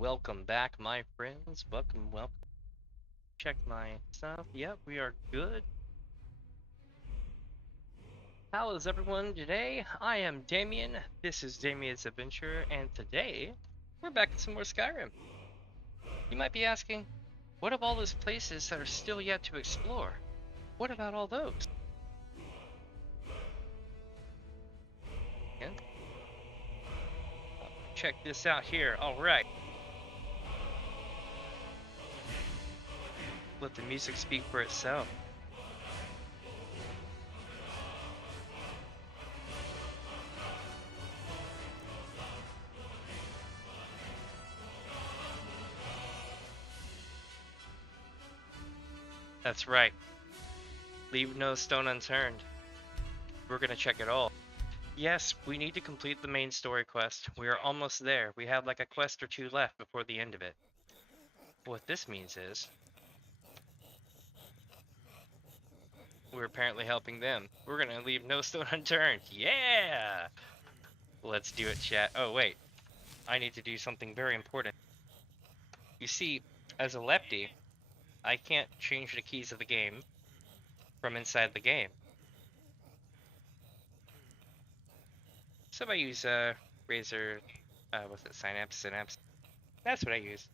Welcome back, my friends. Welcome. Check my stuff. Yep, we are good. How is everyone today? I am Damien. This is DamiensAdventure, and today we're back at some more Skyrim. You might be asking, what of all those places that are still yet to explore? What about all those? And check this out here. Alright. Let the music speak for itself. That's right. Leave no stone unturned. We're gonna check it all. Yes, we need to complete the main story quest. We are almost there. We have like a quest or two left before the end of it. What this means is we're apparently helping them. We're gonna leave no stone unturned. Yeah! Let's do it, chat. Oh, wait. I need to do something very important. You see, as a lefty, I can't change the keys of the game from inside the game. So I use Razer, what's it, Synapse? That's what I use.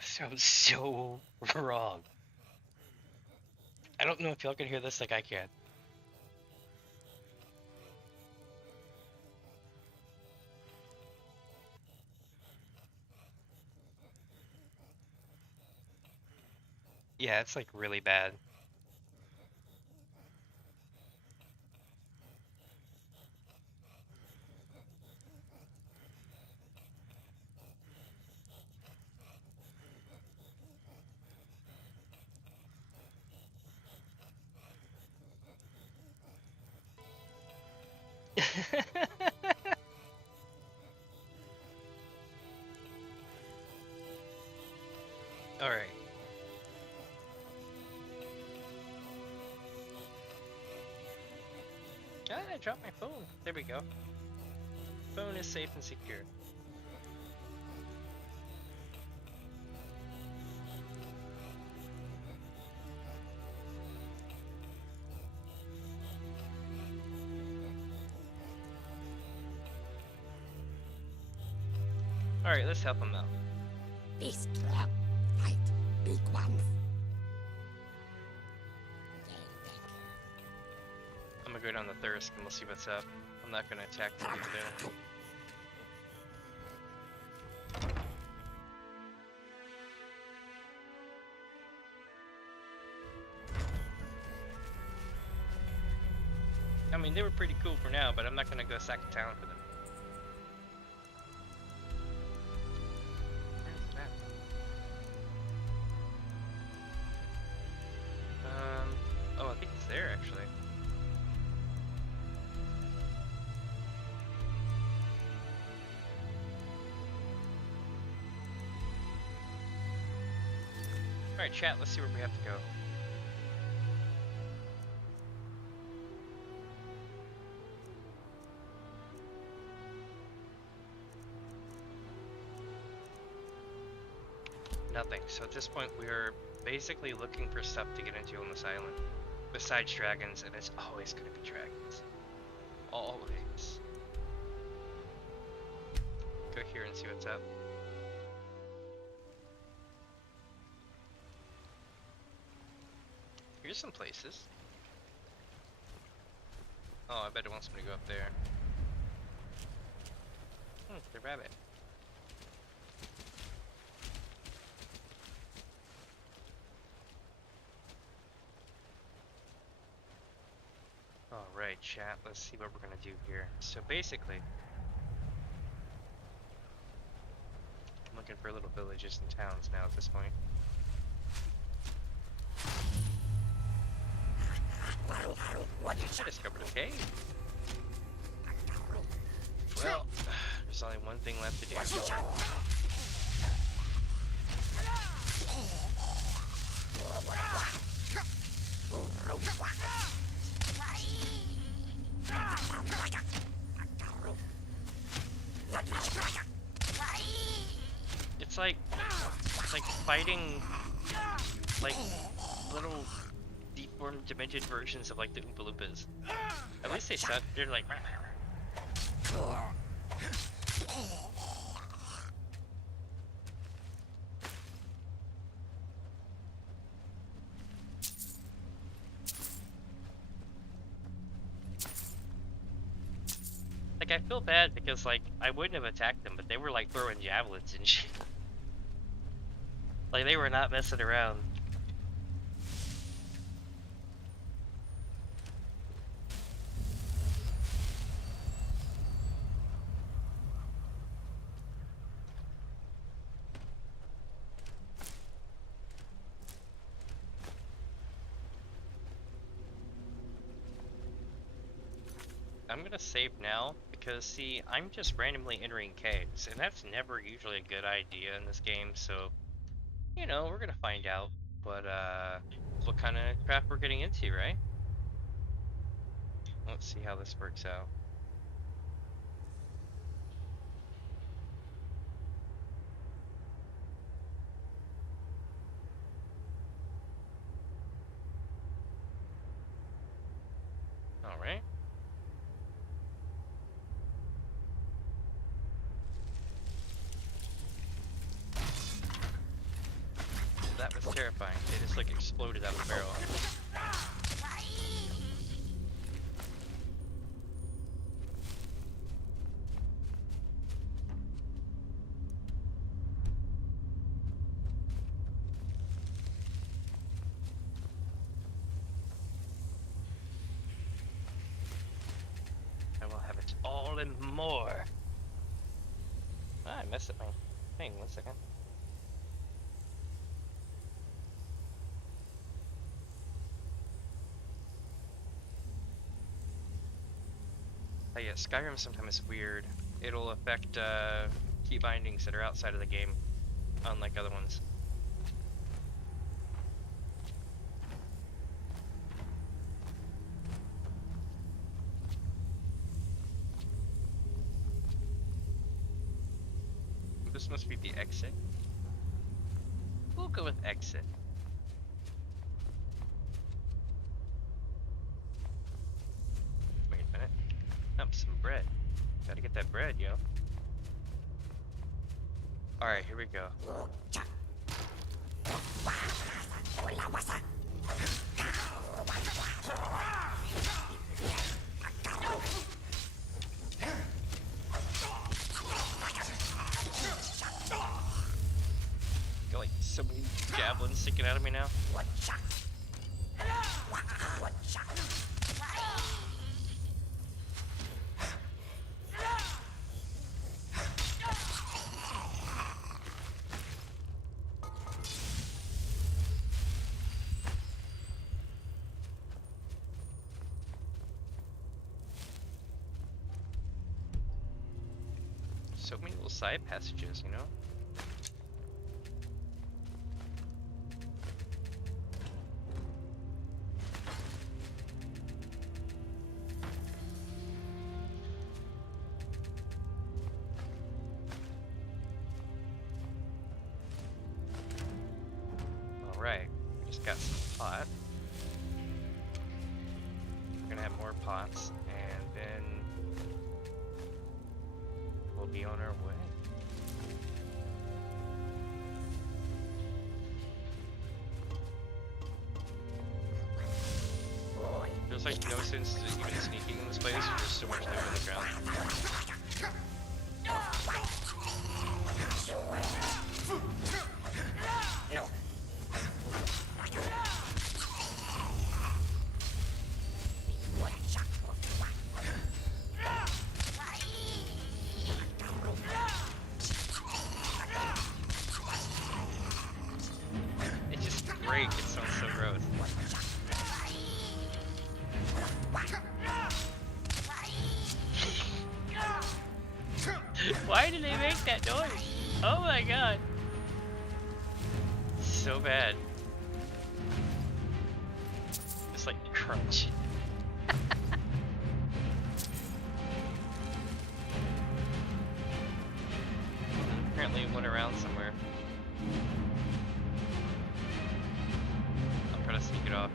Sounds so wrong. I don't know if y'all can hear this like I can. Yeah, it's like really bad. Alright. Ah, I dropped my phone. There we go. Phone is safe and secure. Alright, let's help him out. Beast trap, fight big ones. I'm gonna go down the thirst and we'll see what's up. I'm not gonna attack the people there. I mean, they were pretty cool for now, but I'm not gonna go sack a town for them. Where's that? Oh, I think it's there actually. Alright, chat, let's see where we have to go. Nothing. So at this point, we're basically looking for stuff to get into on this island. Besides dragons, and it's always going to be dragons. Always. Go here and see what's up. Here's some places. Oh, I bet it wants me to go up there. The rabbit. Alright, chat, let's see what we're gonna do here. So basically, I'm looking for little villages and towns now at this point. I discovered a cave. Well, there's only one thing left to do. It's like fighting like little deformed, demented versions of like the Oompa Loompas. At least they're like. Like, I feel bad because, like, I wouldn't have attacked them, but they were, like, throwing javelins and shit. Like, they were not messing around. I'm gonna save now, because see, I'm just randomly entering caves, and that's never usually a good idea in this game, so, you know, we're gonna find out what kind of crap we're getting into, right? Let's see how this works out. Alright. That was terrifying. They just like exploded out of the barrel. I will have it all and more. Ah, I messed up my thing. 1 second. Oh yeah, Skyrim sometimes is weird. It'll affect key bindings that are outside of the game, unlike other ones. This must be the exit. We'll go with exit. Wait a minute. Some bread. Gotta get that bread, yo. Alright, here we go. Got like so many javelins sticking out of me now. So many little side passages, you know? Alright, we just got some pot. We're gonna have more pots, and then we'll be on our way. There's like no sense to even sneaking in this place, there's just so much loot on the ground. It just breaks, it sounds so gross. Why did they make that noise? Oh my god. So bad. Just like crunch. Apparently it went around somewhere. get off.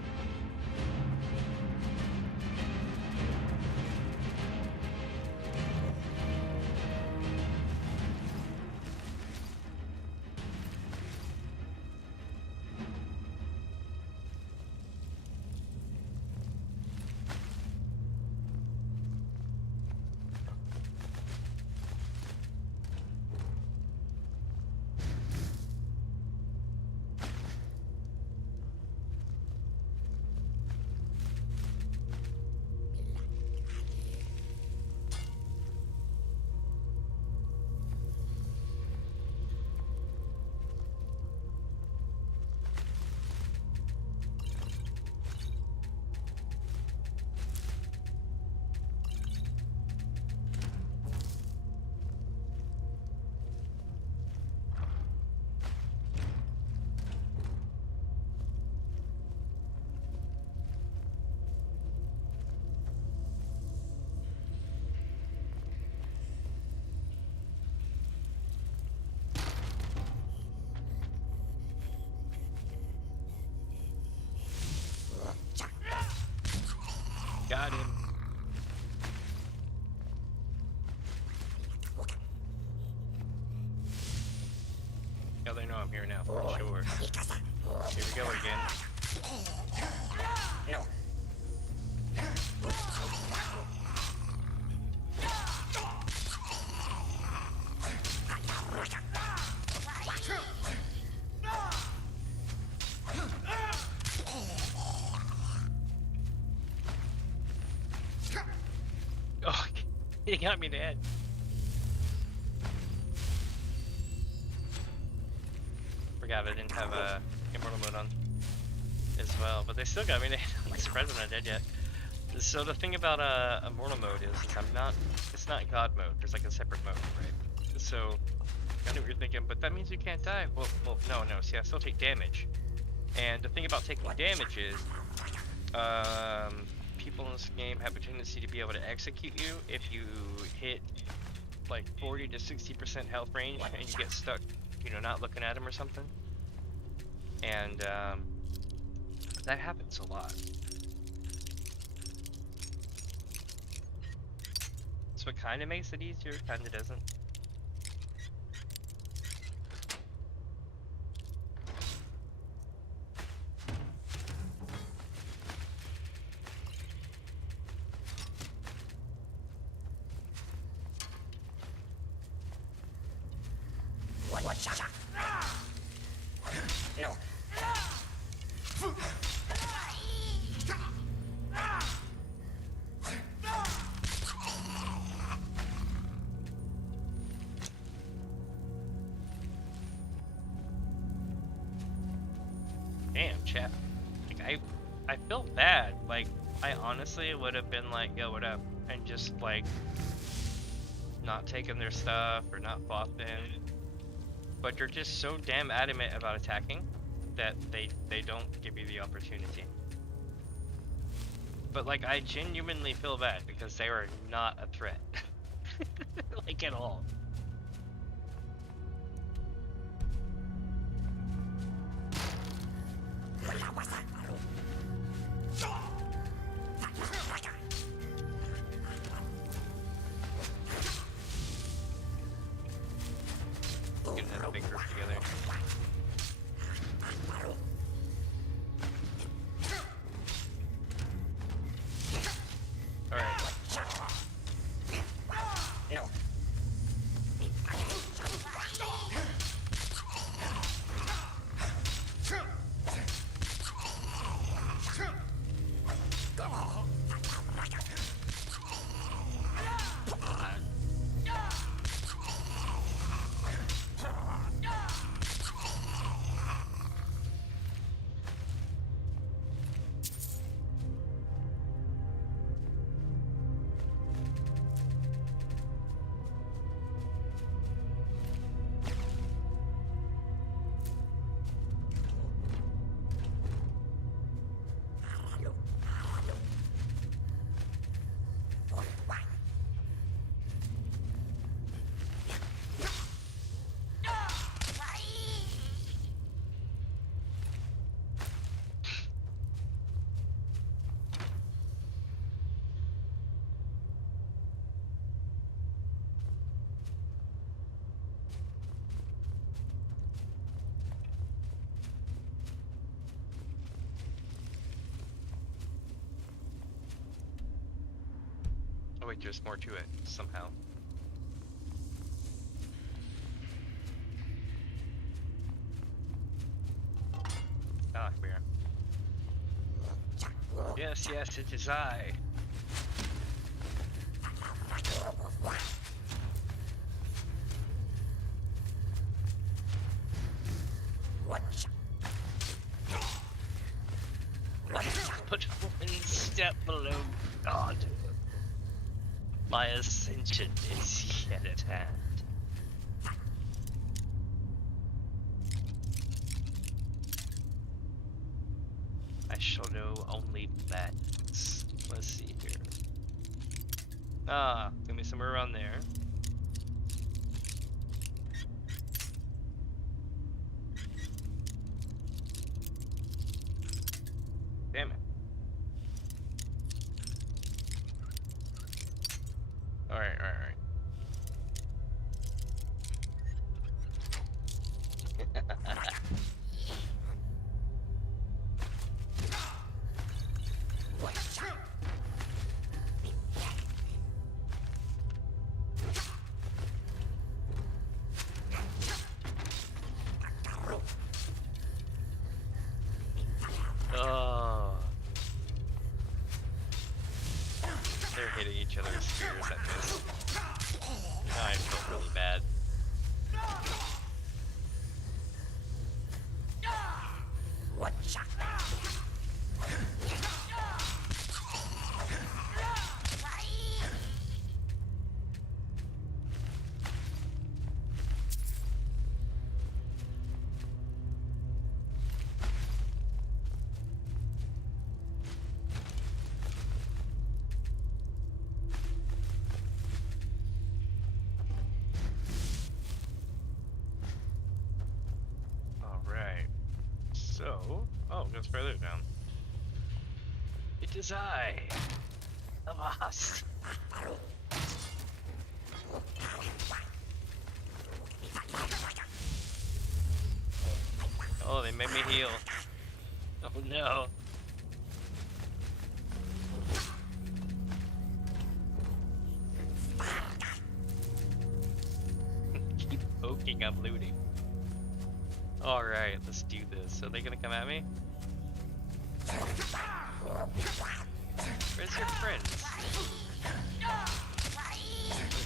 Got him. Yeah, they know I'm here now, for sure. Here we go again. Oh, he got me in the head. Forgot I didn't have a immortal mode on as well, but they still got me in the head. I'm surprised I'm not dead yet. So the thing about immortal mode is it's not God mode. There's like a separate mode, right? So I know what you're thinking, but that means you can't die. Well, no. See, I still take damage. And the thing about taking damage is, people in this game have a tendency to be able to execute you if you hit like 40 to 60% health range and you get stuck, you know, not looking at them or something. And that happens a lot. So it kind of makes it easier, kind of doesn't. No. Damn, chat. Like, I feel bad. Like, I honestly would have been like, yo, what up? And just, like, not taking their stuff or not fought them. But they're just so damn adamant about attacking that they don't give you the opportunity. But, like, I genuinely feel bad because they are not a threat. Like, at all. Getting that big group together. Alright. No. wait, there's more to it somehow. Ah, here. Yes, yes, it is I. But one step below God. My ascension is yet at hand. I shall know only madness. Let's see here. Ah, give me somewhere around there. Damn it. Alright, alright, alright. Oh. They're hitting each other with spears at this. Now I feel really bad. So, oh, it goes further down. It is I, the boss. Oh, they made me heal. Oh no. Keep poking, I'm looting. Alright, let's do this. Are they gonna come at me? Where's your friends?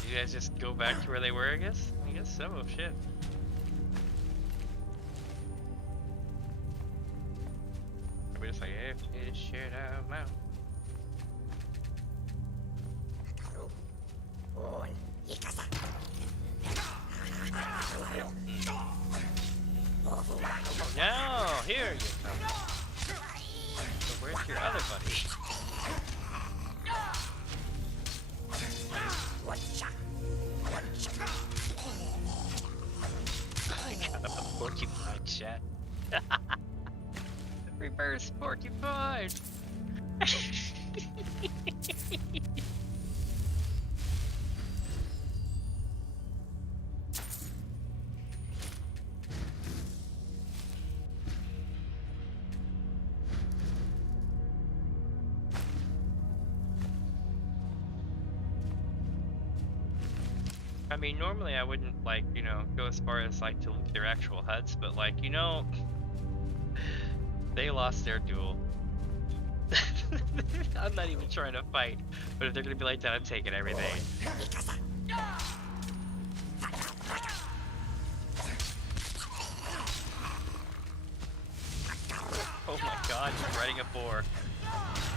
Did you guys just go back to where they were, I guess? I guess so, shit. Everybody just like, if this shit out now. No, here you come. So where's your other buddy? I got a porcupine chat. Reverse porcupine. I mean, normally I wouldn't, like, you know, go as far as, like, to loot their actual huts, but, like, you know, they lost their duel. I'm not even trying to fight, but if they're gonna be like that, I'm taking everything. Oh my god, he's riding a boar.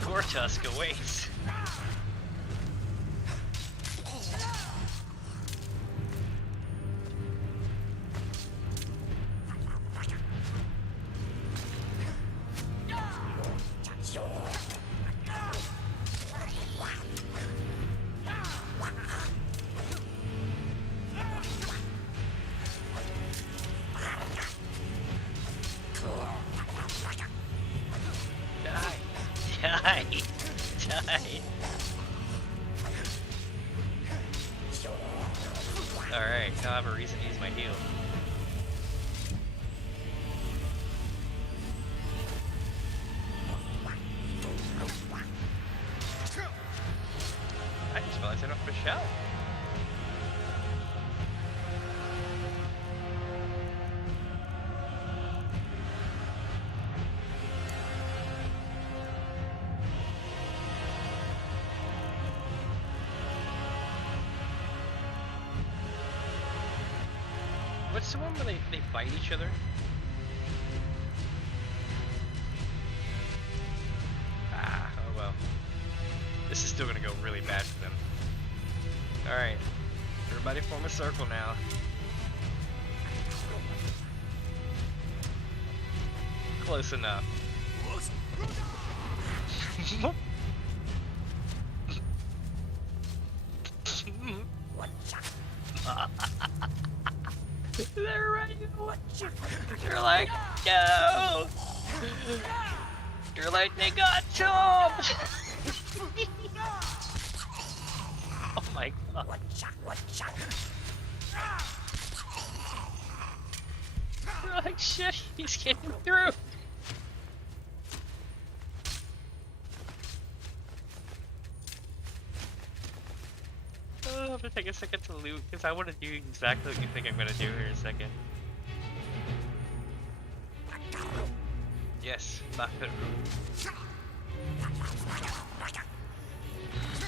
Boar tusk awaits. Die! Die! Alright, now I have a reason to use my heal. I just realized I What's the one where they fight each other? Ah, oh well. This is still gonna go really bad for them. Alright. Everybody form a circle now. Close enough. They're right. You're like, no. You're like, they got chopped. Oh my god. You're like, shit, he's getting through. Oh, I'm gonna take a second to loot because I want to do exactly what you think I'm gonna do here in a second. Yes, Bakaru.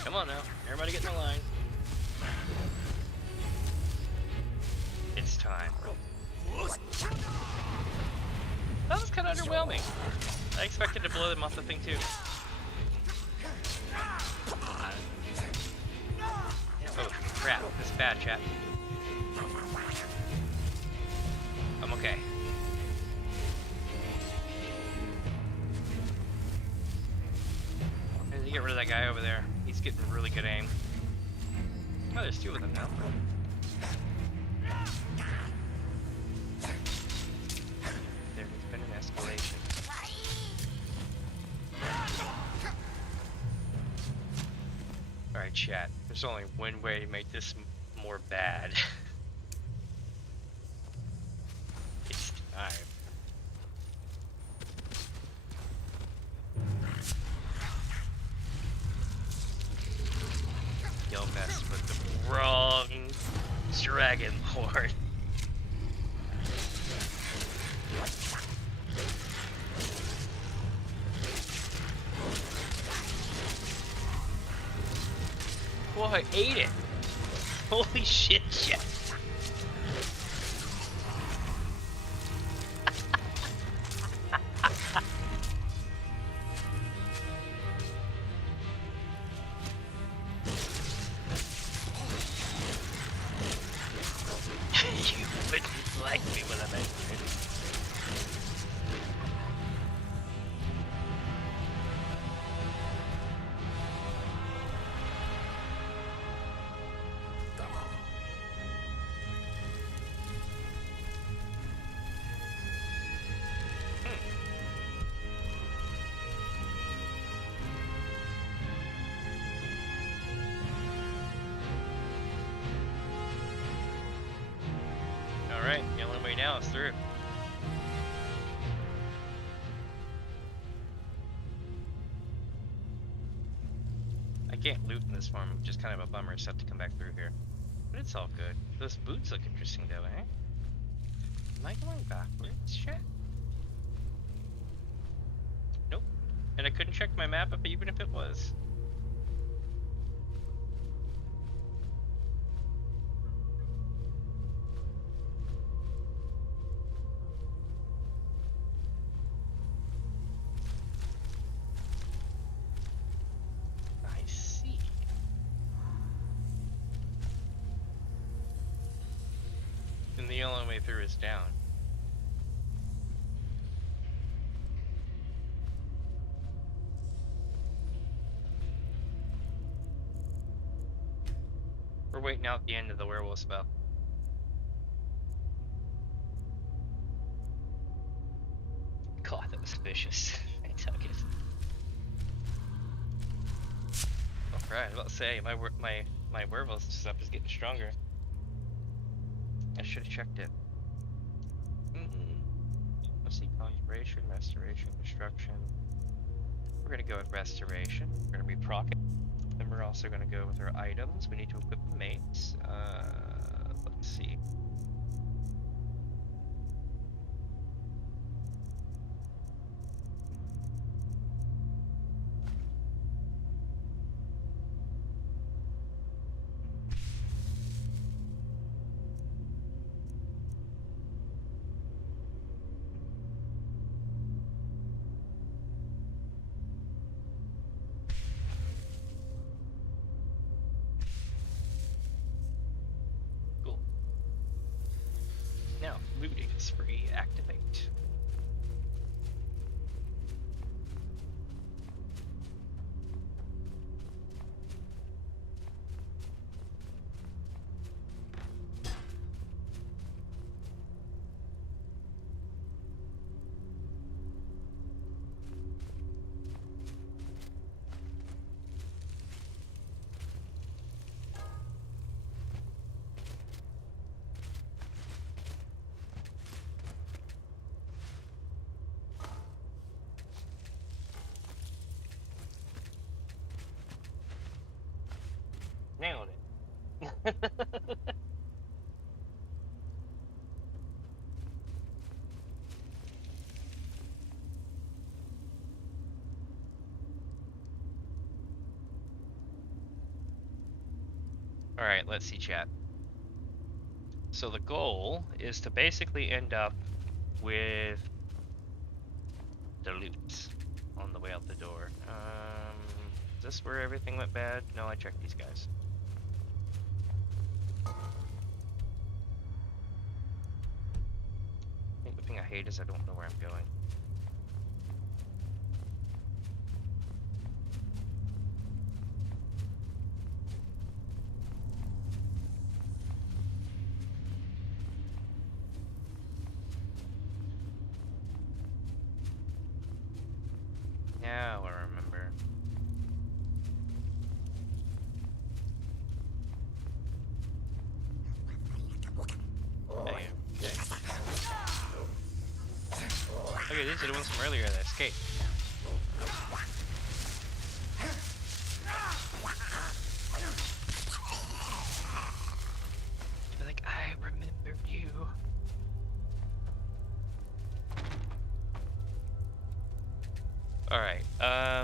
Come on now, everybody get in the line. It's time. That was kind of underwhelming. I expected to blow them off the thing too. Oh crap, this is bad, chat. I'm okay. I need to get rid of that guy over there. He's getting really good aim. Oh, there's two of them now. There has been an escalation. Alright, chat. There's only one way to make this more bad. It's time. You'll mess with the wrong Dragon Lord. Boy, I ate it. Holy shit, shit. You wouldn't like me when I'm angry. Alright, the only way now is through. I can't loot in this farm, which is kind of a bummer, so I have to come back through here. But it's all good. Those boots look interesting though, eh? Am I going backwards, shit? Nope. And I couldn't check my map up even if it was. The only way through is down. We're waiting out the end of the werewolf spell. God, that was vicious. I took it. Alright, I was about to say, my werewolf stuff is getting stronger. I should have checked it. Let's see, conjuration, restoration, destruction. We're gonna go with restoration. We're gonna reproc it. Then we're also gonna go with our items. We need to equip the mates. Let's see. Now, looting spree activate. Nailed it. All right, let's see, chat. So the goal is to basically end up with the loot on the way out the door. Is this where everything went bad? No, I checked these guys. I think the thing I hate is I don't know where I'm going. Now I remember. Damn. Okay, these are the ones from earlier that escaped. Be like, I remember you. Alright, I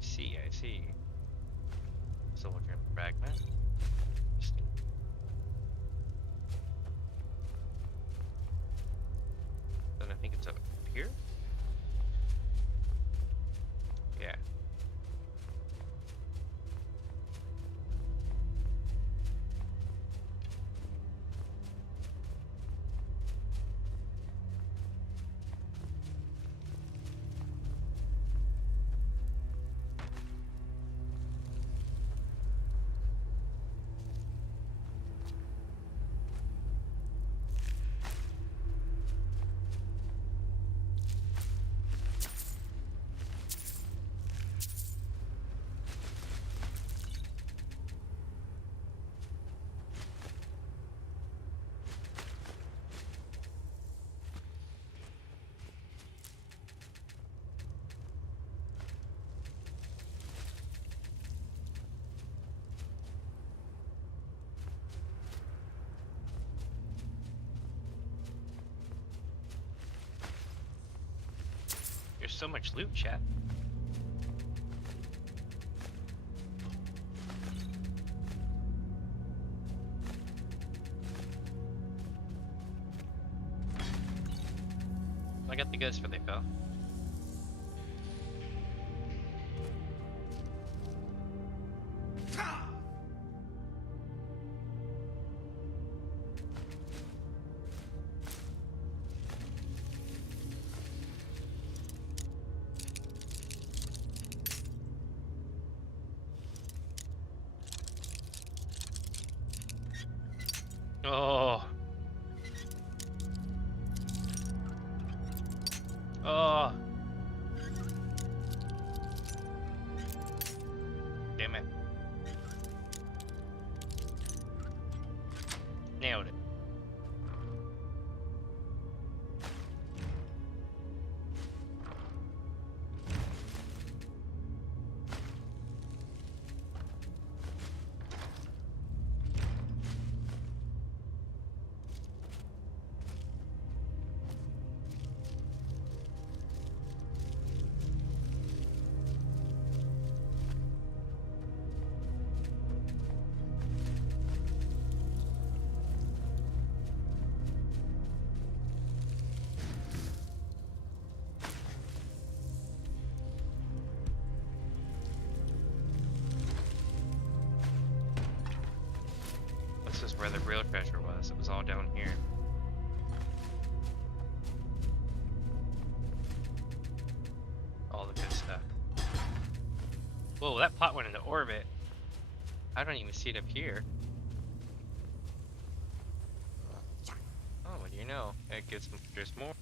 see. Soldier fragment. Then I think it's up here? Yeah. There's so much loot, chat. I got the goods for the fell. Oh. Oh. Damn it. Nailed it. where the real treasure was. It was all down here. All the good stuff. Whoa, that pot went into orbit. I don't even see it up here. Oh, what do you know? It gets there's more.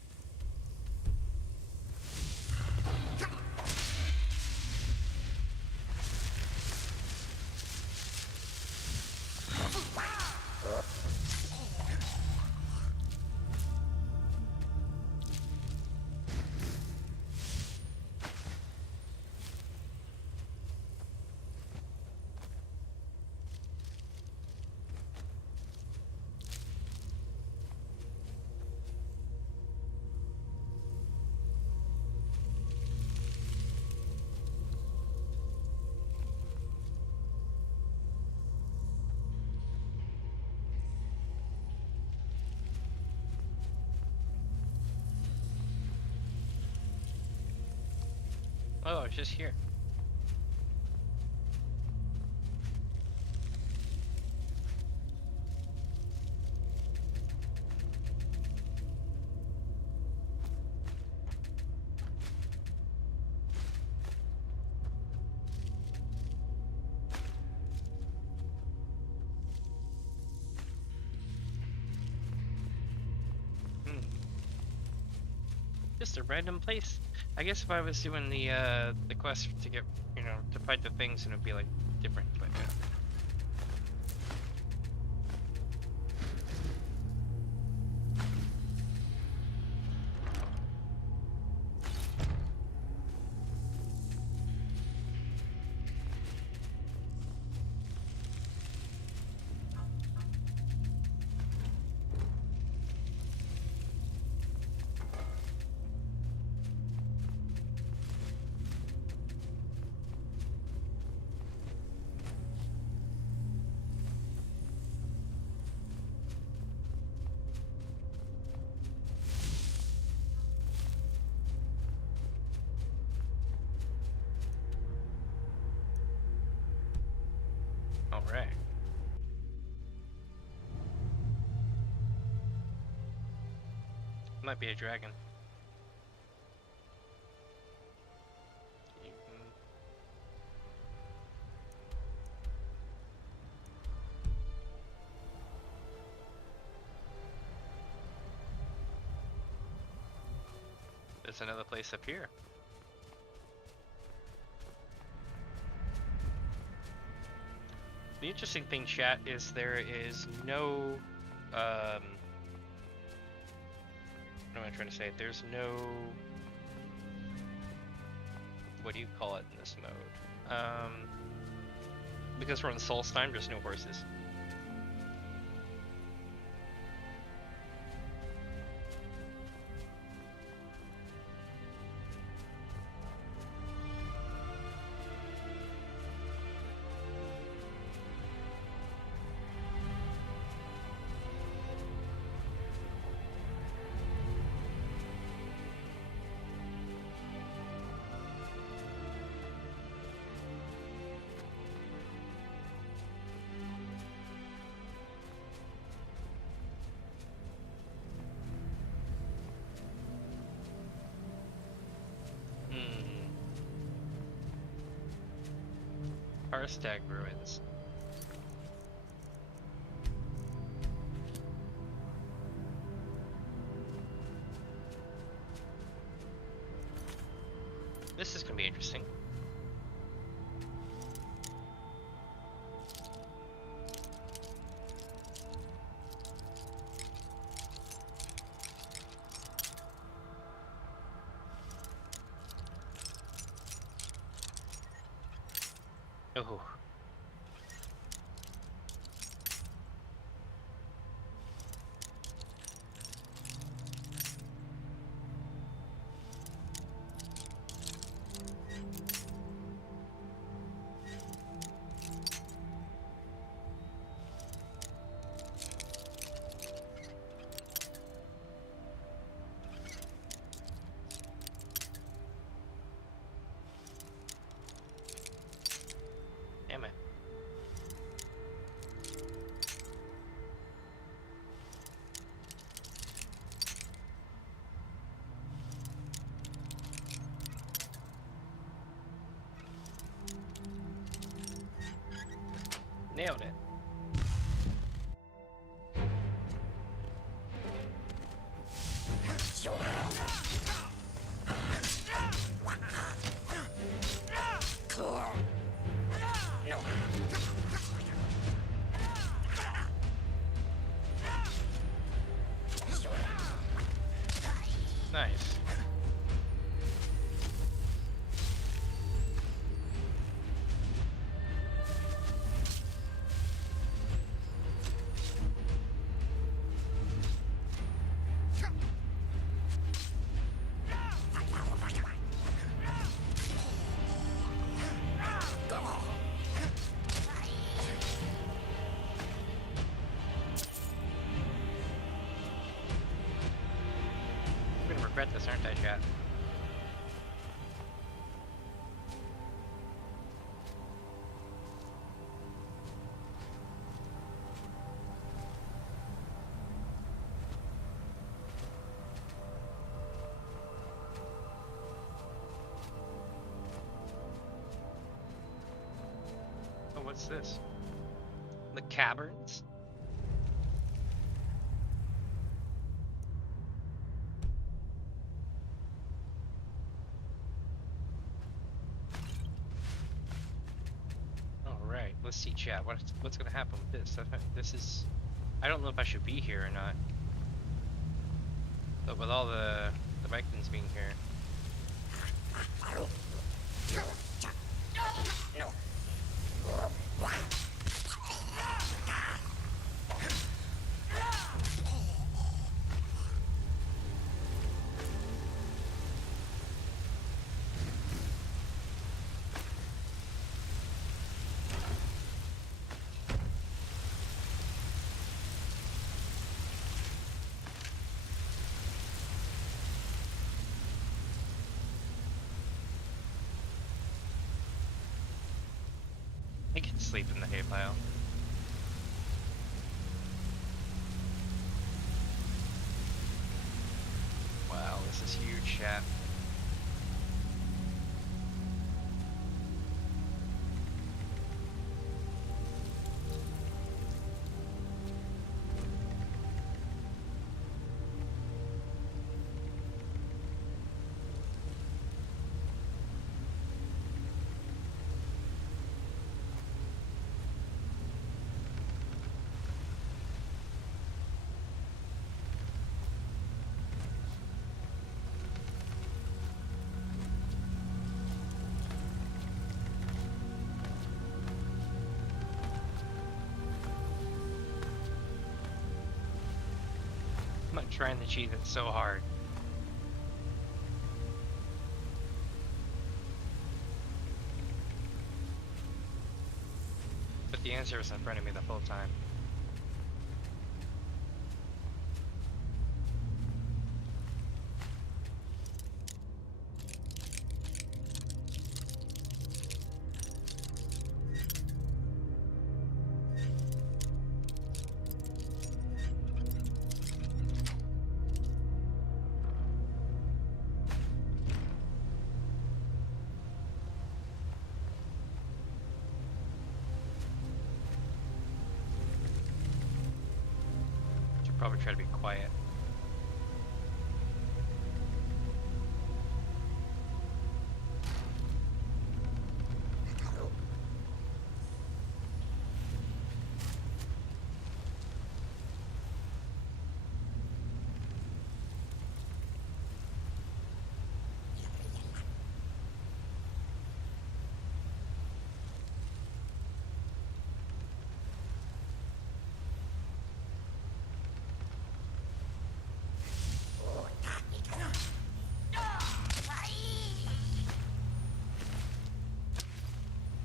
Oh, it's just here. Just a random place. I guess if I was doing the quest to get, you know, to fight the things, and it'd be like different, but yeah. Alright. Might be a dragon. There's another place up here. The interesting thing, chat, is there is no, what am I trying to say? There's no, what do you call it in this mode? Because we're on Solstheim, there's no horses. Stag ruins. This is gonna be interesting. Oh. Damn Nailed it. Nice. I'm gonna regret this, aren't I, chat? Oh, what's this? The caverns? Alright, let's see, chat. What's gonna happen with this? This is... I don't know if I should be here or not. But with all the Vikings being here... I can sleep in the hay pile. Wow, this is huge, chat. I'm trying to cheat it so hard. But the answer was in front of me the whole time. Probably try to be quiet.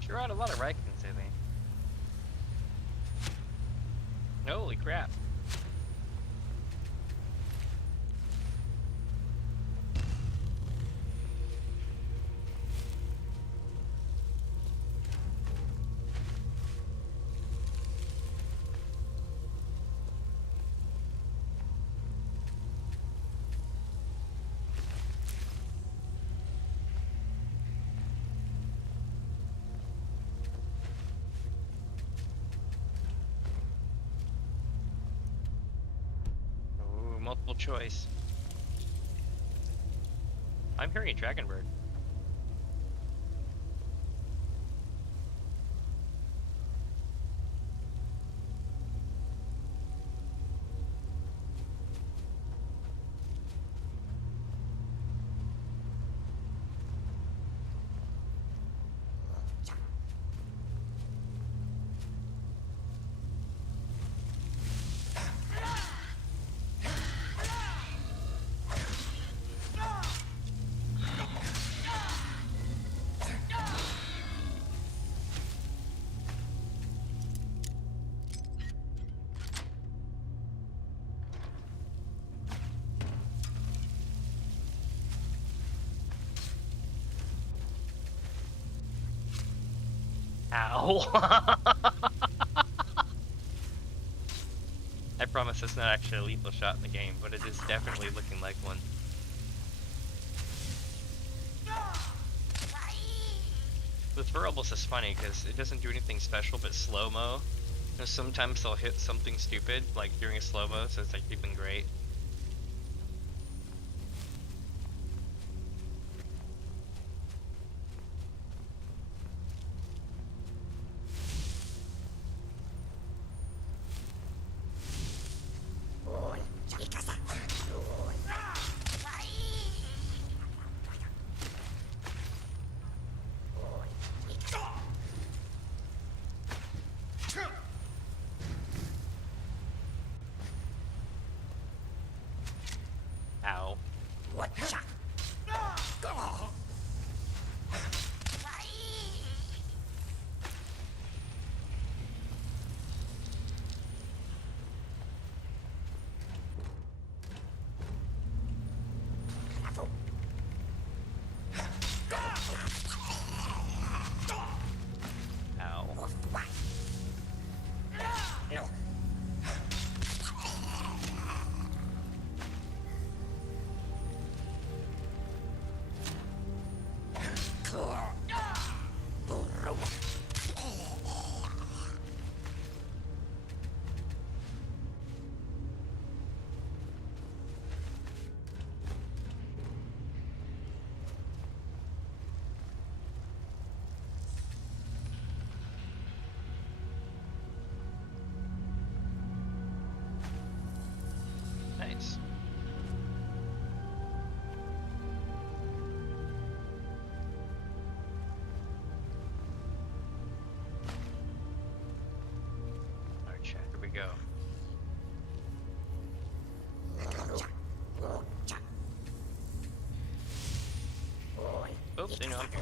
Sure had a lot of Rikens, I think. Holy crap. Full choice. I'm hearing a dragon bird. Ow! I promise it's not actually a lethal shot in the game, but it is definitely looking like one. With Variables is funny because it doesn't do anything special but slow-mo. Sometimes they'll hit something stupid, like during a slow-mo, so it's like even great. Ow. Ow. Nice. Alright, chat, here we go. Oops, they know I'm here.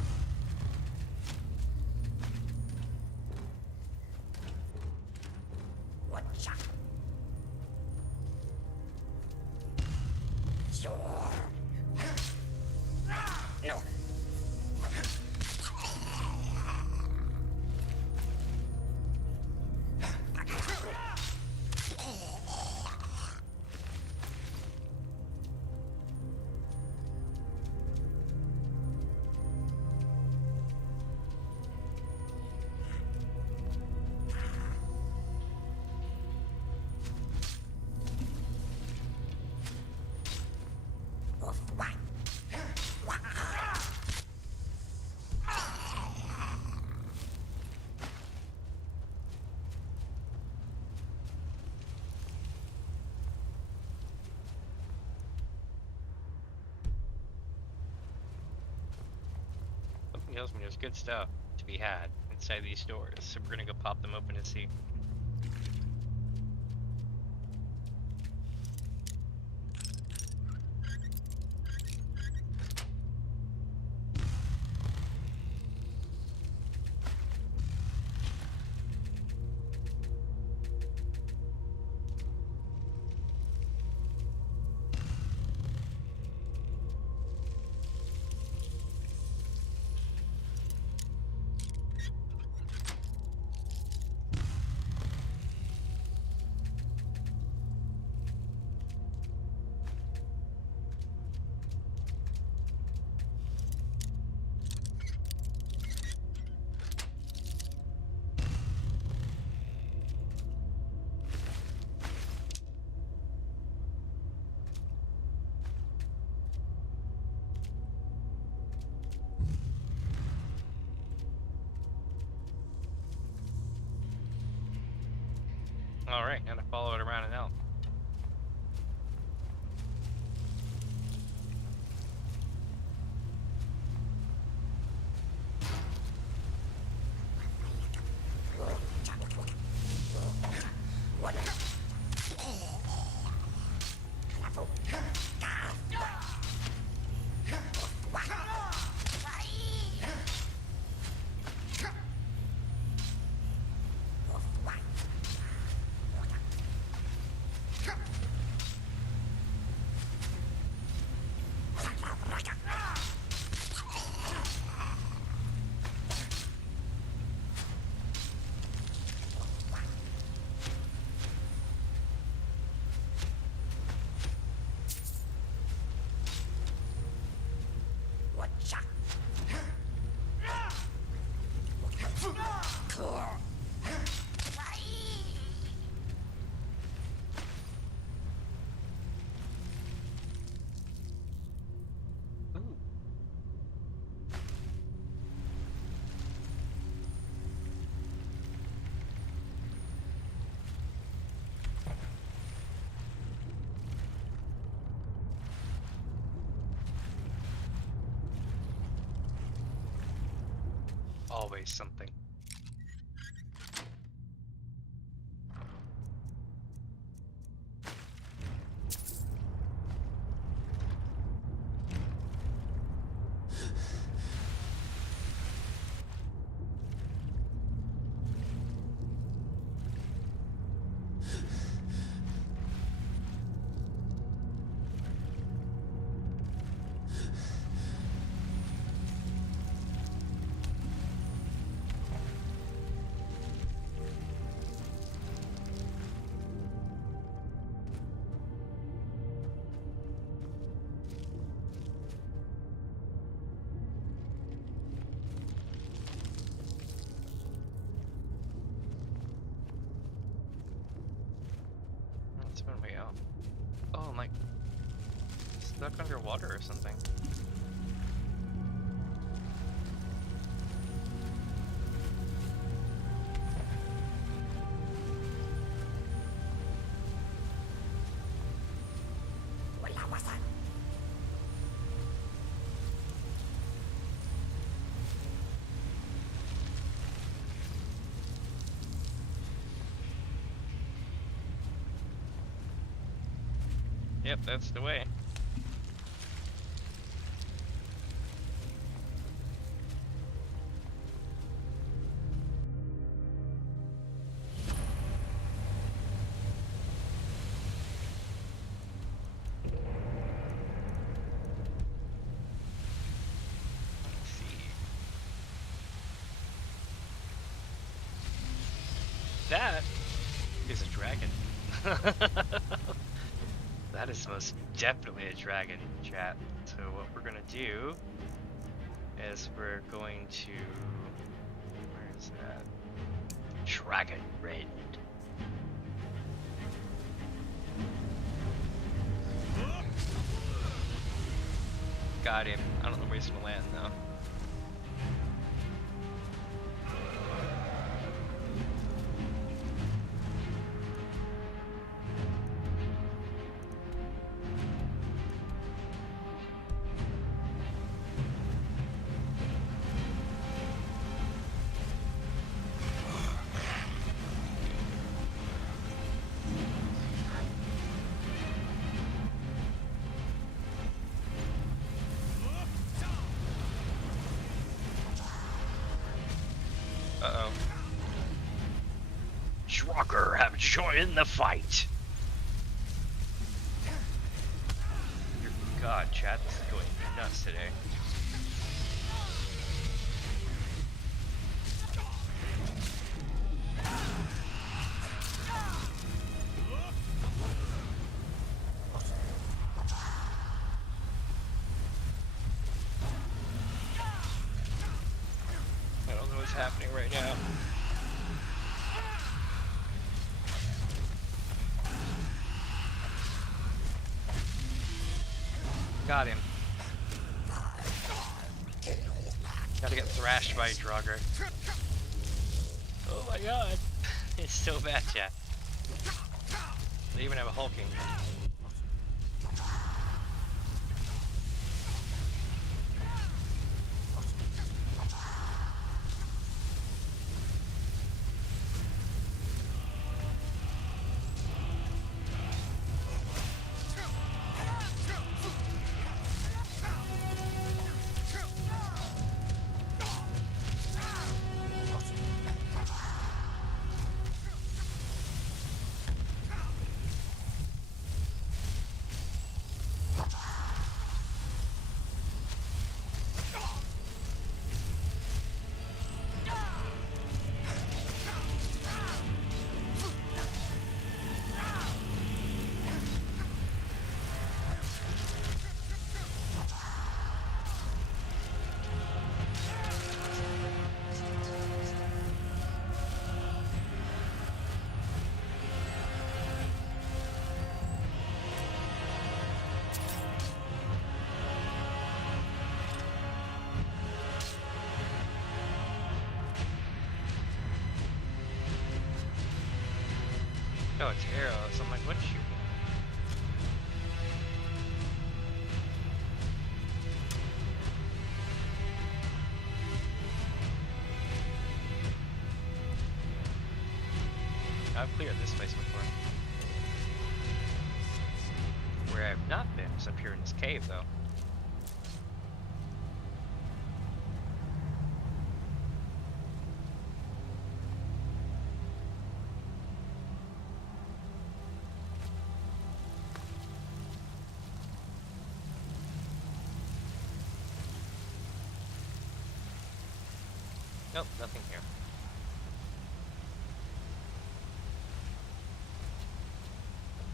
Something tells me there's good stuff to be had inside these doors, so we're gonna go pop them open and see. Alright, gotta follow it around an elf. Always something. That's one way out. Oh, I'm like stuck underwater or something. Yep, that's the way. Let's see. That is a dragon. That is most definitely a dragon, chat. So what we're gonna do is we're going to, where is that? Dragon Red. Got him. I don't know where he's gonna land though. Uh-oh. Schrocker have joined the fight! God, chat, this is going nuts today. I don't know what's happening right now. Got him. Gotta get thrashed by Draugr. Oh my god. It's so bad, chat. They even have a hulking. Oh, it's arrows. I'm like, what's shooting? I've cleared this place before. Where I've not been is up here in this cave, though. Nope, nothing here.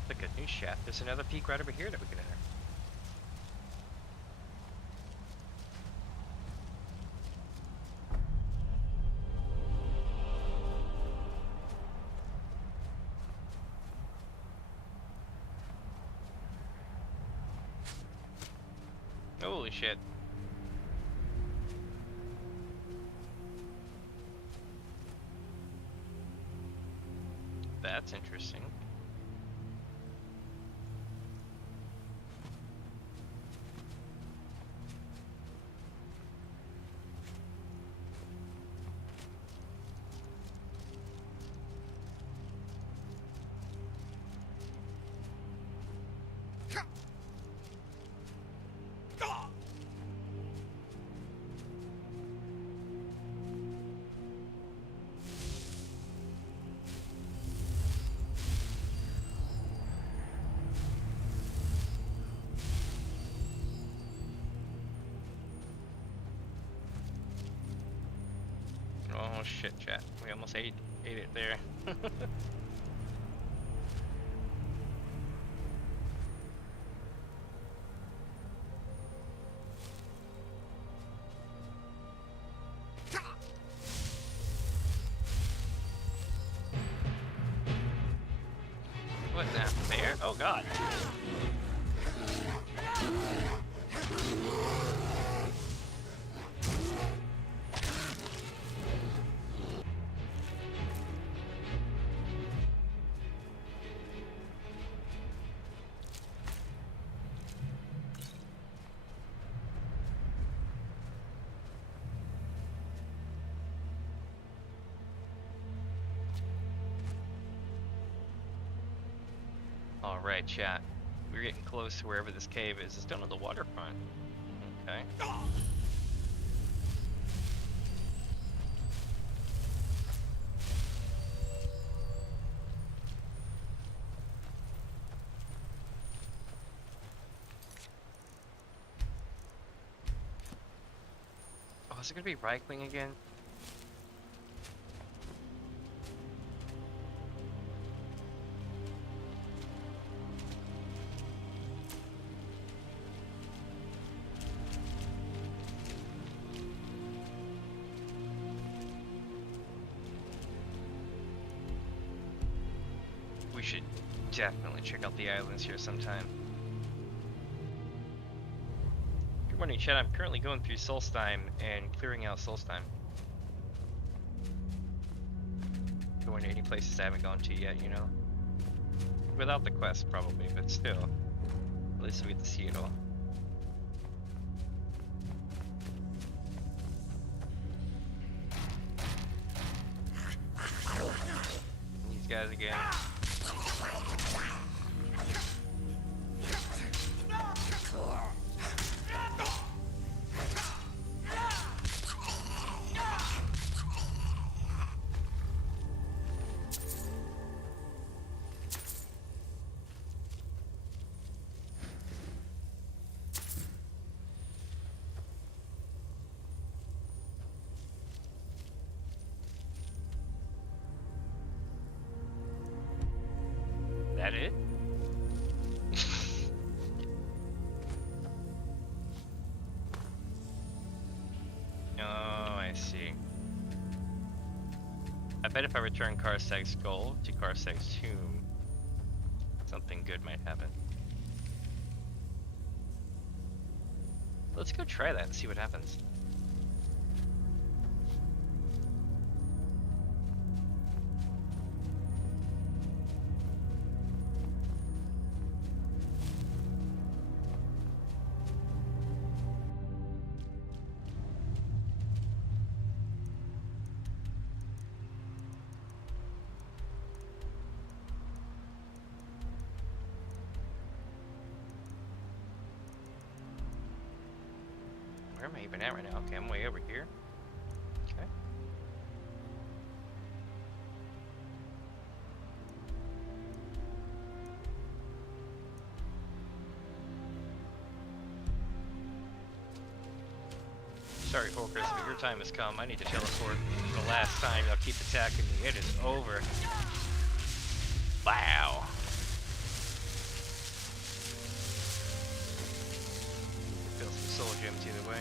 The good news shaft. There's another peak right over here that we can enter. Holy shit. That's interesting. Oh shit, chat. We almost ate it there. What's that? Bear? Oh god. Alright, chat. We're getting close to wherever this cave is. It's down on the waterfront. Okay. Oh, is it gonna be right-wing again? We should definitely check out the islands here sometime. Good morning, chat. I'm currently going through Solstheim and clearing out Solstheim. Going to any places I haven't gone to yet, you know. without the quest probably, but still. At least we get to see it all. These guys again. That it? Oh, I see. I bet if I return Karsag's skull to Karsag's tomb, something good might happen. Let's go try that and see what happens. Where am I even at right now? Okay, I'm way over here. Okay. Sorry, Hulkers, but your time has come. I need to teleport. For the last time, they'll keep attacking me. It is over. Wow. Build some soul gems either way.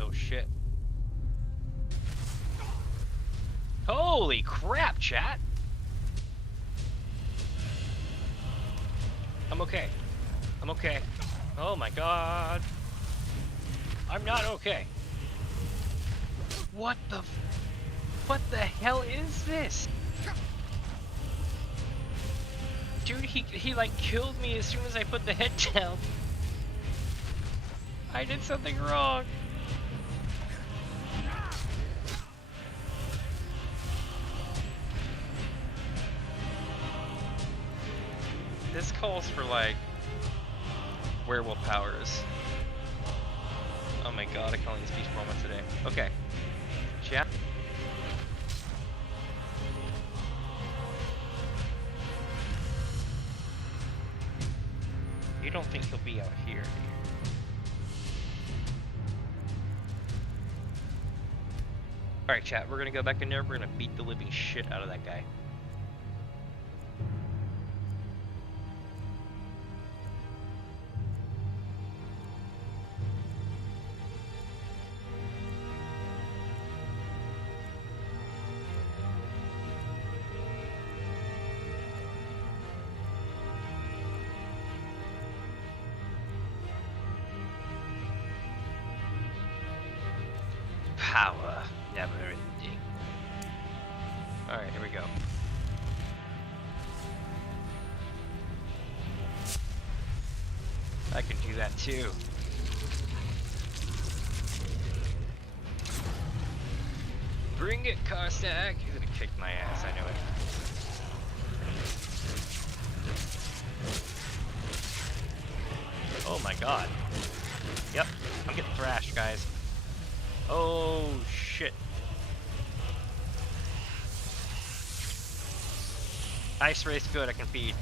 Oh shit. Holy crap, chat! I'm okay. I'm okay. Oh my god. I'm not okay. What the hell is this? Dude, he like killed me as soon as I put the head down. I did something wrong. This calls for like werewolf powers. Oh my god, I can only speech moment today. Okay. Chat. You don't think he'll be out here, do you? Alright chat, we're gonna go back in there, we're gonna beat the living shit out of that guy. Power, never ending. Alright, here we go. I can do that too. Bring it, Karsag! He's gonna kick my ass, I know it. Oh my god. Yep, I'm getting thrashed, guys. Oh shit. Ice Wraith's good, I can feed.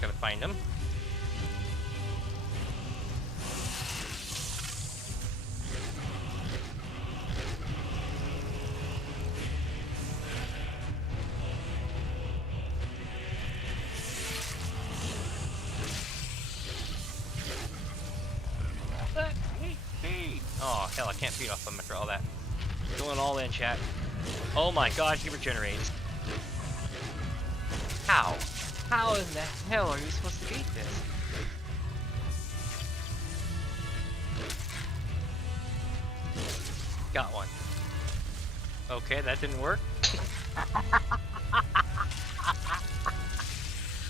Just gotta find him. Oh, hell, I can't feed off him after all that. Going all in, chat. Oh my god, he regenerates. How? How in the hell are you supposed to beat this? Got one. Okay, that didn't work.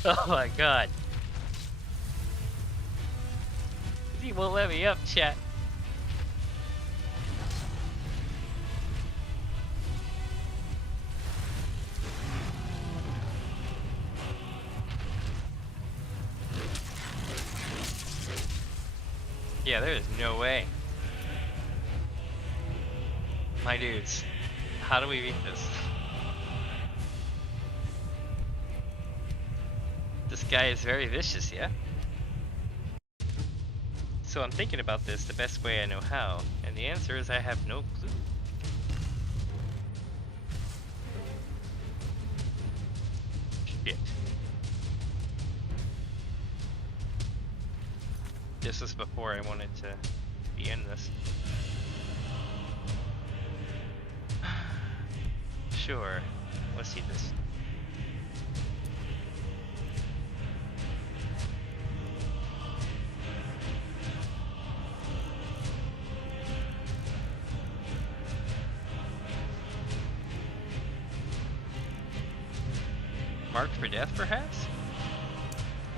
Oh my god. He won't let me up, chat. Yeah, there is no way. My dudes, how do we beat this? This guy is very vicious, yeah? So I'm thinking about this the best way I know how, and the answer is I have no clue. Shit. This was before I wanted to be in this. Sure, let's see this. Marked for death, perhaps?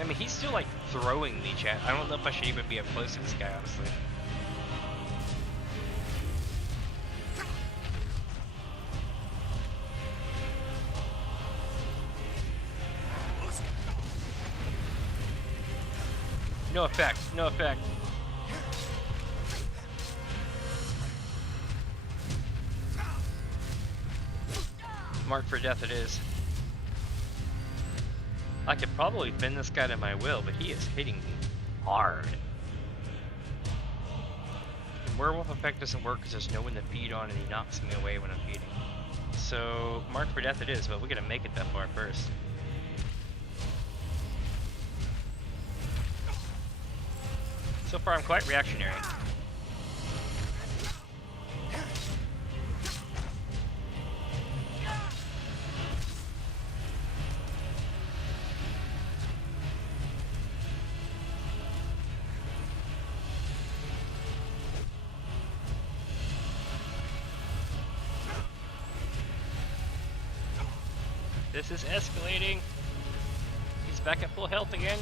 I mean, he's still like throwing me, chat. I don't know if I should even be up close to this guy, honestly. No effect, no effect. Marked for death it is. I could probably bend this guy to my will, but he is hitting me hard. And werewolf effect doesn't work because there's no one to feed on and he knocks me away when I'm feeding. So, marked for death it is, but we gotta make it that far first. So far I'm quite reactionary. This is escalating. He's back at full health again.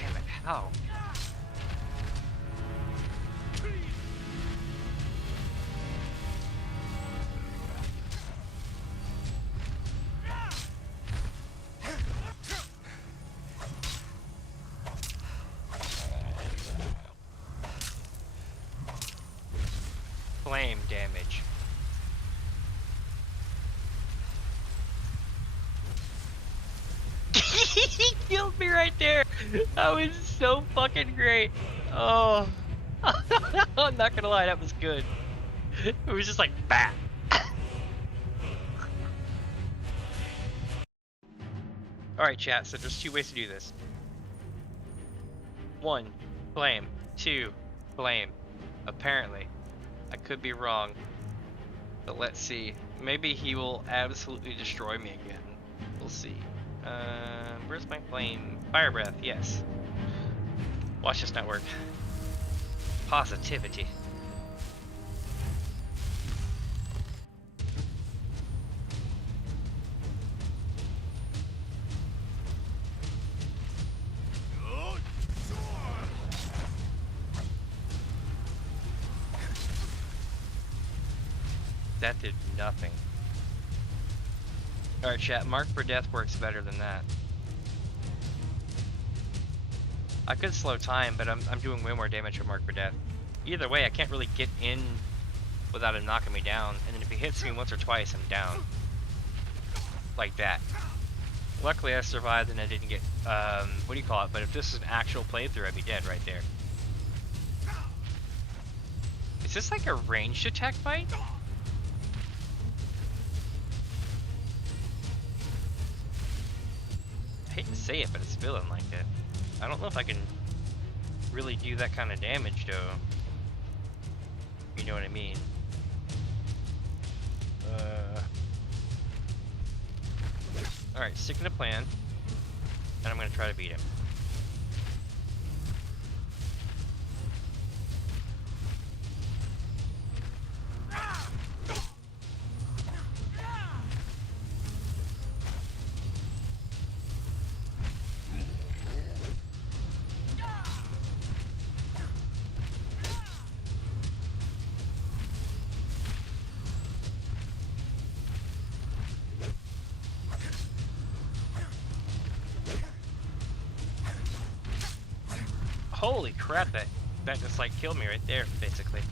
Damn it, how? Flame damage. He killed me right there. That was so fucking great. Oh, I'm not gonna lie, that was good. It was just like bat. All right, chat. So there's two ways to do this. 1, flame. 2, flame. Apparently, I could be wrong, but let's see. Maybe he will absolutely destroy me again. We'll see. Where's my flame? Fire breath, yes. Watch this not work. Positivity. That did nothing. Alright, chat, mark for death works better than that. I could slow time, but I'm doing way more damage with mark for death. Either way, I can't really get in without him knocking me down, and then if he hits me once or twice, I'm down. Like that. Luckily I survived and I didn't get, what do you call it? But if this is an actual playthrough, I'd be dead right there. Is this like a ranged attack fight? I hate to say it, but it's feeling like it. I don't know if I can really do that kind of damage though. You know what I mean? Alright, sticking to plan. And I'm gonna try to beat him. Holy crap, that just like killed me right there, basically.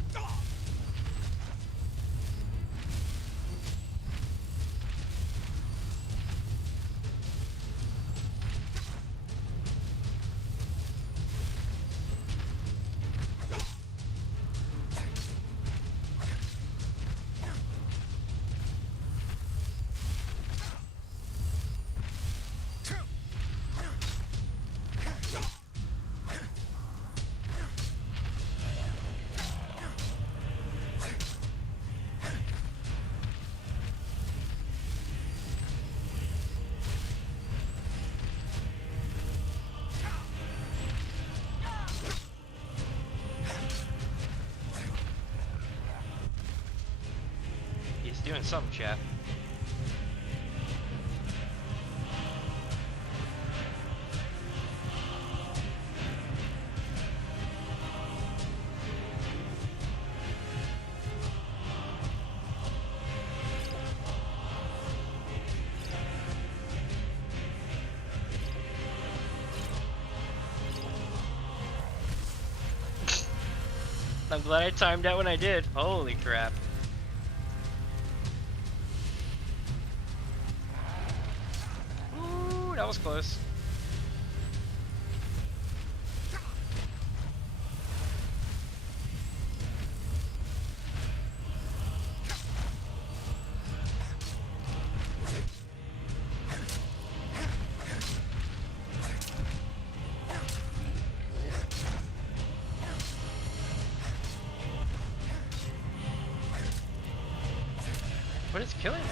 Doing something, chat. I'm glad I timed out when I did. Holy crap. That was close. What is killing me?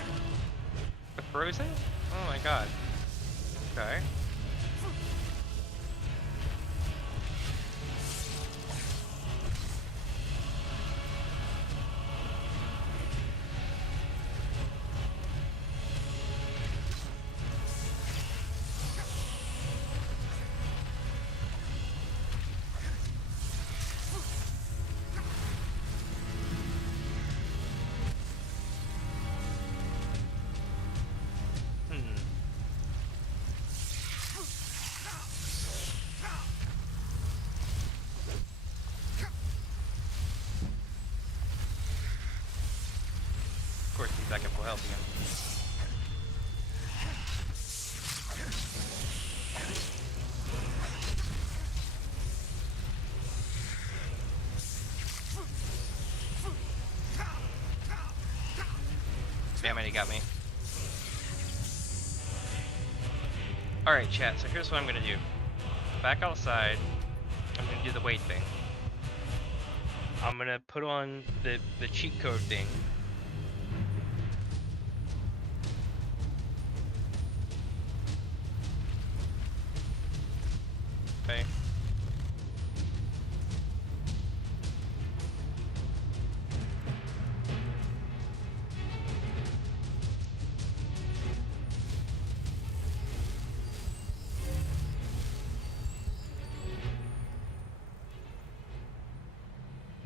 The frozen? Oh my god. Okay. Of course, he's back at full health again. Damn it, he got me. Alright, chat, so here's what I'm gonna do. Back outside, I'm gonna do the weight thing. I'm gonna put on the cheat code thing. Okay.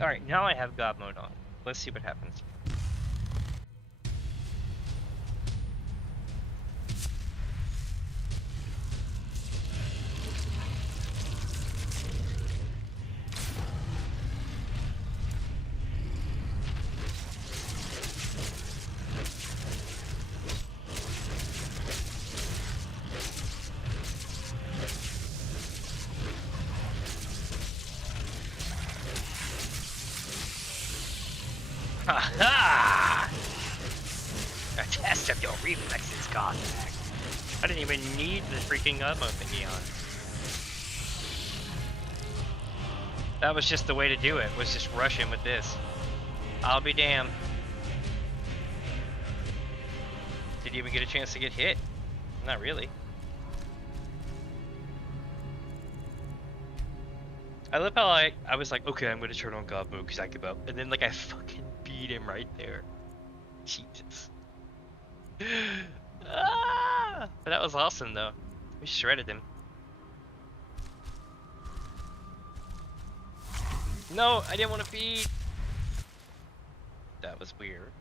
Alright, now I have God mode on. Let's see what happens. Ha! A test of your reflexes, Cossack. I didn't even need the freaking ammo thingy on. That was just the way to do it, was just rush him with this. I'll be damned. Did you even get a chance to get hit? Not really. I love how I was like, okay, I'm gonna turn on God mode because I give up. And then like I fucking beat him right there. Jesus. Ah! But that was awesome though. We shredded him. No, I didn't want to feed. That was weird.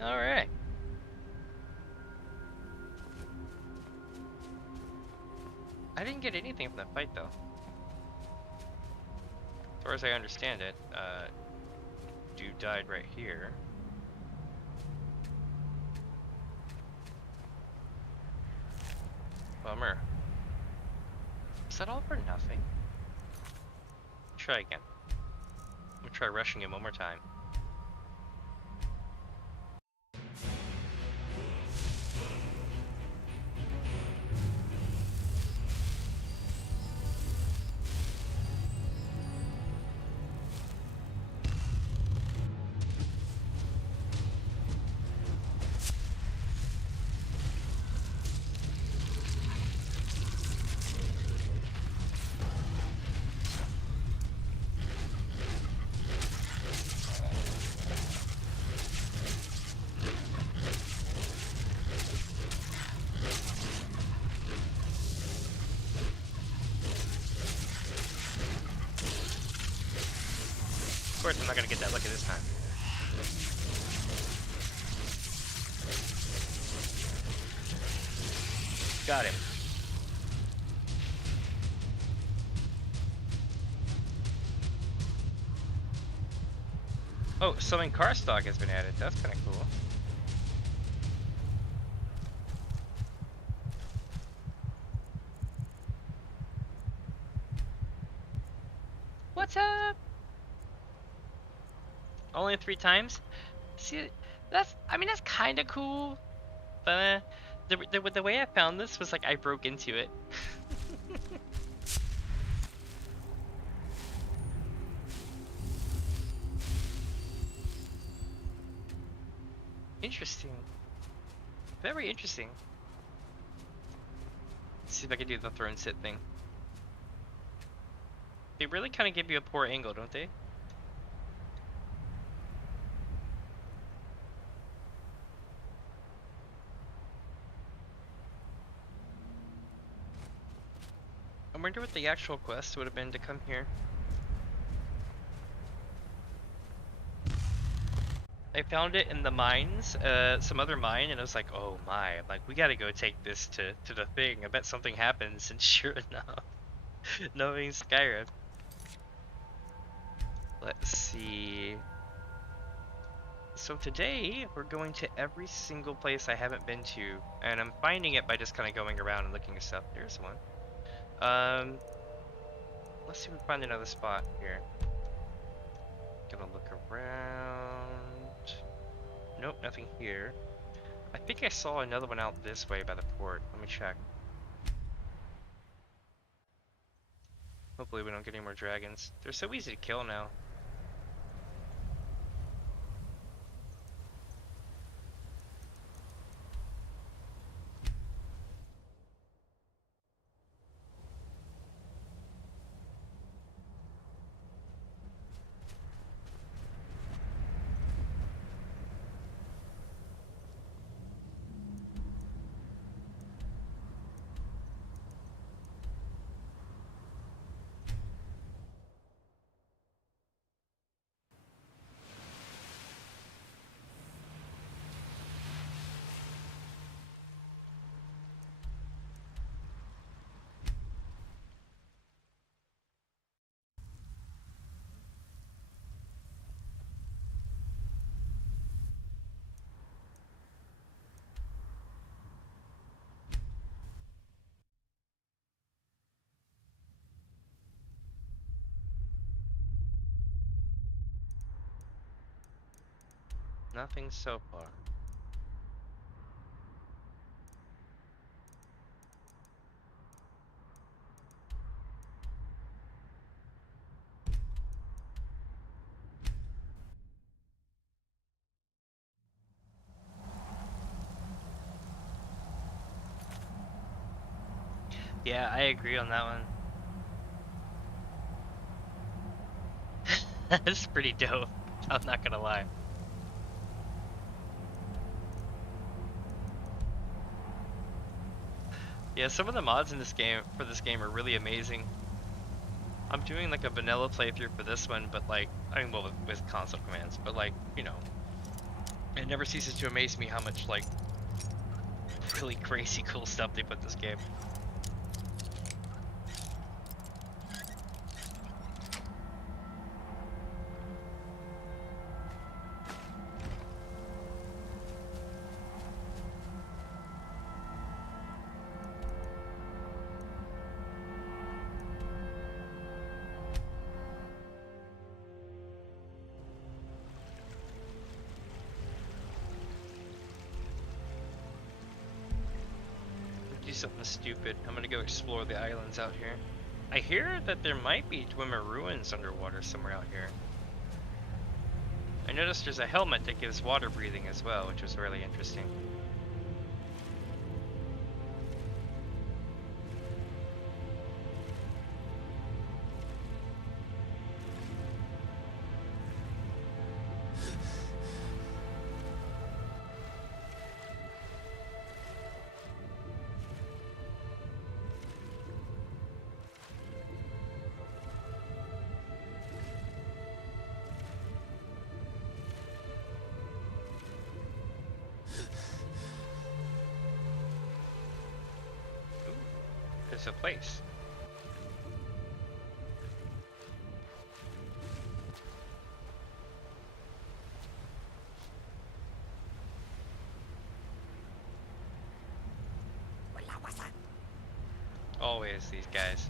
All right. I didn't get anything from that fight though. As far as I understand it, dude died right here. Bummer. Is that all for nothing? Try again. I'm gonna try rushing him one more time. Of course, I'm not gonna get that lucky this time. Got him. Oh, summon car stock has been added. That's kind of cool. What's up? Only 3 times? See, that's, I mean, that's kind of cool. But the way I found this was like I broke into it. Interesting. Very interesting. Let's see if I can do the throne sit thing. They really kind of give you a poor angle, don't they? I wonder what the actual quest would have been to come here. I found it in the mines, some other mine, and I was like, oh my, I'm like, we gotta go take this to the thing. I bet something happens, and sure enough, knowing Skyrim. Let's see. So today, we're going to every single place I haven't been to, and I'm finding it by just kind of going around and looking at stuff. There's one. Let's see if we can find another spot here. Gonna look around. Nope, nothing here. I think I saw another one out this way by the port. Let me check. Hopefully we don't get any more dragons. They're so easy to kill now. nothing so far. Yeah, I agree on that one. That's pretty dope. I'm not gonna lie. Yeah, some of the mods in this game are really amazing. I'm doing like a vanilla playthrough for this one, but like, I mean, well, with console commands, but like, you know, it never ceases to amaze me how much like really crazy cool stuff they put in this game. Do something stupid. I'm gonna go explore the islands out here. I hear that there might be Dwemer ruins underwater somewhere out here. I noticed there's a helmet that gives water breathing as well, which was really interesting. There's a place. Always these guys.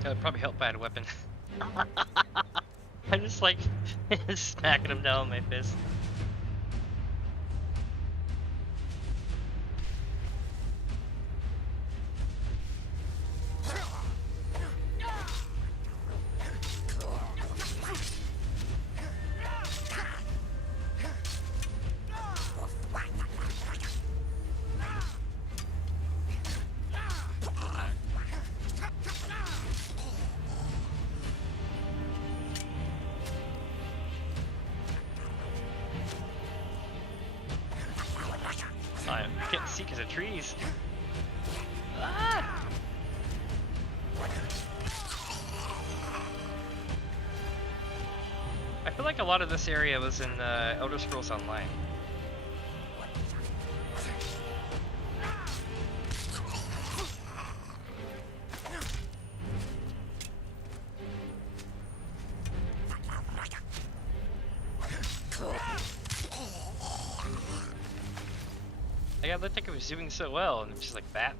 That would probably help if I had a weapon. I'm just like smacking him down with my fist. I can't see because of trees. Ah! I feel like a lot of this area was in Elder Scrolls Online. Yeah, it looked like it was doing so well, and it was just like that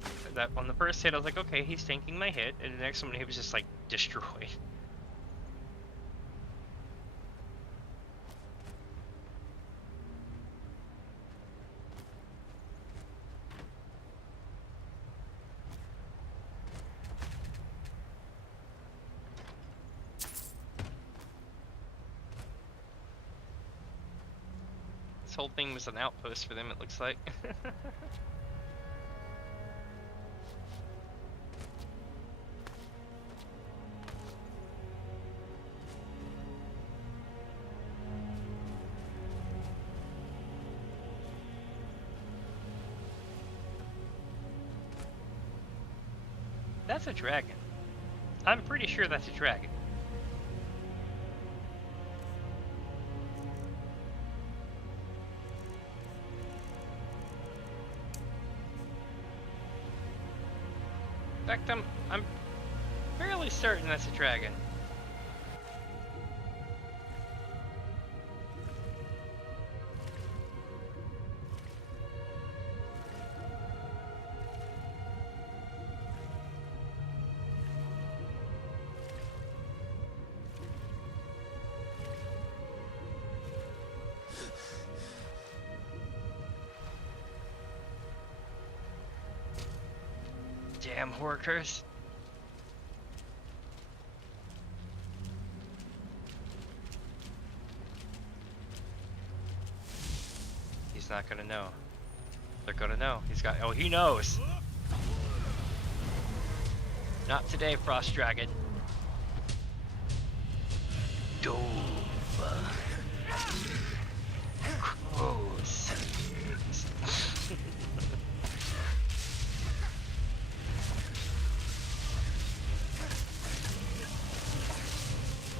on the first hit I was like, okay, he's tanking my hit, and the next one he was just like destroyed. This whole thing was an outpost for them, it looks like. That's a dragon. I'm pretty sure that's a dragon. In fact, I'm fairly certain that's a dragon. Damn horkers. He's not gonna know. They're gonna know. He's got. Oh, he knows. Not today, Frost Dragon. Dovah. Gross.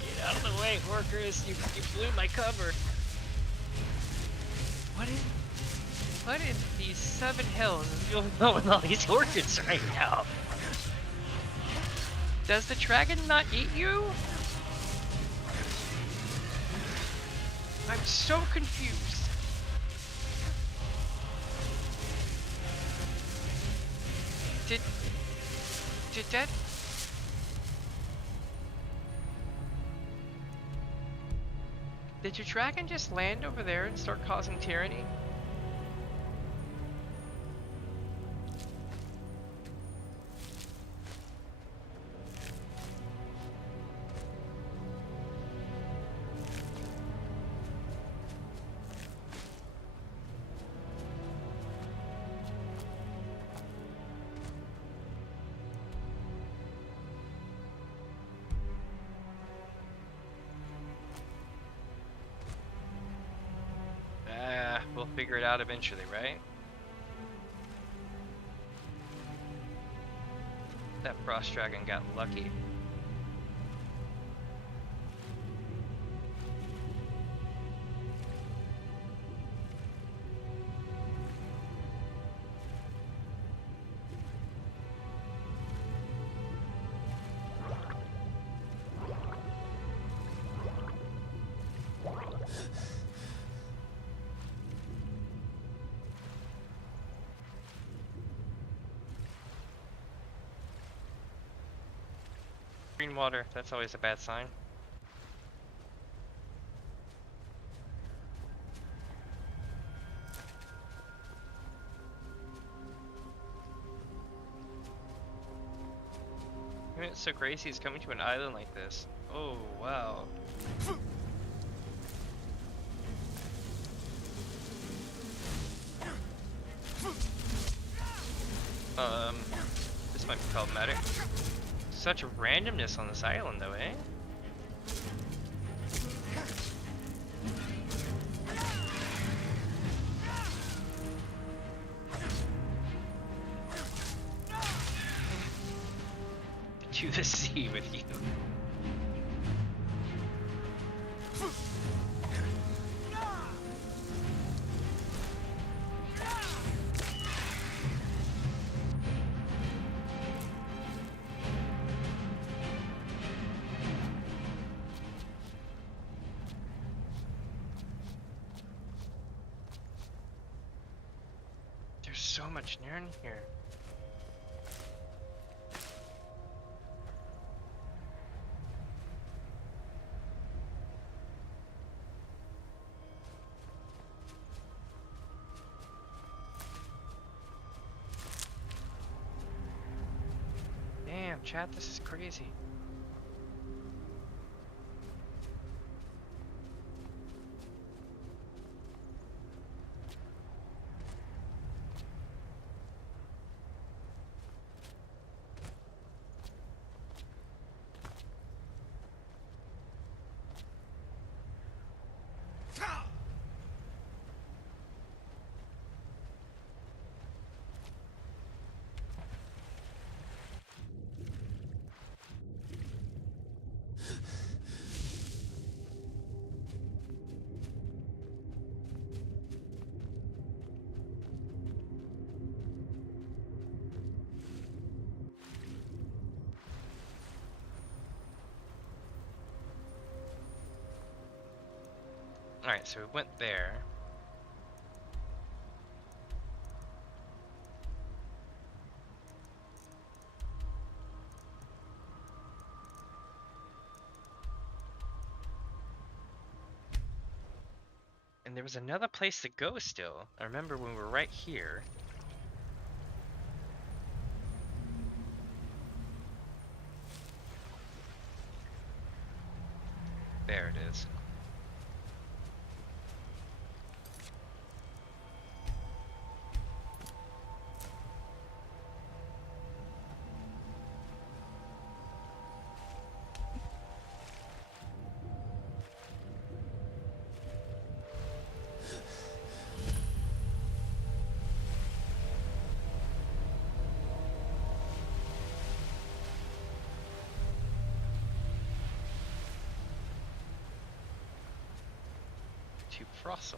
Get out of the way, Horkers! You blew my cover. What in these 7 hills is going on with all these Horkers right now? Does the dragon not eat you? I'm so confused. Did that? Did your dragon just land over there and start causing tyranny? We'll figure it out eventually, right? That Frost Dragon got lucky. Green water, that's always a bad sign. I mean, it's so crazy he's coming to an island like this. Oh, wow. This might be problematic. Such randomness on this island, though, eh? To the sea with you. There's so much Nairn here. Damn, chat, this is crazy. Alright, so we went there. And there was another place to go still. I remember when we were right here. There it is. To Frossel.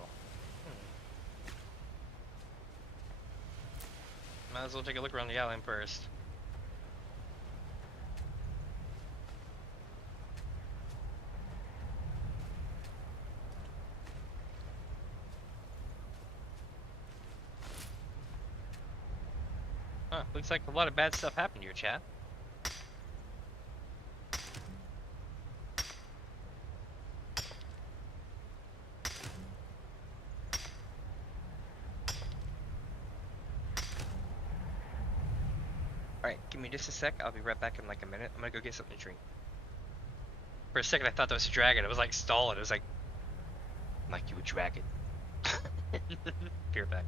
Might as well take a look around the island first. Huh, looks like a lot of bad stuff happened here, chat. Alright, give me just a sec. I'll be right back in like a minute. I'm gonna go get something to drink. For a second, I thought that was a dragon. It was like stalling. It was like you a dragon. Be right back.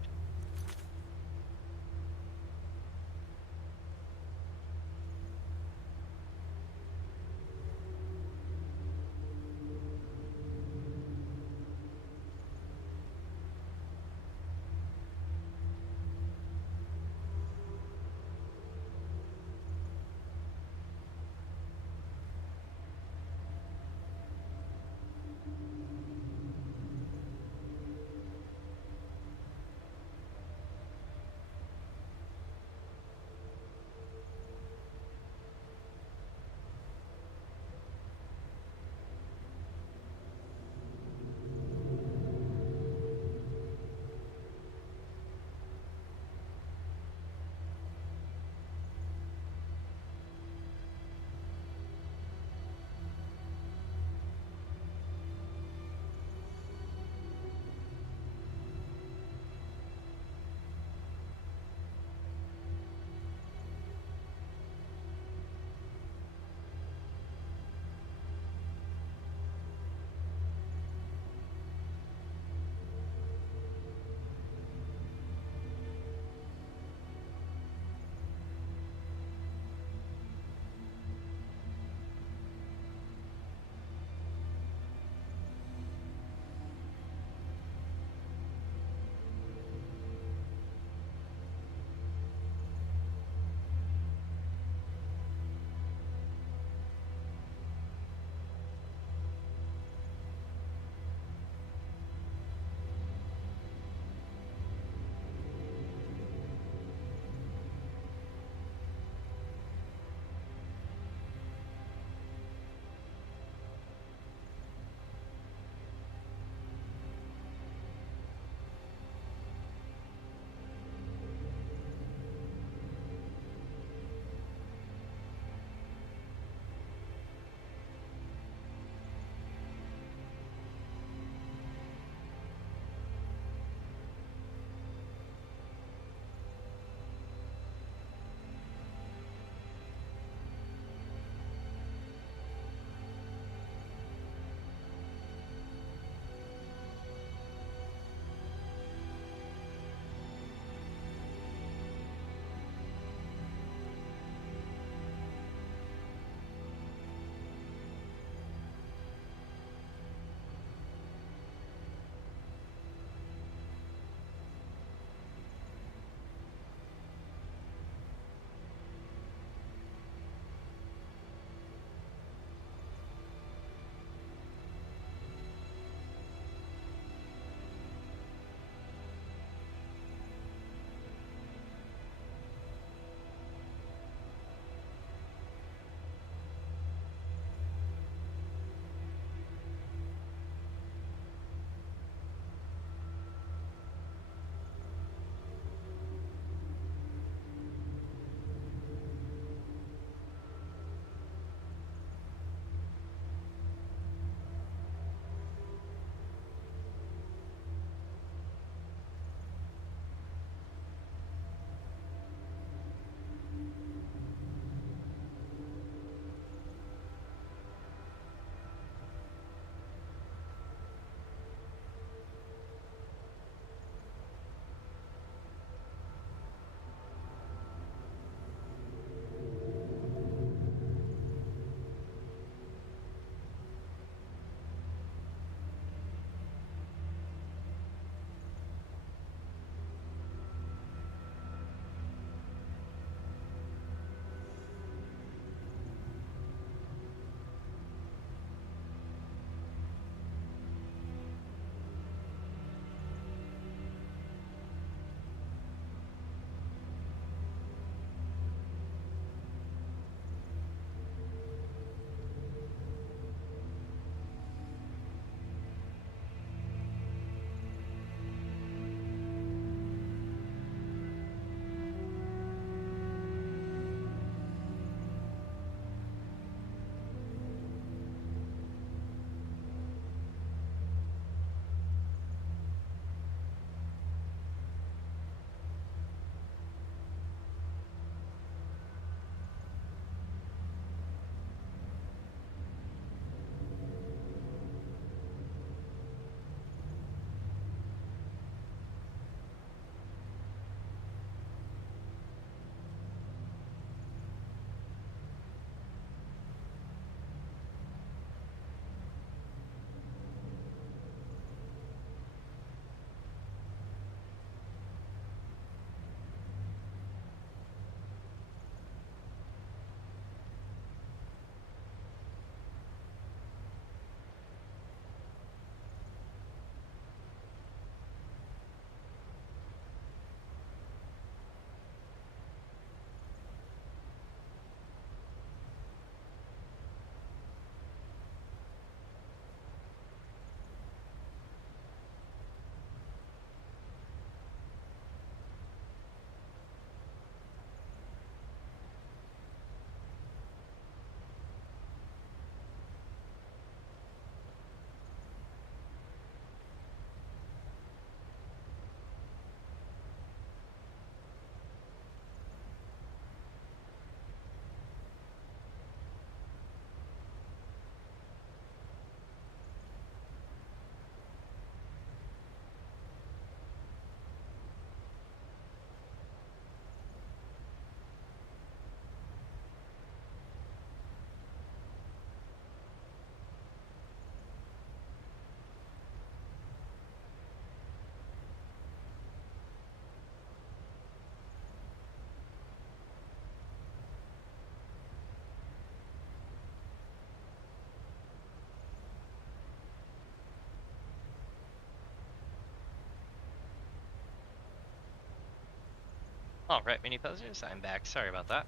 Alright, mini Fuzzers, I'm back. Sorry about that.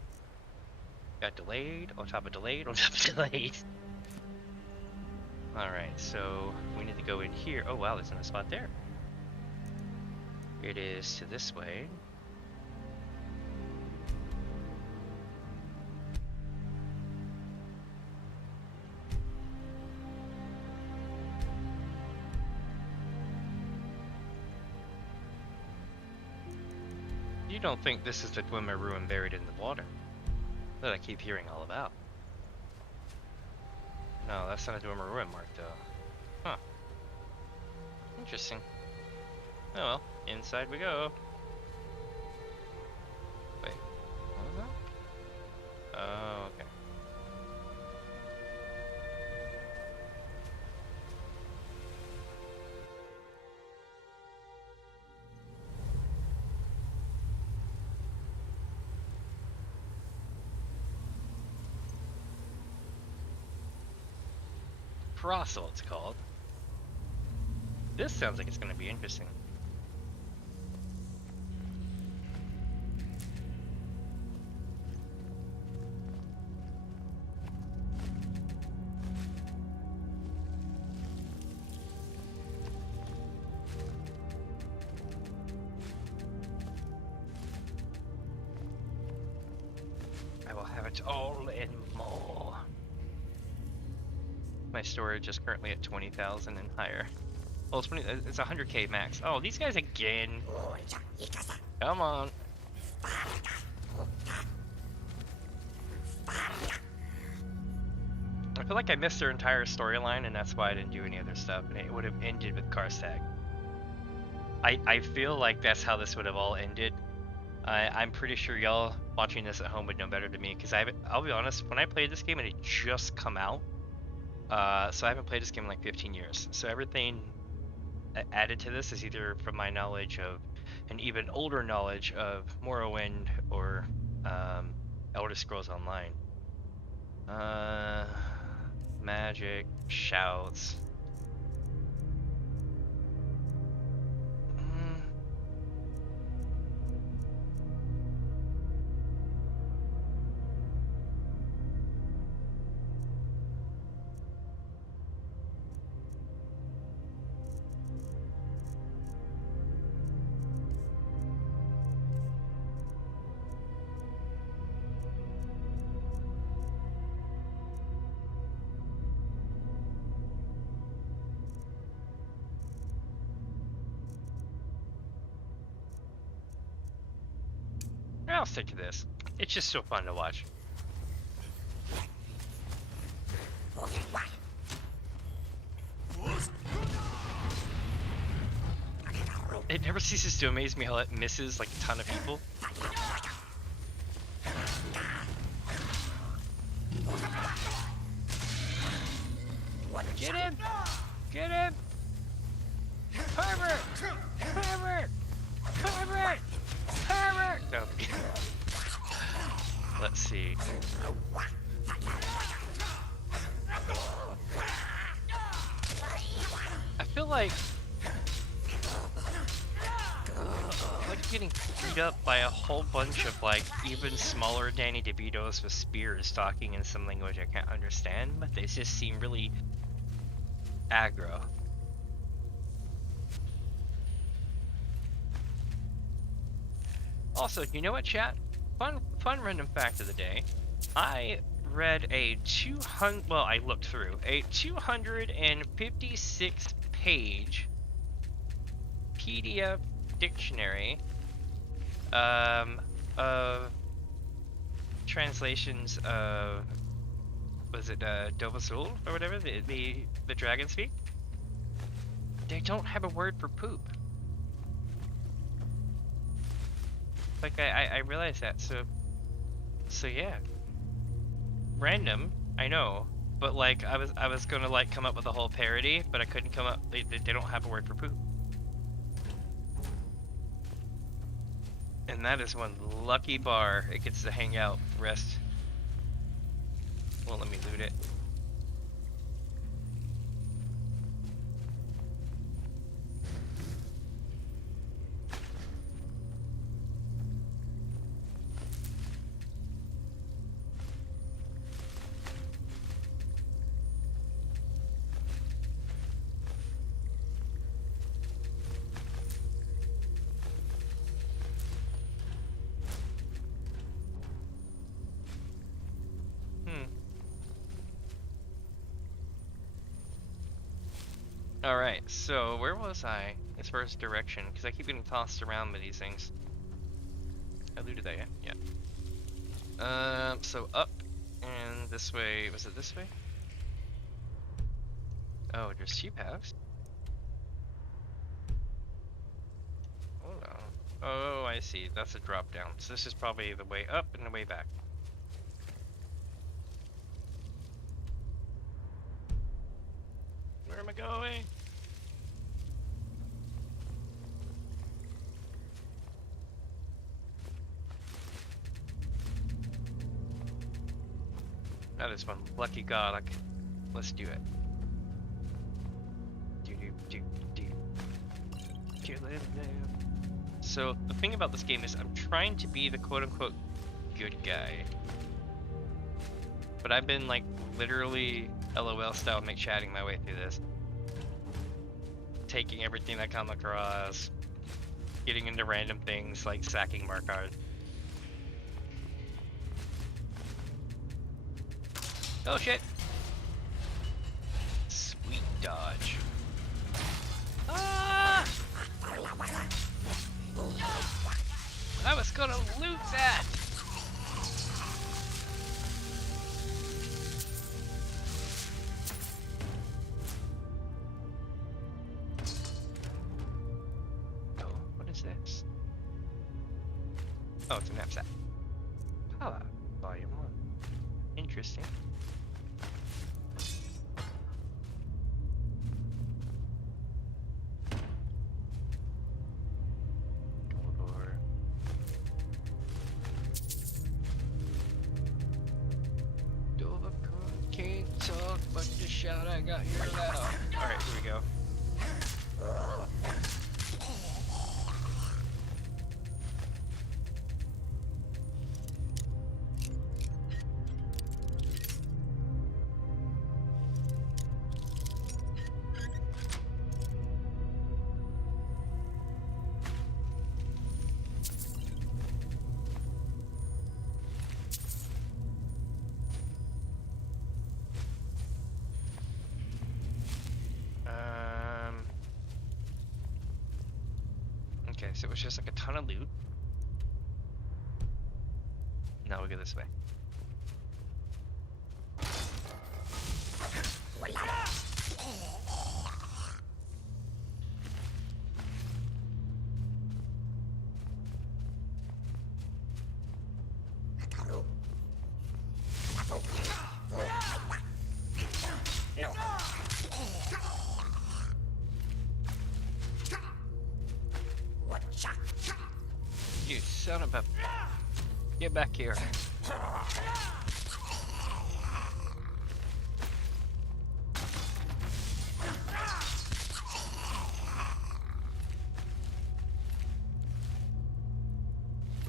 Got delayed, on top of delayed, on top of delayed. Alright, so we need to go in here. Oh wow, there's another spot there. It is to this way. You don't think this is the Dwemer ruin buried in the water that I keep hearing all about? No, that's not a Dwemer ruin mark though. Huh. Interesting. Oh well, inside we go. Wait, what was that? Oh, okay. Colossal, it's called. This sounds like it's going to be interesting. I will have it all and more. My storage is currently at 20,000 and higher. Well, it's 100k max. Oh, these guys again. Come on. I feel like I missed their entire storyline, and that's why I didn't do any other stuff, and it would have ended with Karstag. I feel like that's how this would have all ended. I'm pretty sure y'all watching this at home would know better than me, because I'll be honest, when I played this game, it had just come out. So I haven't played this game in like 15 years. So everything added to this is either from my knowledge of an even older knowledge of Morrowind or Elder Scrolls Online. Magic, shouts. I'll stick to this. It's just so fun to watch. It never ceases to amaze me how it misses like a ton of people. Get him! Get him! Pervert! Pervert! Pervert! Pervert! No. Let's see. I feel like I'm getting beat up by a whole bunch of like even smaller Danny DeVitos with spears talking in some language I can't understand, but they just seem really aggro. Also, you know what, chat? Fun random fact of the day. I read a 256 page PDF dictionary of translations of, was it Dovah-kun or whatever, the dragon speak? They don't have a word for poop. Like I realized that, so yeah. Random, I know, but like I was gonna like come up with a whole parody, but I couldn't come up. They don't have a word for poop. And that is one lucky bar it gets to hang out. The rest won't let me loot it. Alright, so where was I as far as direction? Because I keep getting tossed around with these things. I looted that, yeah? Yeah. So up and this way. Was it this way? Oh, there's two paths. Hold on. Oh, I see. That's a drop down. So this is probably the way up and the way back. Where am I going? That is one lucky god. Let's do it. So the thing about this game is I'm trying to be the quote-unquote good guy, but I've been like literally LOL style chatting my way through this, taking everything I come across, getting into random things like sacking Markard. Oh shit! Sweet dodge. Ah! I was gonna loot that! Oh, what is this? Oh, it's a knapsack. Oh, volume 1. Interesting. Dovah-kun can't talk, but the shout I got here loud. Alright, here we go. Okay, so it was just like a ton of loot. Now we go this way. You son of a... Get back here.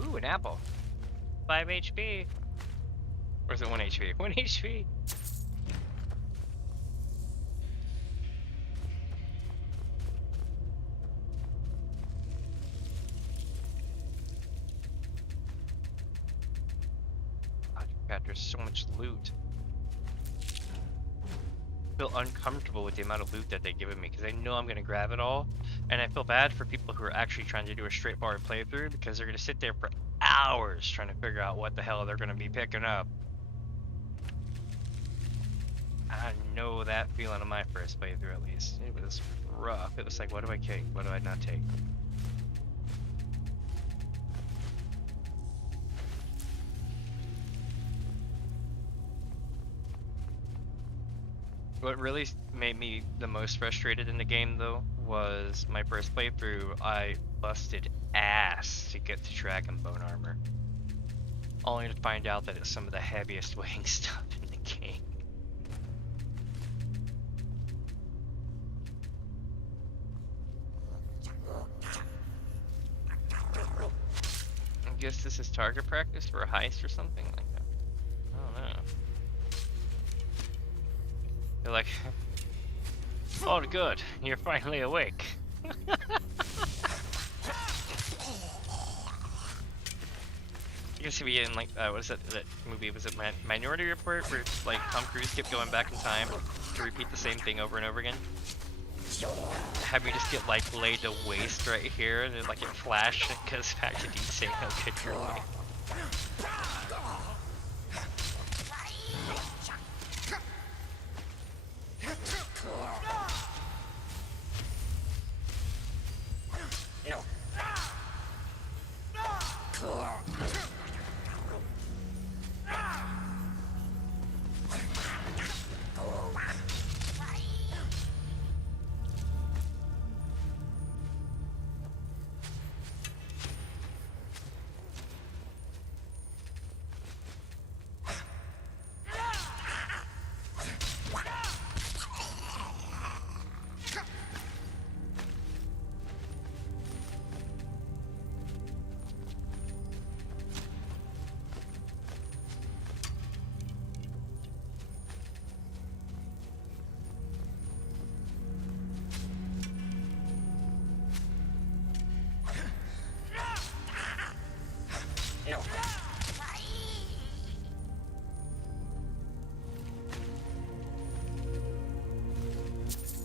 Ooh, an apple. 5 HP. Or is it 1 HP? 1 HP. God, there's so much loot. I feel uncomfortable with the amount of loot that they've given me because I know I'm gonna grab it all, and I feel bad for people who are actually trying to do a straightforward playthrough because they're gonna sit there for hours trying to figure out what the hell they're gonna be picking up. I know that feeling on my first playthrough, at least. It was rough. It was like, what do I take? What do I not take? What really made me the most frustrated in the game, though, was my first playthrough. I busted ass to get to Dragon Bone armor, only to find out that it's some of the heaviest weighing stuff in the game. I guess this is target practice for a heist or something like that. I don't know. They're like, oh good, you're finally awake. I guess we in like, what is that movie, was it Minority Report, where like Tom Cruise kept going back in time to repeat the same thing over and over again? have me just get like laid to waste right here, and then like it flashed and it goes back to Dean saying how good you're doing.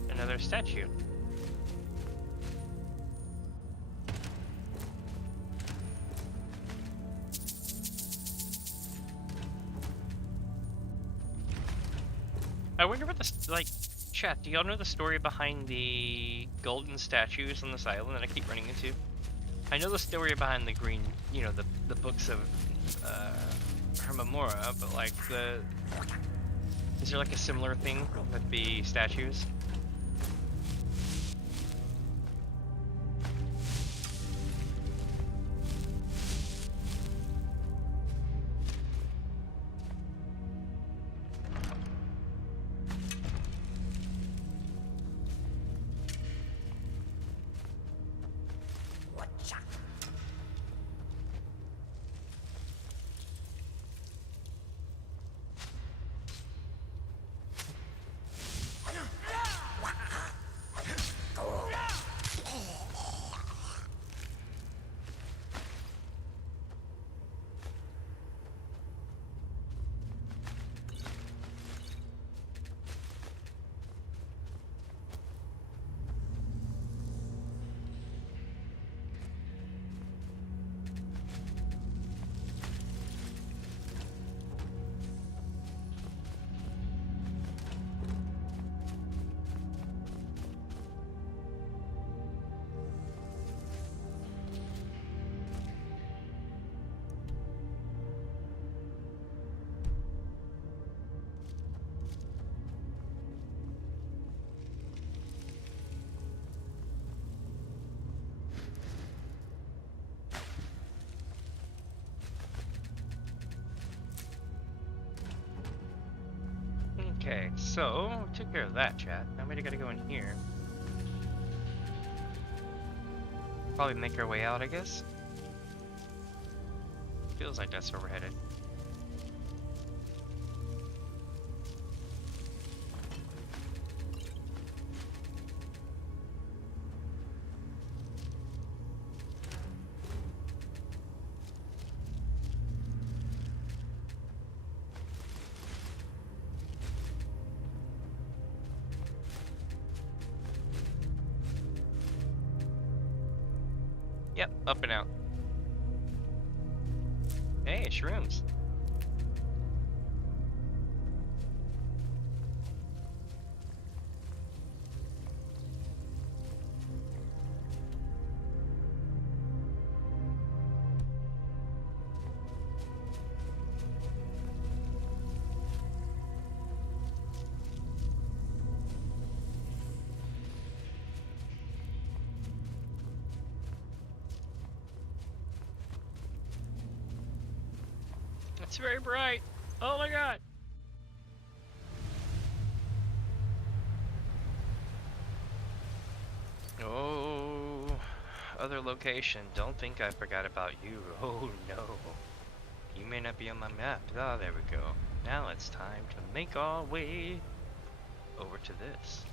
Another statue. I wonder what chat, do y'all know the story behind the golden statues on this island that I keep running into? I know the story behind the green, you know, the books of Hermamora, but like is there like a similar thing with the statues? Okay, so we took care of that, chat. Now we gotta go in here. Probably make our way out, I guess. Feels like that's where we're headed. Yep, up and out. Hey, shrooms. It's very bright. Oh my god. Oh, other location. Don't think I forgot about you. Oh no. You may not be on my map. Ah, there we go. Now it's time to make our way over to this.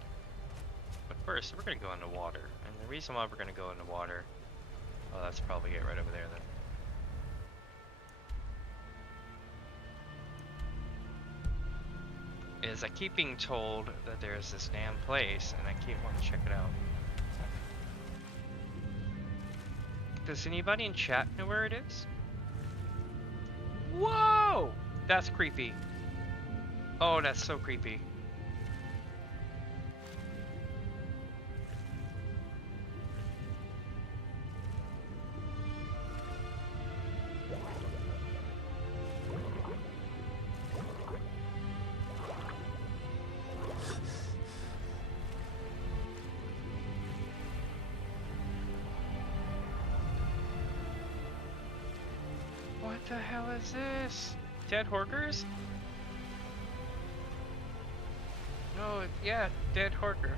But first, we're gonna go into water. And the reason why we're gonna go into water, oh, that's probably it right over there then. is I keep being told that there's this damn place, and I keep wanting to check it out. Does anybody in chat know where it is? Whoa! That's creepy. Oh, that's so creepy. What the hell is this? Dead Horkers? No, yeah, dead Horker.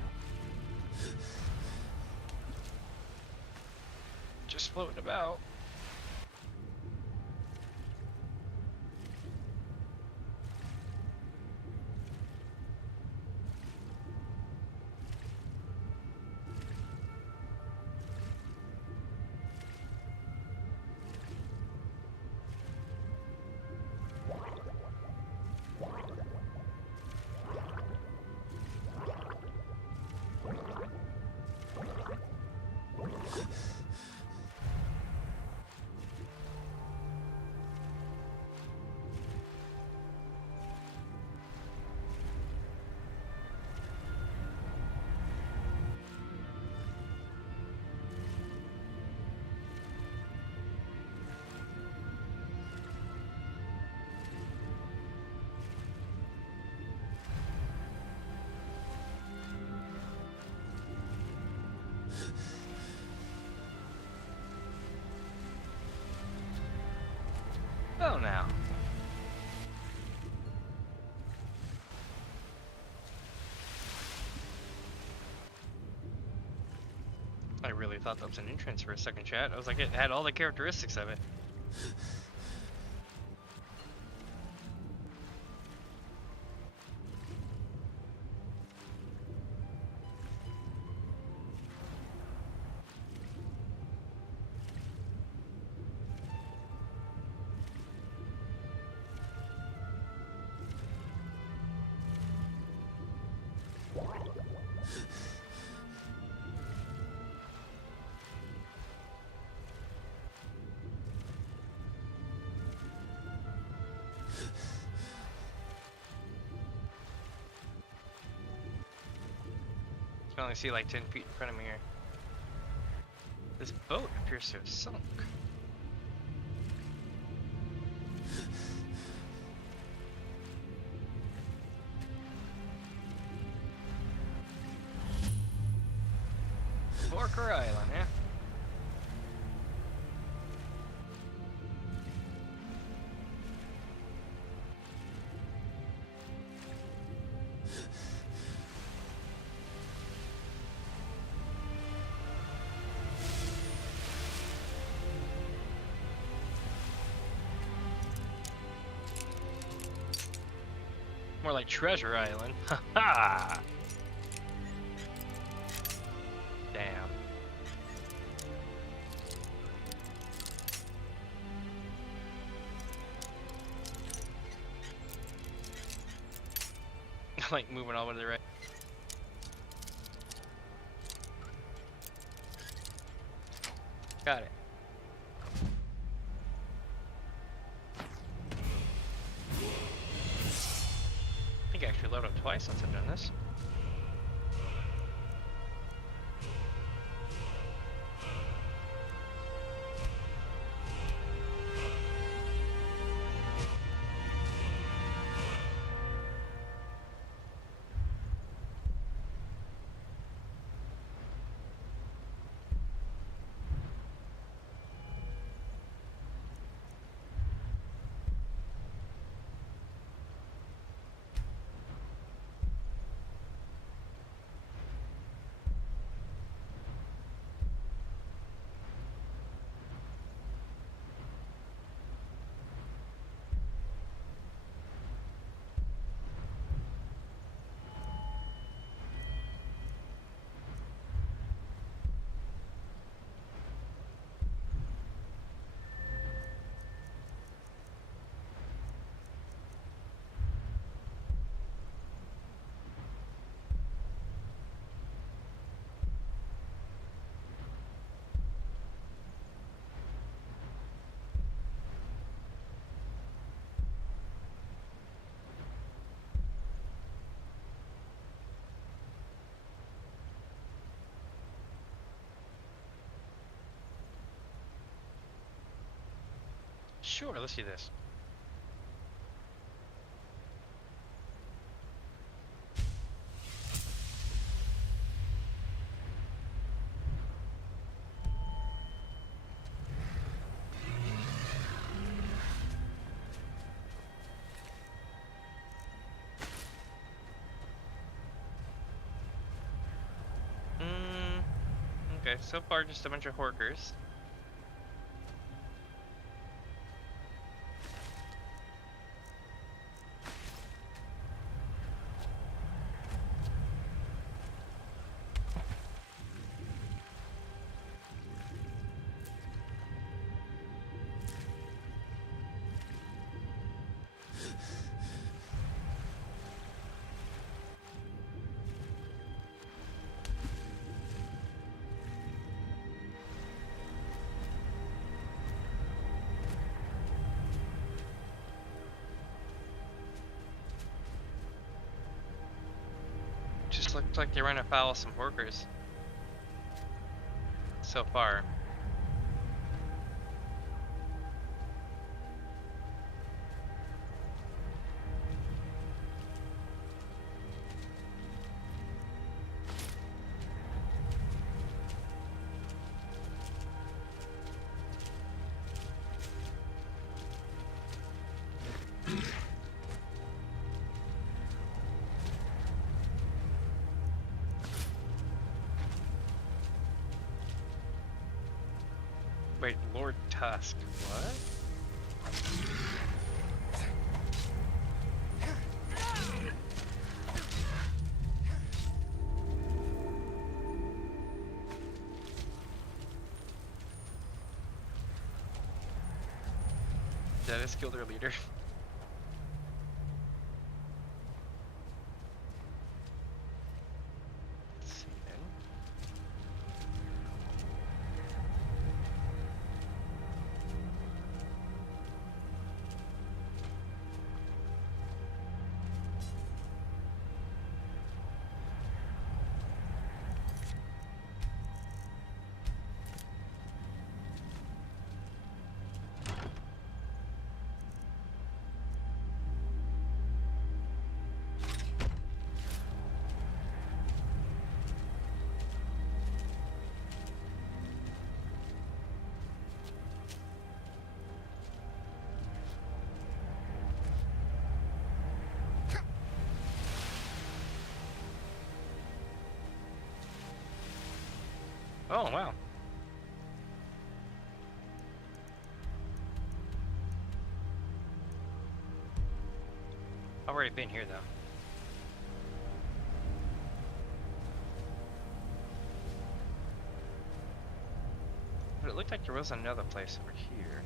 Just floating about. Oh, now. I really thought that was an entrance for a second, chat. I was like, it had all the characteristics of it. I can only see like 10 feet in front of me here. This boat appears to have sunk. Borker Island, yeah. More like Treasure Island. Ha ha! Damn. Like moving all the way to the right. Got it. I think I actually loaded up twice since I've done this. Sure, let's do this. Okay, so far just a bunch of horkers. Just looks like they ran afoul of some horkers. So far. Wait, Lord Tusk, what? Dennis killed their leader. Let's see then. Oh, wow. I've already been here, though. But it looked like there was another place over here.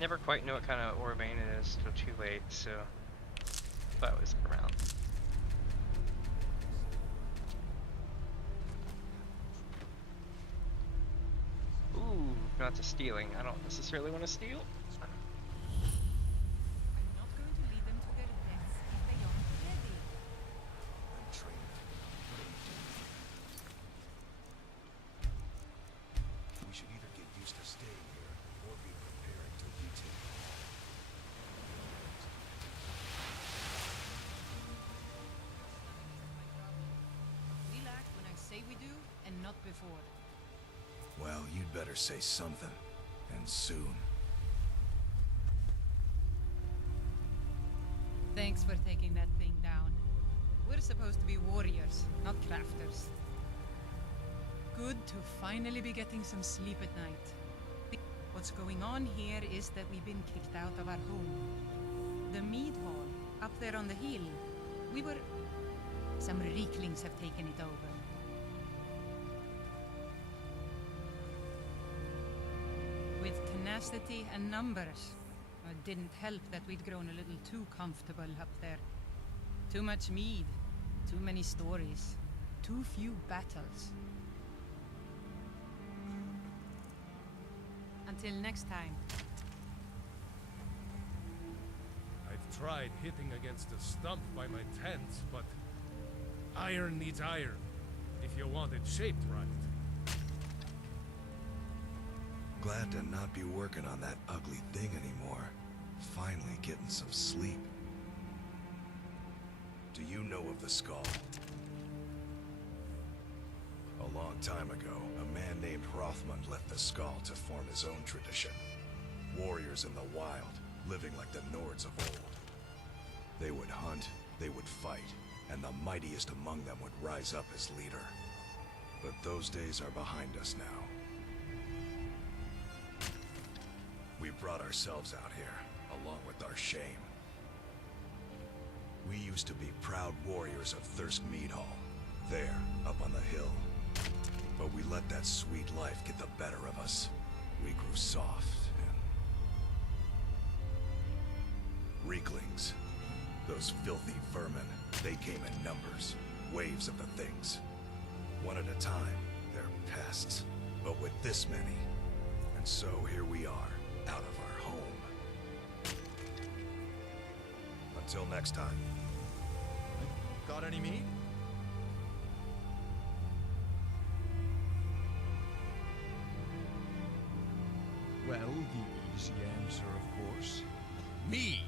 Never quite know what kind of ore vein it is till too late, so thought it was around. Ooh, not to stealing. I don't necessarily want to steal. I'm not going to lead them to their deaths if they aren't ready. I'm trained. We should either get used to staying here or be prepared to retake. We'll act when I say we do, and not before. Well, you'd better say something. And soon. Thanks for taking that thing down. We're supposed to be warriors, not crafters. good to finally be getting some sleep at night. What's going on here is that we've been kicked out of our home. The mead hall, up there on the hill, some Reeklings have taken it over. With tenacity and numbers. It didn't help that we'd grown a little too comfortable up there. Too much mead, too many stories, too few battles. Until next time. I've tried hitting against a stump by my tent, but iron needs iron, if you want it shaped right. Glad to not be working on that ugly thing anymore. Finally getting some sleep. Do you know of the skull? A long time ago, a man named Rothmund left the skull to form his own tradition. Warriors in the wild, living like the Nords of old. They would hunt, they would fight, and the mightiest among them would rise up as leader. But those days are behind us now. We brought ourselves out here, along with our shame. We used to be proud warriors of Thirsk Mead Hall, there, up on the hill. But we let that sweet life get the better of us. We grew soft and... Reeklings. Those filthy vermin, they came in numbers, waves of the things. One at a time, they're pests, but with this many. And so here we are, out of our home. Until next time. Got any meat? Well, the easy answer, of course. Mead!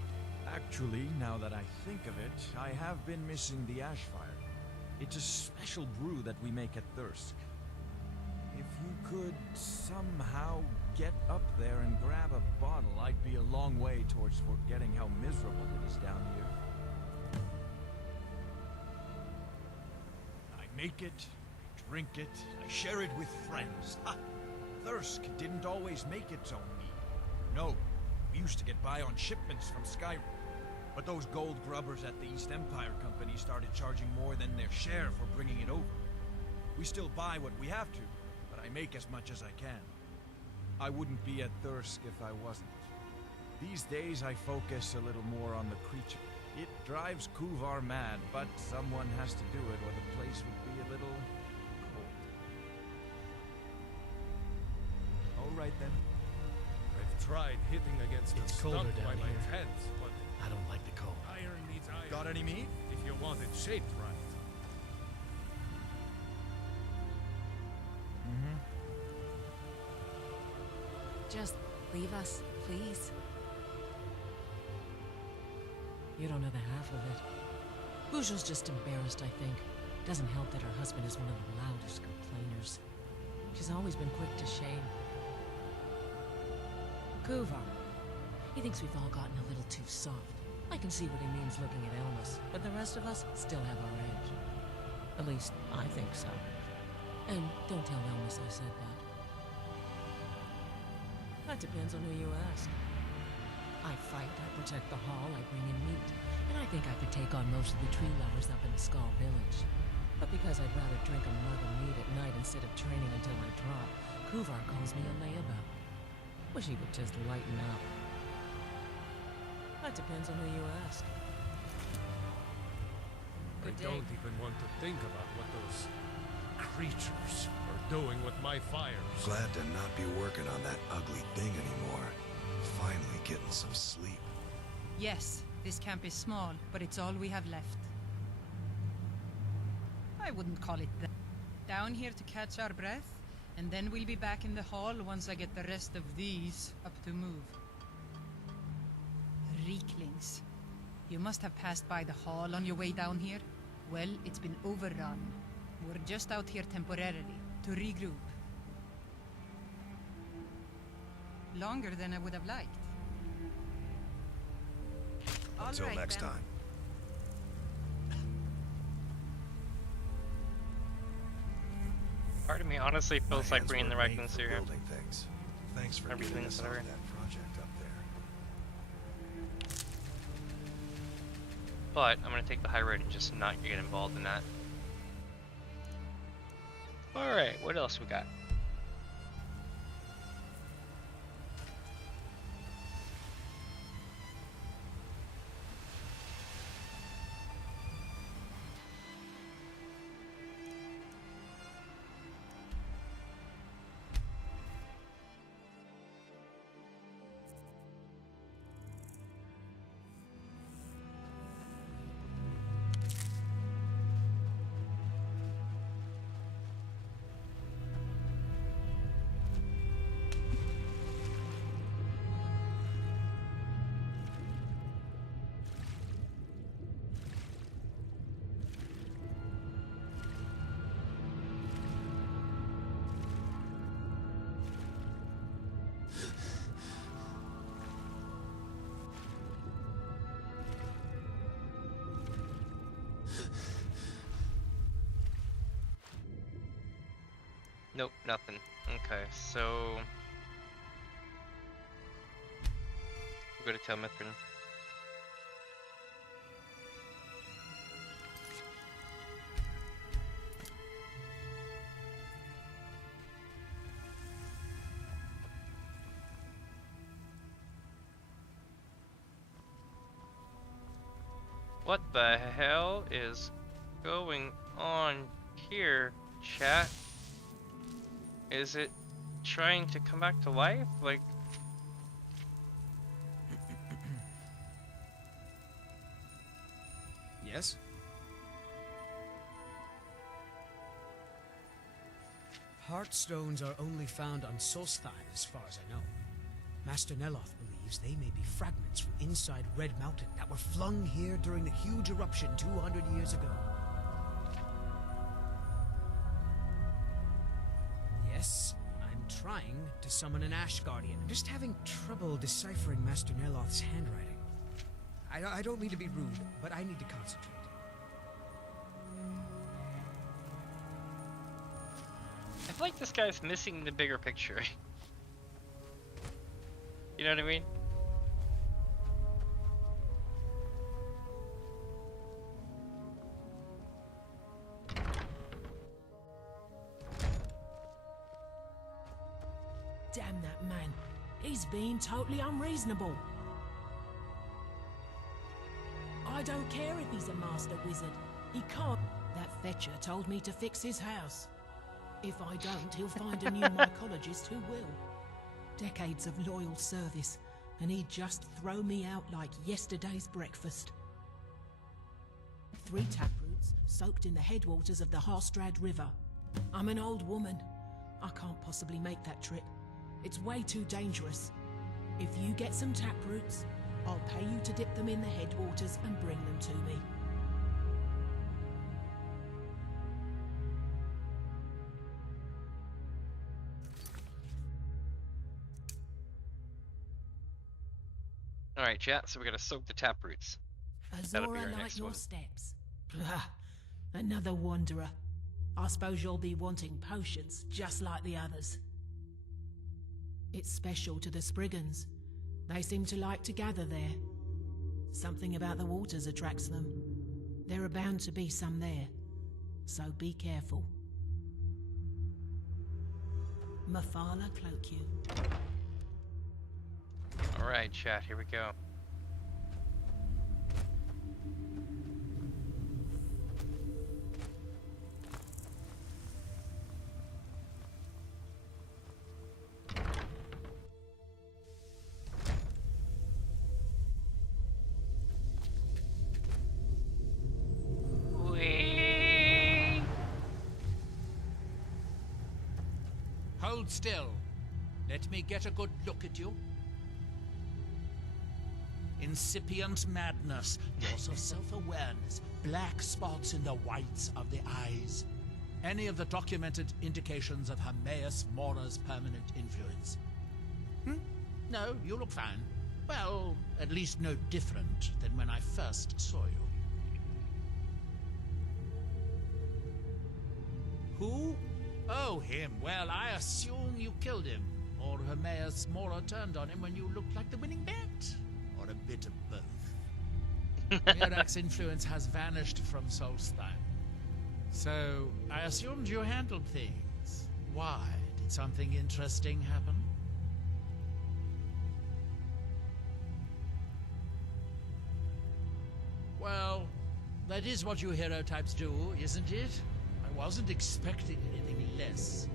Actually, now that I think of it, I have been missing the Ashfire. It's a special brew that we make at Thirsk. If you could somehow get up there and grab a bottle, I'd be a long way towards forgetting how miserable it is down here. I make it, drink it, I share it with friends. Ha! Thirsk didn't always make its own mead. No, we used to get by on shipments from Skyrim. But those gold grubbers at the East Empire Company started charging more than their share for bringing it over. We still buy what we have to, but I make as much as I can. I wouldn't be at Thirsk if I wasn't. These days I focus a little more on the creature. It drives Kuvar mad, but someone has to do it or the place would be a little cold. All right then. I've tried hitting against a It's colder stump by down my here. tent, but I don't like the cold. iron needs iron. Got any meat? If you want it shaped right. Just leave us, please. You don't know the half of it. Bujo's just embarrassed, I think. Doesn't help that her husband is one of the loudest complainers. She's always been quick to shame. Kuvar. He thinks we've all gotten a little too soft. I can see what he means looking at Elmas, but the rest of us still have our edge. At least, I think so. And don't tell Elmas I said that. That depends on who you ask. I fight, I protect the hall, I bring in meat, and I think I could take on most of the tree lovers up in the Skull Village. But because I'd rather drink a mug of meat at night instead of training until I drop, Kuvar calls me a layabout. Wish he would just lighten up. That depends on who you ask. I Good day. don't even want to think about what those creatures are doing with my fires. Glad to not be working on that ugly thing anymore. Finally getting some sleep. Yes, this camp is small, but it's all we have left. I wouldn't call it that. Down here to catch our breath, and then we'll be back in the hall once I get the rest of these up to move. Reeklings. You must have passed by the hall on your way down here. Well, it's been overrun. We're just out here temporarily, to regroup. Longer than I would have liked. Until All right, next then. time. Part of me honestly My feels like hands we're in the were right made things for here. building things. Thanks for getting Everything's us on alright. that project up there. But I'm gonna take the high road and just not get involved in that. Alright, what else we got? Nope, nothing. Okay, so we'll go to Telmithrin. What the hell is going on here, chat? Is it trying to come back to life? Like, Yes? Heartstones are only found on Solstheim, as far as I know. Master Neloth believes they may be fragments from inside Red Mountain that were flung here during the huge eruption 200 years ago. Yes, I'm trying to summon an Ash Guardian. I'm just having trouble deciphering Master Neloth's handwriting. I don't mean to be rude, but I need to concentrate. I feel like this guy's missing the bigger picture. You know what I mean? Damn that man. He's being totally unreasonable. I don't care if he's a master wizard. He can't. That fetcher told me to fix his house. If I don't, he'll find a new mycologist who will. Decades of loyal service, and he'd just throw me out like yesterday's breakfast. 3 taproots soaked in the headwaters of the Harstrad River. I'm an old woman. I can't possibly make that trip. It's way too dangerous. If you get some taproots, I'll pay you to dip them in the headwaters and bring them to me. Alright, chat, so we gotta soak the taproots. That'll be our Azora like next your one. steps. Blah, another wanderer. I suppose you'll be wanting potions, just like the others. It's special to the Spriggans. They seem to like to gather there. Something about the waters attracts them. There are bound to be some there, so be careful. Mafala cloak you. Alright, chat, here we go. Whee! Hold still. Let me get a good look at you. Incipient madness, loss of self-awareness, black spots in the whites of the eyes. Any of the documented indications of Hermaeus Mora's permanent influence. No, you look fine. Well, at least no different than when I first saw you. Who Oh, him. Well, I assume you killed him. Or Hermaeus Mora turned on him when you looked like the winning bet. Or a bit of both. Mirak's influence has vanished from Solstheim. So, I assumed you handled things. Why? Did something interesting happen? Well, that is what you hero types do, isn't it? I wasn't expecting anything less.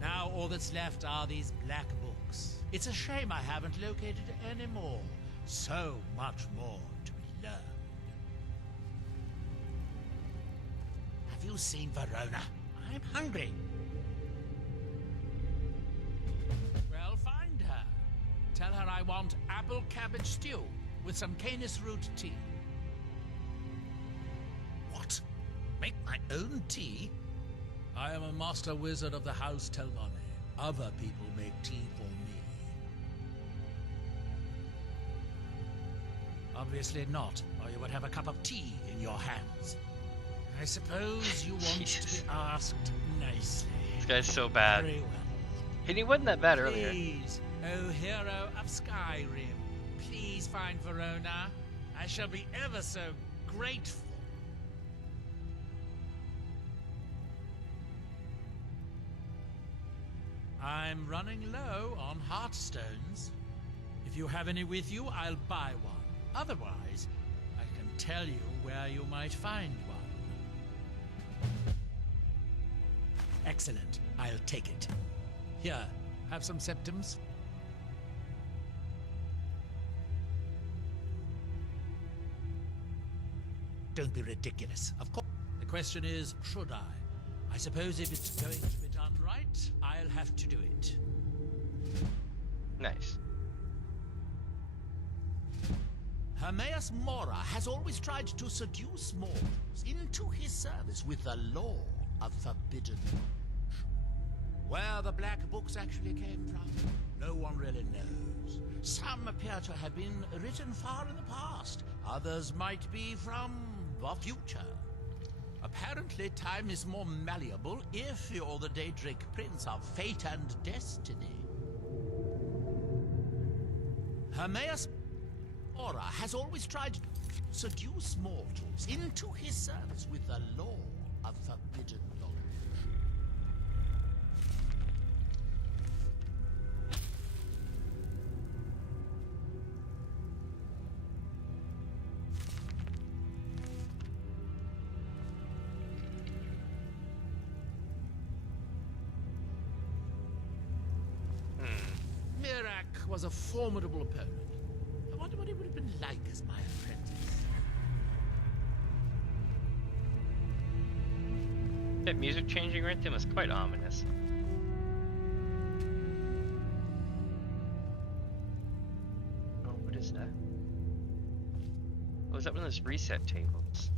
Now all that's left are these black books. It's a shame I haven't located any more. So much more to be learned. Have you seen Verona? I'm hungry. Well, find her. Tell her I want apple cabbage stew with some canis root tea. What? Make my own tea? I am a master wizard of the House Telmane. Other people make tea for me. Obviously not, or you would have a cup of tea in your hands. I suppose you want to be asked nicely. This guy's so bad. Very well. And he wasn't that bad earlier. Please, O hero of Skyrim, please find Verona. I shall be ever so grateful. I'm running low on heartstones. If you have any with you, I'll buy one. Otherwise, I can tell you where you might find one. Excellent. I'll take it. Here, have some septums. Don't be ridiculous. Of course. The question is, should I? I suppose if it's going to be done right, I'll have to do it. Nice. Hermaeus Mora has always tried to seduce mortals into his service with the law of forbidden knowledge. Where the black books actually came from, no one really knows. Some appear to have been written far in the past. Others might be from the future. Apparently, time is more malleable if you're the Daedric Prince of Fate and Destiny. Hermaeus Mora has always tried to seduce mortals into his service with the law of forbidden knowledge. Mirak was a formidable opponent. I wonder what it would have been like as my apprentice. That music changing right there was quite ominous. Oh, what is that? Oh, is that one of those reset tables?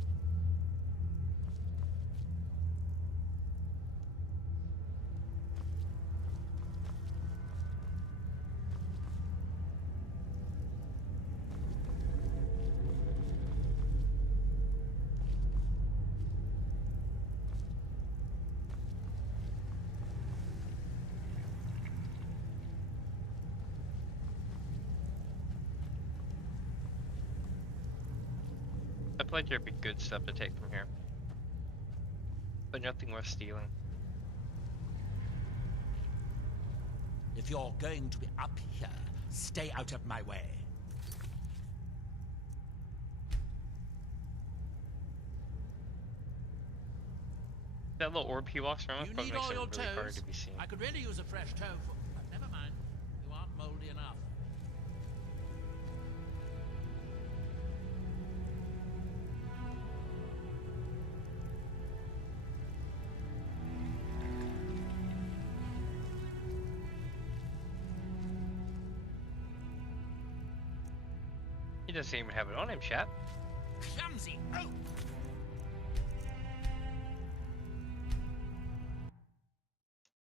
I feel like there'd be good stuff to take from here, but nothing worth stealing. If you're going to be up here, stay out of my way. That little orb he walks around with You probably need makes all it your really hard toes. to be seen. I could really use a fresh toe. But never mind. You aren't moldy enough. He doesn't even have it on him, chat. Clumsy oaf!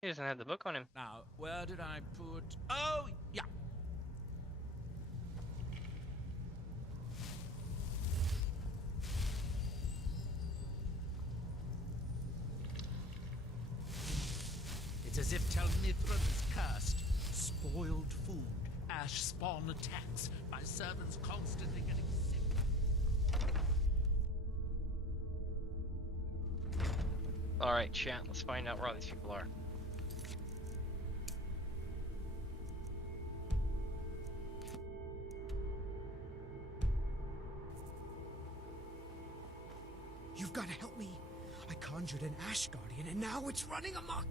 He doesn't have the book on him. Now, where did I put... Oh, yeah. It's as if Telmithrin is cursed. Spoiled food, ash spawn attacks, my servants constantly getting sick. Alright, chat, let's find out where all these people are. You've got to help me. I conjured an Ash Guardian, and now it's running amok.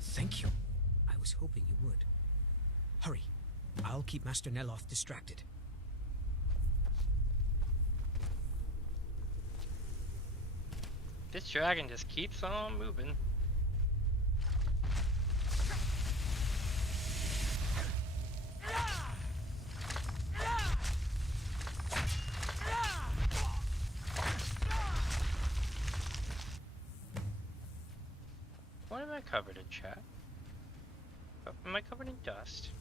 Thank you. I was hoping you would. Hurry. I'll keep Master Neloth distracted. This dragon just keeps on moving. What am I covered in, chat? Oh, am I covered in dust?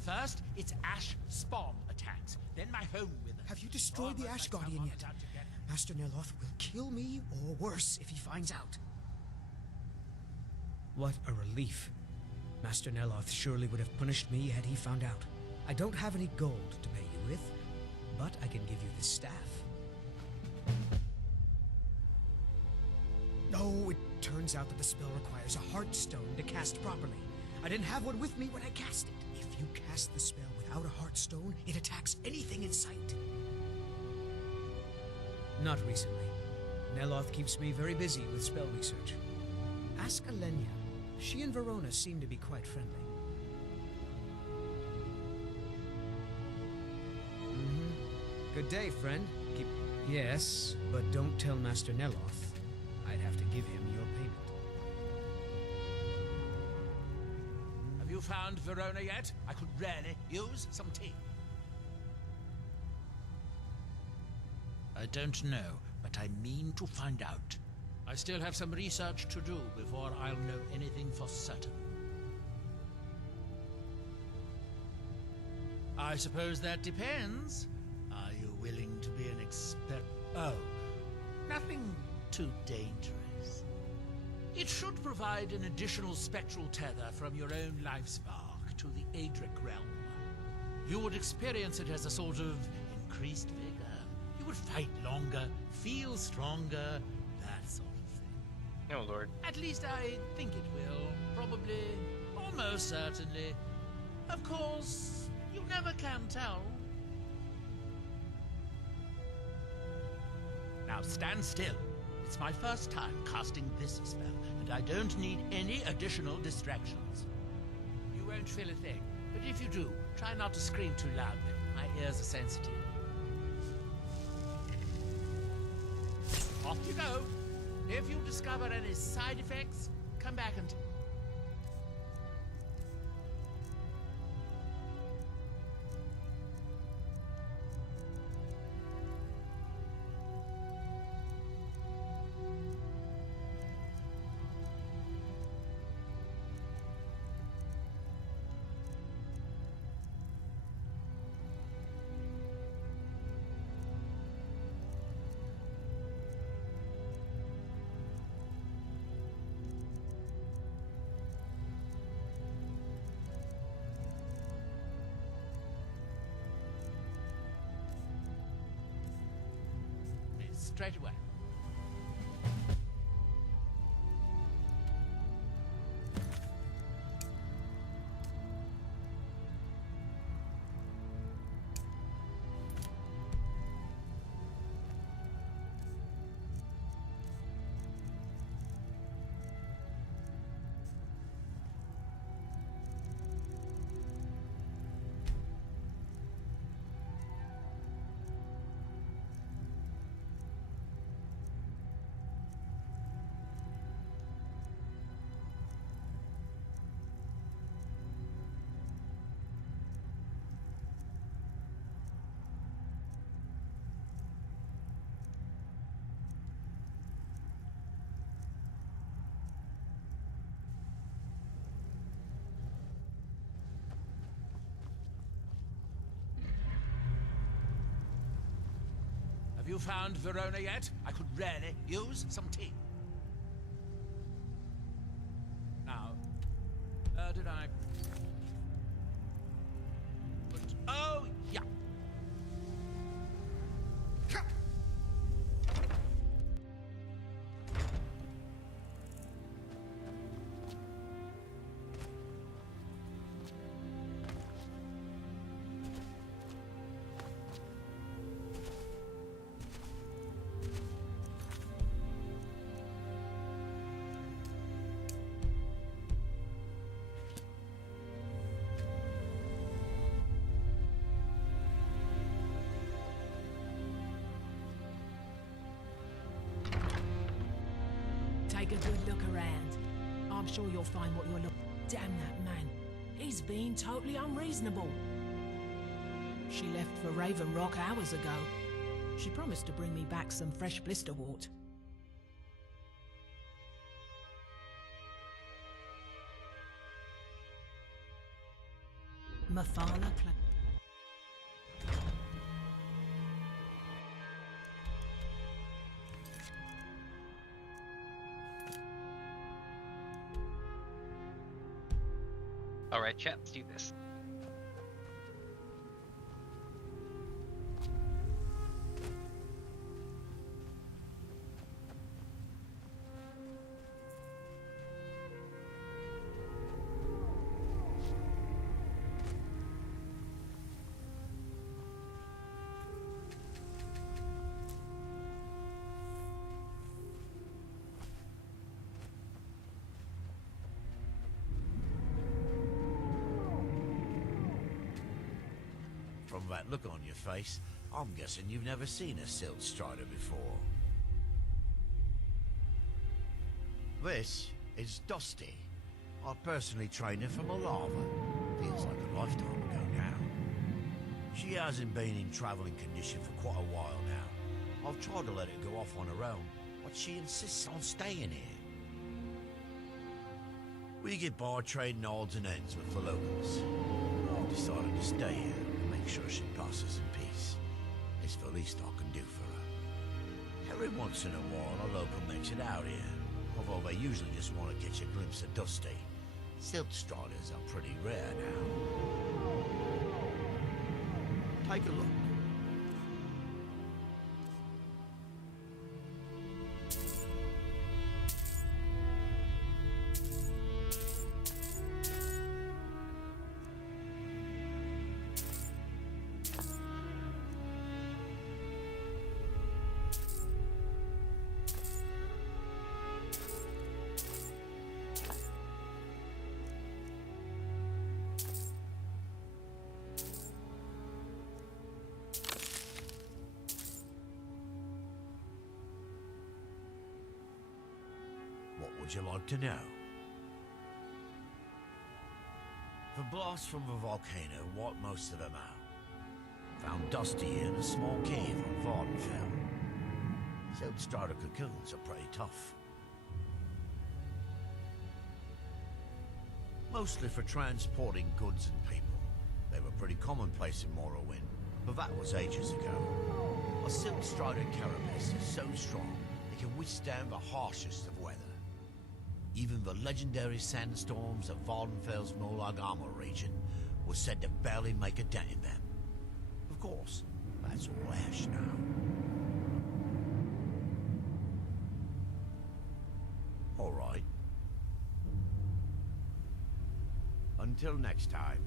First, it's ash spawn attacks, then my home withers. Have you destroyed the Ash Guardian yet? Master Neloth will kill me, or worse, if he finds out. What a relief. Master Neloth surely would have punished me had he found out. I don't have any gold to pay you with, but I can give you this staff. Oh, it turns out that the spell requires a Heartstone to cast properly. I didn't have one with me when I cast it. If you cast the spell without a Heartstone, it attacks anything in sight. Not recently. Neloth keeps me very busy with spell research. Ask Alenia. She and Verona seem to be quite friendly. Good day, friend. Yes, but don't tell Master Neloth. I'd have to give him your payment. Have you found Verona yet? I could really use some tea. I don't know, but I mean to find out. I still have some research to do before I'll know anything for certain. I suppose that depends. Are you willing to be an Oh, nothing too dangerous. It should provide an additional spectral tether from your own life spark to the Adric realm. You would experience it as a sort of increased vigor. You would fight longer, feel stronger, that sort of thing. Oh, Lord. At least I think it will. Probably. Almost certainly. Of course, you never can tell. Now stand still. It's my first time casting this spell, and I don't need any additional distractions. You won't feel a thing, but if you do, try not to scream too loudly. My ears are sensitive. Off you go. If you discover any side effects, come back and... straight away. Newfound Verona yet? I could really use some tea. Now, where did I... Oh, yeah. Take a good look around. I'm sure you'll find what you're looking. Damn that man. He's being totally unreasonable. She left for Raven Rock hours ago. She promised to bring me back some fresh blisterwort. Mafala Cla... Alright, chat, let's do this. From that look on your face, I'm guessing you've never seen a Silt Strider before. This is Dusty. I personally trained her from a lava. Feels like a lifetime ago now. She hasn't been in traveling condition for quite a while now. I've tried to let her go off on her own, but she insists on staying here. We get by trading odds and ends with the locals. I've decided to stay here. Sure she passes in peace. It's the least I can do for her. Every once in a while a local makes it out here, although they usually just want to catch a glimpse of Dusty. Silt Striders are pretty rare now. Take a look. What would you like to know? The blast from the volcano wiped most of them out. Found Dusty in a small cave on Vardenfell. Silt Strider cocoons are pretty tough. Mostly for transporting goods and people. They were pretty commonplace in Morrowind, but that was ages ago. A Silt Strider carapace is so strong it can withstand the harshest of weather. Even the legendary sandstorms of Vardenfell's Molag Armor region were said to barely make a dent in them. Of course, that's all ash now. All right. Until next time.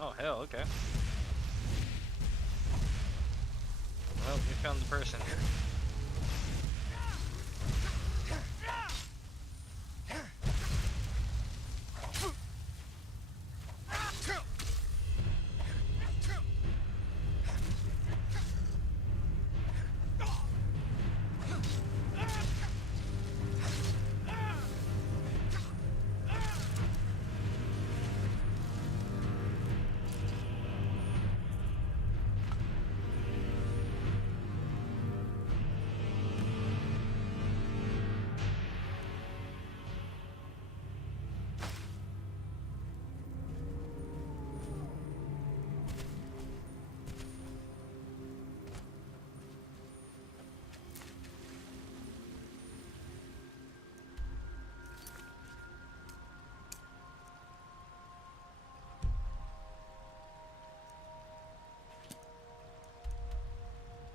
Oh, hell, okay. Well, we found the person.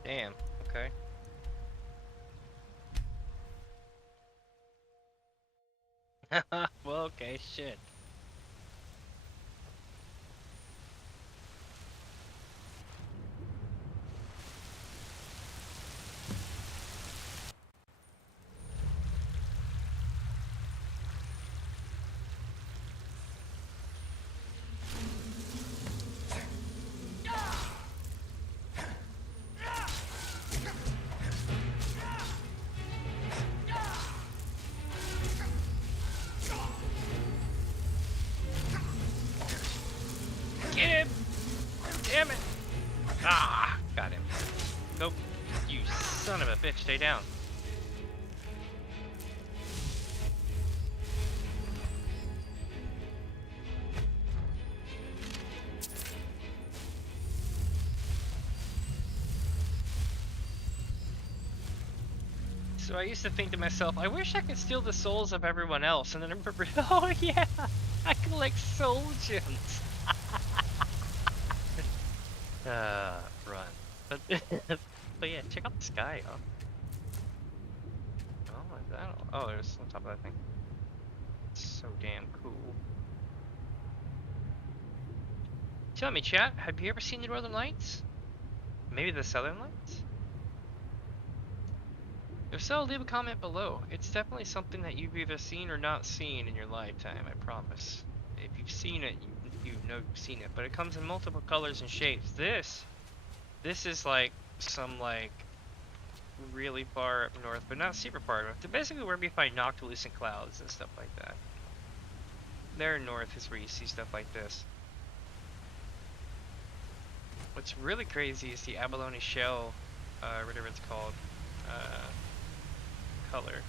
Damn, okay. Well, okay, shit. Get him! Damn it! Ah, got him. Nope. You son of a bitch, stay down. So I used to think to myself, I wish I could steal the souls of everyone else, and then I remembered, oh yeah, I collect soul gems. Run. But, but yeah, check out the sky, huh? Oh, is that all? Oh, it's on top of that thing. It's so damn cool. Tell me, chat, have you ever seen the Northern Lights? Maybe the Southern Lights? If so, leave a comment below. It's definitely something that you've either seen or not seen in your lifetime, I promise. If you've seen it, you know you've seen it, but it comes in multiple colors and shapes. This is like some like really far up north, but not super far north. Basically where we find noctilucent clouds and stuff like that. There north is where you see stuff like this. What's really crazy is the abalone shell, whatever it's called, color.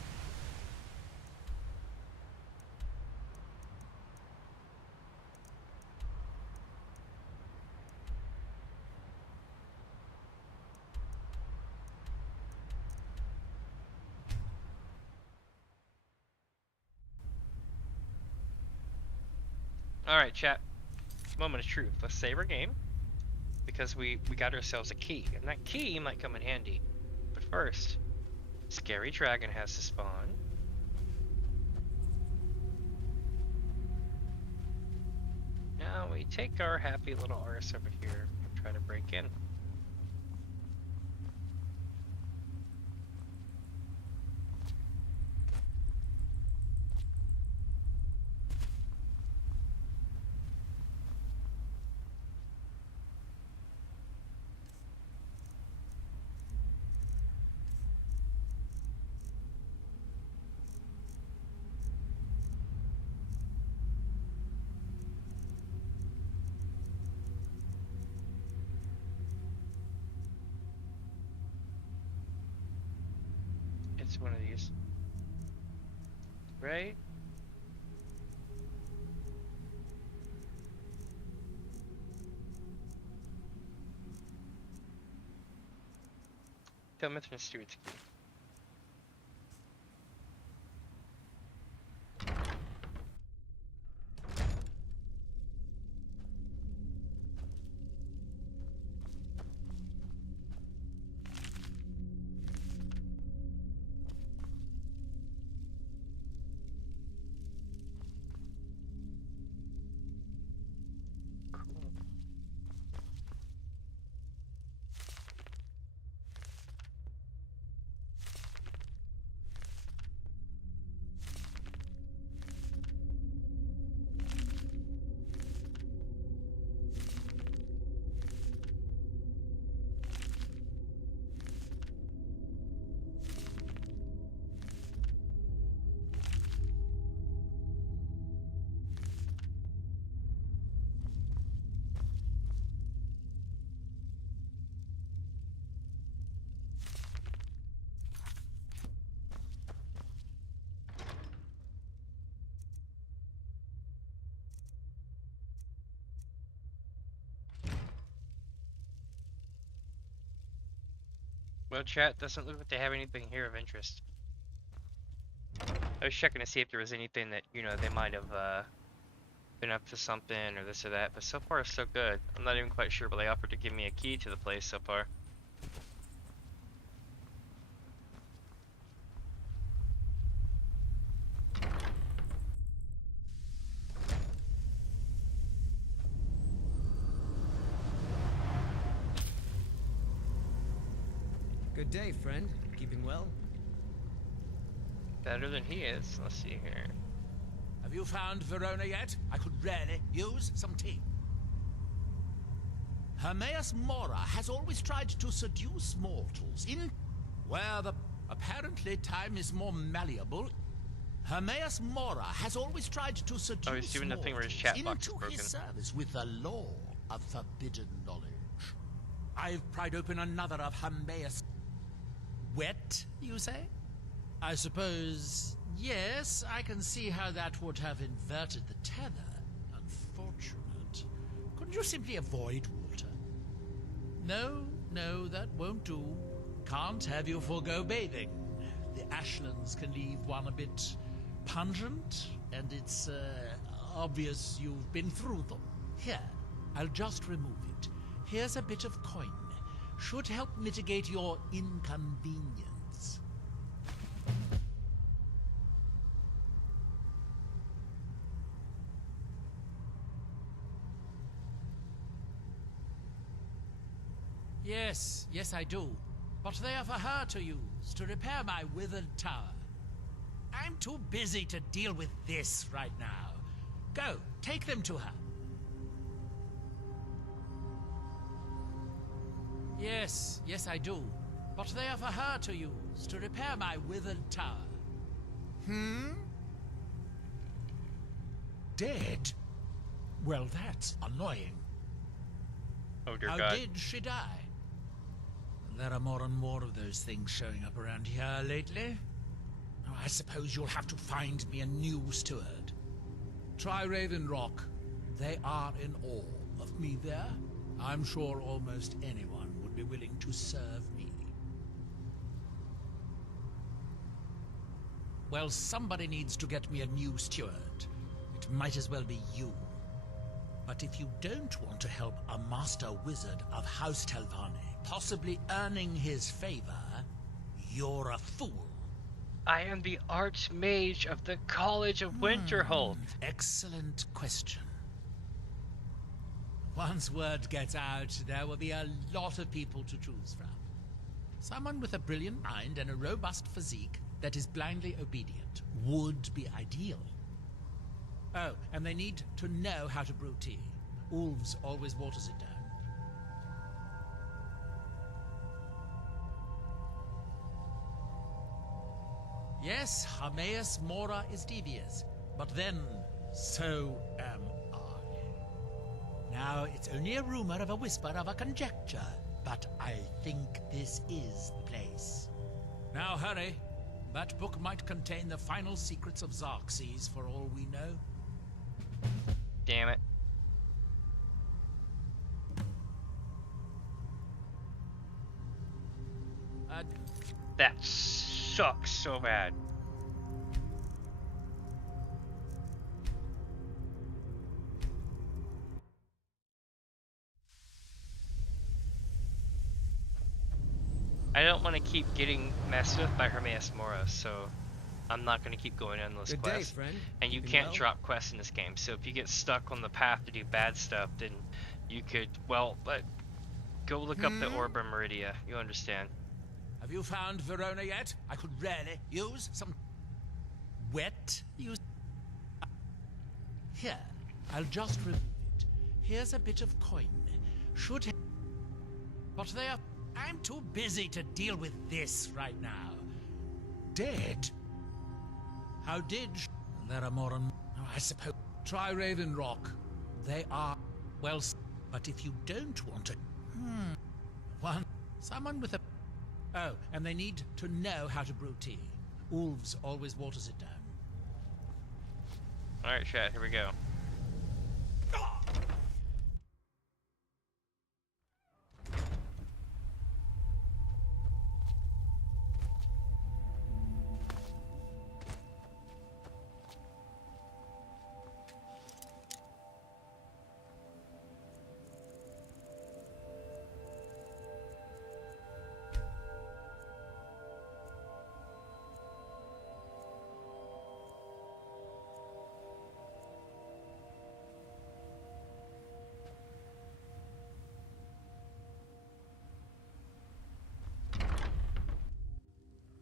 Alright, chat. Moment of truth. Let's save our game. Because we got ourselves a key. And that key might come in handy. But first, Scary Dragon has to spawn. Now we take our happy little arse over here and try to break in. It's one of these. Right? Tell Mr. Stewart's key. Cool. Well, chat doesn't look like they have anything here of interest. I was checking to see if there was anything that, you know, they might have been up to something or this or that, but so far so good. I'm not even quite sure, but they offered to give me a key to the place so far. Good day, friend. Keeping well? Better than he is. Let's see here. Have you found Verona yet? I could really use some tea. Hermaeus Mora has always tried to seduce mortals in where the apparently time is more malleable. Hermaeus Mora has always tried to seduce he's doing the thing where his mortals chat box is into broken. his service with the law of forbidden knowledge. I've pried open another of Hermaeus. Wet, you say? I suppose, yes, I can see how that would have inverted the tether. Unfortunate. Couldn't you simply avoid water? No, that won't do. Can't have you forego bathing. The ashlands can leave one a bit pungent, and it's obvious you've been through them. Here, I'll just remove it. Here's a bit of coin. Should help mitigate your inconvenience. Yes, I do. But they are for her to use, to repair my withered tower. I'm too busy to deal with this right now. Go, take them to her. Yes, I do. But they are for her to use, to repair my withered tower. Dead? Well, that's annoying. Oh dear How God. did she die? There are more and more of those things showing up around here lately. Oh, I suppose you'll have to find me a new steward. Try Raven Rock. They are in awe of me there. I'm sure almost anyone would be willing to serve me. Well, somebody needs to get me a new steward. It might as well be you. But if you don't want to help a master wizard of House Telvanni, possibly earning his favor, you're a fool. I am the Archmage of the College of Winterhold. Excellent question. Once word gets out, there will be a lot of people to choose from. Someone with a brilliant mind and a robust physique that is blindly obedient would be ideal. Oh, and they need to know how to brew tea. Ulves always waters it down. Yes, Hermaeus Mora is devious, but then so am I. Now, it's only a rumor of a whisper of a conjecture, but I think this is the place. Now hurry. That book might contain the final secrets of Xerxes for all we know. Damn it. That sucks so bad. I don't want to keep getting messed with by Hermaeus Mora, so I'm not going to keep going on those Good quests. day, friend. And you Keeping can't well? drop quests in this game, so if you get stuck on the path to do bad stuff, then you could, well, but go look up the Orba Meridia. You'll understand. Have you found Verona yet? I could really use some wet. Here, I'll just remove it. Here's a bit of coin. Should but they are. I'm too busy to deal with this right now. Dead? How did there are more and more, I suppose. Try Raven Rock. They are well, but if you don't want to one someone with a oh, and they need to know how to brew tea. Ulves always waters it down. Alright, chat, here we go.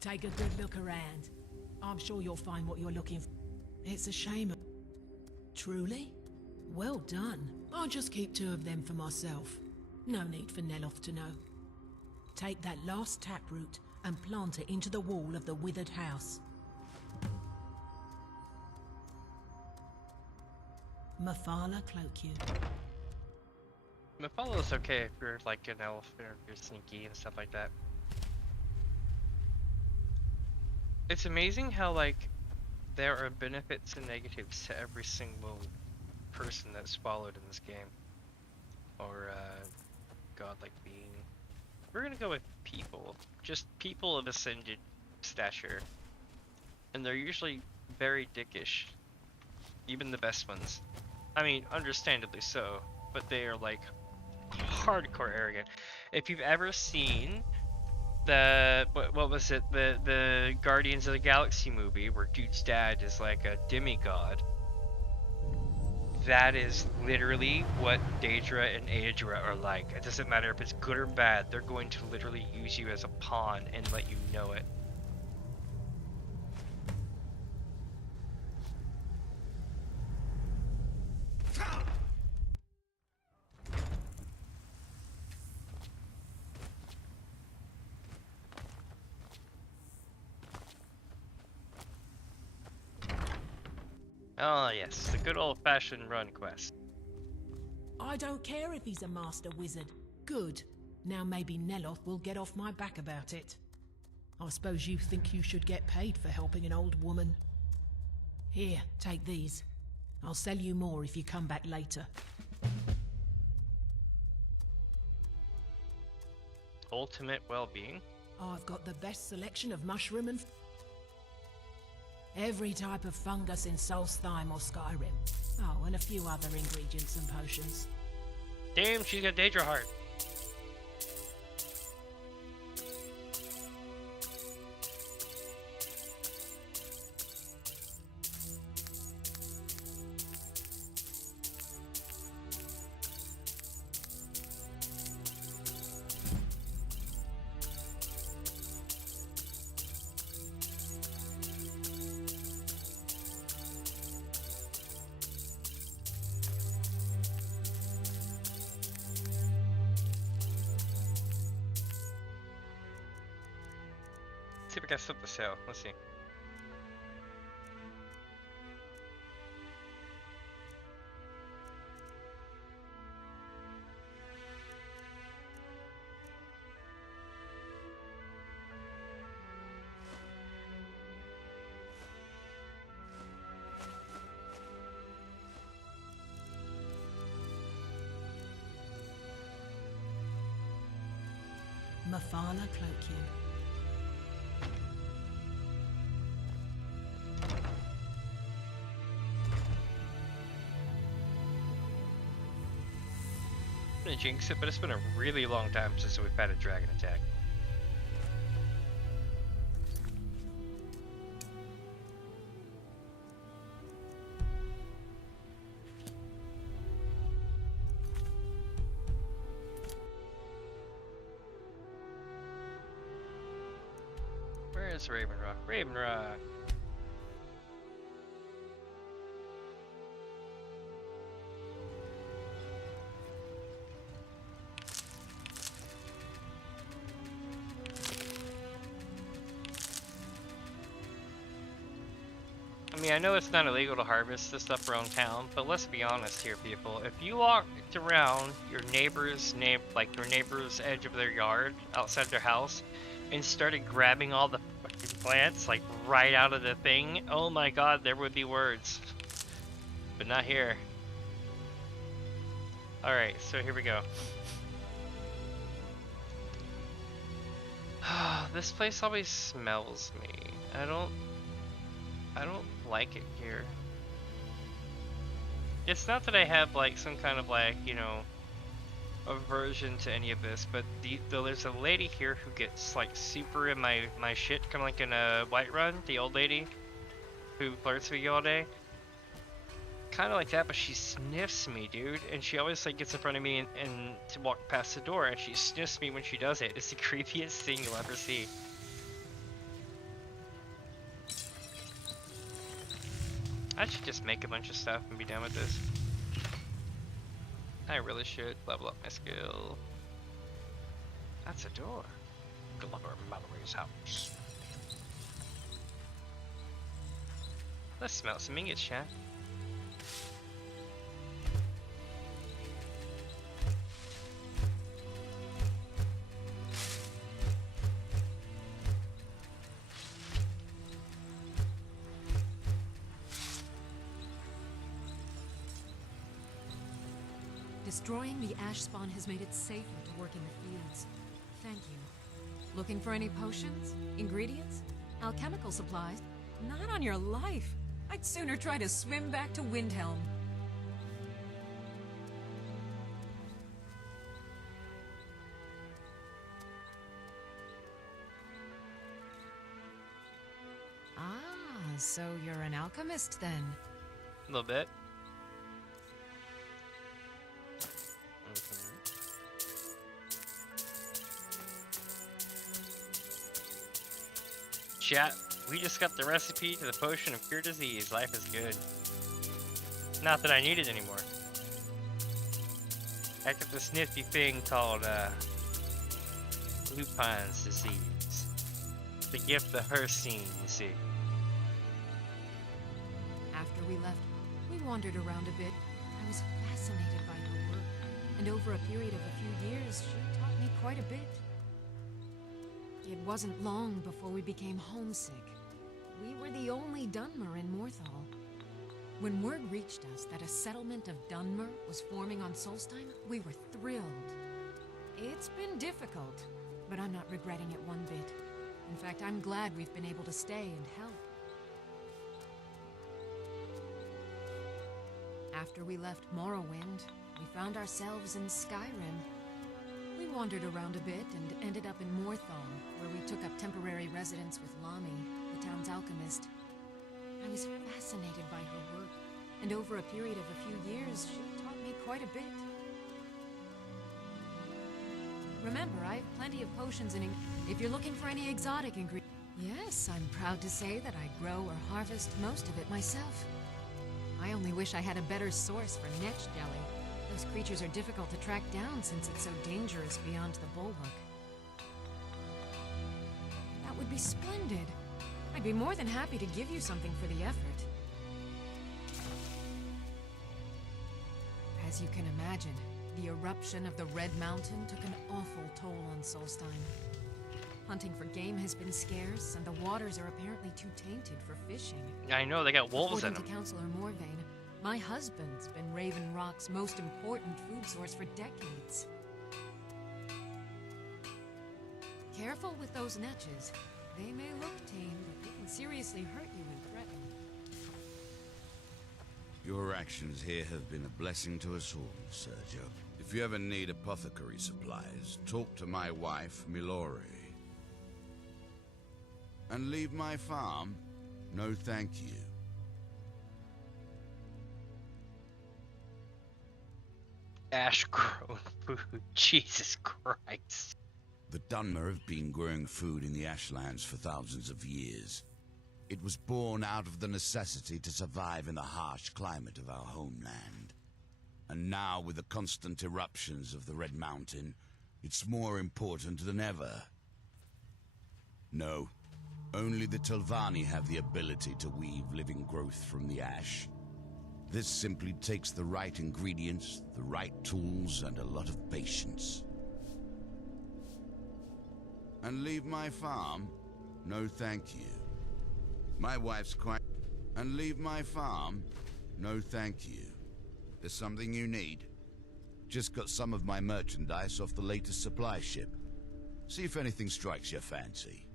Take a good look around. I'm sure you'll find what you're looking for. It's a shame. Truly? Well done. I'll just keep 2 of them for myself. No need for Neloth to know. Take that last taproot and plant it into the wall of the withered house. Mafala cloak you. Mafala's okay if you're like an elf or if you're sneaky and stuff like that. It's amazing how like there are benefits and negatives to every single person that's followed in this game. Or godlike being. We're gonna go with people. Just people of ascended stature. And they're usually very dickish. Even the best ones. I mean, understandably so. But they are like hardcore arrogant. If you've ever seen the what was it, the Guardians of the Galaxy movie where dude's dad is like a demigod, that is literally what Daedra and Aedra are like. It doesn't matter if it's good or bad, they're going to literally use you as a pawn and let you know it. Oh yes, the good old-fashioned run quest. I don't care if he's a master wizard. Good. Now maybe Neloth will get off my back about it. I suppose you think you should get paid for helping an old woman. Here, take these. I'll sell you more if you come back later. Ultimate well-being? I've got the best selection of mushroom and every type of fungus in Solstheim or Skyrim. Oh, and a few other ingredients and potions. Damn, she's got Daedra heart. See if I can slip the sail. Let's see. Mafala cloak you. I'm gonna jinx it, but it's been a really long time since we've had a dragon attack. Where is Raven Rock? Raven Rock! I mean, I know it's not illegal to harvest this stuff around town, but let's be honest here, people. If you walked around your neighbor's edge of their yard, outside their house, and started grabbing all the fucking plants, like, right out of the thing, oh my god, there would be words. But not here. Alright, so here we go. This place always smells me. I don't like it here. It's not that I have like some kind of like, you know, aversion to any of this, but there's a lady here who gets like super in my shit, kind of like in a Whiterun, the old lady who flirts with you all day. Kind of like that, but she sniffs me, dude, and she always like gets in front of me and to walk past the door, and she sniffs me when she does it. It's the creepiest thing you'll ever see. I should just make a bunch of stuff and be done with this. I really should level up my skill. That's a door. Glover Mallory's house. Let's smelt some ingots, chat. Destroying the ash spawn has made it safer to work in the fields. Thank you. Looking for any potions? Ingredients? Alchemical supplies? Not on your life. I'd sooner try to swim back to Windhelm. Ah, so you're an alchemist then? A little bit. Chat, we just got the recipe to the potion of cure disease. Life is good. Not that I need it anymore. I got this nifty thing called Lupin's disease. The gift of Hercene, you see. After we left, we wandered around a bit. I was fascinated by her work, and over a period of a few years, she taught me quite a bit. It wasn't long before we became homesick. We were the only Dunmer in Morthal. When word reached us that a settlement of Dunmer was forming on Solstheim, we were thrilled. It's been difficult, but I'm not regretting it one bit. In fact, I'm glad we've been able to stay and help. After we left Morrowind, we found ourselves in Skyrim. We wandered around a bit and ended up in Morthal, where we took up temporary residence with Lami, the town's alchemist. I was fascinated by her work, and over a period of a few years, she taught me quite a bit. Remember, I have plenty of potions and if you're looking for any exotic ingredients. Yes, I'm proud to say that I grow or harvest most of it myself. I only wish I had a better source for netch jelly. Those creatures are difficult to track down since it's so dangerous beyond the bulwark. That would be splendid. I'd be more than happy to give you something for the effort. As you can imagine, the eruption of the Red Mountain took an awful toll on Solstheim. Hunting for game has been scarce, and the waters are apparently too tainted for fishing. I know, they got wolves in According them. to Counselor Morvain, my husband's been Raven Rock's most important food source for decades. Careful with those netches. They may look tame, but they can seriously hurt you when threatened. Your actions here have been a blessing to us all, Sergio. If you ever need apothecary supplies, talk to my wife, Milori. And leave my farm? No thank you. Ash-grown food. Jesus Christ. The Dunmer have been growing food in the Ashlands for thousands of years. It was born out of the necessity to survive in the harsh climate of our homeland. And now, with the constant eruptions of the Red Mountain, it's more important than ever. No, only the Telvanni have the ability to weave living growth from the ash. This simply takes the right ingredients, the right tools, and a lot of patience. And leave my farm? No thank you. My wife's quite... And leave my farm? No thank you. There's something you need? Just got some of my merchandise off the latest supply ship. See if anything strikes your fancy.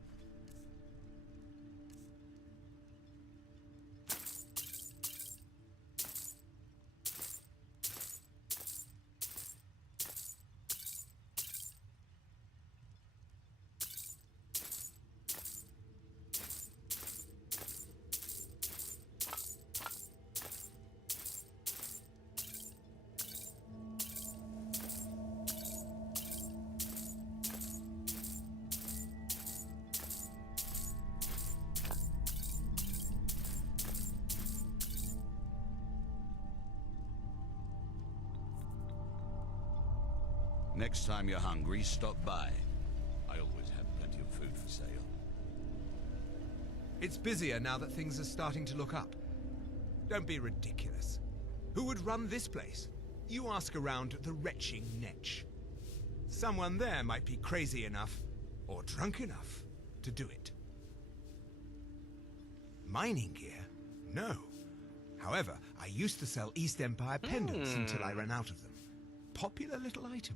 Next time you're hungry, stop by. I always have plenty of food for sale. It's busier now that things are starting to look up. Don't be ridiculous. Who would run this place? You ask around the retching Netch. Someone there might be crazy enough, or drunk enough, to do it. Mining gear? No. However, I used to sell East Empire pendants until I ran out of them. Popular little item.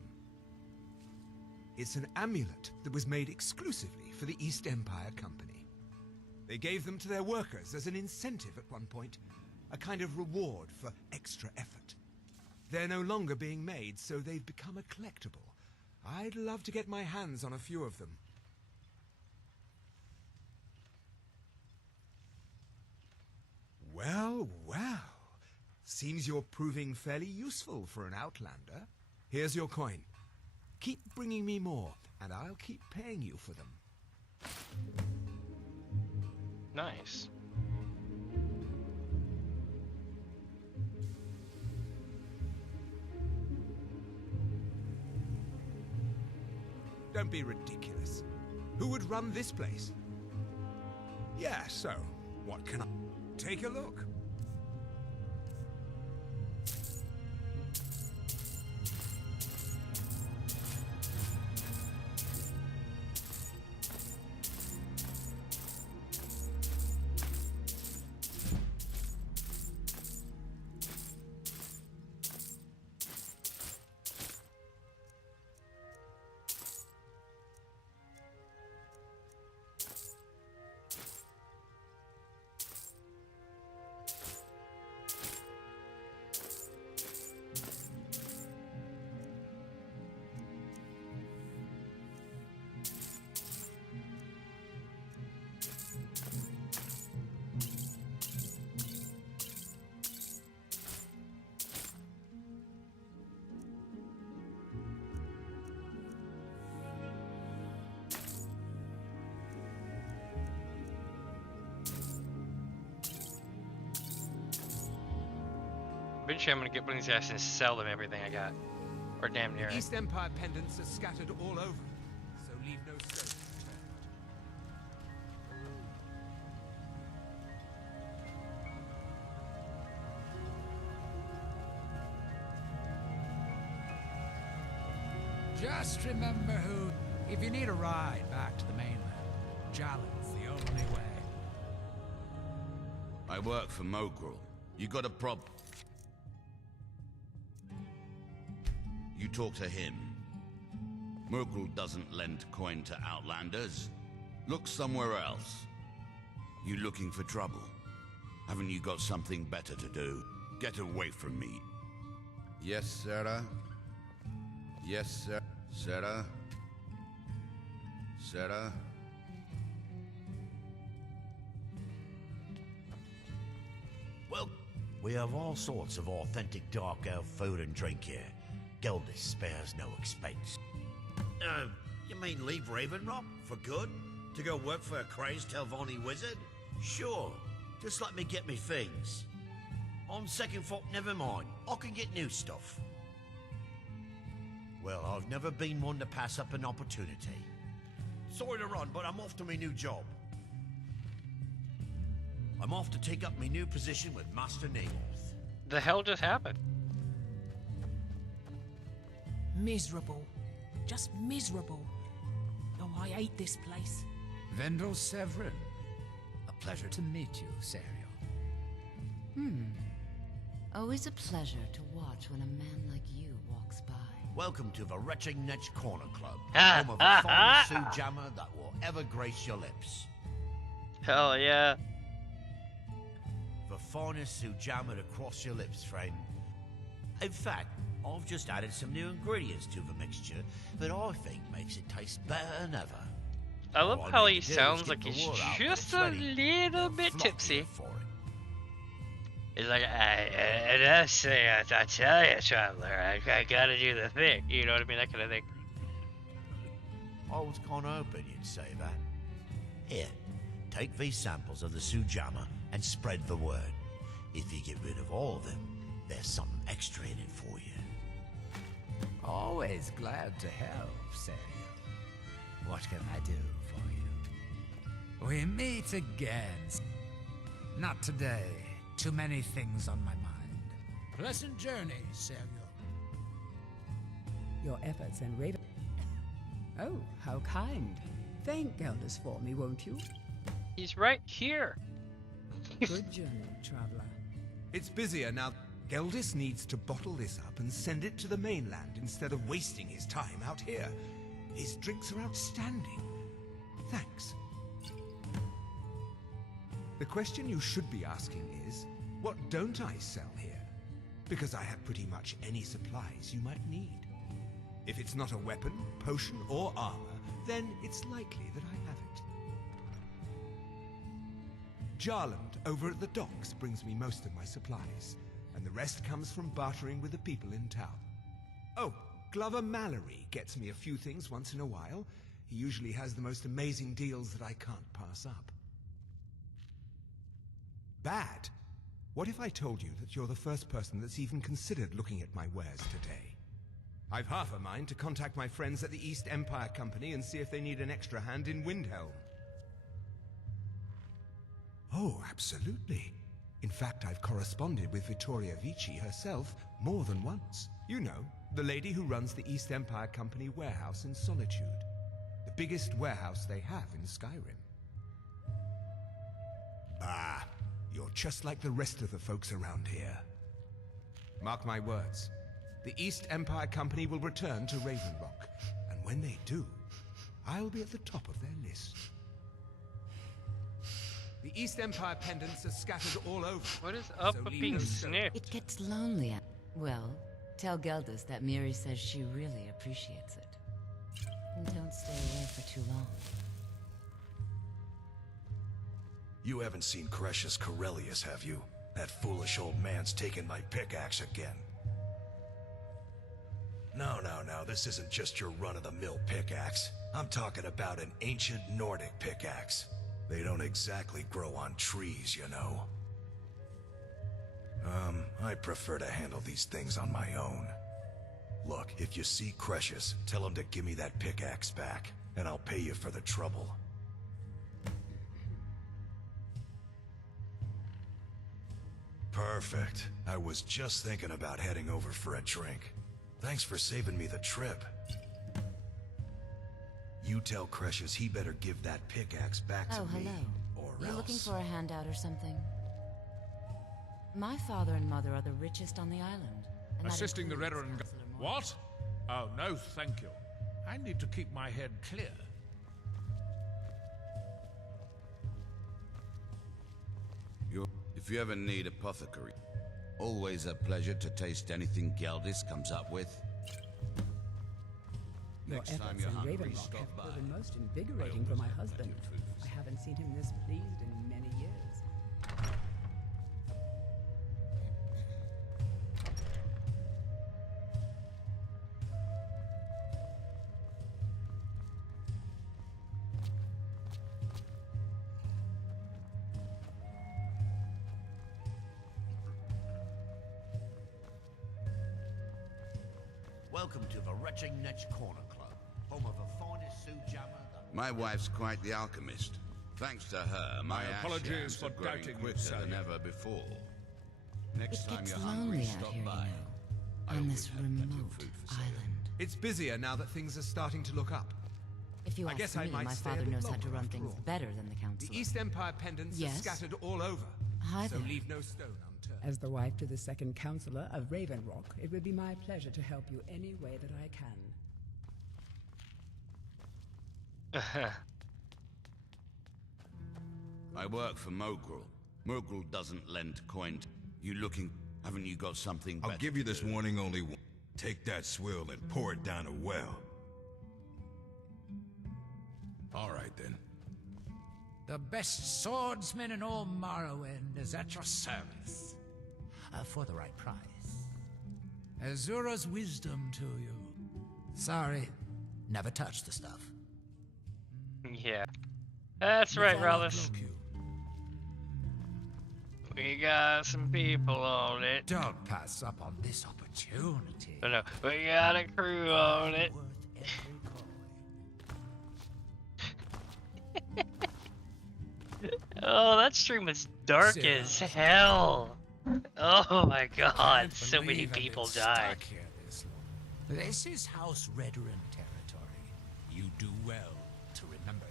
It's an amulet that was made exclusively for the East Empire Company. They gave them to their workers as an incentive at one point, a kind of reward for extra effort. They're no longer being made, so they've become a collectible. I'd love to get my hands on a few of them. Well, well. Seems you're proving fairly useful for an Outlander. Here's your coin. Keep bringing me more, and I'll keep paying you for them. Nice. Don't be ridiculous. Who would run this place? Yeah, so, what can I... Take a look. Eventually I'm gonna get one of these guys and sell them everything I got. Or damn near it. East Empire pendants are scattered all over, so leave no stone unturned. Just remember who... If you need a ride back to the mainland, Jalen's the only way. I work for Mogrel. You got a problem? You talk to him. Mogrel doesn't lend coin to Outlanders. Look somewhere else. You looking for trouble? Haven't you got something better to do? Get away from me. Yes, Sarah? Yes, sir. Sarah? Sarah? Well, we have all sorts of authentic dark elf food and drink here. Gildis spares no expense. You mean leave Raven Rock for good? To go work for a crazed Telvanni wizard? Sure, just let me get me things. On second thought, never mind. I can get new stuff. Well, I've never been one to pass up an opportunity. Sorry to run, but I'm off to my new job. I'm off to take up my new position with Master Nemoth. The hell just happened? Miserable. Just miserable. Oh, I hate this place. Vendel Severin. A pleasure to meet you, Serial. Always a pleasure to watch when a man like you walks by. Welcome to the Retching Netch Corner Club, home of the finest Sujammer that will ever grace your lips. Hell yeah. The finest Sujammer to cross your lips, friend. In fact, I've just added some new ingredients to the mixture that I think makes it taste better than ever. I love how he sounds like he's just a little bit tipsy. He's like, I tell you, traveler, I gotta do the thing. You know what I mean? That kind of thing. I was kind of hoping you'd say that. Here, take these samples of the Sujammer and spread the word. If you get rid of all of them, there's something extra in it for you. Oh, Always glad to help, Samuel. What can I do for you? We meet again. Not today. Too many things on my mind. Pleasant journey, Samuel. Your efforts and Raven. Oh, how kind. Thank Gelders for me, won't you? He's right here. Good journey, traveler. It's busier now. Geldis needs to bottle this up and send it to the mainland instead of wasting his time out here. His drinks are outstanding. Thanks. The question you should be asking is, what don't I sell here? Because I have pretty much any supplies you might need. If it's not a weapon, potion, or armor, then it's likely that I have it. Jarland, over at the docks, brings me most of my supplies, and the rest comes from bartering with the people in town. Oh, Glover Mallory gets me a few things once in a while. He usually has the most amazing deals that I can't pass up. Bad? What if I told you that you're the first person that's even considered looking at my wares today? I've half a mind to contact my friends at the East Empire Company and see if they need an extra hand in Windhelm. Oh, absolutely. In fact, I've corresponded with Vittoria Vici herself more than once. You know, the lady who runs the East Empire Company warehouse in Solitude. The biggest warehouse they have in Skyrim. Ah, you're just like the rest of the folks around here. Mark my words. The East Empire Company will return to Raven Rock, and when they do, I'll be at the top of their list. The East Empire pendants are scattered all over. What is up with being snipped? It gets lonely. Well, tell Geldis that Miri says she really appreciates it. And don't stay away for too long. You haven't seen Cretius Corellius, have you? That foolish old man's taken my pickaxe again. No, this isn't just your run-of-the-mill pickaxe. I'm talking about an ancient Nordic pickaxe. They don't exactly grow on trees, you know. I prefer to handle these things on my own. Look, if you see Cretius, tell him to give me that pickaxe back, and I'll pay you for the trouble. Perfect. I was just thinking about heading over for a drink. Thanks for saving me the trip. You tell Cretius he better give that pickaxe back to me, or You else. looking for a handout or something? My father and mother are the richest on the island. and that Assisting the includes Reverend... Councillor Moore. What? Oh, no, thank you. I need to keep my head clear. If you ever need apothecary, always a pleasure to taste anything Geldis comes up with. Your Next time efforts you're in hungry, Raven Rock stop have by. proven most invigorating for my husband. I haven't seen him this pleased in many years. Welcome to the Retching Netch Corner Club, home of the finest suit jammer. My wife's quite the alchemist. Thanks to her, my apologies ashes for are growing doubting you, quicker than Samuel. ever before. Next It time gets you're hungry, lonely out stop here, by. you know, I on always this have plenty of remote food for sale. island. It's busier now that things are starting to look up. If you I ask guess me, I might my stay a father bit knows how to longer run after things all. better than the council. The East Empire pendants are Yes? scattered all over. Hi so there. leave no stone unturned. As the wife to the second counselor of Raven Rock, it would be my pleasure to help you any way that I can. I work for Mogrel. Mogrel doesn't lend coin. You looking? Haven't you got something I'll better give you to this do? warning only once. Take that swill and pour it down a well. All right, then. The best swordsman in all Morrowind is at your service. For the right price. Azura's wisdom to you. Sorry, never touched the stuff. Yeah. That's right, Before I Rallis. cloak you. We got some people on it. Don't pass up on this opportunity. Oh no, we got a crew on it. Oh, that stream was dark as hell. Oh my god, so many people died. This is House Redoran territory. You do well to remember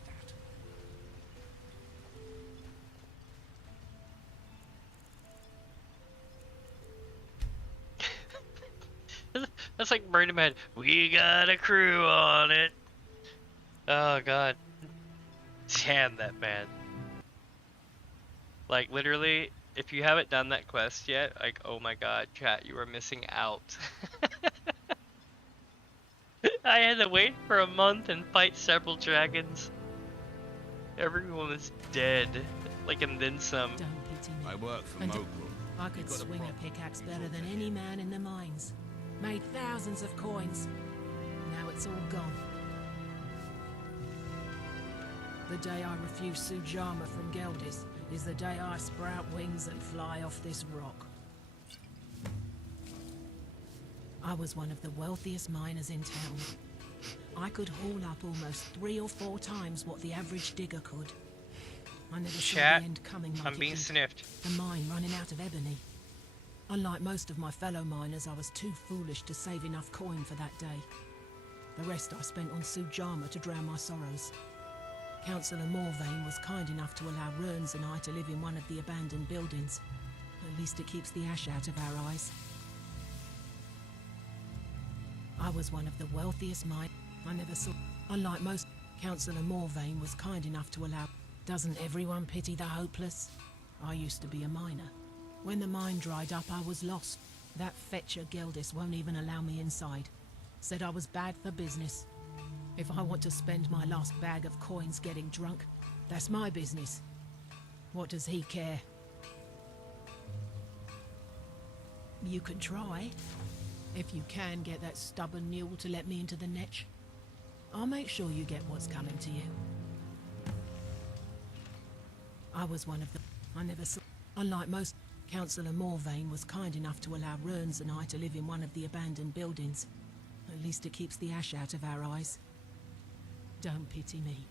that. That's like Burning Man. We got a crew on it. Oh god. Damn that man. Like literally, if you haven't done that quest yet, like oh my god, chat, you are missing out. I had to wait for a month and fight several dragons. Everyone was dead. Like and then some. I work for And Mogul. I could swing a pickaxe better than any man in the mines. Made thousands of coins. Now it's all gone. The day I refuse Sujama from Geldis is the day I sprout wings and fly off this rock. I was one of the wealthiest miners in town. I could haul up almost 3 or 4 times what the average digger could. I never saw Chat, the end coming. I'm being sniffed. The mine running out of ebony. Unlike most of my fellow miners, I was too foolish to save enough coin for that day. The rest I spent on Sujama to drown my sorrows. Councillor Morvain was kind enough to allow Rurns and I to live in one of the abandoned buildings. At least it keeps the ash out of our eyes. I was one of the wealthiest miners. I never saw. Unlike most, Councillor Morvain was kind enough to allow. Doesn't everyone pity the hopeless? I used to be a miner. When the mine dried up, I was lost. That fetcher Geldis won't even allow me inside. Said I was bad for business. If I want to spend my last bag of coins getting drunk, that's my business. What does he care? You can try. If you can get that stubborn mule to let me into the niche, I'll make sure you get what's coming to you. I was one of the... I never saw... Unlike most, Councillor Morvain was kind enough to allow Rurns and I to live in one of the abandoned buildings. At least it keeps the ash out of our eyes. Don't pity me.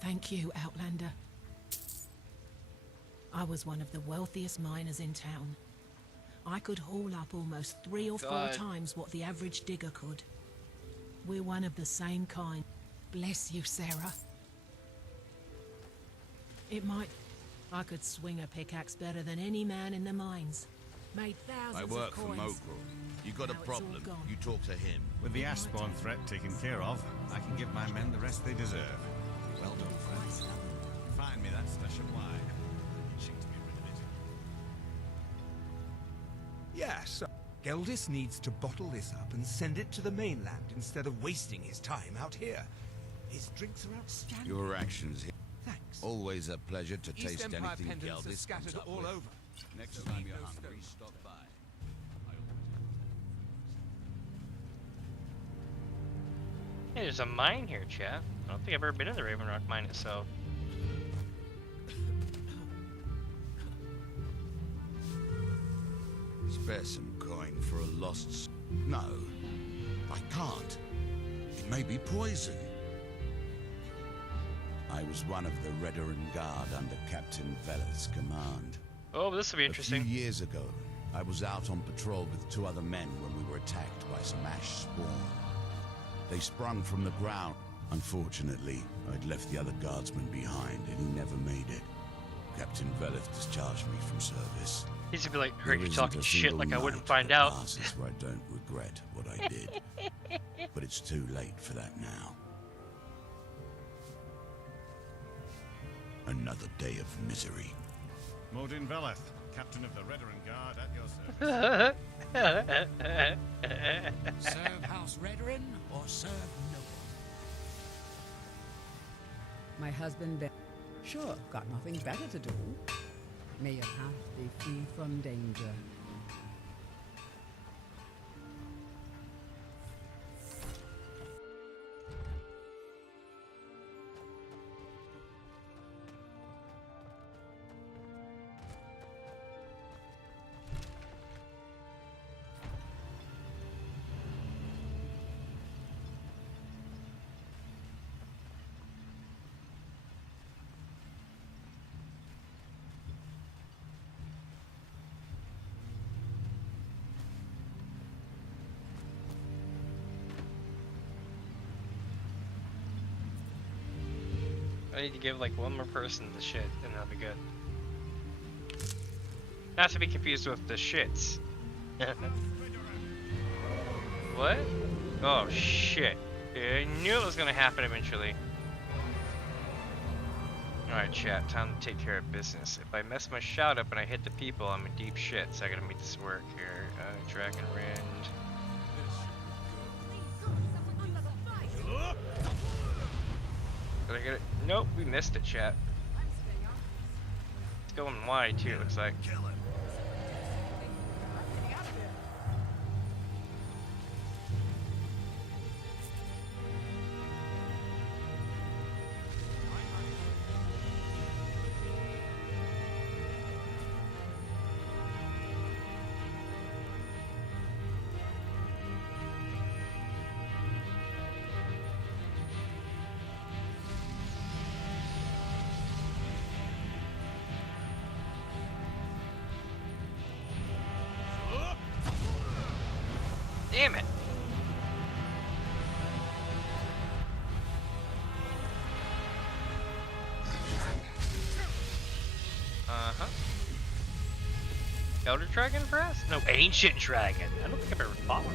Thank you, Outlander. I was one of the wealthiest miners in town. I could haul up almost 3 or 4 times what the average digger could. We're one of the same kind. Bless you, Sarah. It might... I could swing a pickaxe better than any man in the mines. Made thousands I of work for coins. Mogul. You got a Now it's all problem, gone. you talk to him. With the Ashspawn threat taken care of, I can give my men the rest they deserve. Well done, friends. Find me that stash of wine. Shame to get rid of it. Yes, Geldis needs to bottle this up and send it to the mainland instead of wasting his time out here. His drinks are outstanding. Your actions here. Thanks. Always a pleasure to East taste Empire anything pendants are Geldis scattered comes up all with. over. Next time you're hungry, stop by. Hey, there's a mine here, chat. I don't think I've ever been in the Raven Rock mine itself. Spare some coin for a lost... No, I can't. It may be poison. I was one of the Redoran Guard under Captain Veleth's command. Oh, this will be interesting. A few years ago, I was out on patrol with 2 other men when we were attacked by some ash spawn. They sprung from the ground. Unfortunately, I'd left the other guardsmen behind and he never made it. Captain Veleth discharged me from service. He's gonna be like, There heard you isn't talking a shit single like I wouldn't night find that out. passes where I don't regret what I did. But it's too late for that now. Another day of misery. Modin Veleth, Captain of the Redoran Guard at your service. Serve House Redoran or serve Noble? My husband Ben. Sure, got nothing better to do. May your path be free from danger. I need to give like one more person the shit, and that'll be good. Not to be confused with the shits. What? Oh shit. I knew it was gonna happen eventually. Alright chat, time to take care of business. If I mess my shout up and I hit the people, I'm in deep shit, so I gotta make this work here. Dragon Rend. Did I get it? Nope, we missed it, chat. It's going wide too, looks like. Damn it! Uh-huh. Elder Dragon perhaps? No, Ancient Dragon. I don't think I've ever fought one.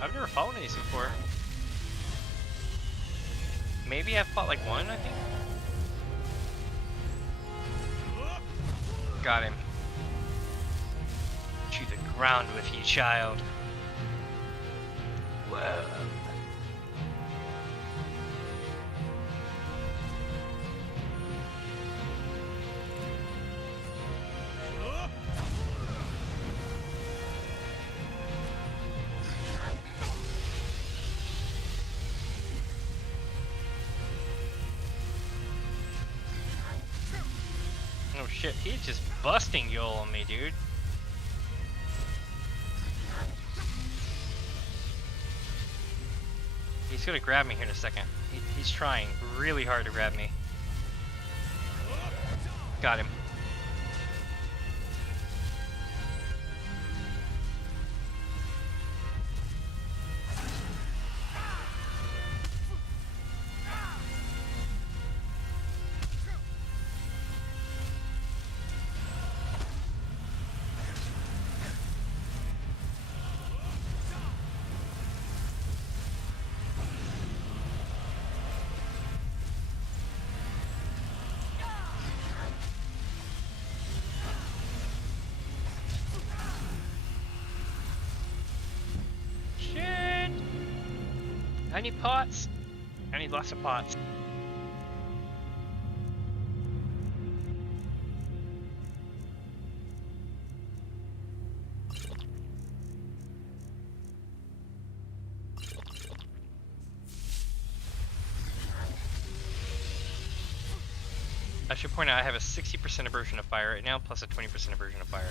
I've never fought one of these before. Maybe I've fought like one, I think. Got him. To the ground with you, child. Whoa. Oh shit, he's just busting Yol on me, dude. He's gonna grab me here in a second. He's trying really hard to grab me. Got him. I need pots. I need lots of pots. I should point out I have a 60% aversion of fire right now, plus a 20% aversion of fire.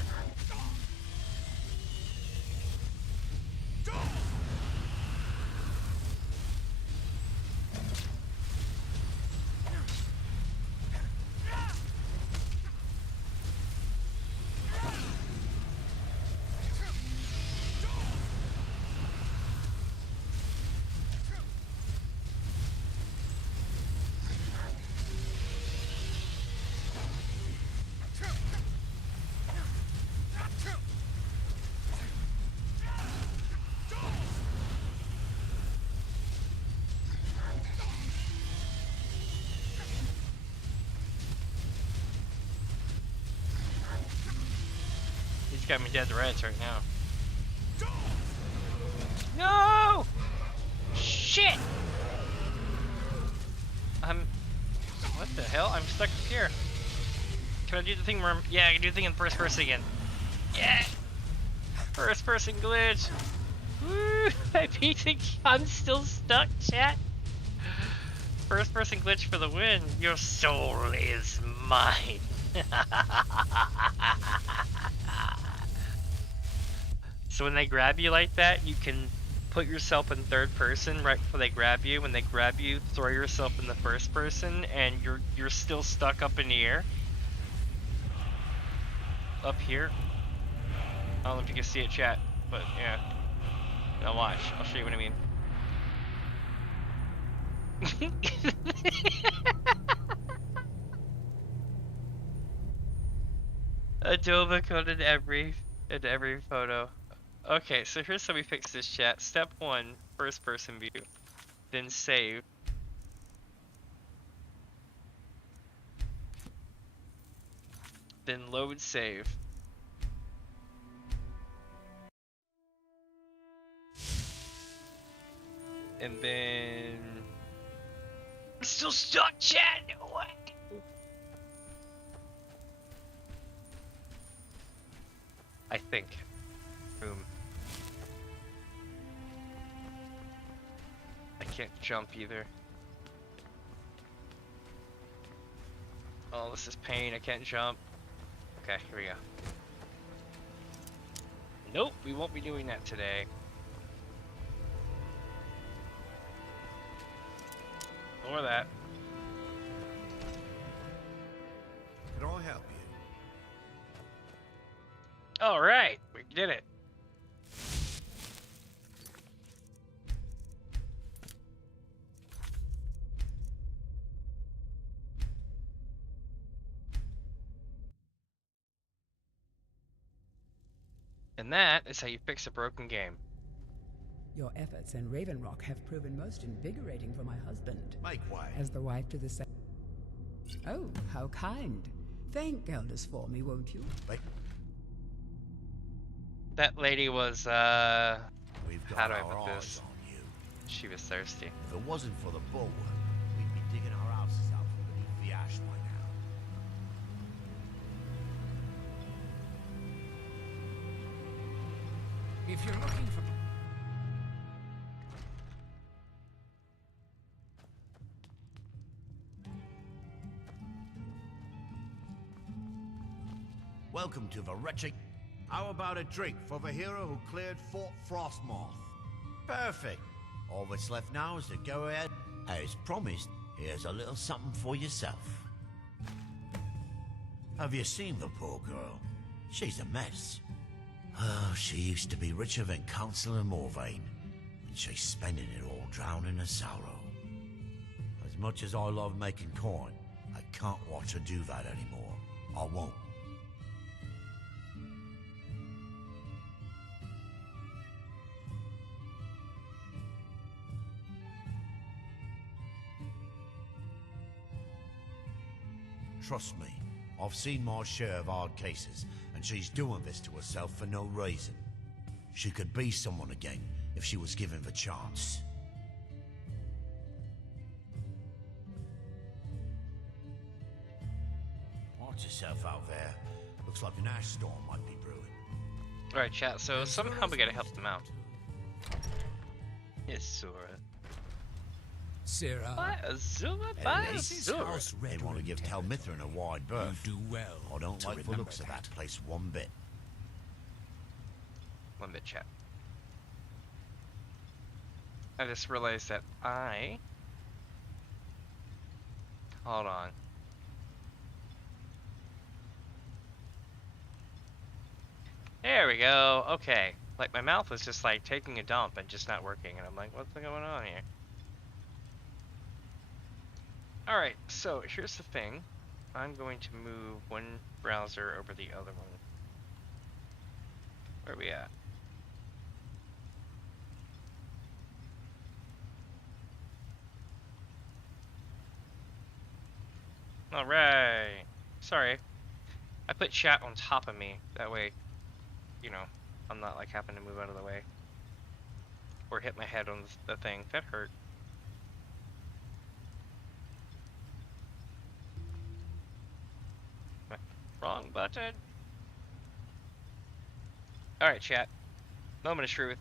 He's got me dead to rights right now. No! Shit! What the hell? I'm stuck here. Can I do the thing where yeah, I can do the thing in first person again. Yeah! First person glitch! Woo! I beat it. I'm still stuck, chat. First person glitch for the win. Your soul is mine. So when they grab you like that, you can put yourself in third person right before they grab you. When they grab you, throw yourself in the first person, and you're still stuck up in the air. Up here. I don't know if you can see it, chat, but yeah. Now watch. I'll show you what I mean. Dovah-kun in every photo. Okay, so here's how we fix this, chat. Step 1, first person view. Then save. Then load save. And then... I'm still stuck, chat! No way! I think. Boom. I can't jump either. Oh, this is pain. I can't jump. Okay, here we go. Nope, we won't be doing that today. Or that. Can I help you? Alright, we did it. And that is how you fix a broken game. Your efforts in Raven Rock have proven most invigorating for my husband. Make way. As the wife to the Oh, how kind. Thank Elders for me, won't you? Wait. That lady was, We've how got do I our put eyes this? on you. She was thirsty. If it wasn't for the bulwark, we'd be digging our houses out from beneath the ash by now. If you're looking for... Welcome to the wretched... How about a drink for the hero who cleared Fort Frostmoth? Perfect. All that's left now is to go ahead. As promised, here's a little something for yourself. Have you seen the poor girl? She's a mess. Oh, she used to be richer than Councillor Morvain, and she's spending it all drowning her sorrow. As much as I love making coin, I can't watch her do that anymore. I won't. Trust me, I've seen my share of hard cases, and she's doing this to herself for no reason. She could be someone again if she was given the chance. Watch yourself out there. Looks like an ash storm might be brewing. Alright, chat, so somehow we gotta help them out. Yes, Sora. Sarah. They want to give Tel Mithrin a wide berth. You do well. I don't to like the remember looks of that place one bit. One bit, chat. I just realized that hold on. There we go. Okay. Like, my mouth was just like taking a dump and just not working, and I'm like, what's going on here? Alright, so here's the thing. I'm going to move one browser over the other one. Where are we at? Alright. Sorry. I put chat on top of me. That way, you know, I'm not like having to move out of the way. Or hit my head on the thing. That hurt. Wrong button. Alright, chat. Moment of truth.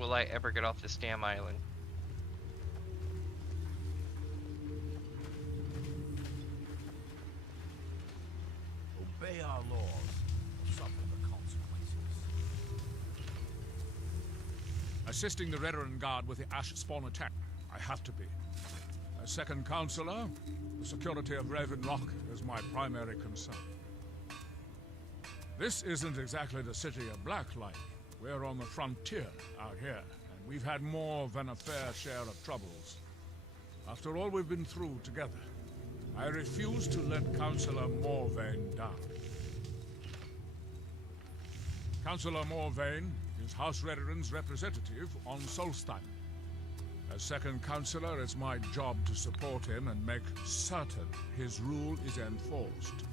Will I ever get off this damn island? Obey our laws, or suffer the consequences. Assisting the Redoran Guard with the Ash Spawn attack. I have to be. As second counselor, the security of Raven Rock is my primary concern. This isn't exactly the city of Blacklight, We're on the frontier out here, and we've had more than a fair share of troubles. After all we've been through together, I refuse to let Councillor Morvain down. Councillor Morvain is House Redoran's representative on Solstheim. As second councillor, it's my job to support him and make certain his rule is enforced.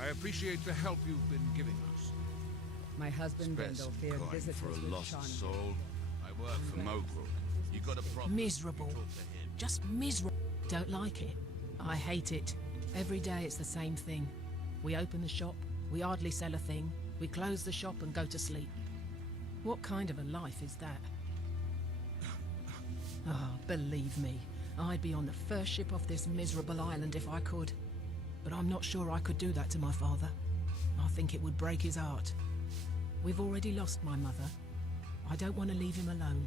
I appreciate the help you've been giving us. My husband Spare Vendel some feared coin visitors for a with lost charming- soul. I work for Mogul. You got a problem? Miserable. Just miserable. Don't like it. I hate it. Every day it's the same thing. We open the shop, we hardly sell a thing, we close the shop and go to sleep. What kind of a life is that? Oh, believe me, I'd be on the first ship off this miserable island if I could. But I'm not sure I could do that to my father. I think it would break his heart. We've already lost my mother. I don't want to leave him alone.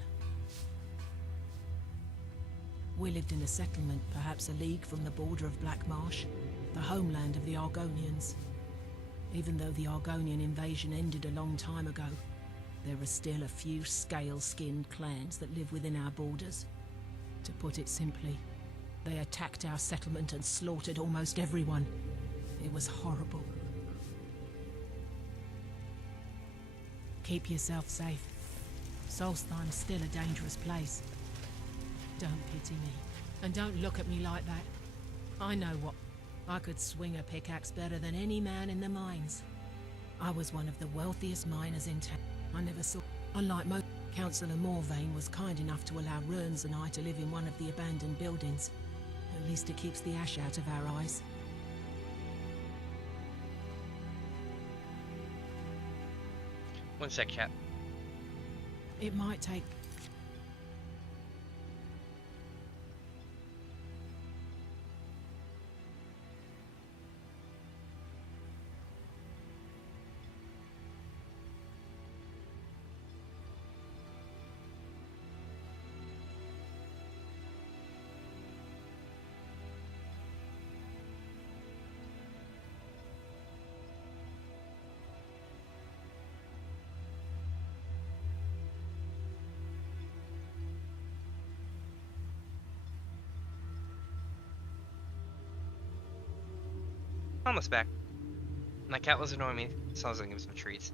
We lived in a settlement, perhaps a league from the border of Black Marsh, the homeland of the Argonians. Even though the Argonian invasion ended a long time ago, there are still a few scale-skinned clans that live within our borders. To put it simply, they attacked our settlement and slaughtered almost everyone. It was horrible. Keep yourself safe. Solstheim's still a dangerous place. Don't pity me, and don't look at me like that. I know what. I could swing a pickaxe better than any man in the mines. I was one of the wealthiest miners in town. I never saw... Unlike most, Councillor Morvain was kind enough to allow Rurns and I to live in one of the abandoned buildings. At least it keeps the ash out of our eyes. One sec, chat. It might take... Almost back. My cat was annoying me, so I was gonna give him some treats.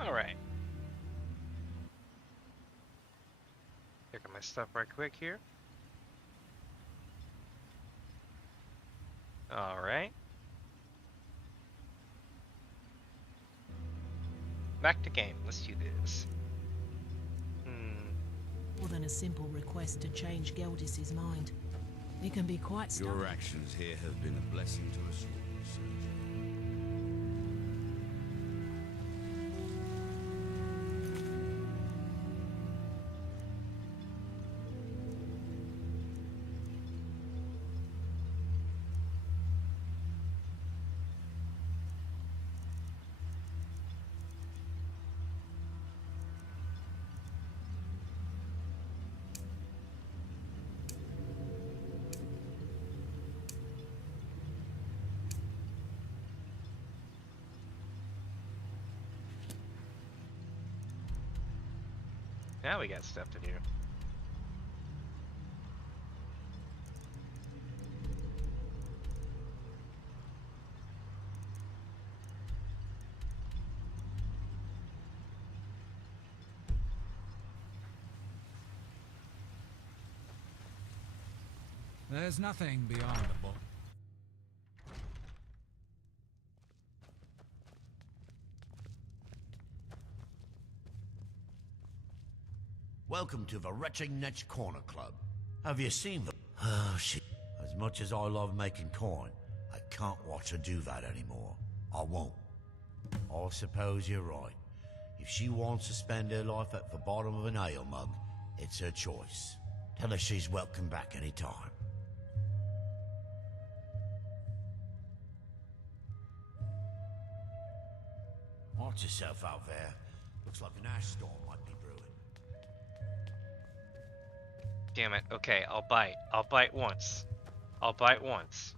Alright. Check out my stuff right quick here. Alright. Back to game. Let's do this. More than a simple request to change Geldis's mind. It can be quite stark. Your actions here have been a blessing to us all, sir. Now we got stuff to do. There's nothing beyond the book. Welcome to the Retching Netch Corner Club. Have you seen them? Oh, shit. As much as I love making coin, I can't watch her do that anymore. I won't. I suppose you're right. If she wants to spend her life at the bottom of an ale mug, it's her choice. Tell her she's welcome back any time. Watch yourself out there. Looks like an ash storm might be brewing. Damn it. Okay, I'll bite. I'll bite once. I'll bite once.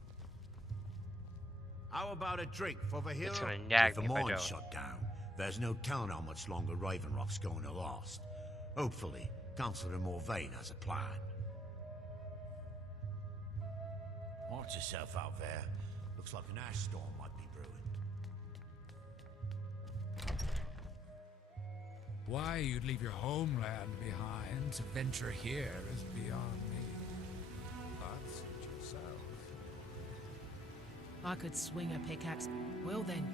How about a drink for the hero? It's gonna nag With me the if I mine don't. shut down, there's no telling how much longer Raven Rock's going to last. Hopefully, Councillor Morvain has a plan. Watch yourself out there. Looks like an ash storm might be brewing. Why you'd leave your homeland behind to venture here is beyond me. But suit yourself. I could swing a pickaxe. Well then,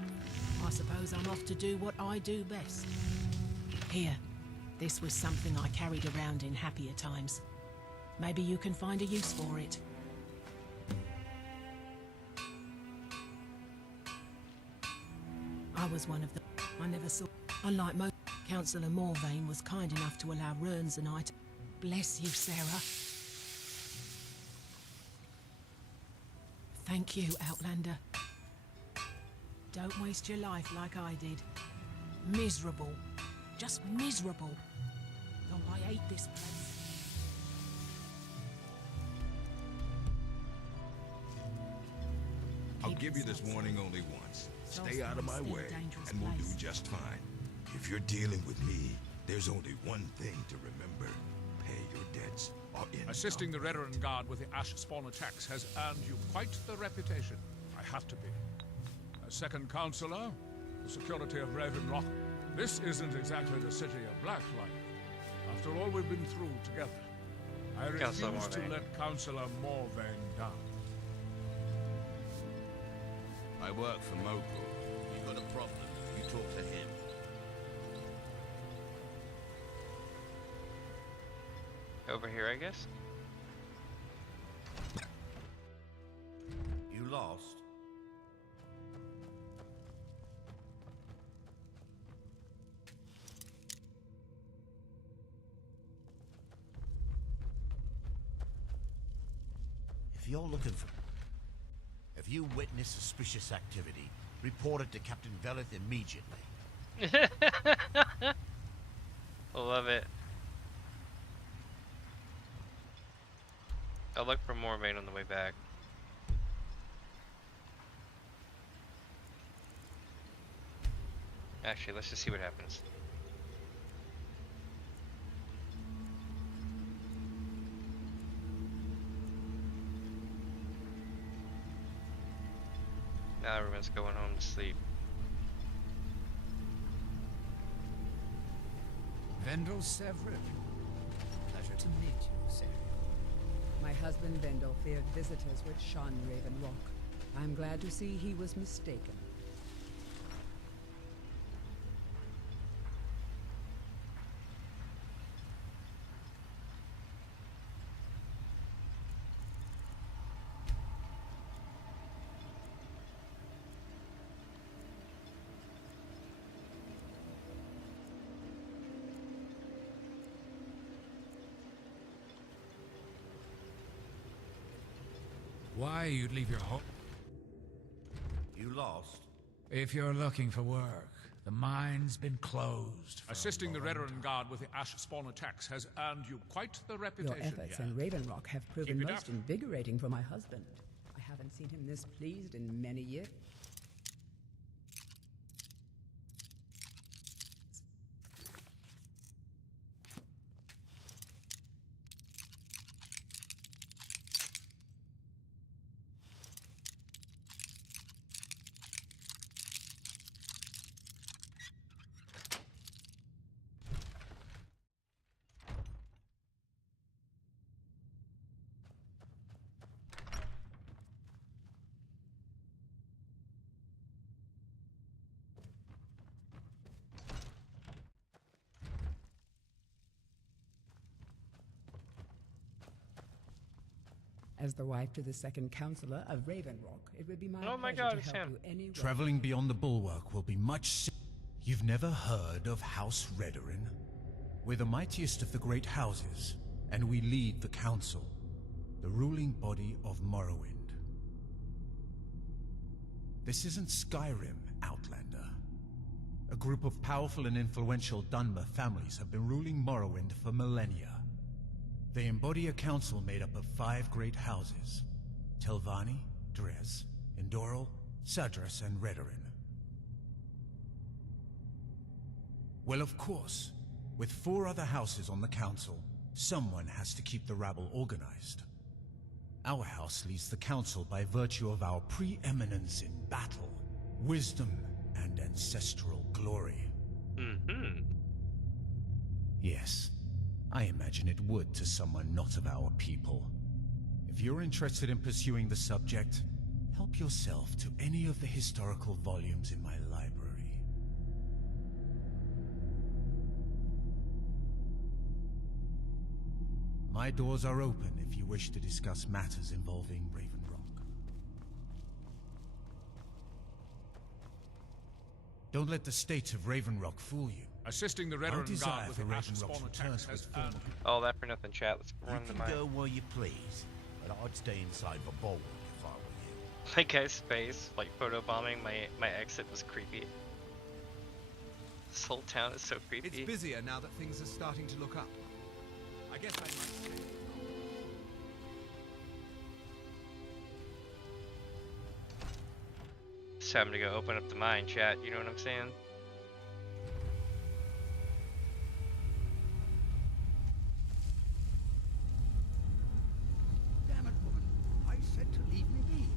I suppose I'm off to do what I do best. Here, this was something I carried around in happier times. Maybe you can find a use for it. I was one of the... I never saw... Unlike most... Councillor Morvain was kind enough to allow Runs and I to... Bless you, Sarah. Thank you, Outlander. Don't waste your life like I did. Miserable. Just miserable. Oh, I hate this place. I'll give you this warning only once. Stay out of my way, and we'll do just fine. If you're dealing with me, there's only one thing to remember. Pay your debts, or in... Assisting the Veteran Guard with the Ash Spawn attacks has earned you quite the reputation. I have to be. As second counselor, the security of Raven Rock, this isn't exactly the city of Blacklight. After all we've been through together, I refuse to let Councillor Morvain down. I work for Mogul. You got a problem, you talk to him. Over here, I guess? You lost? If you're looking for... If you witness suspicious activity, report it to Captain Velith immediately. Love it. I'll look for more Morvain on the way back. Actually, let's just see what happens. Now everyone's going home to sleep. Vendel Severin. Pleasure to meet you, Sarah. My husband Vendel feared visitors would shun Raven Rock. I'm glad to see he was mistaken. Why you'd leave your home? You lost? If you're looking for work, the mine's been closed. Assisting the Veteran Guard with the Ash Spawn attacks has earned you quite the Your reputation. efforts in Raven Rock have proven Keep it most up. invigorating for my husband. I haven't seen him this pleased in many years. As the wife to the second counselor of Ravenrock, it would be my Oh my pleasure God, to it's help him. you any way. Traveling beyond the bulwark will be much. You've never heard of House Redorin? We're the mightiest of the great houses, and we lead the council, the ruling body of Morrowind. This isn't Skyrim, Outlander. A group of powerful and influential Dunmer families have been ruling Morrowind for millennia. They embody a council made up of 5 great houses: Telvanni, Dres, Endoral, Sadras, and Redorin. Well, of course, with 4 other houses on the council, someone has to keep the rabble organized. Our house leads the council by virtue of our preeminence in battle, wisdom, and ancestral glory. Mm-hmm. Yes, I imagine it would to someone not of our people. If you're interested in pursuing the subject, help yourself to any of the historical volumes in my library. My doors are open if you wish to discuss matters involving Ravenrock. Don't let the state of Ravenrock fool you. Assisting the Our Redoran desire Guard with for the massive Ravenrock's spawn return attacks with has former earned... All that for nothing, chat. Let's You run the can mine. go where you please, but I'd stay inside the bulwark if I were you. That guy's face, like photobombing my exit, was creepy. This whole town is so creepy. It's busier now that things are starting to look up. I guess I might say. It's time to go open up the mine, chat. You know what I'm saying? Damn it, woman. I said to leave me be.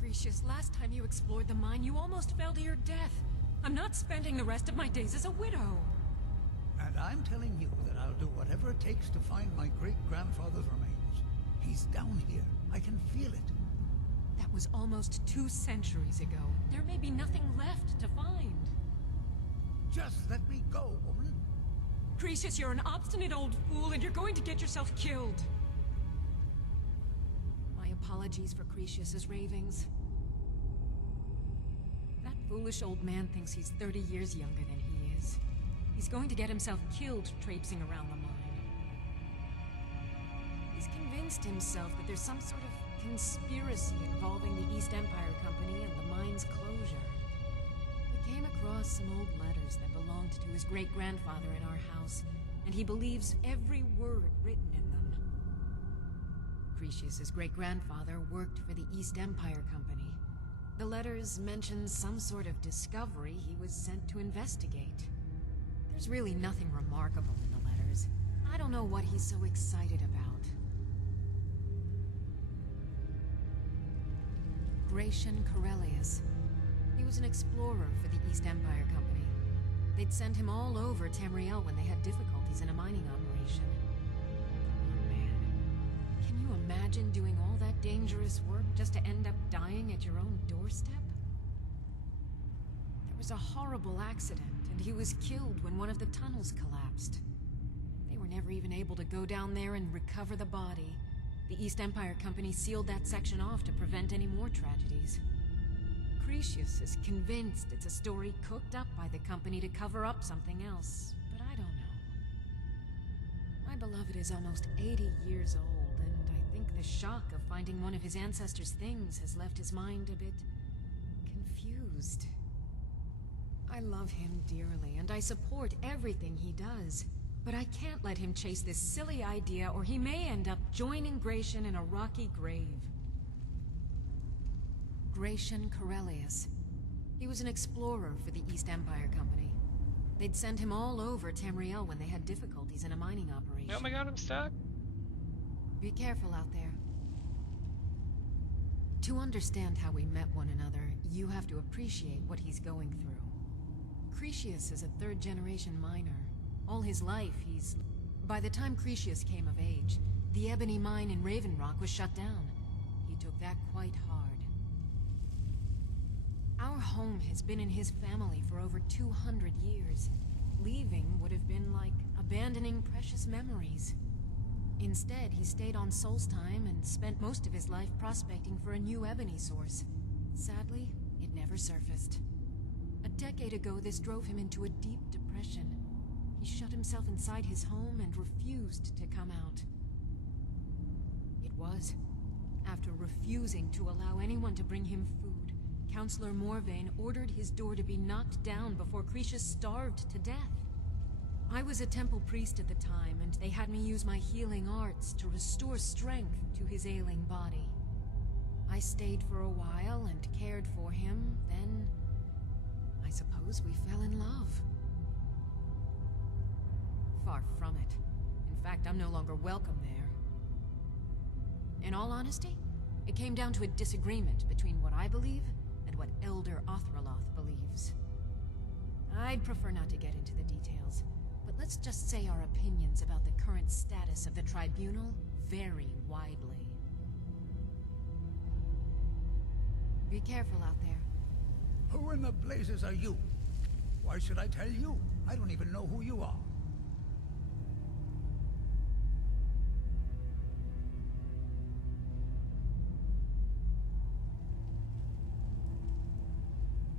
Cretius, last time you explored the mine, you almost fell to your death. I'm not spending the rest of my days as a widow. And I'm telling you that I'll do whatever it takes to find my great-grandfather's remains. He's down here. I can feel it. That was almost 2 centuries ago. There may be nothing left to find. Just let me go, woman. Cretius, you're an obstinate old fool and you're going to get yourself killed. My apologies for Cretius's ravings. That foolish old man thinks he's 30 years younger than he is. He's going to get himself killed traipsing around the mine. He's convinced himself that there's some sort of conspiracy involving the East Empire Company and the mine's closure. We came across some old letters that belonged to his great-grandfather in our house, and he believes every word written in them. Cretius's great-grandfather worked for the East Empire Company. The letters mention some sort of discovery he was sent to investigate. There's really nothing remarkable in the letters. I don't know what he's so excited about. Gratian Corellius. He was an explorer for the East Empire Company. They'd send him all over Tamriel when they had difficulties in a mining operation. Poor man. Can you imagine doing all that dangerous work just to end up dying at your own doorstep? There was a horrible accident, and he was killed when one of the tunnels collapsed. They were never even able to go down there and recover the body. The East Empire Company sealed that section off to prevent any more tragedies. Cretius is convinced it's a story cooked up by the company to cover up something else, but I don't know. My beloved is almost 80 years old, and I think the shock of finding one of his ancestors' things has left his mind a bit confused. I love him dearly, and I support everything he does. But I can't let him chase this silly idea, or he may end up joining Gratian in a rocky grave. Gratian Corellius. He was an explorer for the East Empire Company. They'd send him all over Tamriel when they had difficulties in a mining operation. Oh my god, I'm stuck. Be careful out there. To understand how we met one another, you have to appreciate what he's going through. Cretius is a 3rd-generation miner. All his life, By the time Cretius came of age, the ebony mine in Ravenrock was shut down. He took that quite hard. Our home has been in his family for over 200 years. Leaving would have been like abandoning precious memories. Instead, he stayed on Solstheim and spent most of his life prospecting for a new ebony source. Sadly, it never surfaced. A decade ago, this drove him into a deep depression. He shut himself inside his home and refused to come out. It was after refusing to allow anyone to bring him food, Counselor Morvain ordered his door to be knocked down before Cretius starved to death. I was a temple priest at the time, and they had me use my healing arts to restore strength to his ailing body. I stayed for a while and cared for him, then I suppose we fell in love. Far from it. In fact, I'm no longer welcome there. In all honesty, it came down to a disagreement between what I believe and what Elder Othraloth believes. I'd prefer not to get into the details, but let's just say our opinions about the current status of the tribunal vary widely. Be careful out there. Who in the blazes are you? Why should I tell you? I don't even know who you are.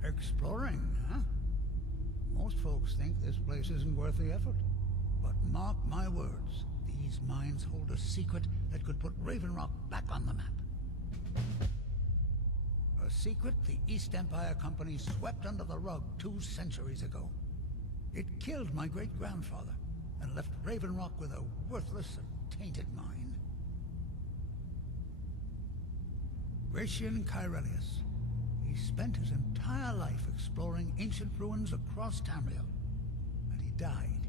Exploring, huh? Most folks think this place isn't worth the effort. But mark my words, these mines hold a secret that could put Raven Rock back on the map. A secret the East Empire Company swept under the rug 2 centuries ago. It killed my great-grandfather and left Raven Rock with a worthless and tainted mine. Gratian Kyrelius. He spent his entire life exploring ancient ruins across Tamriel, and he died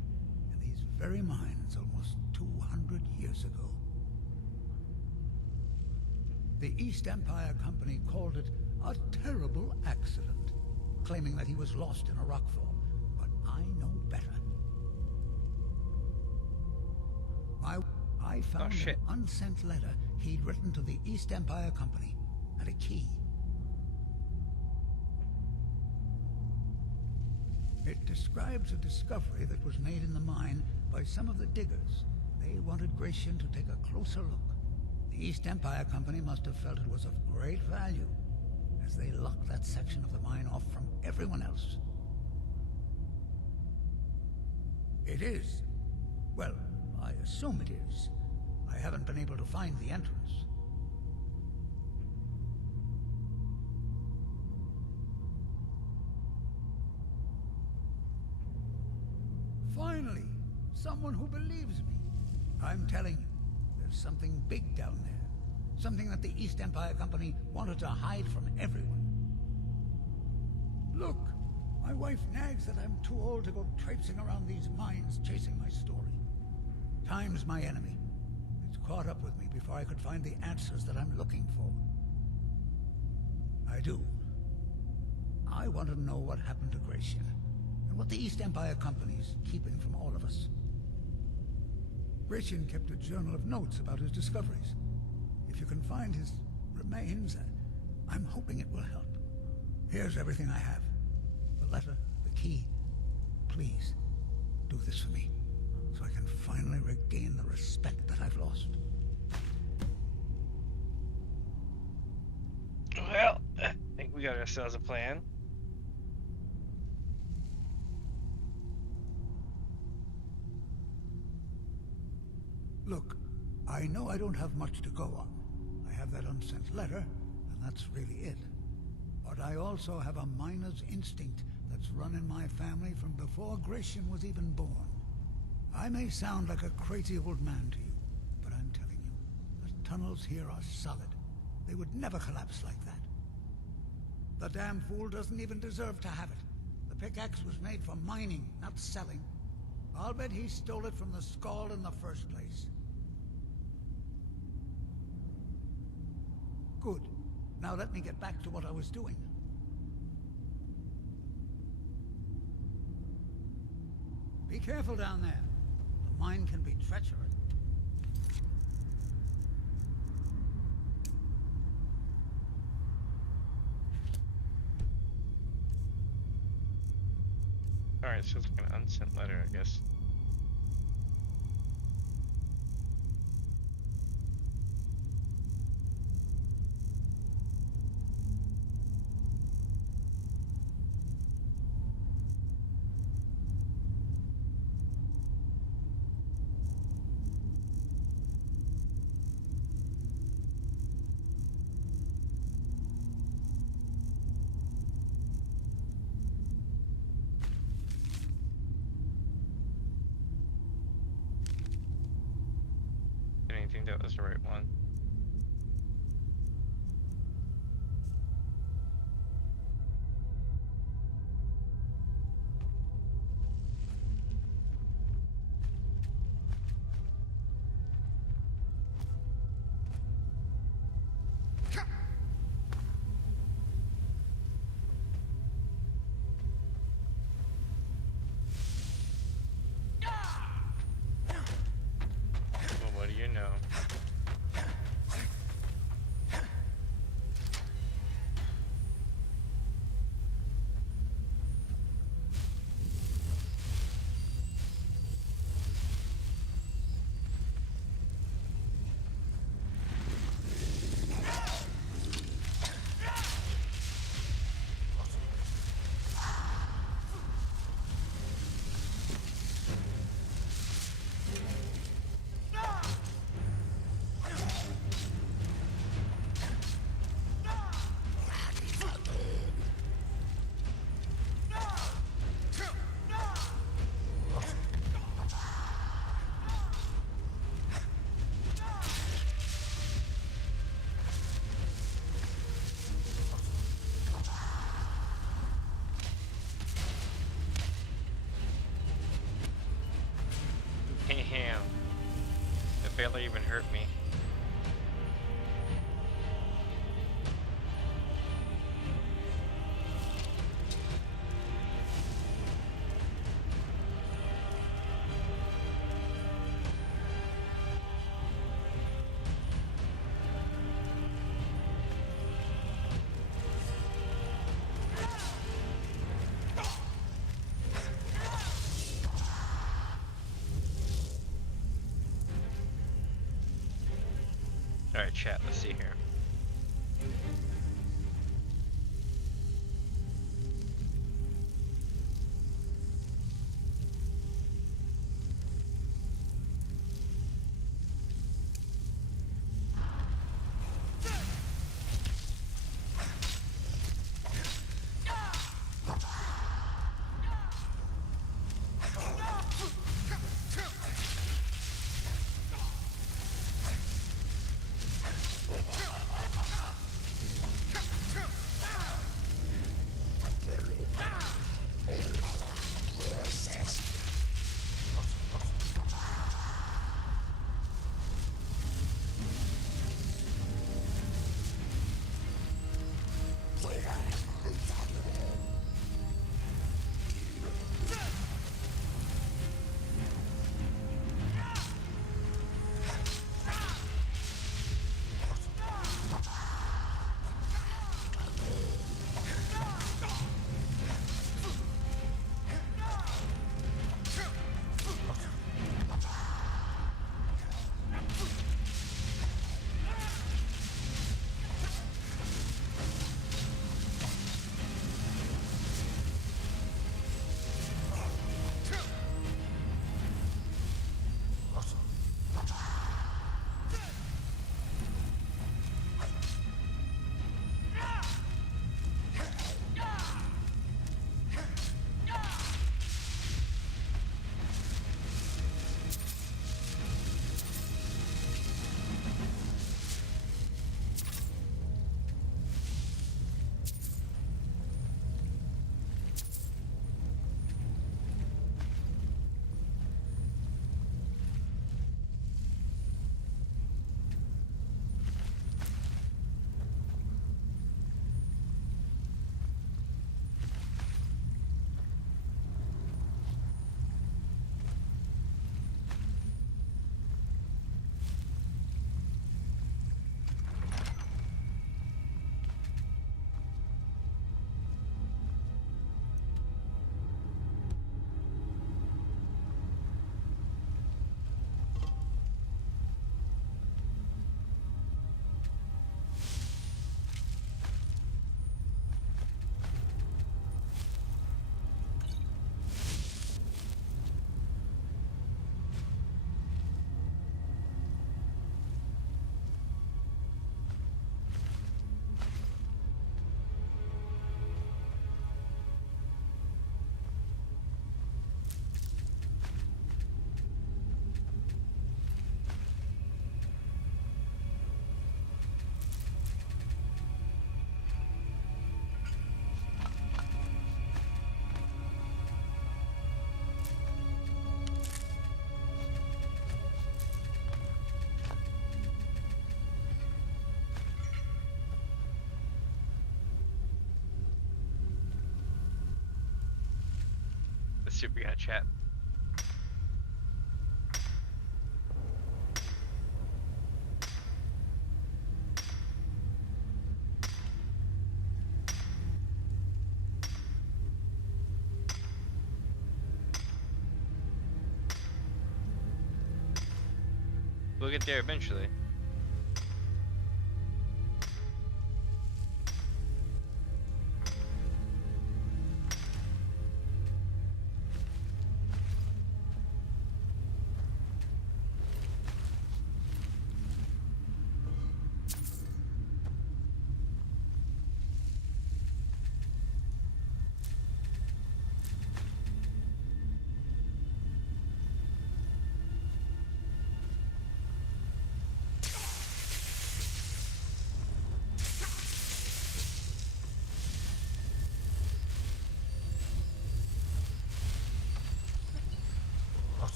in these very mines almost 200 years ago. The East Empire Company called it a terrible accident, claiming that he was lost in a rockfall, but I know better. I found an unsent letter he'd written to the East Empire Company, and a key. It describes a discovery that was made in the mine by some of the diggers. They wanted Gratian to take a closer look. The East Empire Company must have felt it was of great value, as they locked that section of the mine off from everyone else. It is. Well, I assume it is. I haven't been able to find the entrance. Finally, someone who believes me. I'm telling you, there's something big down there. Something that the East Empire Company wanted to hide from everyone. Look, my wife nags that I'm too old to go traipsing around these mines chasing my story. Time's my enemy. It's caught up with me before I could find the answers that I'm looking for. I do. I want to know what happened to Gratian, and what the East Empire Company's keeping from all of us. Gratian kept a journal of notes about his discoveries. If you can find his remains, I'm hoping it will help. Here's everything I have. The letter, the key. Please, do this for me, so I can finally regain the respect that I've lost. Well, I think we got ourselves a plan. Look, I know I don't have much to go on. I have that unsent letter, and that's really it. But I also have a miner's instinct that's run in my family from before Gratian was even born. I may sound like a crazy old man to you, but I'm telling you, the tunnels here are solid. They would never collapse like that. The damn fool doesn't even deserve to have it. The pickaxe was made for mining, not selling. I'll bet he stole it from the Skull in the first place. Good. Now let me get back to what I was doing. Be careful down there. The mine can be treacherous. Alright, so it's like an unsent letter, I guess. barely even hurt me. Alright, chat, let's see here. Super got chat. We'll get there eventually.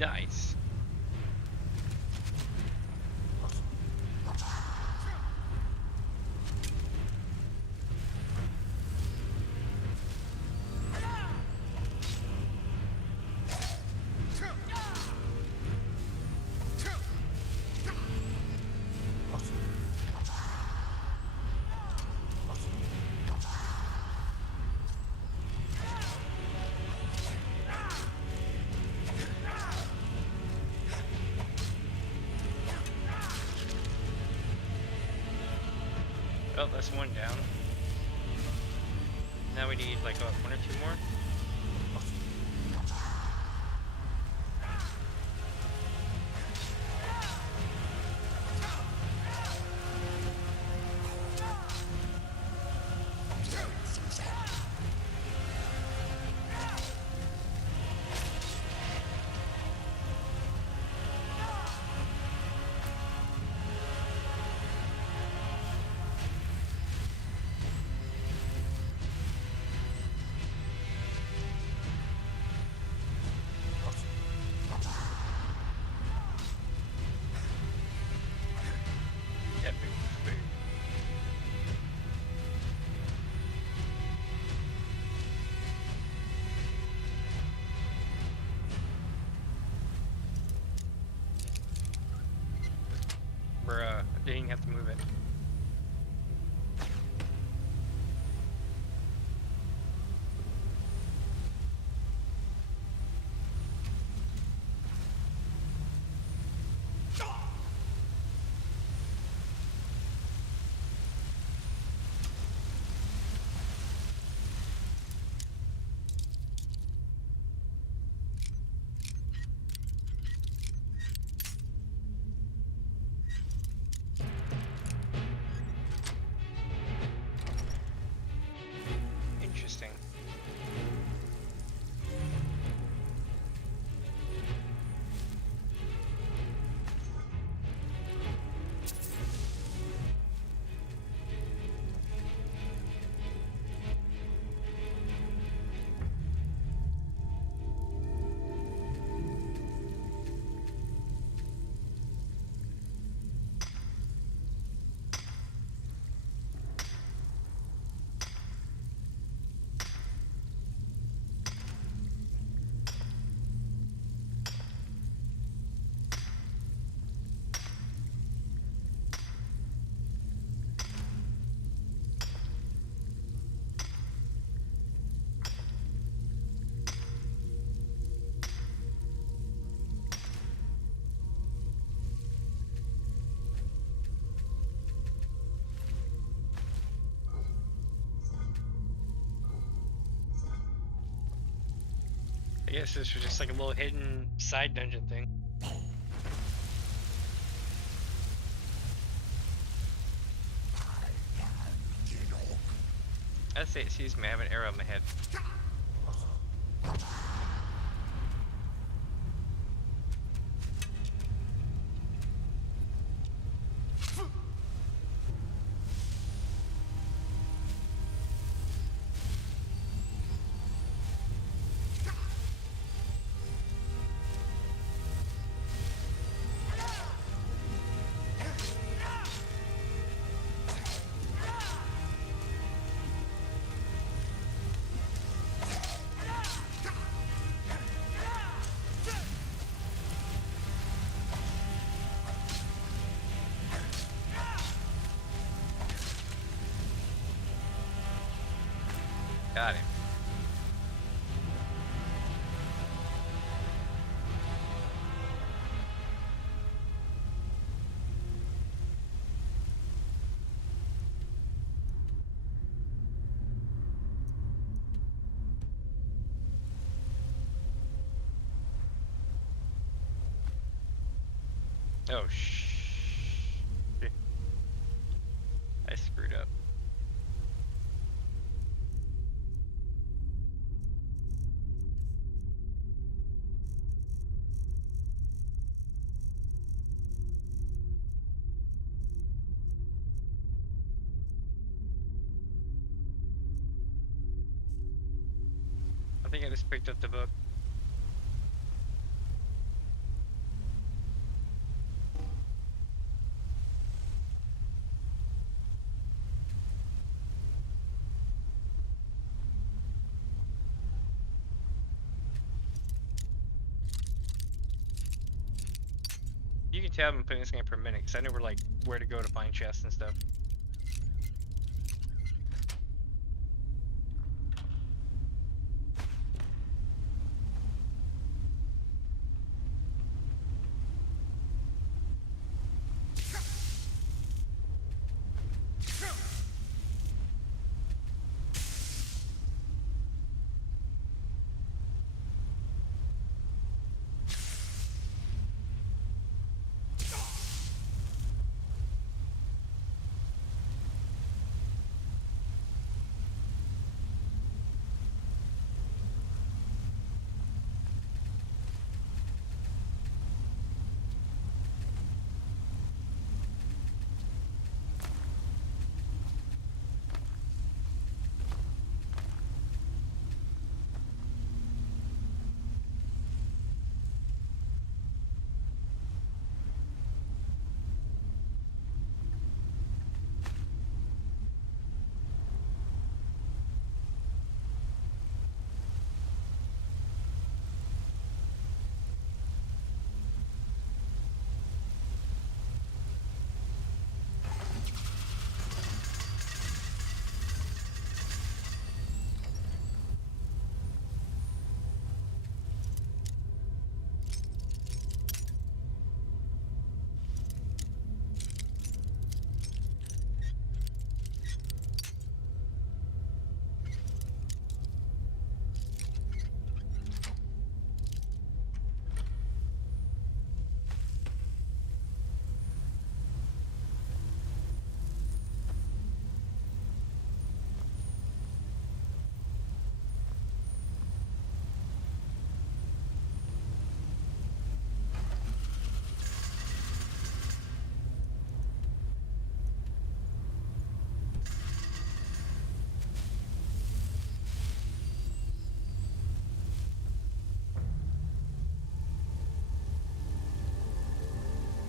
Nice. Oh, that's one down. Now we need like one or two more. Bruh, I didn't have to move it. Interesting. I guess this was just like a little hidden side dungeon thing. I say it sees me, I have an arrow in my head. Got him. Oh, I screwed up. I think I just picked up the book. how I'm putting this game per minute, because I know where to go to find chests and stuff.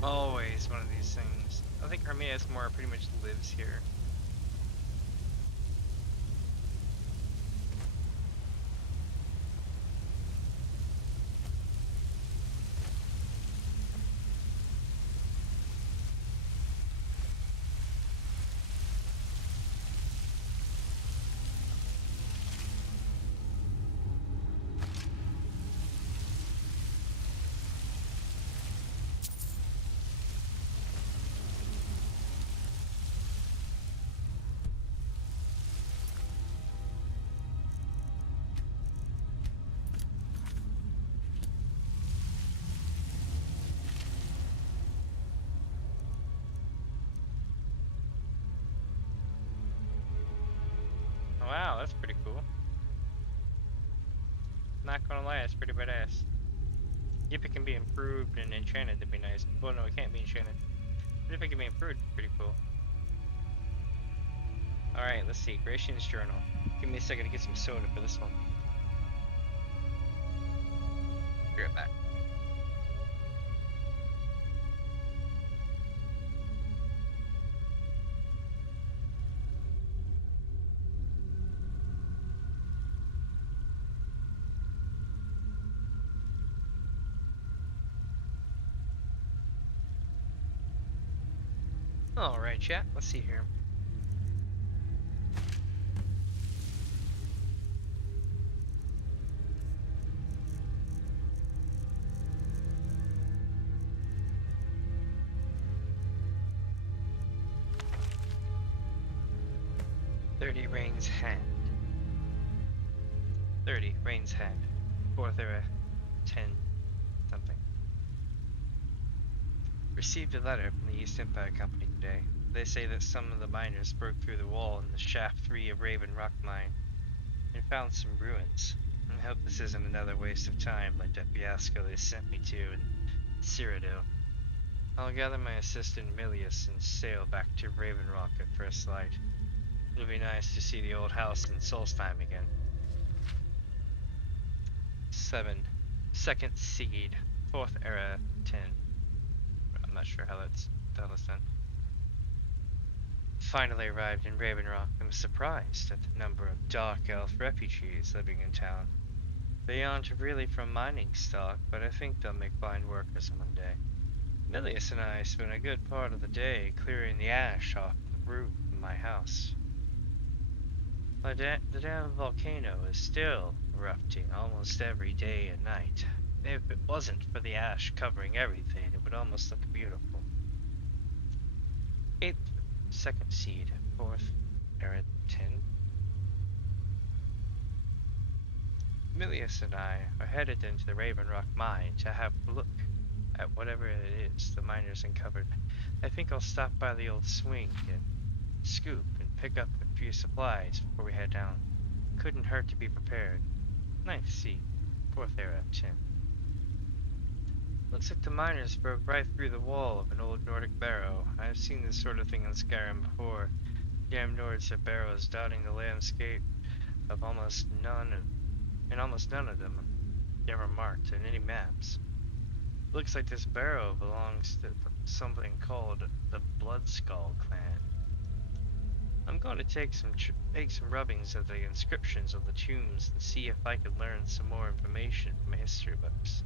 Always one of these things. I think Hermias more pretty much lives here. Wow, that's pretty cool. Not gonna lie, it's pretty badass. If it can be improved and enchanted, that'd be nice. Well, no, it can't be enchanted. But if it can be improved, pretty cool. Alright, let's see. Gratian's Journal. Give me a second to get some soda for this one. Be right back. Alright, chat, let's see here. Rain's Hand. 30, Rain's Hand. 4th era, 10, something. Received a letter from the East Empire Company today. They say that some of the miners broke through the wall in the Shaft 3 of Raven Rock Mine and found some ruins. I hope this isn't another waste of time like that fiasco they sent me to in Cyrodiil. I'll gather my assistant Milius and sail back to Raven Rock at first light. It'll be nice to see the old house in Solstheim again. 7. Second Seed. 4th era 10. I'm not sure how that's done. Finally arrived in Raven Rock and was surprised at the number of Dark Elf refugees living in town. They aren't really from mining stock, but I think they'll make fine workers one day. Milius and I spent a good part of the day clearing the ash off the roof of my house. The damn volcano is still erupting almost every day and night. If it wasn't for the ash covering everything, it would almost look beautiful. 8th, 2nd seed, 4th, era 10. Milius and I are headed into the Raven Rock mine to have a look at whatever it is the miners uncovered. I think I'll stop by the old swing and scoop and pick up a few supplies before we head down. Couldn't hurt to be prepared. 9th seed, 4th era 10. Looks like the miners broke right through the wall of an old Nordic barrow. I've seen this sort of thing in Skyrim before. Damn Nords have barrows dotting the landscape of almost none of them ever marked in any maps. Looks like this barrow belongs to something called the Bloodskull clan. I'm going to take some rubbings of the inscriptions of the tombs and see if I can learn some more information from history books.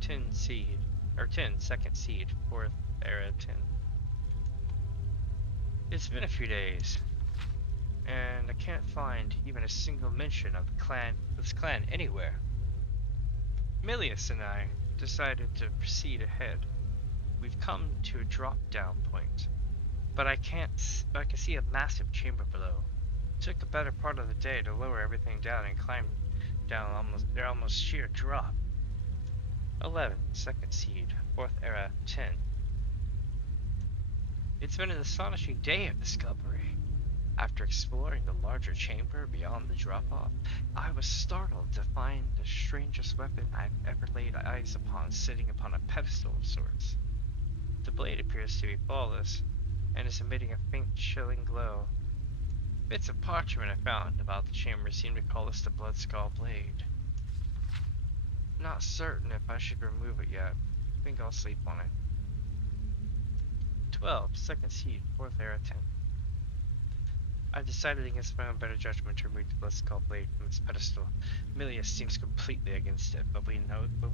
10 seed, or 10 second seed, 4th era 10. It's been a few days, and I can't find even a single mention of this clan anywhere. Milius and I decided to proceed ahead. We've come to a drop-down point, but I can see a massive chamber below. It took a better part of the day to lower everything down and climb down almost sheer drop. 11, 2nd seed, 4th era 10. It's been an astonishing day of discovery. After exploring the larger chamber beyond the drop-off, I was startled to find the strangest weapon I've ever laid eyes upon sitting upon a pedestal of sorts. The blade appears to be flawless, and is emitting a faint chilling glow. Bits of parchment I found about the chamber seem to call this the Bloodskull blade. Not certain if I should remove it yet. I think I'll sleep on it. 12, 2nd seed, 4th era 10. I've decided against my own better judgment to remove the Bloodskull blade from its pedestal. Milius seems completely against it, but we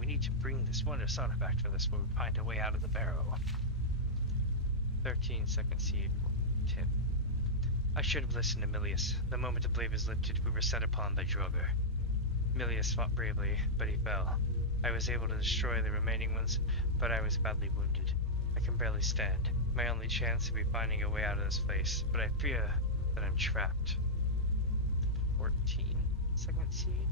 need to bring this wondrous artifact with us when we find a way out of the barrow. 13, 2nd seed, 10. I should have listened to Milius. The moment the blade was lifted, we were set upon by Drover. Milius fought bravely, but he fell. I was able to destroy the remaining ones, but I was badly wounded. I can barely stand. My only chance will be finding a way out of this place, but I fear that I'm trapped. 14, 2nd seed.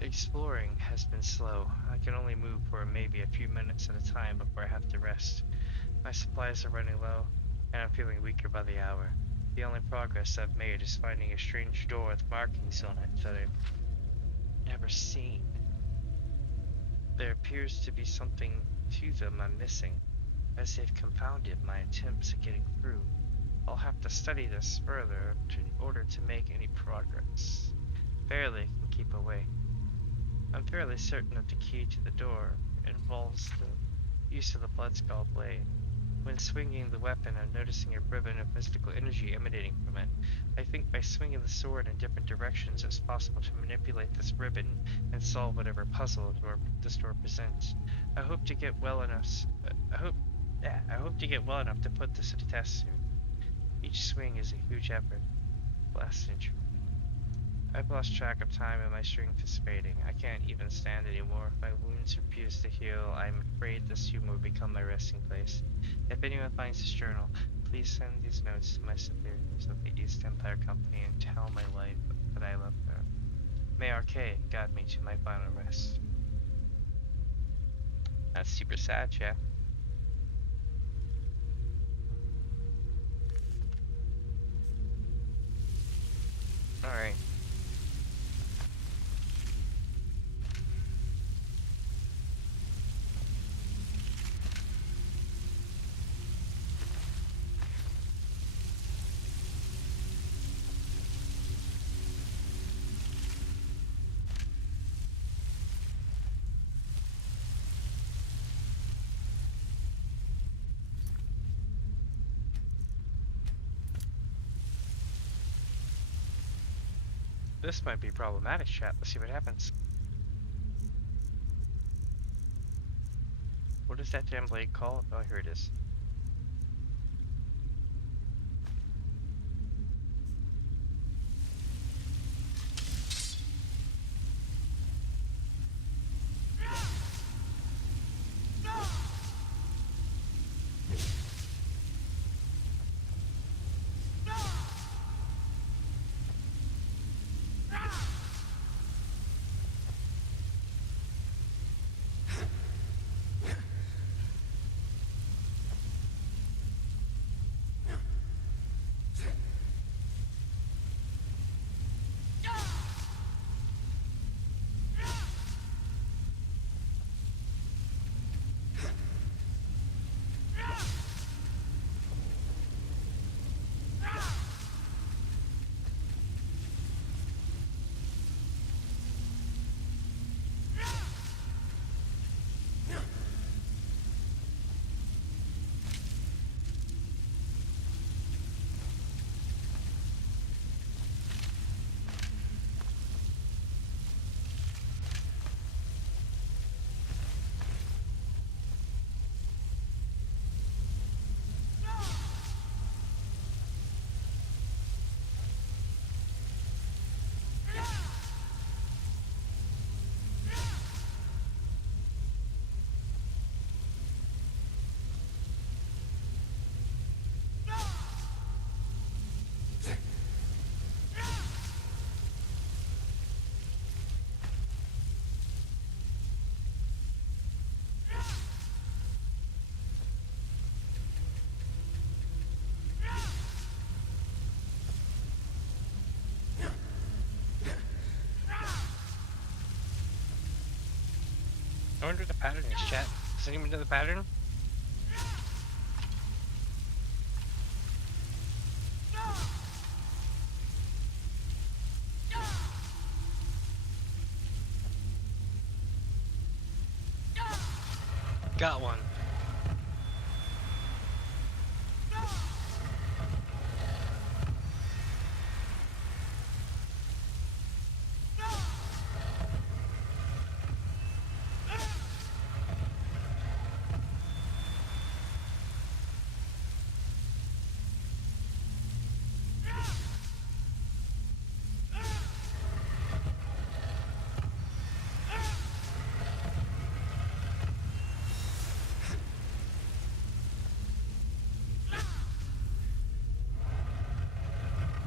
Exploring has been slow. I can only move for maybe a few minutes at a time before I have to rest. My supplies are running low, and I'm feeling weaker by the hour. The only progress I've made is finding a strange door with markings on it that I've never seen. There appears to be something to them I'm missing, as they've confounded my attempts at getting through. I'll have to study this further in order to make any progress. Barely can keep away. I'm fairly certain that the key to the door involves the use of the Bloodskull blade. When swinging the weapon, I'm noticing a ribbon of mystical energy emanating from it. I think by swinging the sword in different directions, it's possible to manipulate this ribbon and solve whatever puzzle this door presents. I hope to get well enough. I hope to get well enough to put this to the test soon. Each swing is a huge effort. Last century. I've lost track of time and my strength is fading. I can't even stand anymore. My wounds refuse to heal. I'm afraid this tomb will become my resting place. If anyone finds this journal, please send these notes to my superiors of the East Empire Company and tell my wife that I love her. May Arcade guide me to my final rest. That's super sad, chat. Alright. This might be problematic, chat. Let's see what happens. What is that damn blade called? Oh, here it is. I wonder what the pattern is, chat. Does anyone know the pattern? Got one.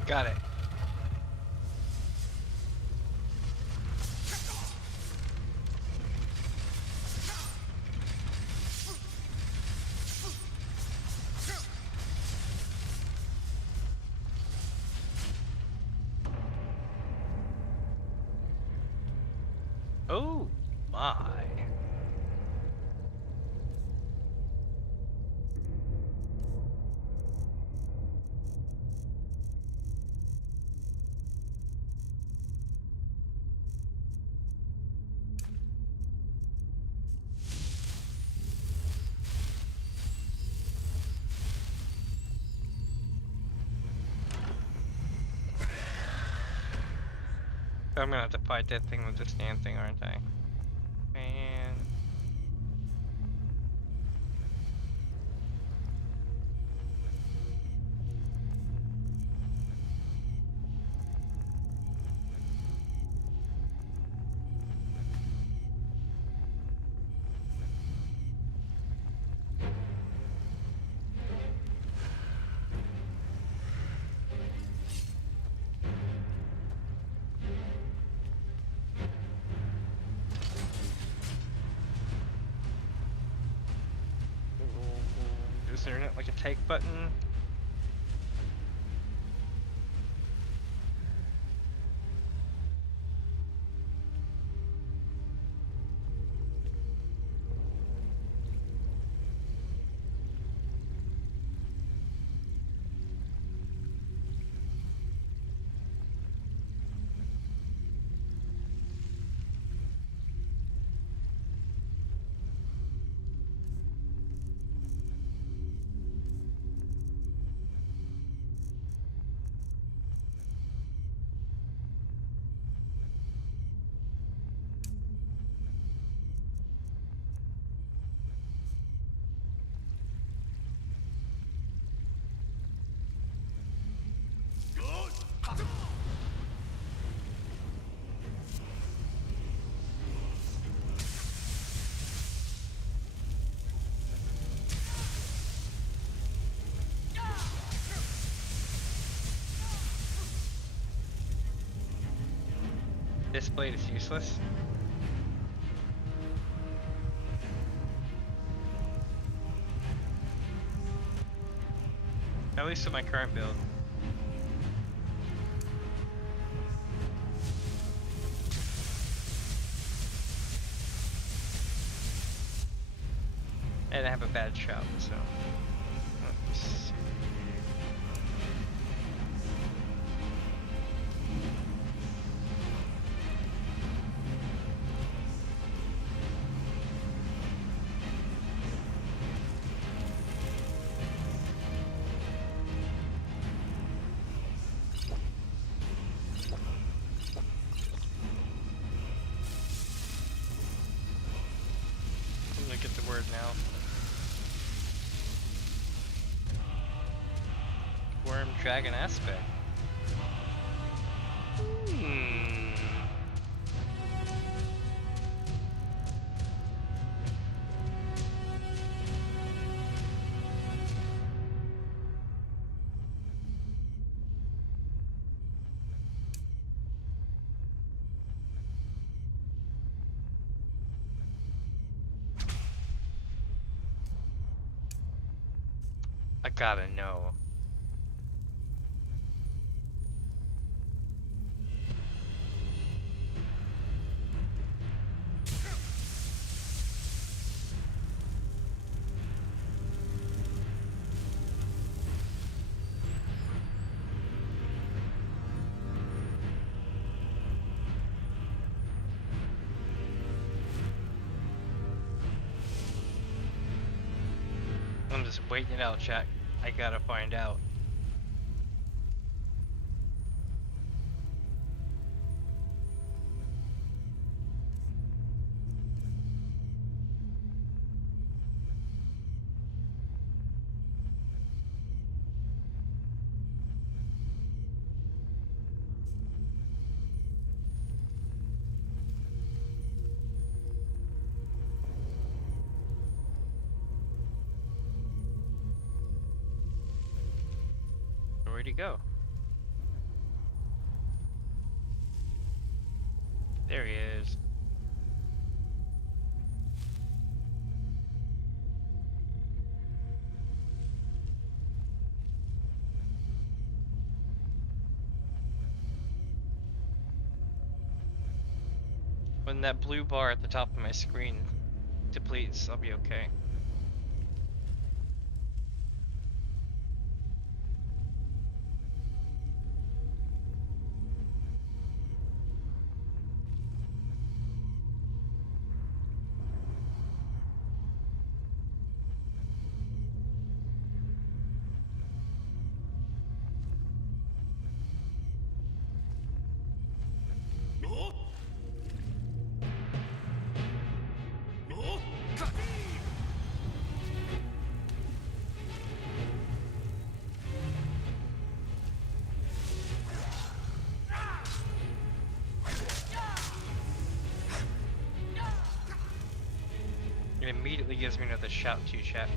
Got it. Oh my. I'm gonna have to fight that thing with this damn thing, aren't I? Man. Is there not like a take button? This blade is useless. At least with my current build. And I have a bad shout, so. Let's see. I'm gonna get the word now. Worm dragon aspect. I gotta know. I'm just waiting it out, chat. I gotta find out. Where'd he go? There he is. When that blue bar at the top of my screen depletes, I'll be okay. It immediately gives me another shout to chat.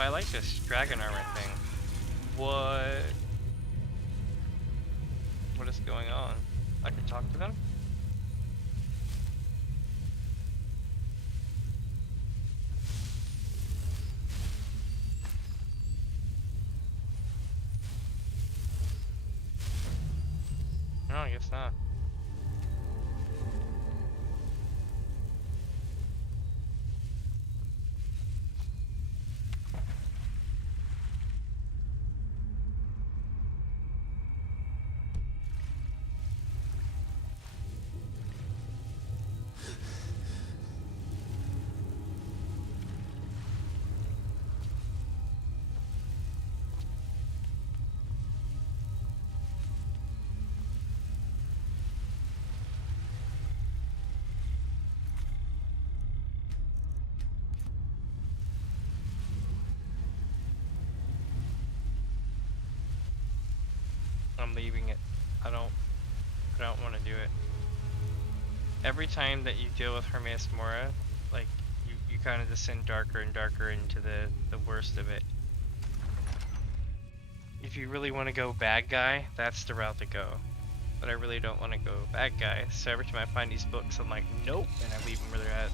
I like this dragon armor thing. What is going on? I can talk to them? No, I guess not. I'm leaving it. I don't want to do it. Every time that you deal with Hermaeus Mora, like you kind of descend darker and darker into the worst of it. If you really want to go bad guy, that's the route to go. But I really don't want to go bad guy, so every time I find these books, I'm like, nope, and I leave them where they're at.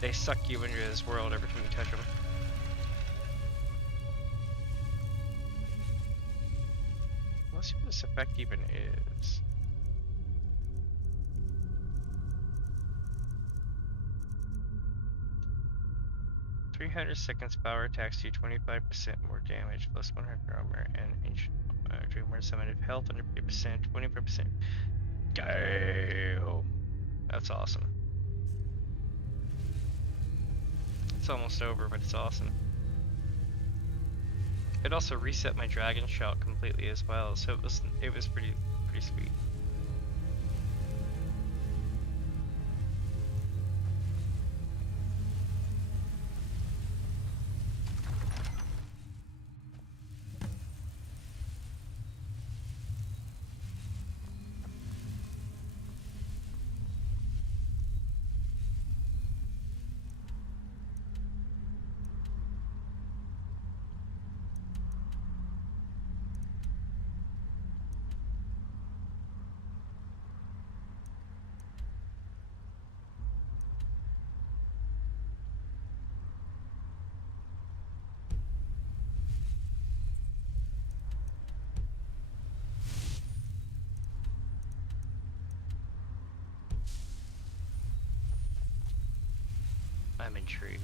They suck you into this world every time you touch them. Let's see what this effect even is. "300 seconds power attacks do 25% more damage, plus 100 armor, and range. Drink more summoned health under 50%, 25%. Damn! That's awesome. It's almost over, but it's awesome. It also reset my dragon shout completely as well, so it was pretty sweet. I'm intrigued.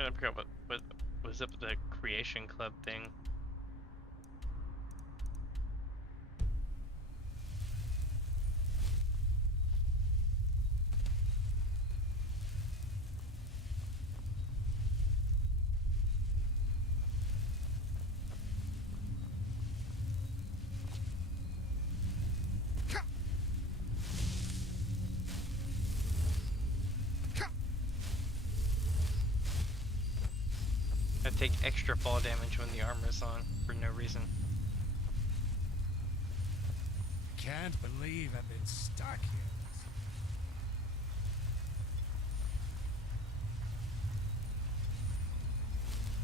I forgot what was up with the Creation Club thing. I take extra fall damage when the armor is on for no reason. Can't believe I've been stuck here.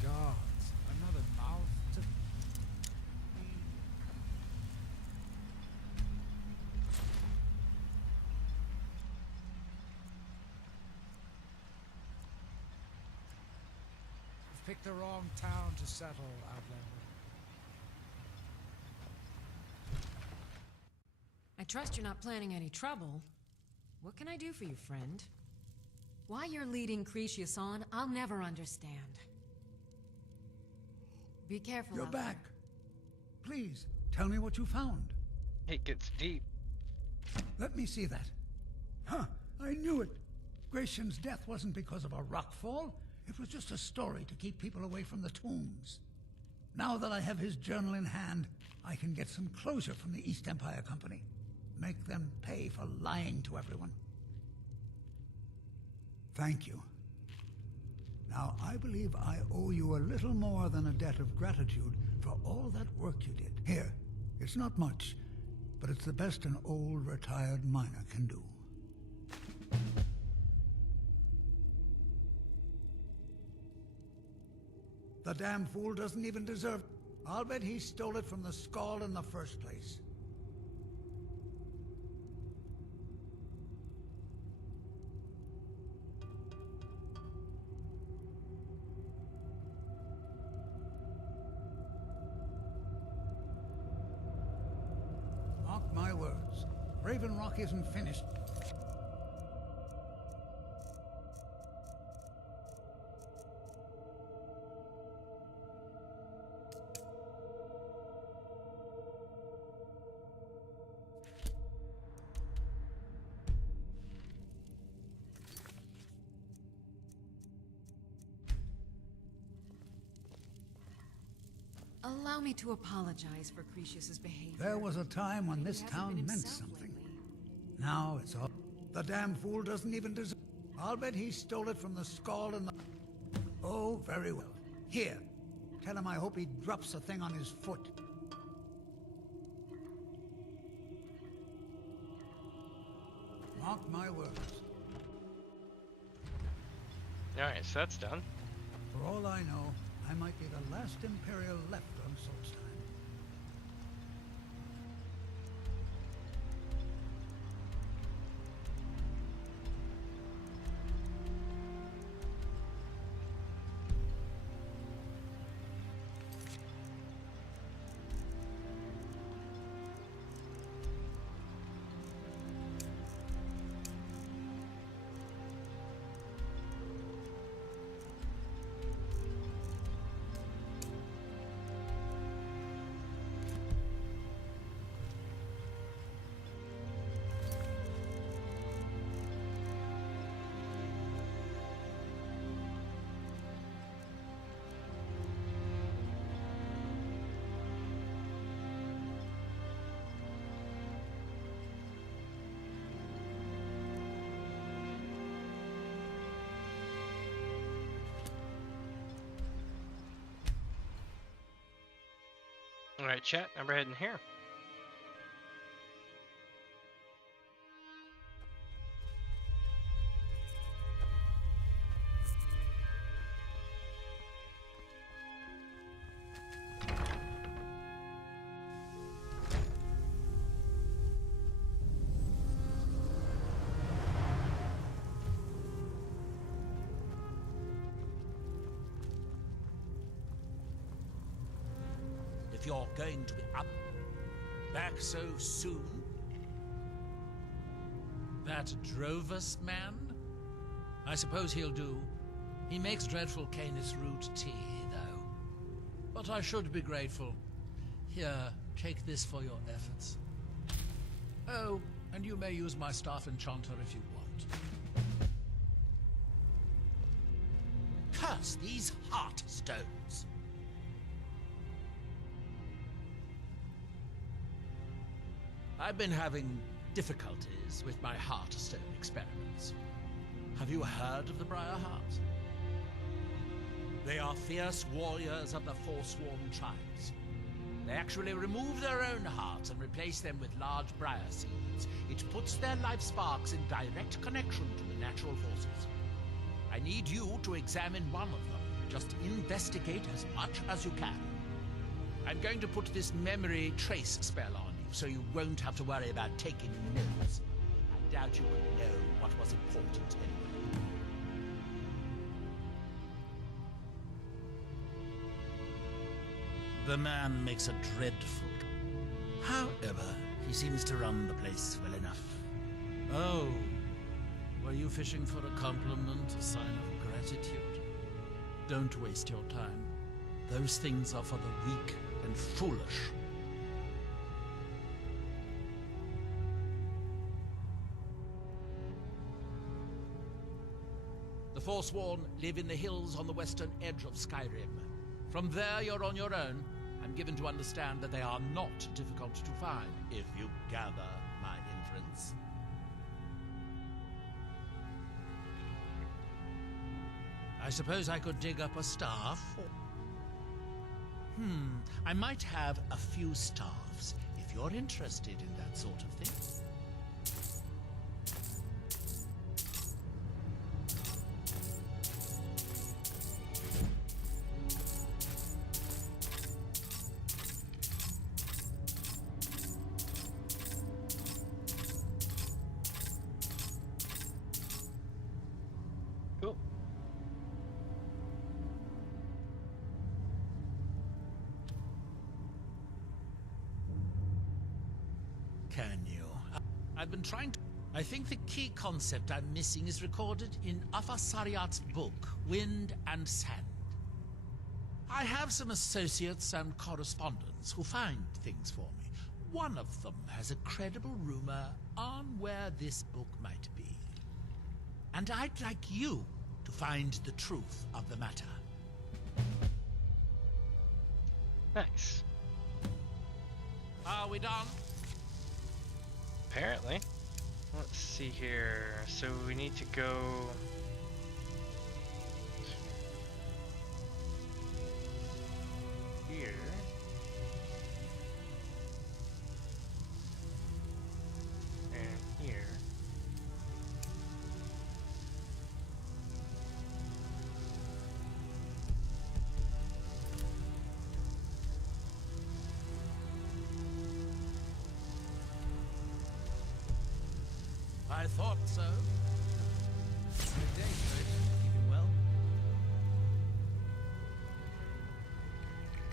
Gods, another mouth to... You've picked the wrong town to settle, Outlander. I trust you're not planning any trouble. What can I do for you, friend? Why you're leading Cretius on, I'll never understand. Be careful You're out there. back. Please, tell me what you found. It gets deep. Let me see that. Huh, I knew it. Gratian's death wasn't because of a rockfall. It was just a story to keep people away from the tombs. Now that I have his journal in hand, I can get some closure from the East Empire Company. Make them pay for lying to everyone. Thank you. Now, I believe I owe you a little more than a debt of gratitude for all that work you did. Here, it's not much, but it's the best an old retired miner can do. The damn fool doesn't even deserve it. I'll bet he stole it from the skull in the first place. Mark my words, Raven Rock isn't finished. Allow me to apologize for Cretius's behavior. There was a time when this He hasn't town been meant himself something. lately. Now it's all... The damn fool doesn't even deserve... I'll bet he stole it from the skull in the... Oh, very well. Here. Tell him I hope he drops the thing on his foot. Mark my words. Alright, so that's done. For all I know, I might be the last Imperial left on Solstheim. Alright, chat, now we're heading here. If you're going to be up back so soon. That Drovah's man? I suppose he'll do. He makes dreadful Canis root tea, though. But I should be grateful. Here, take this for your efforts. Oh, and you may use my staff enchanter if you want. Curse these heart stones! I've been having difficulties with my Heartstone experiments. Have you heard of the Briarheart? They are fierce warriors of the Forsworn tribes. They actually remove their own hearts and replace them with large briar seeds. It puts their life sparks in direct connection to the natural forces. I need you to examine one of them. Just investigate as much as you can. I'm going to put this memory trace spell on you, so you won't have to worry about taking notes. I doubt you would know what was important anyway. The man makes a dreadful... However, he seems to run the place well enough. Oh, were you fishing for a compliment, a sign of gratitude? Don't waste your time. Those things are for the weak and foolish. The Forsworn live in the hills on the western edge of Skyrim. From there, you're on your own. I'm given to understand that they are not difficult to find, if you gather my inference. I suppose I could dig up a staff. I might have a few staffs, if you're interested in that sort of thing. Cool. Can you? I've been trying to... I think the key concept I'm missing is recorded in Afasariat's book, Wind and Sand. I have some associates and correspondents who find things for me. One of them has a credible rumor on where this book might be. And I'd like you to find the truth of the matter. Nice. Are we done? Apparently. Let's see here. So we need to go... here. And here. I thought so. Good day, Kurt. Keeping well?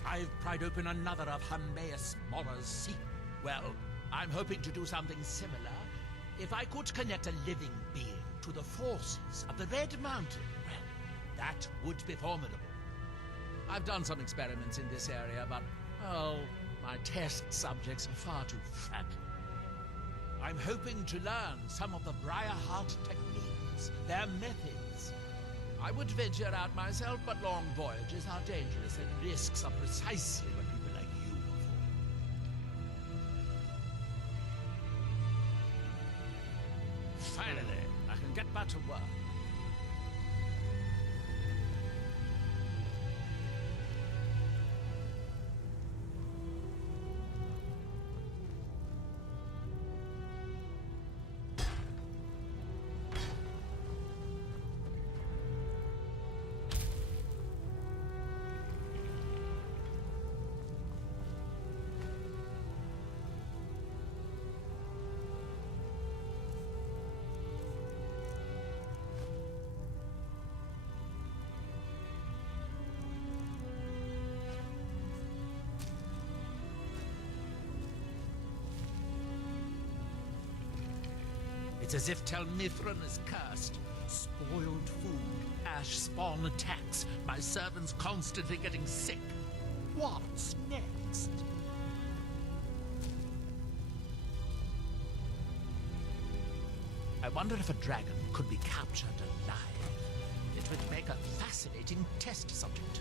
I've pried open another of Hameas Mora's secrets. Well, I'm hoping to do something similar. If I could connect a living being to the forces of the Red Mountain, well, that would be formidable. I've done some experiments in this area, but, oh, my test subjects are far too fragile. I'm hoping to learn some of the Briarheart techniques, their methods. I would venture out myself, but long voyages are dangerous and risks are precisely what people like you afford. Finally, I can get back to work. It's as if Tel Mithrin is cursed. Spoiled food, ash spawn attacks, my servants constantly getting sick. What's next? I wonder if a dragon could be captured alive. It would make a fascinating test subject.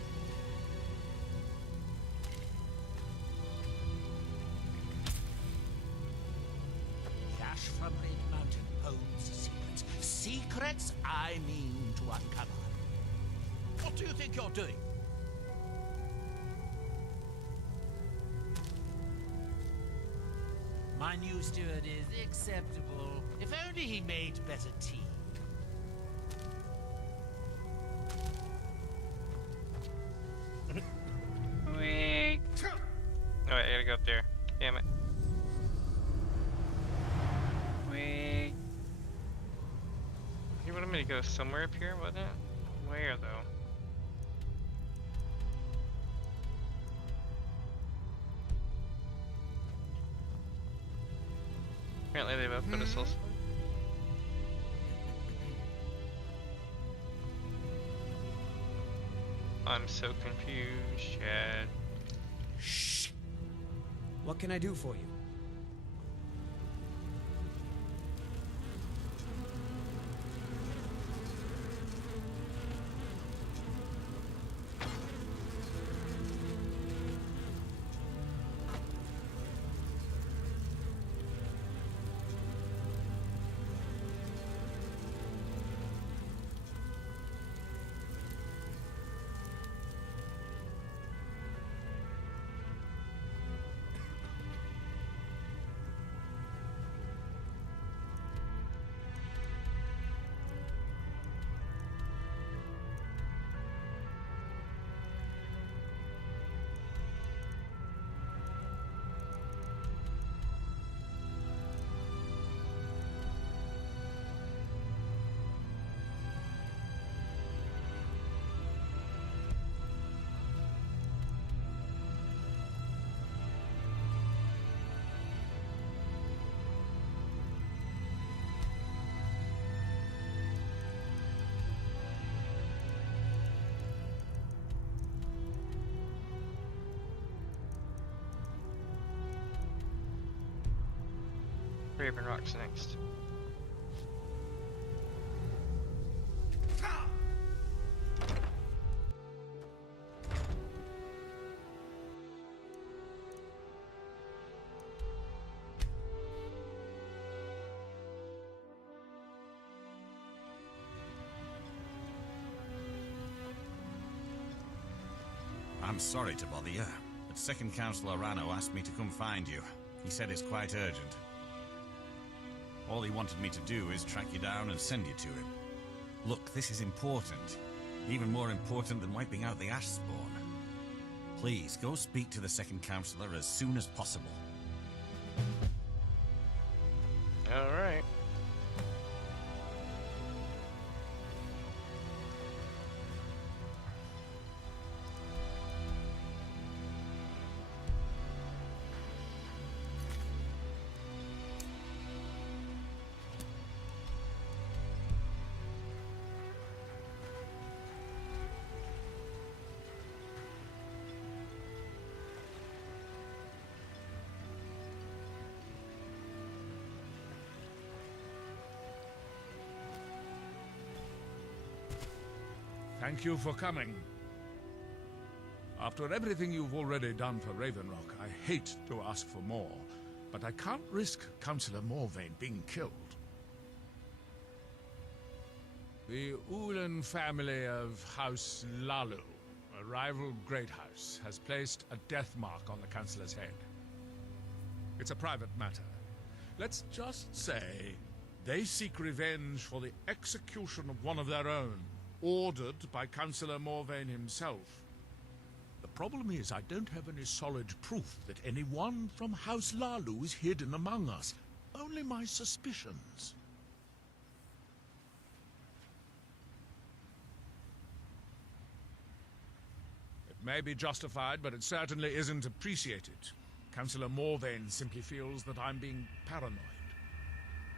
Cash from Red Mountain holds secrets. Secrets I mean to uncover. What do you think you're doing? My new steward is acceptable. If only he made better tea. Wait. Oh, wait, I gotta go up there. Damn it. Wait. You wanted me to go somewhere up here, wasn't it? Where, though? Apparently they both put a soul spot. I'm so confused, Chad. Shh. What can I do for you? Raven Rock's next. I'm sorry to bother you, but Second Councillor Rano asked me to come find you. He said it's quite urgent. All he wanted me to do is track you down and send you to him. Look, this is important. Even more important than wiping out the Ash Spawn. Please, go speak to the Second Councillor as soon as possible. Alright. Thank you for coming. After everything you've already done for Raven Rock, I hate to ask for more, but I can't risk Councillor Morvain being killed. The Ulen family of House Lalu, a rival great house, has placed a death mark on the Councillor's head. It's a private matter. Let's just say they seek revenge for the execution of one of their own, ordered by Councillor Morvain himself. The problem is I don't have any solid proof that anyone from House Lalu is hidden among us. Only my suspicions. It may be justified, but it certainly isn't appreciated. Councillor Morvain simply feels that I'm being paranoid.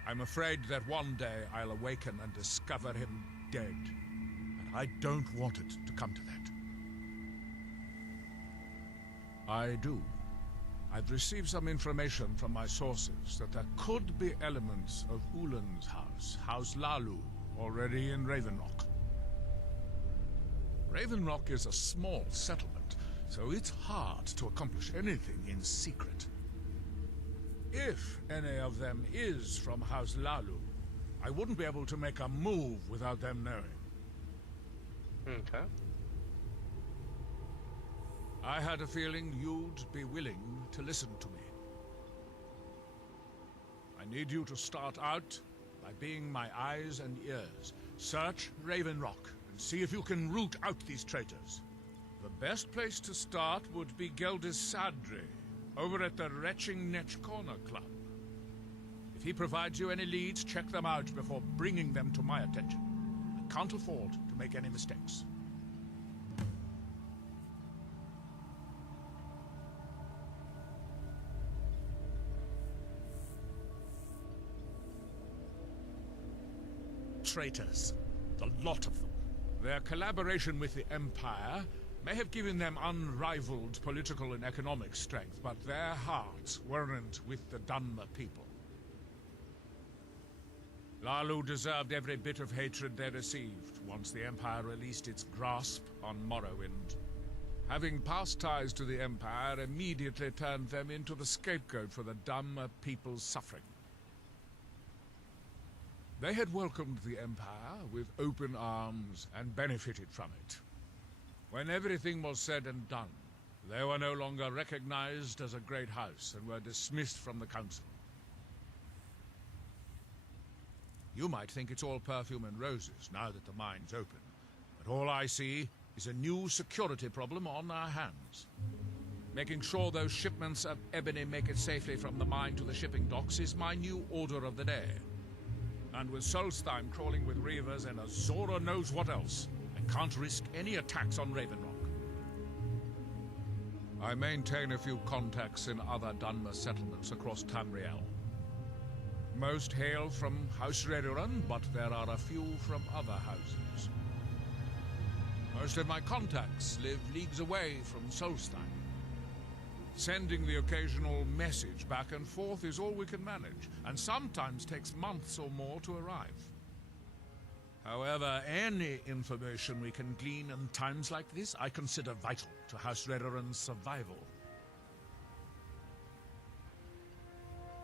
I'm afraid that one day I'll awaken and discover him dead. I don't want it to come to that. I do. I've received some information from my sources that there could be elements of Ulen's house, House Lalu, already in Raven Rock. Raven Rock is a small settlement, so it's hard to accomplish anything in secret. If any of them is from House Lalu, I wouldn't be able to make a move without them knowing. Okay. I had a feeling you'd be willing to listen to me. I need you to start out by being my eyes and ears. Search Raven Rock and see if you can root out these traitors. The best place to start would be Geldis Sadri, over at the Retching Netch Corner Club. If he provides you any leads, check them out before bringing them to my attention. I can't afford to make any mistakes. Traitors. The lot of them. Their collaboration with the Empire may have given them unrivaled political and economic strength, but their hearts weren't with the Dunmer people. Lalu deserved every bit of hatred they received once the Empire released its grasp on Morrowind. Having past ties to the Empire immediately turned them into the scapegoat for the Dunmer people's suffering. They had welcomed the Empire with open arms and benefited from it. When everything was said and done, they were no longer recognized as a great house and were dismissed from the council. You might think it's all perfume and roses now that the mine's open, but all I see is a new security problem on our hands. Making sure those shipments of ebony make it safely from the mine to the shipping docks is my new order of the day. And with Solstheim crawling with reavers and Azora knows what else, I can't risk any attacks on Raven Rock. I maintain a few contacts in other Dunmer settlements across Tamriel. Most hail from House Redoran, but there are a few from other houses. Most of my contacts live leagues away from Solstheim. Sending the occasional message back and forth is all we can manage, and sometimes takes months or more to arrive. However, any information we can glean in times like this, I consider vital to House Redoran's survival.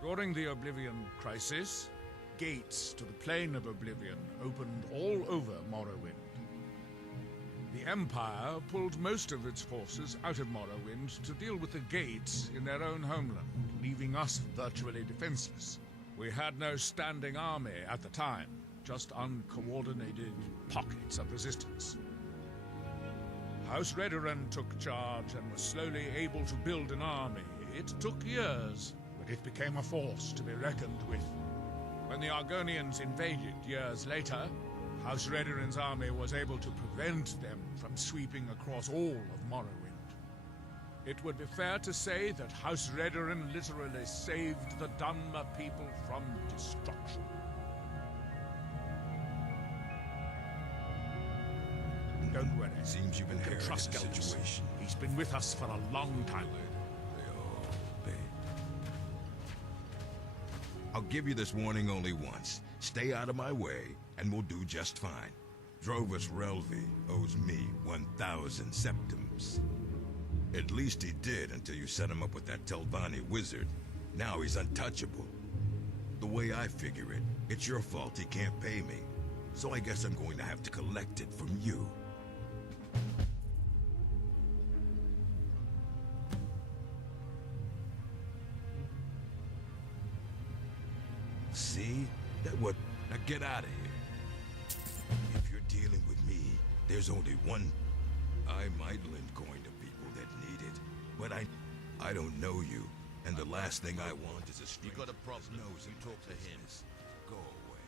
During the Oblivion Crisis, gates to the Plane of Oblivion opened all over Morrowind. The Empire pulled most of its forces out of Morrowind to deal with the gates in their own homeland, leaving us virtually defenseless. We had no standing army at the time, just uncoordinated pockets of resistance. House Redoran took charge and was slowly able to build an army. It took years, but it became a force to be reckoned with. When the Argonians invaded years later, House Redoran's army was able to prevent them from sweeping across all of Morrowind. It would be fair to say that House Redoran literally saved the Dunmer people from destruction. Don't worry. Seems you've You can inherited trust the Gelders. situation. He's been with us for a long time. I'll give you this warning only once. Stay out of my way, and we'll do just fine. Drovus Relvi owes me 1,000 septims. At least he did until you set him up with that Telvanni wizard. Now he's untouchable. The way I figure it, it's your fault he can't pay me. So I guess I'm going to have to collect it from you. See? That what? Now get out of here. If you're dealing with me, there's only one. I might lend coin to people that need it, but I don't know you, and the last thing I want is a stranger. You got a problem? Knows You talk to him. Go away.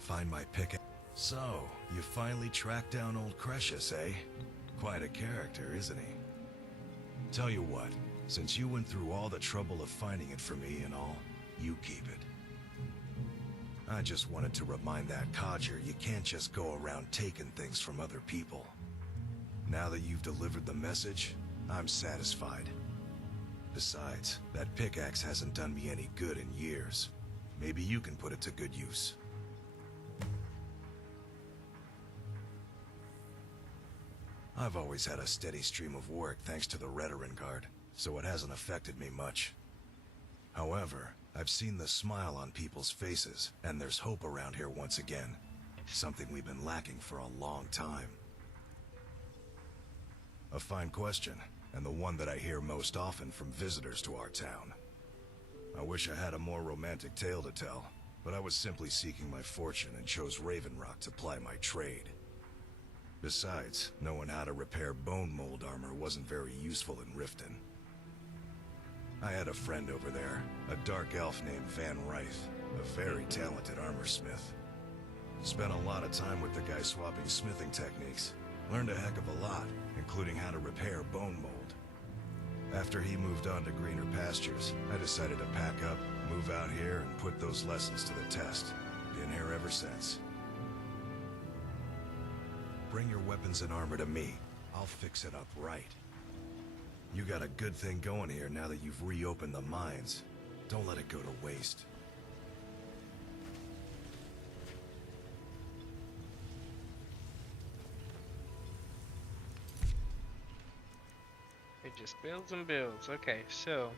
Find my pick. So, you finally tracked down old Crescius, eh? Quite a character, isn't he? Tell you what, since you went through all the trouble of finding it for me and all, you keep it. I just wanted to remind that codger you can't just go around taking things from other people. Now that you've delivered the message, I'm satisfied. Besides, that pickaxe hasn't done me any good in years. Maybe you can put it to good use. I've always had a steady stream of work thanks to the Redoran Guard, so it hasn't affected me much. However, I've seen the smile on people's faces, and there's hope around here once again. Something we've been lacking for a long time. A fine question, and the one that I hear most often from visitors to our town. I wish I had a more romantic tale to tell, but I was simply seeking my fortune and chose Raven Rock to ply my trade. Besides, knowing how to repair bone mold armor wasn't very useful in Riften. I had a friend over there, a dark elf named Van Ryth, a very talented armorsmith. Spent a lot of time with the guy swapping smithing techniques. Learned a heck of a lot, including how to repair bone mold. After he moved on to greener pastures, I decided to pack up, move out here, and put those lessons to the test. Been here ever since. Bring your weapons and armor to me. I'll fix it up right. You got a good thing going here now that you've reopened the mines. Don't let it go to waste. It just builds and builds. Okay, so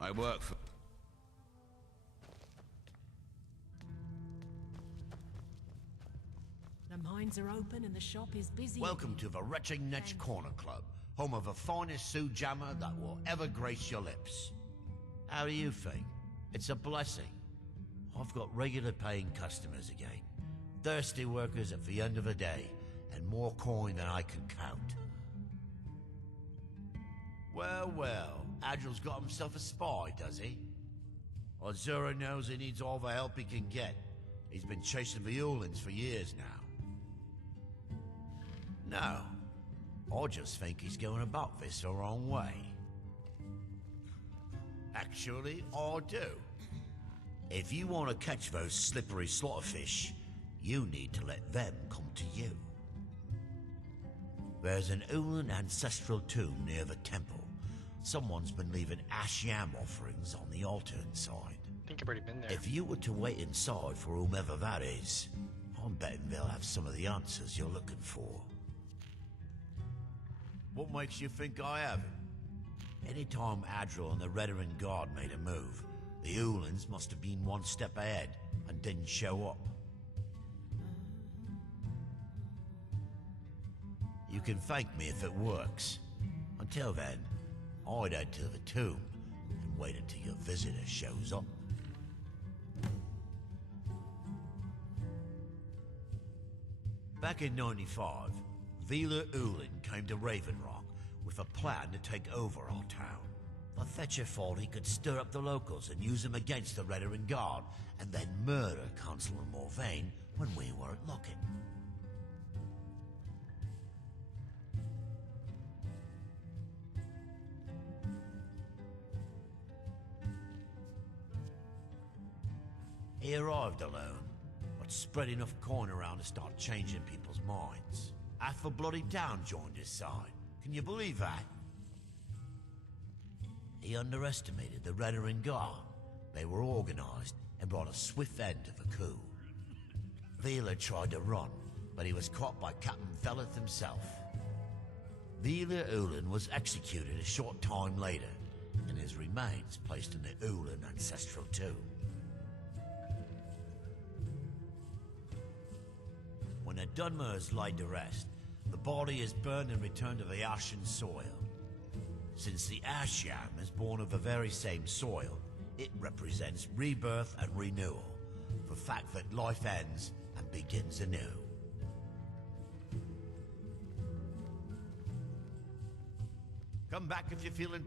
I work for... The mines are open and the shop is busy. Welcome to the Retching-Netch Corner Club, home of the finest Sioux jammer that will ever grace your lips. How do you think? It's a blessing. I've got regular paying customers again. Thirsty workers at the end of the day, and more coin than I can count. Well, well, Adril's got himself a spy, does he? Well, Zura knows he needs all the help he can get. He's been chasing the Ulins for years now. No, I just think he's going about this the wrong way. Actually, I do. If you want to catch those slippery slaughterfish, you need to let them come to you. There's an Ulin ancestral tomb near the temple. Someone's been leaving ash yam offerings on the altar inside. I think I've already been there. If you were to wait inside for whomever that is, I'm betting they'll have some of the answers you're looking for. What makes you think I haven't? Anytime Adril and the Redarin Guard made a move, the Ulins must have been one step ahead and didn't show up. You can thank me if it works. Until then, I'd head to the tomb and wait until your visitor shows up. Back in 95, Vila Ulin came to Raven Rock with a plan to take over our town. The Fetcher thought he could stir up the locals and use them against the Redarin Guard, and then murder Councillor Morvain when we weren't looking. He arrived alone, but spread enough coin around to start changing people's minds. Half the bloody town joined his side. Can you believe that? He underestimated the Redarin Guard. They were organized and brought a swift end to the coup. Vila tried to run, but he was caught by Captain Veleth himself. Vila Ulin was executed a short time later, and his remains placed in the Ulin ancestral tomb. When a Dunmer is laid to rest, the body is burned and returned to the ashen soil. Since the ash yam is born of the very same soil, it represents rebirth and renewal, the fact that life ends and begins anew. Come back if you're feeling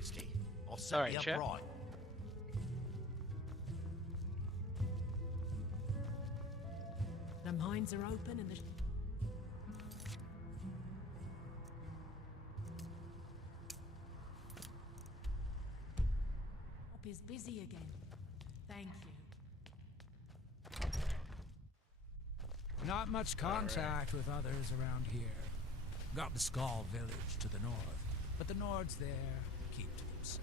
Steve, I'll set you up right. The mines are open and the... shop is busy again. Thank you. Not much contact with others around here. Got the Skull village to the north, but the Nords there keep to themselves.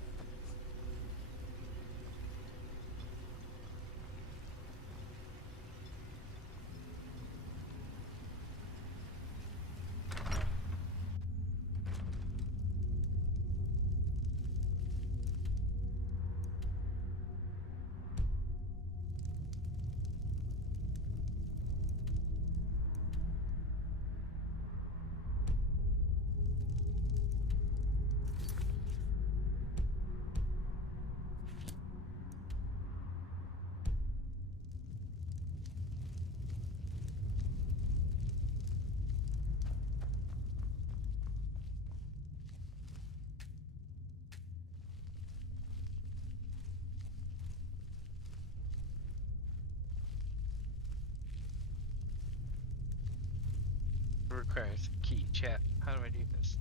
Requires a key. Chat. How do I do this?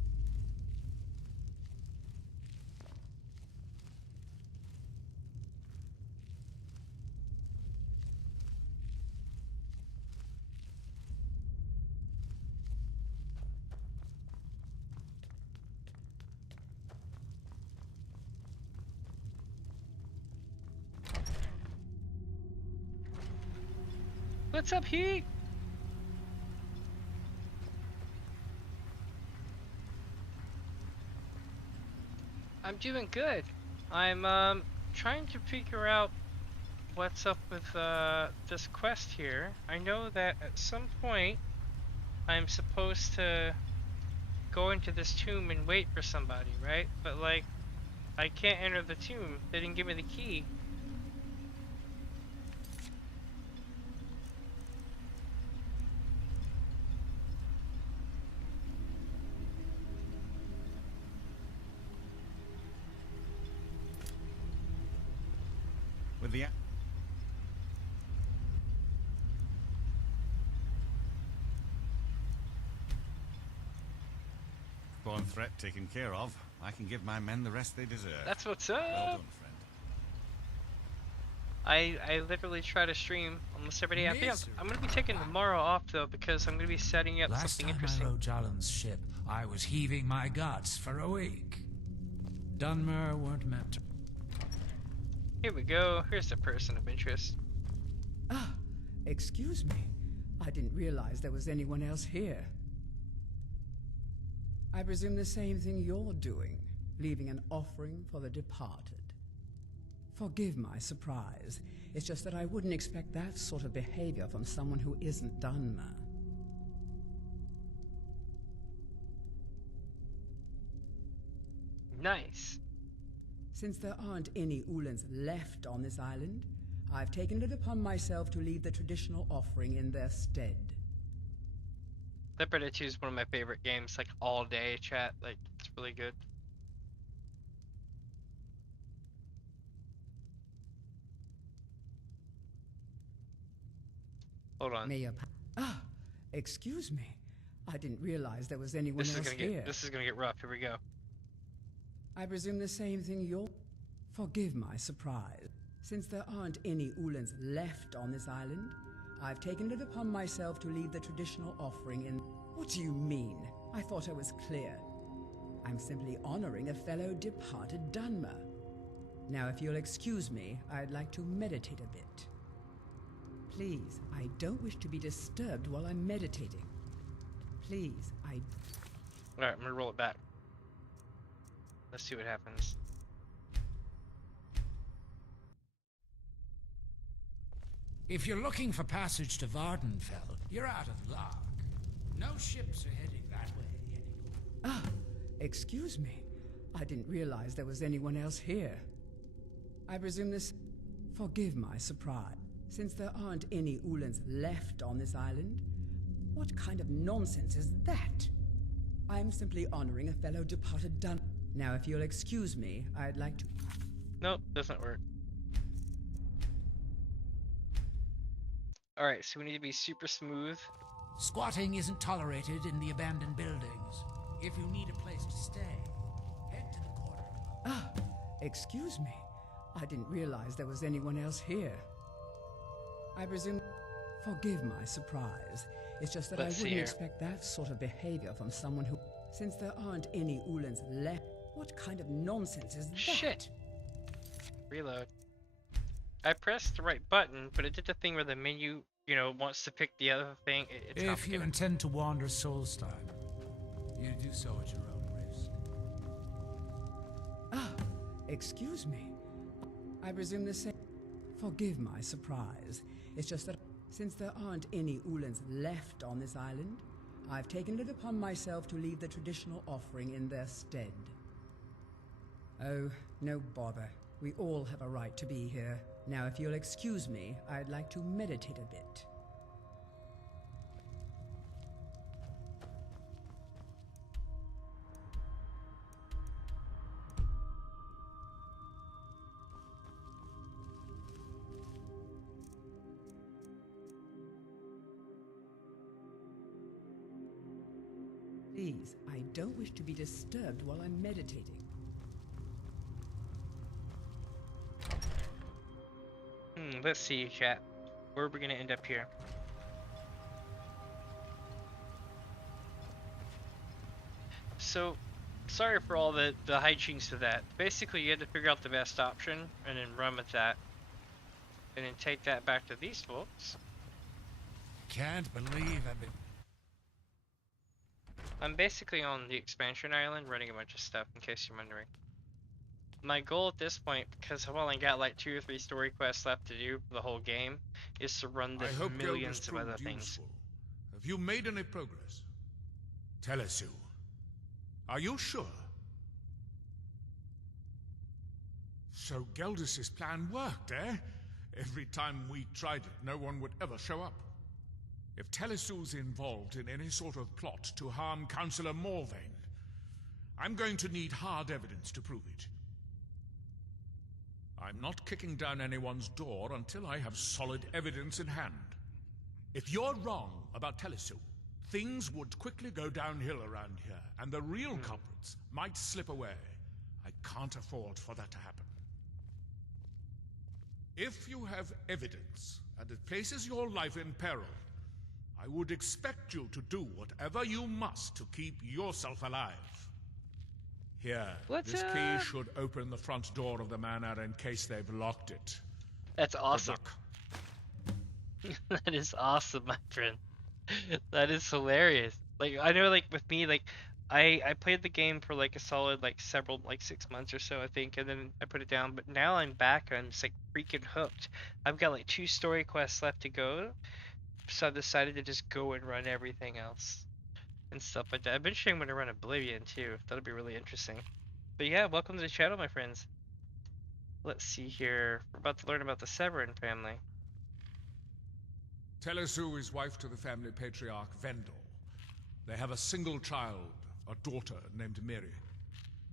What's up, Heat? I'm doing good. I'm trying to figure out what's up with this quest here. I know that at some point I'm supposed to go into this tomb and wait for somebody, right? But like, I can't enter the tomb. They didn't give me the key. With the... Born threat taken care of, I can give my men the rest they deserve. That's what's up. Well done, friend. I literally try to stream almost every day. I think I'm gonna be taking tomorrow off though because I'm gonna be setting up Last something time interesting. I rode Jalen's ship, I was heaving my guts for a week. Dunmer weren't meant to. Here we go. Here's the person of interest. Ah, excuse me. I didn't realize there was anyone else here. I presume the same thing you're doing, leaving an offering for the departed. Forgive my surprise. It's just that I wouldn't expect that sort of behavior from someone who isn't Dunmer. Nice. Since there aren't any Ulans left on this island, I've taken it upon myself to leave the traditional offering in their stead. Leopard 2 is one of my favorite games, like all day chat, like it's really good. Hold on. Ah, excuse me. I didn't realize there was anyone else here. This is gonna get rough. Here we go. I presume the same thing you're... Forgive my surprise. Since there aren't any Ulans left on this island, I've taken it upon myself to leave the traditional offering in... What do you mean? I thought I was clear. I'm simply honoring a fellow departed Dunmer. Now, if you'll excuse me, I'd like to meditate a bit. Please, I don't wish to be disturbed while I'm meditating. Please, Alright, I'm gonna roll it back. Let's see what happens. If you're looking for passage to Vardenfell, you're out of luck. No ships are heading that way anymore. Ah, excuse me. I didn't realize there was anyone else here. I presume this... Forgive my surprise. Since there aren't any Ulans left on this island, what kind of nonsense is that? I'm simply honoring a fellow departed Dun... Now, if you'll excuse me, I'd like to... Nope, doesn't work. Alright, so we need to be super smooth. Squatting isn't tolerated in the abandoned buildings. If you need a place to stay, head to the corner. Ah, excuse me. I didn't realize there was anyone else here. I presume... Forgive my surprise. It's just that I wouldn't expect that sort of behavior from someone who... Since there aren't any Ulans left, what kind of nonsense is that? Shit! Reload. I pressed the right button, but it did the thing where the menu, you know, wants to pick the other thing. It's if you intend to wander Solstheim, you do so at your own risk. Ah, excuse me. I presume the same... Forgive my surprise. It's just that since there aren't any Ulans left on this island, I've taken it upon myself to leave the traditional offering in their stead. Oh, no bother. We all have a right to be here. Now, if you'll excuse me, I'd like to meditate a bit. Please, I don't wish to be disturbed while I'm meditating. Let's see, chat. Where are we gonna end up here? So, sorry for all the hijinks of that. Basically, you had to figure out the best option and then run with that. And then take that back to these folks. Can't believe I've been... I'm basically on the expansion island running a bunch of stuff, in case you're wondering. My goal at this point, because I've only got like 2 or 3 story quests left to do for the whole game, is to run the millions of other things. Have you made any progress? Tell us, you. Are you sure? So Geldus's plan worked, eh? Every time we tried it, no one would ever show up. If Telesu's involved in any sort of plot to harm Councillor Morvain, I'm going to need hard evidence to prove it. I'm not kicking down anyone's door until I have solid evidence in hand. If you're wrong about Telesu, things would quickly go downhill around here, and the real culprits might slip away. I can't afford for that to happen. If you have evidence, and it places your life in peril, I would expect you to do whatever you must to keep yourself alive. Here, this key should open the front door of the manor in case they've locked it. That's awesome. That is awesome, my friend. That is hilarious. Like, I know, like, with me, like, I played the game for, like, a solid, like, 6 months or so, I think, and then I put it down, but now I'm back, and I'm just, like, freaking hooked. I've got, like, 2 story quests left to go, so I've decided to just go and run everything else. And stuff like that. I've been showing when to run Oblivion too. That'll be really interesting. But yeah, welcome to the channel, my friends. Let's see here. We're about to learn about the Severin family. Telesu is wife to the family patriarch Vendor. They have a single child, a daughter named Miri.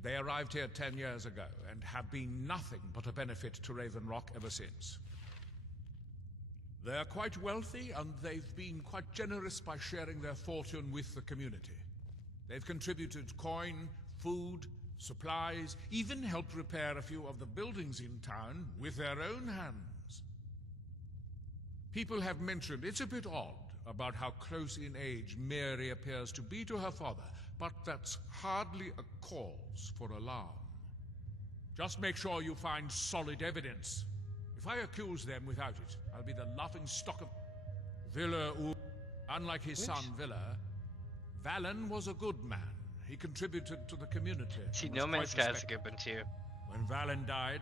They arrived here 10 years ago and have been nothing but a benefit to Raven Rock ever since. They're quite wealthy, and they've been quite generous by sharing their fortune with the community. They've contributed coin, food, supplies, even helped repair a few of the buildings in town with their own hands. People have mentioned it's a bit odd about how close in age Mary appears to be to her father, but that's hardly a cause for alarm. Just make sure you find solid evidence. If I accuse them without it, I'll be the laughingstock of Villa. Unlike his son Villa, Valen was a good man. He contributed to the community. See, No Man's Sky is a good one too. When Valen died,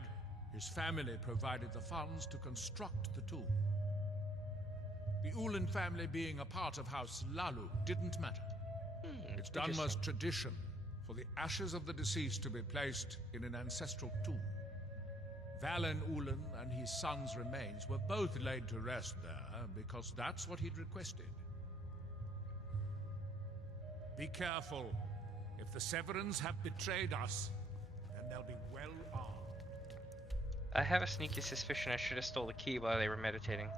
his family provided the funds to construct the tomb. The Ulen family being a part of House Lalu didn't matter. It's Dunmer's tradition for the ashes of the deceased to be placed in an ancestral tomb. Valen Ulen and his son's remains were both laid to rest there because that's what he'd requested. Be careful. If the Severins have betrayed us, then they'll be well armed. I have a sneaky suspicion I should have stole the key while they were meditating.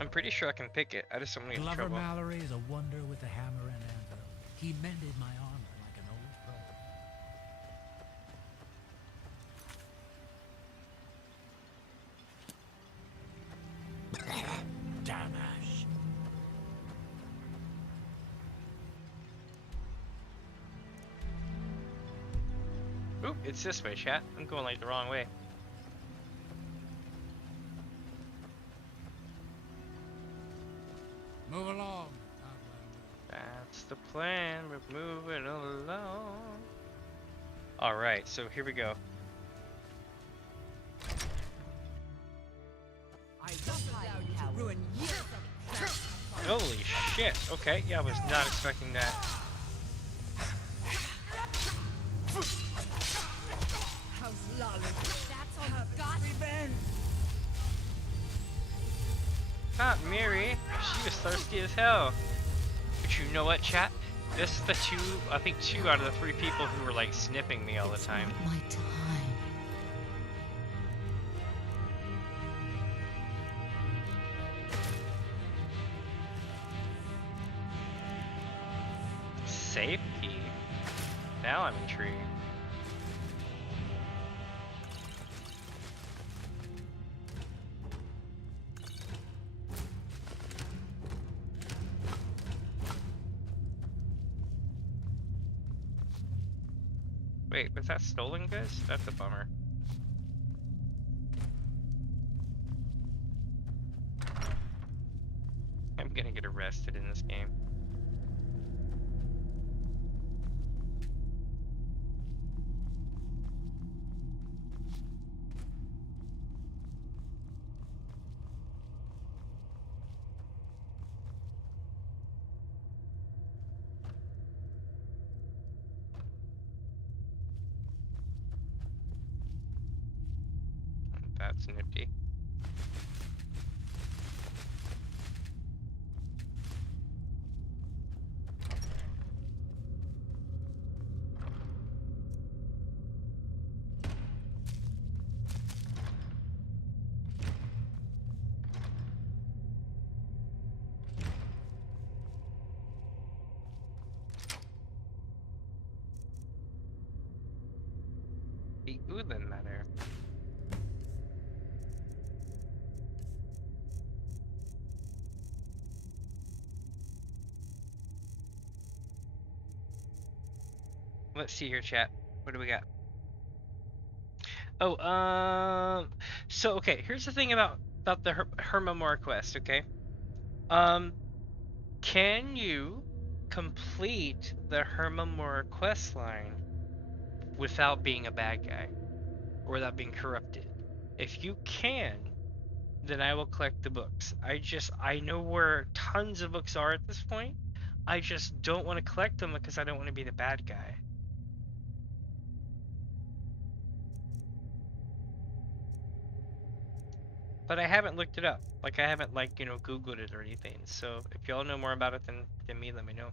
I'm pretty sure I can pick it. I just don't want to get in Glover trouble. Mallory is a wonder with the hammer and anvil. He mended my armor like an old brother. Damash. Oop, it's this way, chat. I'm going like the wrong way. Move along. That's the plan. We're moving along. Alright, so here we go. Holy shit. Okay, yeah, I was not expecting that. How's Lolly? That's all you got? Revenge! Not Mary. She was thirsty as hell. But you know what, chat? This is the I think two out of the 3 people who were like snipping me all the time. My time. Safety? Now I'm intrigued. Wait, was that stolen goods? That's a bummer. I'm gonna get arrested in this game. That's nifty. the Ulan matter. Let's see here, chat. What do we got? Oh, so okay, here's the thing about the Hermamore quest, okay? Can you complete the Hermamore quest line without being a bad guy or without being corrupted? If you can, then I will collect the books. I know where tons of books are at this point. I just don't want to collect them because I don't want to be the bad guy. But I haven't looked it up. Like, I haven't, like, you know, Googled it or anything. So, if y'all know more about it than me, let me know.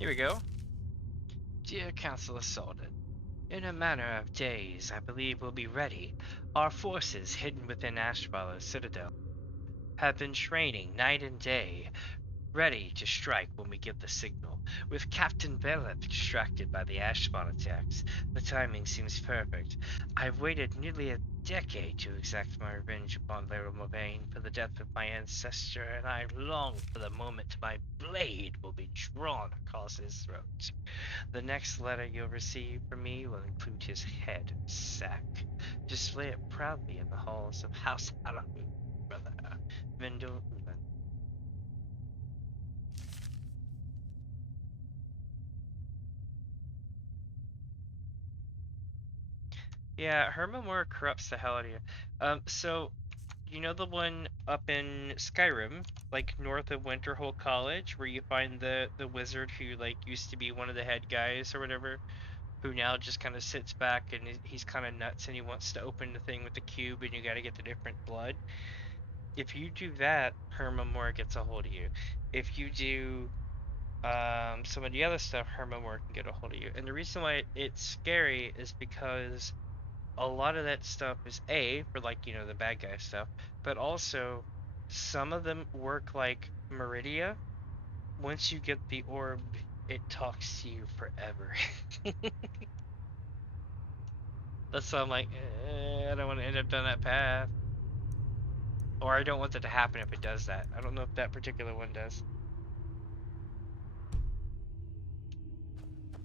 Here we go. Dear Council Assaulted, in a matter of days, I believe we'll be ready. Our forces hidden within Ashvallow Citadel have been training night and day, ready to strike when we give the signal. With Captain Belep distracted by the Ashbon attacks, the timing seems perfect. I've waited nearly a decade to exact my revenge upon Laeral Morvayn for the death of my ancestor, and I long for the moment my blade will be drawn across his throat. The next letter you'll receive from me will include his head and sack. Display it proudly in the halls of House Halahu, brother Vendel Ulan. Yeah, Hermamore corrupts the hell out of you. So, you know the one up in Skyrim, like north of Winterhold College, where you find the wizard who, like, used to be one of the head guys or whatever, who now just kind of sits back and he's kind of nuts and he wants to open the thing with the cube and you got to get the different blood. If you do that, Hermamore gets a hold of you. If you do some of the other stuff, Hermamore can get a hold of you. And the reason why it's scary is because a lot of that stuff is for, like, you know, the bad guy stuff, but also some of them work like Meridia. Once you get the orb, it talks to you forever. That's why I'm like, I don't want to end up down that path. Or I don't want that to happen if it does that. I don't know if that particular one does.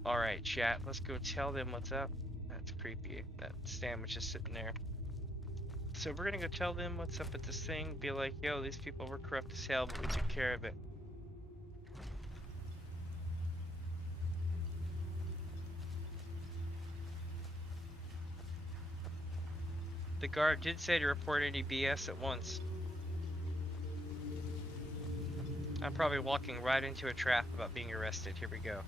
Alright, chat, let's go tell them what's up. That's creepy. That sandwich is sitting there. So we're gonna go tell them what's up at this thing. Be like, yo, these people were corrupt as hell, but we took care of it. The guard did say to report any BS at once. I'm probably walking right into a trap about being arrested. Here we go.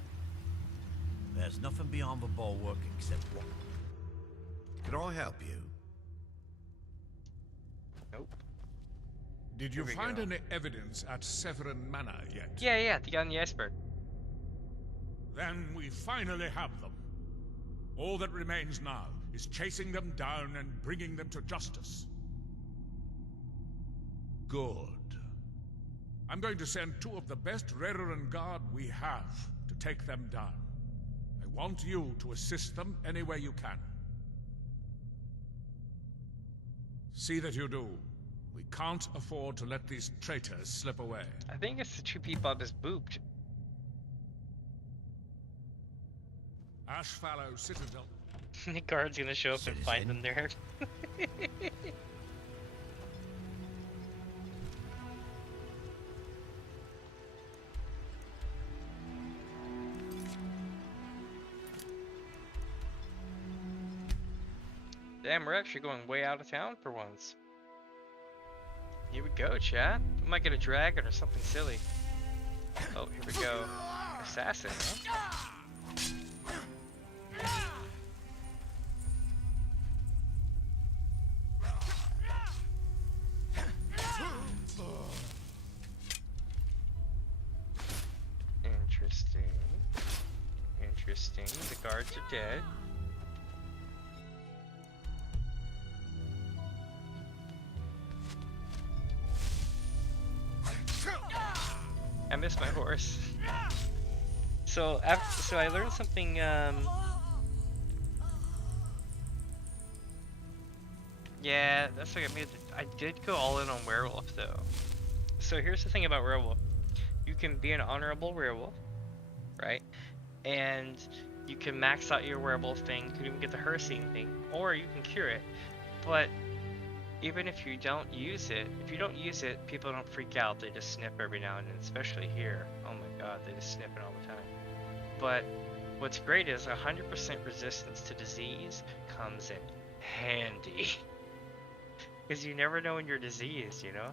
There's nothing beyond the bulwark except what. Can I help you? Nope. Did you find any evidence at Severin Manor yet? Yeah, on the iceberg. Then we finally have them. All that remains now is chasing them down and bringing them to justice. Good. I'm going to send two of the best Rerenn Guard we have to take them down. I want you to assist them any way you can. See that you do. We can't afford to let these traitors slip away. I think it's the two people I just booped. Ashfallow Citadel. The guard's gonna show up and find them there. Damn, we're actually going way out of town for once. Here we go, chat. We might get a dragon or something silly. Oh, here we go. Assassin, huh? Interesting. The guards are dead. miss my horse. So so I learned something. Yeah, that's what I made. I did go all in on werewolf though. So here's the thing about werewolf: you can be an honorable werewolf, right? And you can max out your werewolf thing. You can even get the Hersing thing, or you can cure it. But even if you don't use it, people don't freak out. They just snip every now and then, especially here. Oh my god, they just snip it all the time. But what's great is 100% resistance to disease comes in handy. Because you never know when you're diseased, you know?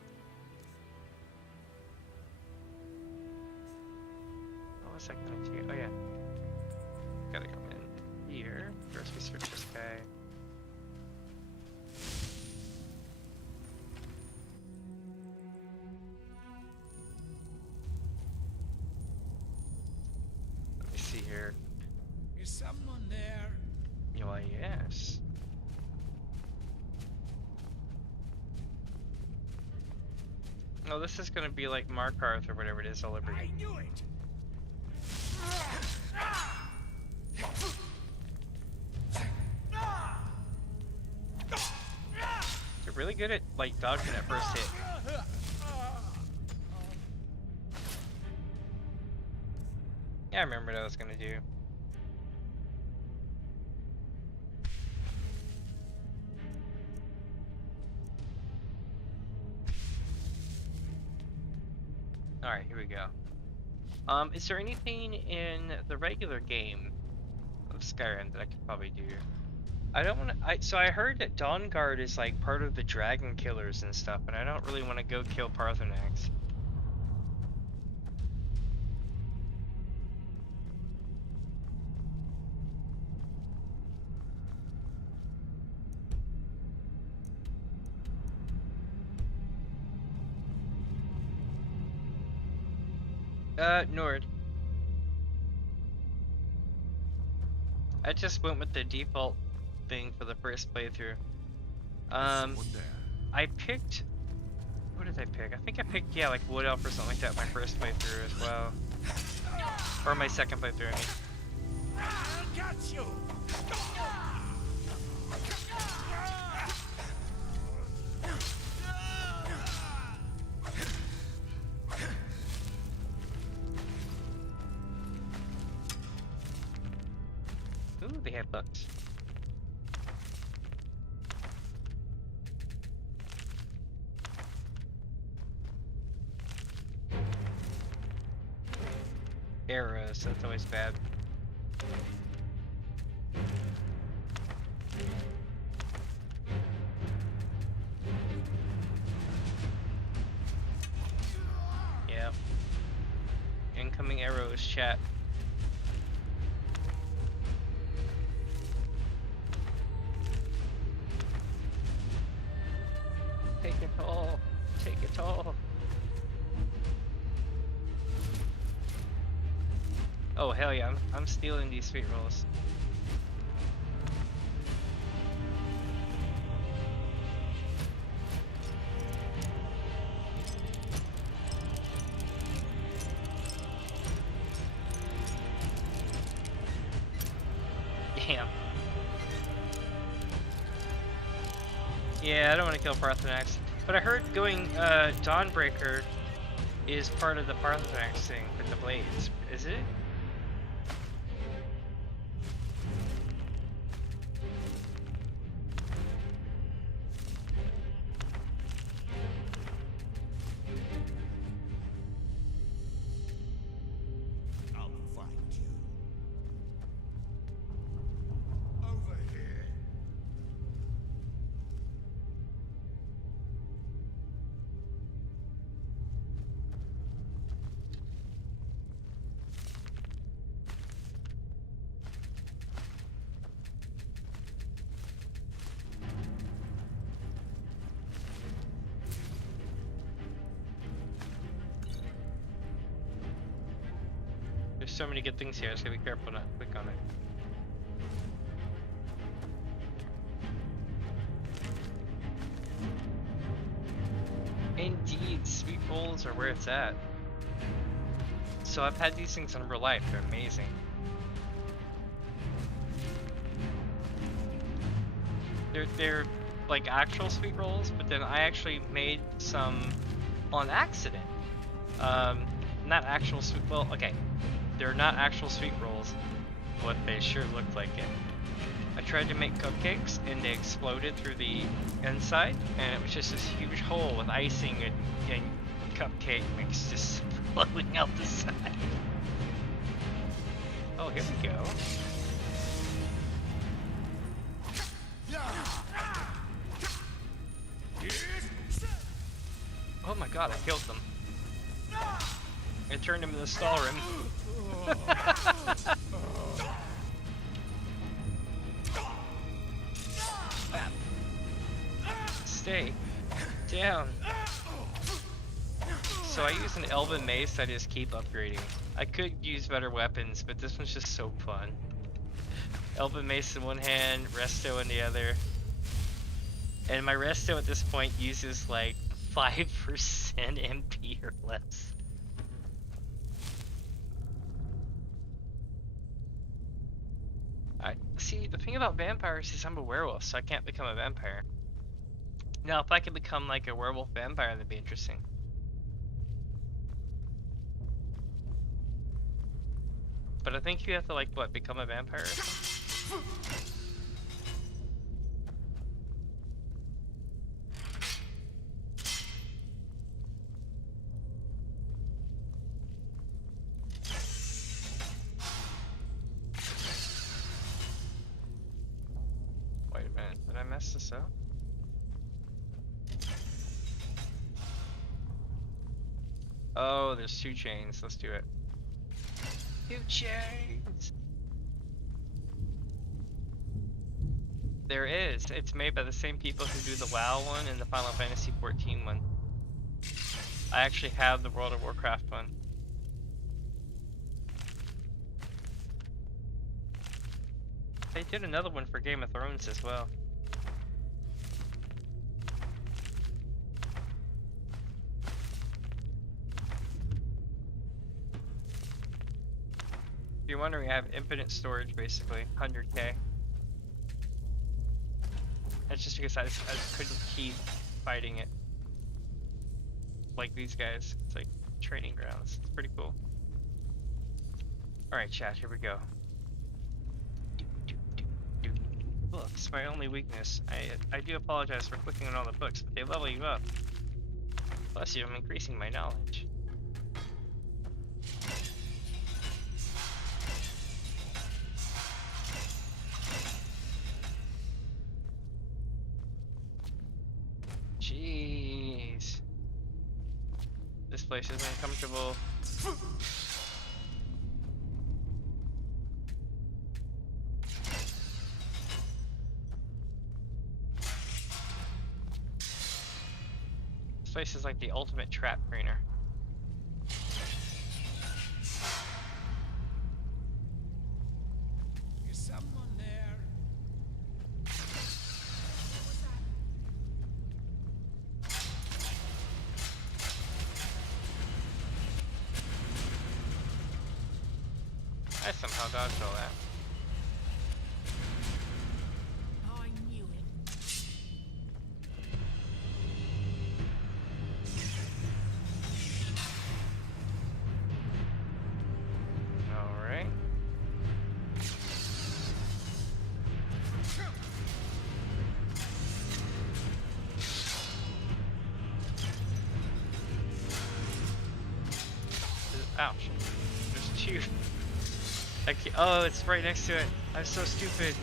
What was I gonna do? Oh yeah. Gotta come in here. First we search this guy. Let me see here. Is someone there? Why, yes. Oh, this is gonna be like Markarth or whatever it is all over again. I knew it. You're really good at like dodging that first hit. Yeah, I remember what I was gonna do. Alright, here we go. Is there anything in the regular game of Skyrim that I could probably do? I don't want to. So I heard that Dawnguard is like part of the dragon killers and stuff, and I don't really want to go kill Parthenax. Nord. I just went with the default thing for the first playthrough. I picked... What did I pick? I think I picked, yeah, like Wood Elf or something like that my first playthrough as well. Or my second playthrough, I mean. I'll get you. Ooh, they have bugs. Arrows, that's always bad. Yep. Incoming arrows, chat. Take it all. Take it all. Oh hell yeah, I'm stealing these sweet rolls. Damn. Yeah, I don't want to kill Parthenax. But I heard going Dawnbreaker is part of the Parthenax thing with the blades. Is it? I'll find you. Over here. There's so many good things here, I just gotta be careful not to click on it. Indeed, sweet rolls are where it's at. So I've had these things in real life. They're amazing. They're like actual sweet rolls, but then I actually made some on accident. Not actual sweet. Well, okay, they're not actual sweet rolls, but they sure look like it. I tried to make cupcakes and they exploded through the inside, and it was just this huge hole with icing and cupcake mix just floating out the side. Oh, here we go. Oh my god, I killed them. I turned him into the Skyrim. Stay down. So I use an elven mace I just keep upgrading. I could use better weapons, but this one's just so fun. Elven mace in one hand, resto in the other. And my resto at this point uses like 5% MP or less. See, the thing about vampires is I'm a werewolf, so I can't become a vampire. Now, if I could become like a werewolf vampire, that'd be interesting. But I think you have to like, what, become a vampire or something? Wait a minute, did I mess this up? Oh, there's 2 chains. Let's do it. 2 chains! There is. It's made by the same people who do the WoW one and the Final Fantasy XIV one. I actually have the World of Warcraft one. They did another one for Game of Thrones as well. If you're wondering, I have infinite storage basically, 100k. That's just because I couldn't keep fighting it. Like these guys. It's like training grounds. It's pretty cool. Alright chat, here we go. Books, my only weakness. I do apologize for clicking on all the books, but they level you up. Plus I'm increasing my knowledge. Jeez. This place is uncomfortable. This place is like the ultimate trap cleaner. Is someone there? I somehow dodged all that. I knew it. Alright. Ouch. There's 2. Oh, it's right next to it. I'm so stupid.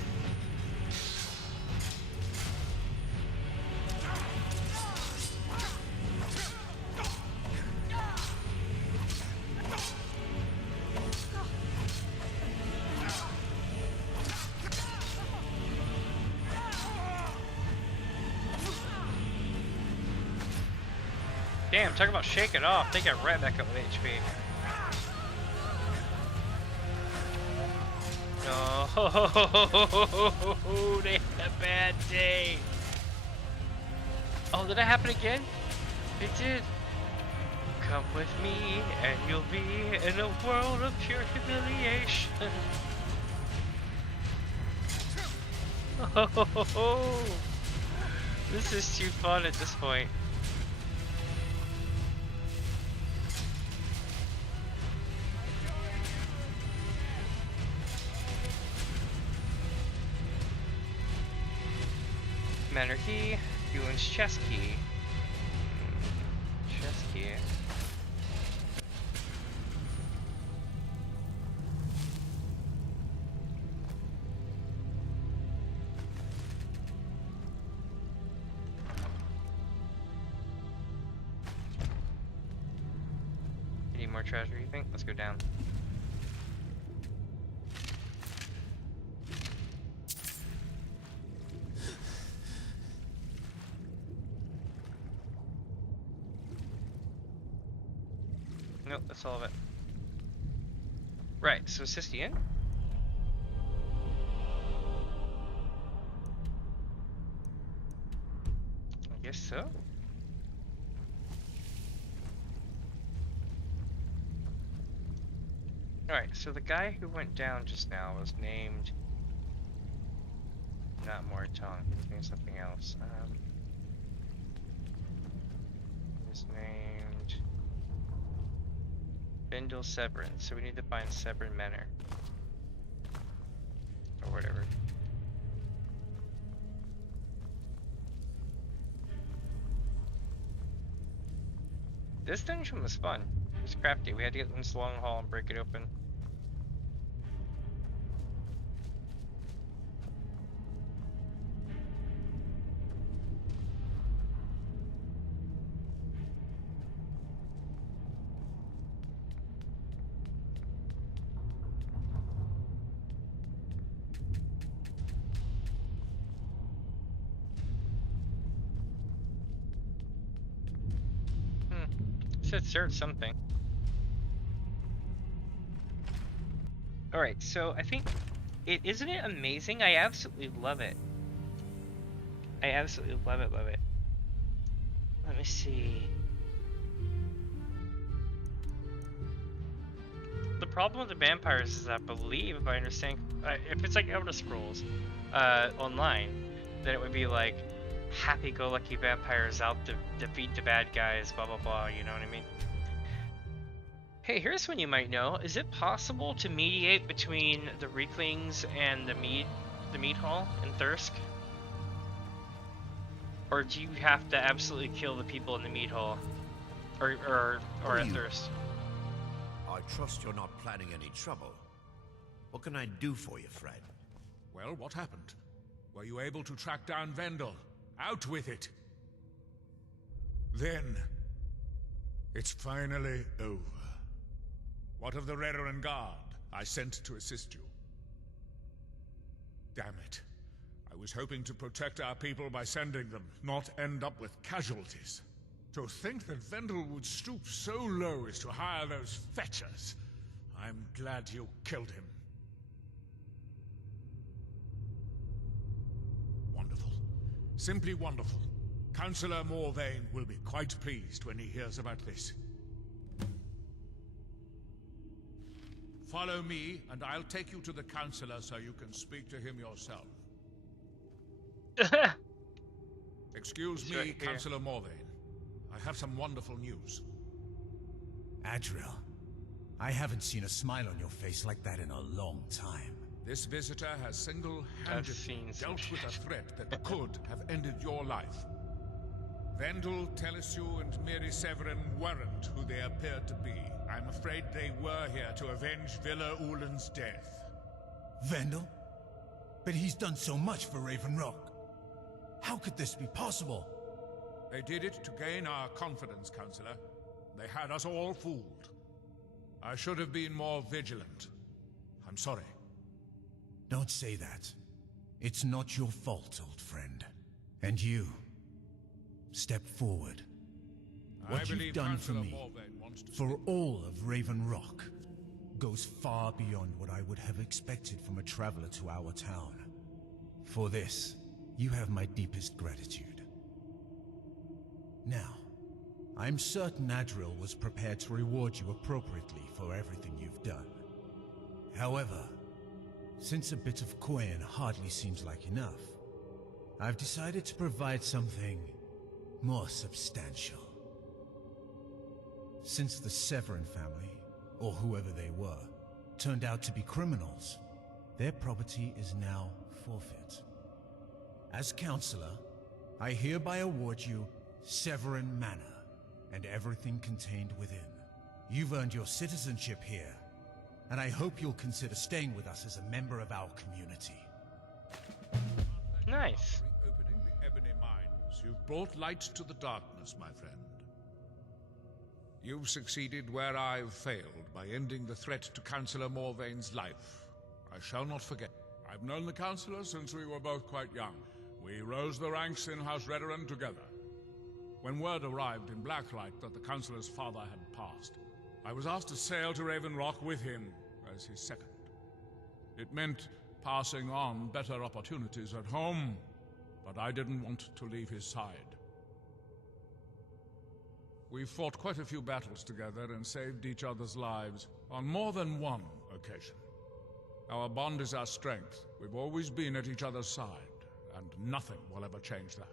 Damn, talk about shake it off. They got right back up with HP. Oh, they had a bad day. Oh, did that happen again? It did. Come with me, and you'll be in a world of pure humiliation. Oh, this is too fun at this point. Manor key, Ewan's chest key. Chest key. Any more treasure, you think? Let's go down. Nope, that's all of it. Right, so is Sisty in? I guess so. Alright, so the guy who went down just now was named... not Moritong, he was named something else. He was named... Bindle Severin, so we need to find Severin Manor. Or whatever. This dungeon was fun. It was crafty. We had to get in this long hall and break it open. Said search something. Alright, so I think isn't it amazing? I absolutely love it. I absolutely love it, love it. Let me see. The problem with the vampires is I believe, if I understand, if it's like Elder Scrolls online, then it would be like happy-go-lucky vampires out to defeat the bad guys, blah blah blah, you know what I mean? Hey, here's one you might know. Is it possible to mediate between the Reeklings and the mead hall in Thirsk? Or do you have to absolutely kill the people in the mead hall? Or at Thirsk? I trust you're not planning any trouble. What can I do for you, friend? Well, what happened? Were you able to track down Vendel? Out with it! Then, it's finally over. What of the Redoran Guard I sent to assist you? Damn it. I was hoping to protect our people by sending them, not end up with casualties. To think that Vendel would stoop so low as to hire those fetchers. I'm glad you killed him. Wonderful. Simply wonderful. Councillor Morvain will be quite pleased when he hears about this. Follow me, and I'll take you to the Councillor so you can speak to him yourself. Excuse me, right Councillor Morvain. I have some wonderful news. Adriel, I haven't seen a smile on your face like that in a long time. This visitor has single-handedly dealt with a threat that could have ended your life. Vendel, Telesue, and Miri Severin weren't who they appeared to be. I'm afraid they were here to avenge Villa Ulen's death. Vendel? But he's done so much for Raven Rock. How could this be possible? They did it to gain our confidence, Councillor. They had us all fooled. I should have been more vigilant. I'm sorry. Don't say that. It's not your fault, old friend. And you, step forward. What you've done for me, for all of Raven Rock, goes far beyond what I would have expected from a traveler to our town. For this, you have my deepest gratitude. Now, I'm certain Adril was prepared to reward you appropriately for everything you've done. However, since a bit of coin hardly seems like enough, I've decided to provide something more substantial. Since the Severin family, or whoever they were, turned out to be criminals, their property is now forfeit. As Counselor, I hereby award you Severin Manor and everything contained within. You've earned your citizenship here, and I hope you'll consider staying with us as a member of our community. Nice. Reopening the ebony mines, you've brought light to the darkness, my friend. You've succeeded where I've failed by ending the threat to Councillor Morvain's life. I shall not forget. I've known the Councillor since we were both quite young. We rose the ranks in House Redoran together. When word arrived in Blacklight that the Councillor's father had passed, I was asked to sail to Raven Rock with him as his second. It meant passing on better opportunities at home, but I didn't want to leave his side. We've fought quite a few battles together and saved each other's lives on more than one occasion. Our bond is our strength. We've always been at each other's side, and nothing will ever change that.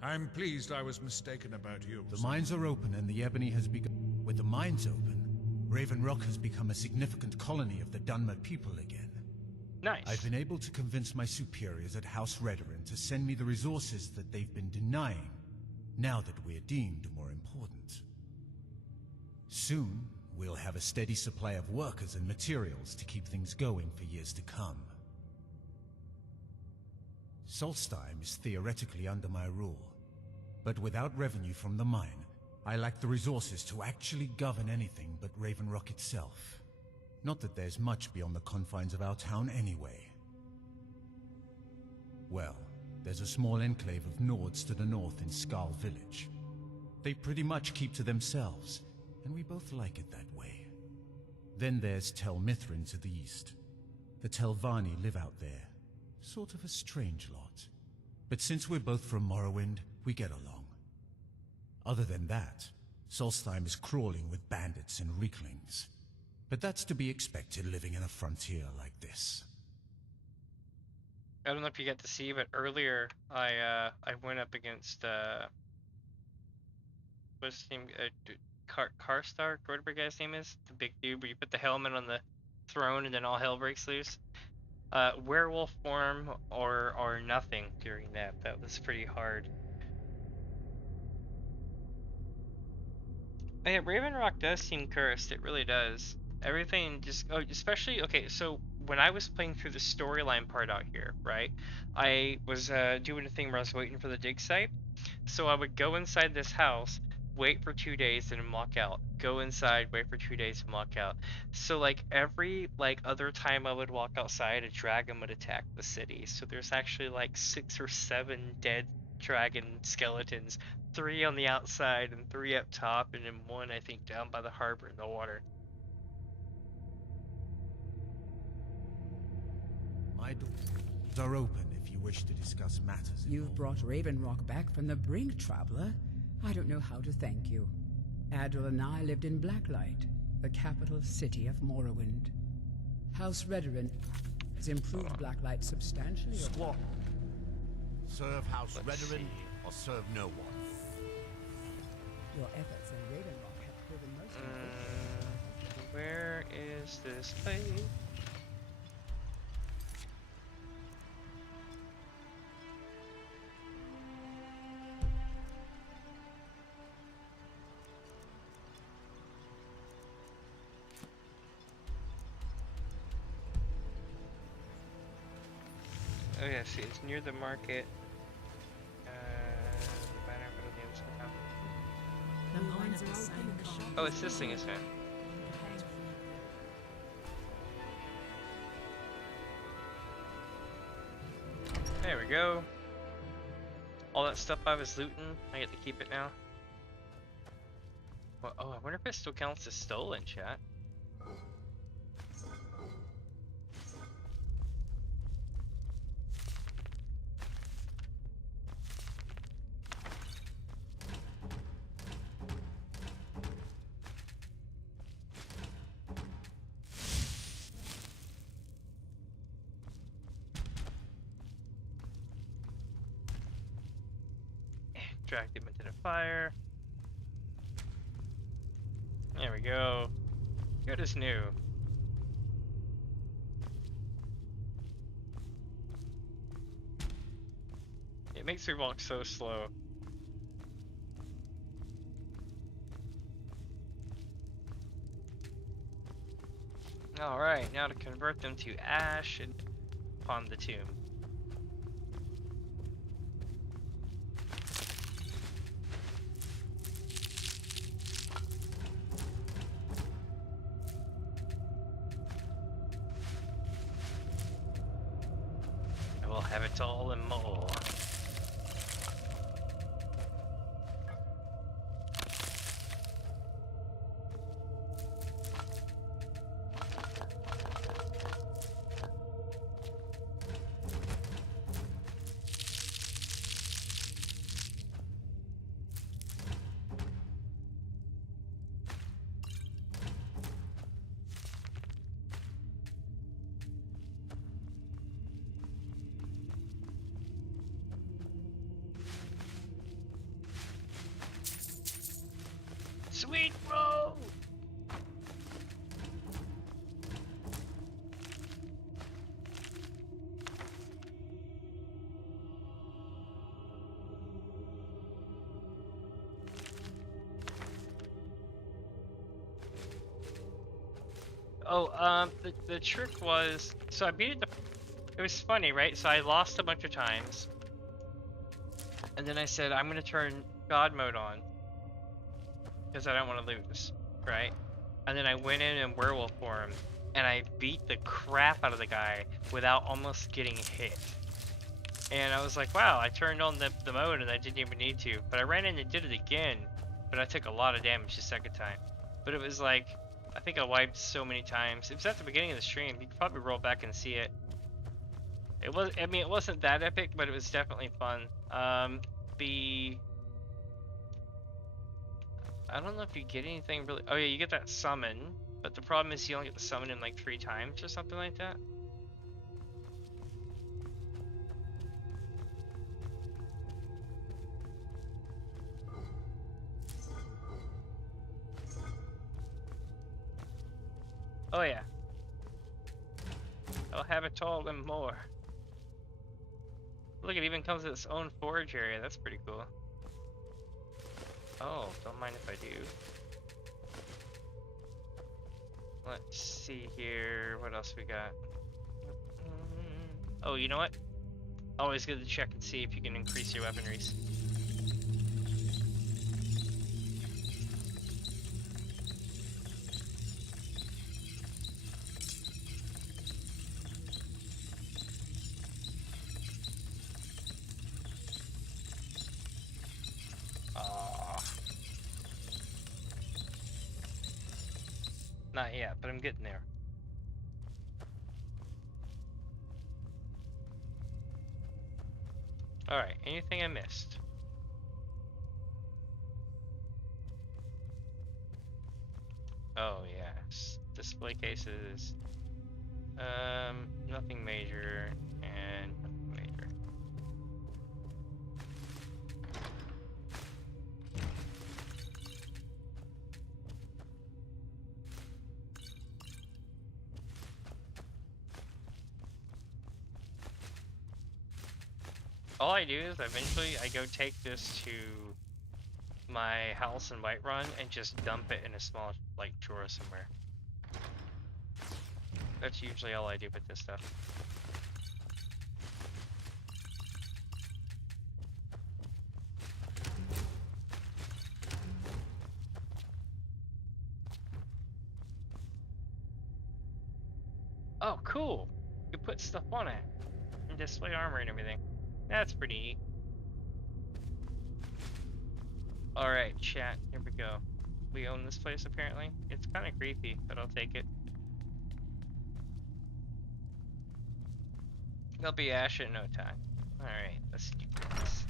I'm pleased I was mistaken about you. The mines are open and the ebony has begun. With the mines open, Raven Rock has become a significant colony of the Dunmer people again. Nice. I've been able to convince my superiors at House Redoran to send me the resources that they've been denying, now that we're deemed more important. Soon, we'll have a steady supply of workers and materials to keep things going for years to come. Solstheim is theoretically under my rule, but without revenue from the mine, I lack the resources to actually govern anything but Raven Rock itself. Not that there's much beyond the confines of our town anyway. Well, there's a small enclave of Nords to the north in Skarl village. They pretty much keep to themselves, and we both like it that way. Then there's Tel Mithrin to the east. The Telvanni live out there. Sort of a strange lot. But since we're both from Morrowind, we get along. Other than that, Solstheim is crawling with bandits and reeklings. But that's to be expected living in a frontier like this. I don't know if you get to see, but earlier I went up against what's his name? Karstark, whatever the guy's name is, the big dude where you put the helmet on the throne and then all hell breaks loose. Werewolf form or nothing during that. That was pretty hard. Oh yeah, Raven Rock does seem cursed. It really does. Everything just, especially, okay, so when I was playing through the storyline part out here, right, I was doing a thing where I was waiting for the dig site. So I would go inside this house, wait for 2 days, and then walk out. Go inside, wait for 2 days, and walk out. So like every other time I would walk outside, a dragon would attack the city. So there's actually like 6 or 7 dead dragon skeletons, 3 on the outside and 3 up top, and then 1 I think down by the harbor in the water. My doors are open if you wish to discuss matters. You've brought Raven Rock back from the brink, traveler. I don't know how to thank you. Adril and I lived in Blacklight, the capital city of Morrowind. House Redoran has improved Blacklight substantially. Squat. Serve House Redoran or serve no one. Your efforts in Raven Rock have proven most important. Where is this place? Oh yeah, see, it's near the market. The banner for the games now. The mines are open. Oh, it's this thing, isn't it? There we go. All that stuff I was looting, I get to keep it now. Well, oh, I wonder if it still counts as stolen, chat. Drag them into the fire. There we go. Good as new. It makes me walk so slow. Alright, now to convert them to ash and upon the tomb. I will have it all and more. Sweet road! Oh, the trick was, so I beat it, it was funny, right? So I lost a bunch of times. And then I said, I'm gonna turn God mode on. Because I don't want to lose, right? And then I went in werewolf form, and I beat the crap out of the guy without almost getting hit. And I was like, wow, I turned on the mode and I didn't even need to. But I ran in and did it again, but I took a lot of damage the second time. But it was like, I think I wiped so many times. It was at the beginning of the stream. You could probably roll back and see it. It was, I mean, it wasn't that epic, but it was definitely fun. I don't know if you get anything really. Oh yeah, you get that summon, but the problem is you only get the summon in like 3 times or something like that. Oh yeah. I'll have it all and more. Look, it even comes with its own forage area. That's pretty cool. Oh, don't mind if I do. Let's see here. What else we got? Oh, you know what? Always good to check and see if you can increase your weaponries. Not yet, but I'm getting there. Alright, anything I missed? Oh yes, display cases. Nothing major and nothing major. All I do is eventually I go take this to my house in Whiterun and just dump it in a small like drawer somewhere. That's usually all I do with this stuff. Oh, cool! You put stuff on it and display armor and everything. That's pretty neat. Alright, chat, here we go. We own this place apparently. It's kind of creepy, but I'll take it. There'll be ash in no time. Alright, let's do this.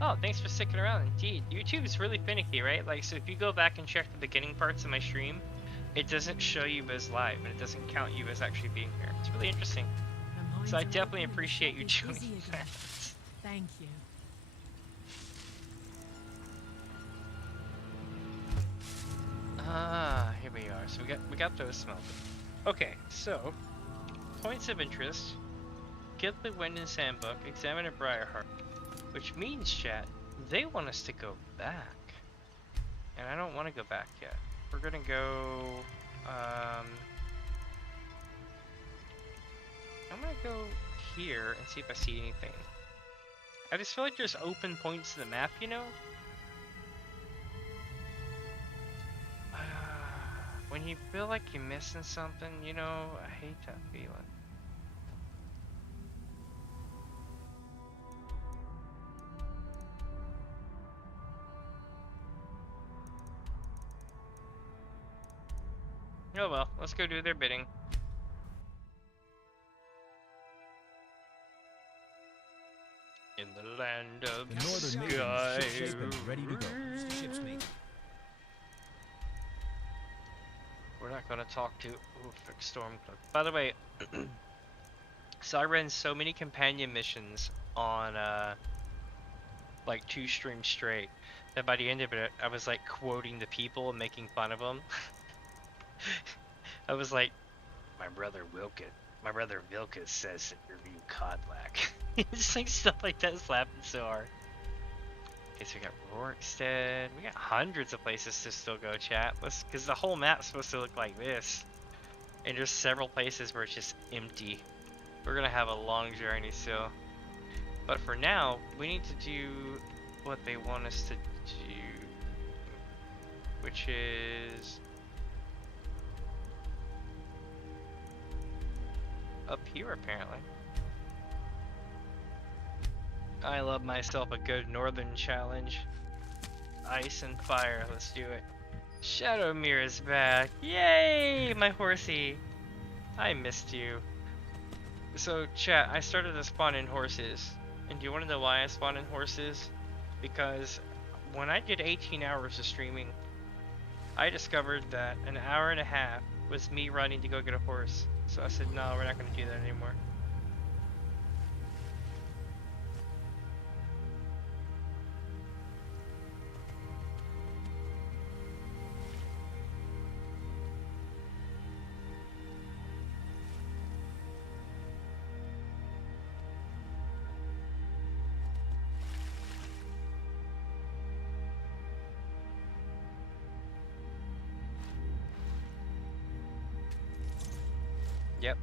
Oh, thanks for sticking around. Indeed, YouTube is really finicky, right? Like, so if you go back and check the beginning parts of my stream, it doesn't show you as live, and it doesn't count you as actually being here. It's really interesting. So I definitely appreciate you doing that. Thank you. Ah, here we are. So we got those smelted. Okay, so points of interest. Get the Wendon's Handbook, examine a Briarheart, which means, chat, they want us to go back, and I don't want to go back yet. We're gonna go. I'm gonna go here and see if I see anything. I just feel like there's open points to the map, you know? When you feel like you're missing something, you know, I hate that feeling. Oh well, let's go do their bidding. In the land of The northern sky. ship has been ready to go. Ship's mate. We're not gonna talk to Stormcloak. By the way, so I ran so many companion missions on like 2 streams straight that by the end of it, I was like quoting the people and making fun of them. I was like, my brother Vilka says that you're being Codlack. It's like stuff like that is laughing so hard. Okay, so we got Rorikstead. We got hundreds of places to still go, chat. Because the whole map's supposed to look like this. And there's several places where it's just empty. We're gonna have a long journey still. But for now, we need to do what they want us to do. Which is up here, apparently. I love myself a good northern challenge. Ice and fire, let's do it. Shadowmere is back. Yay, my horsey. I missed you. So chat, I started to spawn in horses. And do you want to know why I spawned in horses? Because when I did 18 hours of streaming, I discovered that an hour and a half was me running to go get a horse. So I said, no, we're not going to do that anymore. Yep.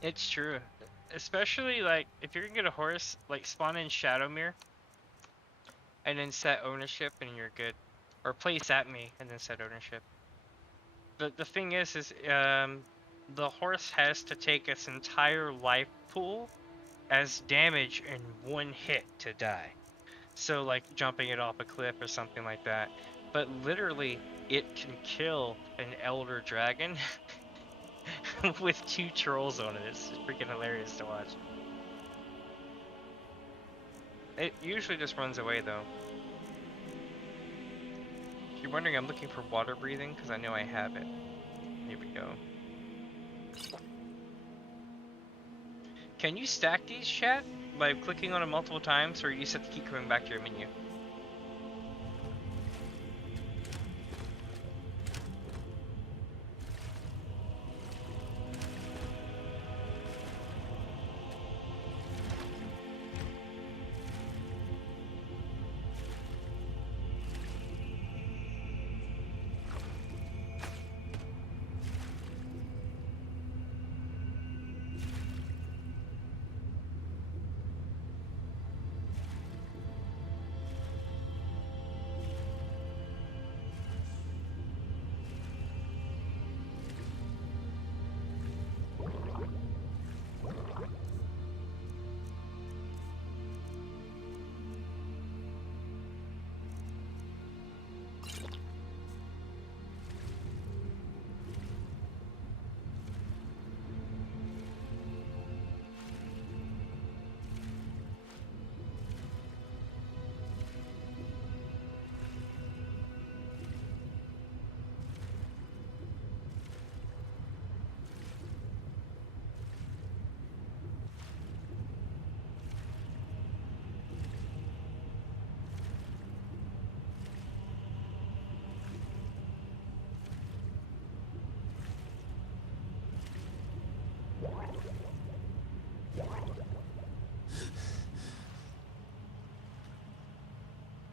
It's true. Especially, like, if you're gonna get a horse, like, spawn in Shadowmere, and then set ownership, and you're good. Or place at me, and then set ownership. The thing is the horse has to take its entire life pool as damage in one hit to die. So, like, jumping it off a cliff or something like that. but literally it can kill an elder dragon with 2 trolls on it. It's freaking hilarious to watch. It usually just runs away though. If you're wondering, I'm looking for water breathing because I know I have it. Here we go. Can you stack these, chat? By clicking on it multiple times, or you just have to keep coming back to your menu?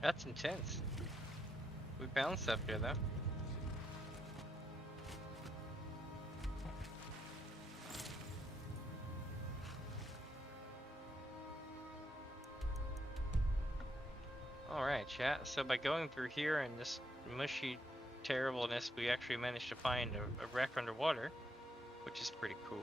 That's intense. We found stuff here though. Alright, chat. So by going through here and this mushy terribleness, we actually managed to find a wreck underwater, which is pretty cool.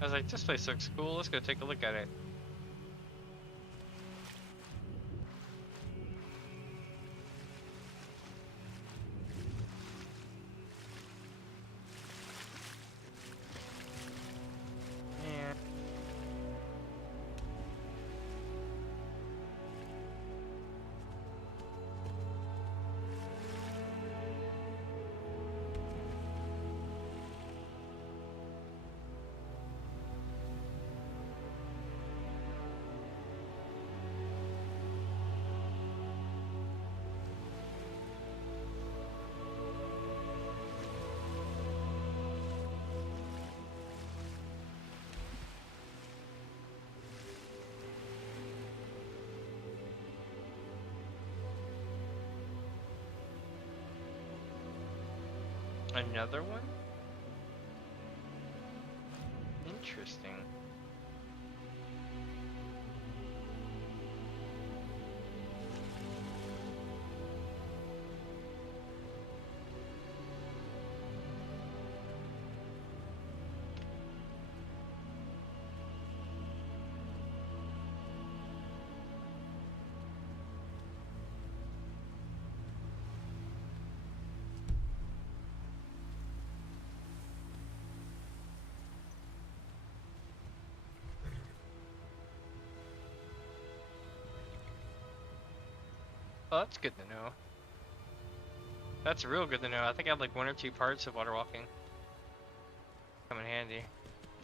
I was like, this place looks cool, let's go take a look at it. Yeah. Another one? Interesting. Oh, that's good to know. That's real good to know. I think I have like 1 or 2 parts of water walking. Come in handy.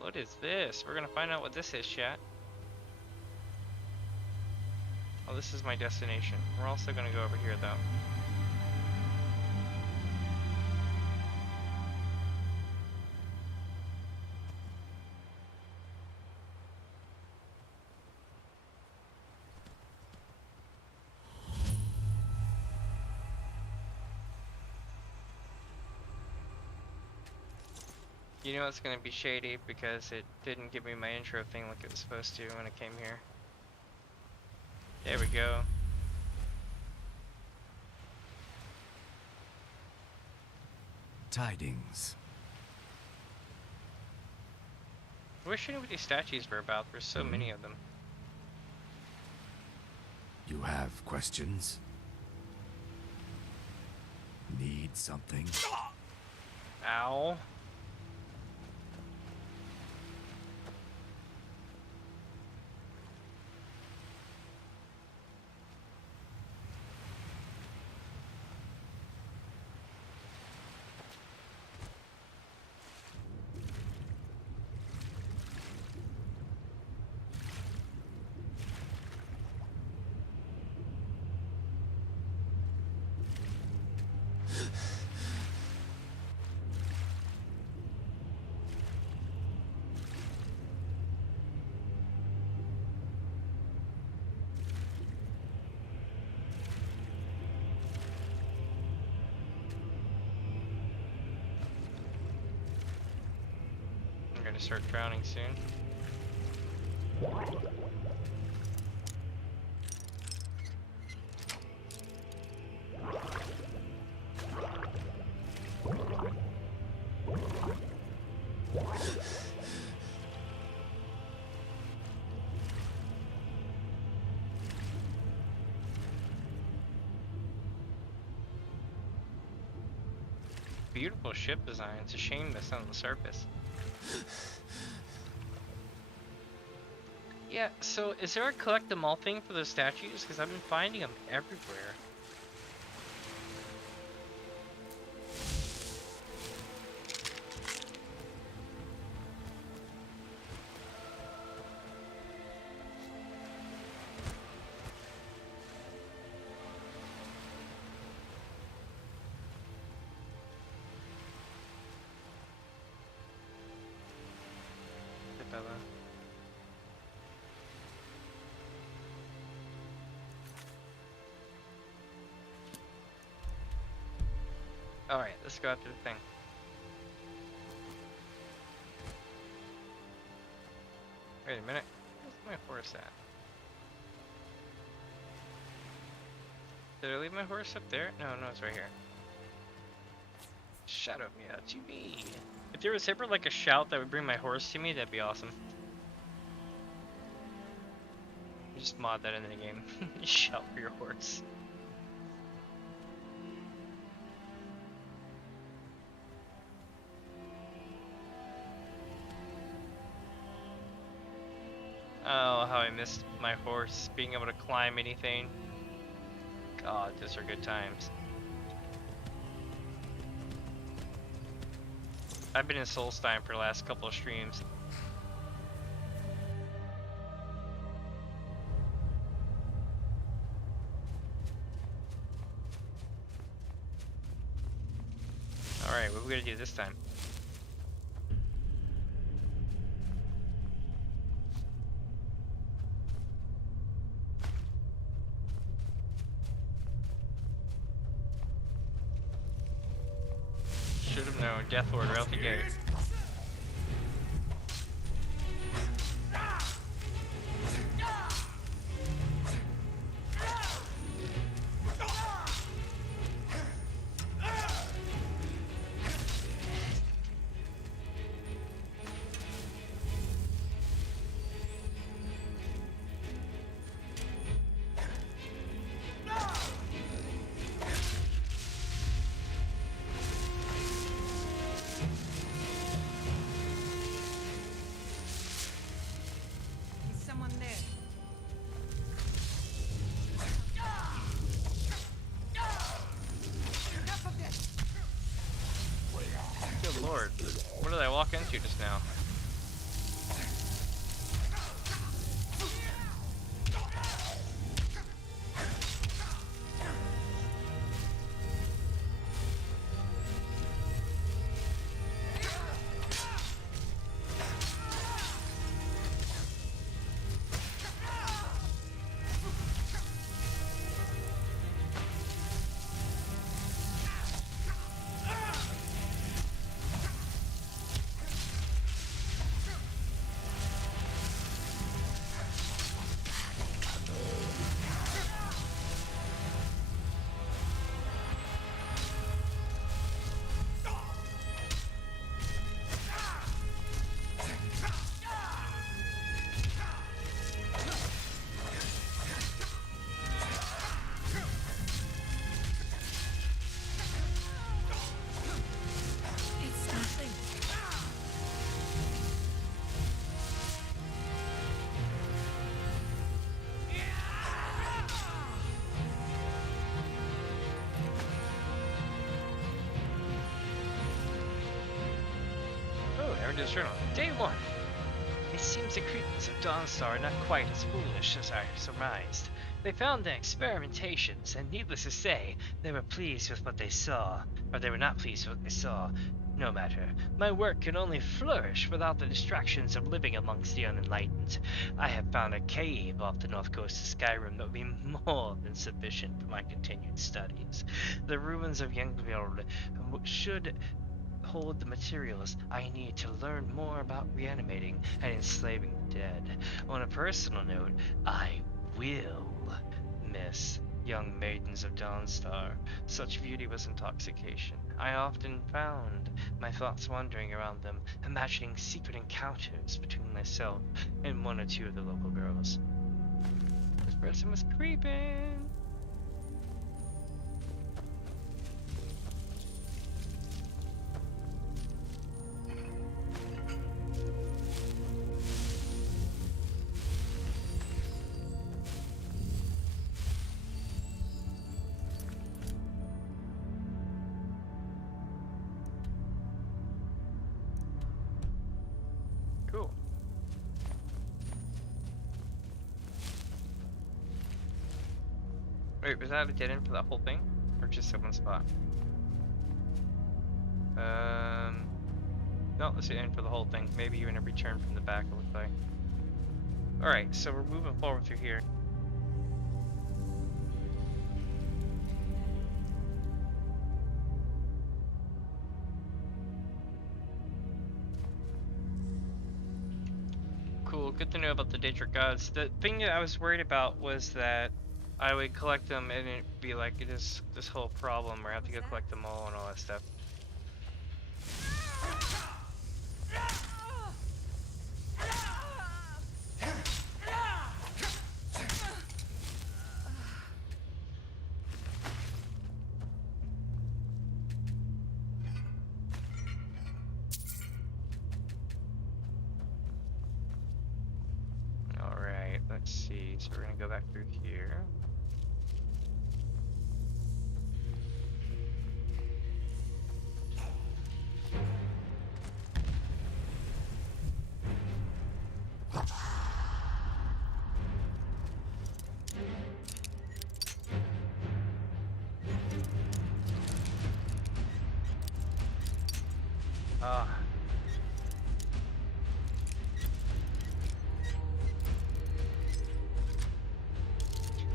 What is this? We're gonna find out what this is, chat. Oh, this is my destination. We're also gonna go over here though. You know it's gonna be shady because it didn't give me my intro thing like it was supposed to when I came here. There we go. Tidings. I wish I knew what these statues were about. There's so many of them. You have questions? Need something? Ow. I'm gonna start drowning soon. Beautiful ship design. It's a shame that's not on the surface. Yeah, so is there a collect them all thing for those statues? Because I've been finding them everywhere. Alright, let's go after the thing. Wait a minute. Where's my horse at? Did I leave my horse up there? No, it's right here. Shadow me out to me. If there was ever like a shout that would bring my horse to me, that'd be awesome. Just mod that into the game. Shout for your horse. Oh, how I missed my horse being able to climb anything. God, those are good times. I've been in Solstheim for the last couple of streams. Alright, what are we gonna do this time? Should have known. Death Lord right out the gate. Is someone there? Enough of this! Good lord. What did I walk into just now? to his journal. Day 1. It seems the creatures of Dawnstar are not quite as foolish as I surmised. They found their experimentations, and needless to say, they were pleased with what they saw. Or they were not pleased with what they saw. No matter. My work can only flourish without the distractions of living amongst the unenlightened. I have found a cave off the north coast of Skyrim that would be more than sufficient for my continued studies. The ruins of Youngfield should hold the materials I need to learn more about reanimating and enslaving the dead. On a personal note, I will miss young maidens of Dawnstar. Such beauty was intoxication. I often found my thoughts wandering around them, imagining secret encounters between myself and one or two of the local girls. This person was creeping. Cool. Wait, was that a dead end for that whole thing? Or just at one spot? No, let's end for the whole thing. Maybe even a return from the back, it looks like. Alright, so we're moving forward through here. Cool, good to know about the Daedric gods. The thing that I was worried about was that I would collect them and it'd be like this whole problem where I have to go collect them all and all that stuff. Alright, let's see. So we're gonna go back through here.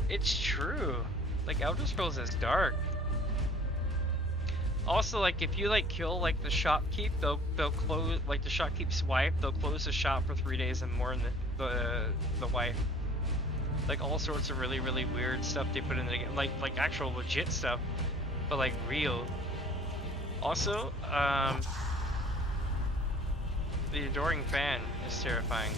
It's true. Like Elder Scrolls is dark. Also, like if you like kill like the shopkeep, they'll close like the shopkeep's wife. They'll close the shop for 3 days and more. In the wife. Like all sorts of really weird stuff they put in the game, like actual legit stuff, but like real. Also, the adoring fan is terrifying.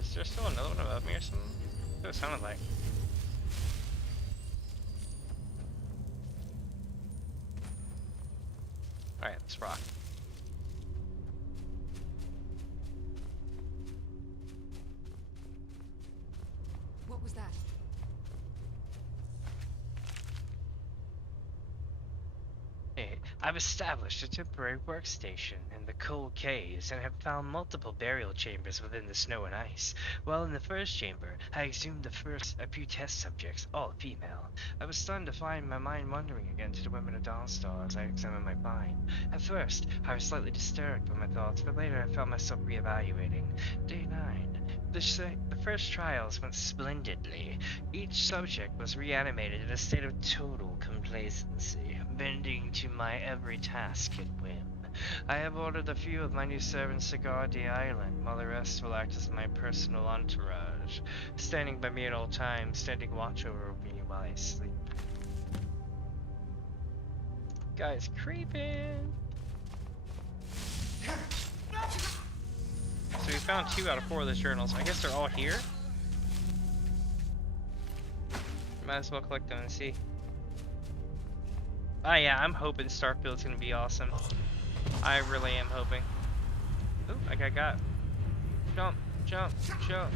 Is there still another one above me or something? That's what it sounded like. Alright, let's rock. What was that? Hey, I've established a temporary workstation in the cold caves and have found multiple burial chambers within the snow and ice. While in the first chamber, I exhumed a few test subjects, all female. I was starting to find my mind wandering again to the women of Dawnstar as I examined my mind. At first, I was slightly disturbed by my thoughts, but later I found myself reevaluating. Day 9. The first trials went splendidly. Each subject was reanimated in a state of total complacency, bending to my every task and whim. I have ordered a few of my new servants to guard the island, while the rest will act as my personal entourage, standing by me at all times, standing watch over me while I sleep. Guy's creeping. So we found 2 out of 4 of the journals. I guess they're all here. Might as well collect them and see. Oh yeah, I'm hoping Starfield's gonna be awesome. I really am hoping. Ooh, I got. Jump, jump, jump.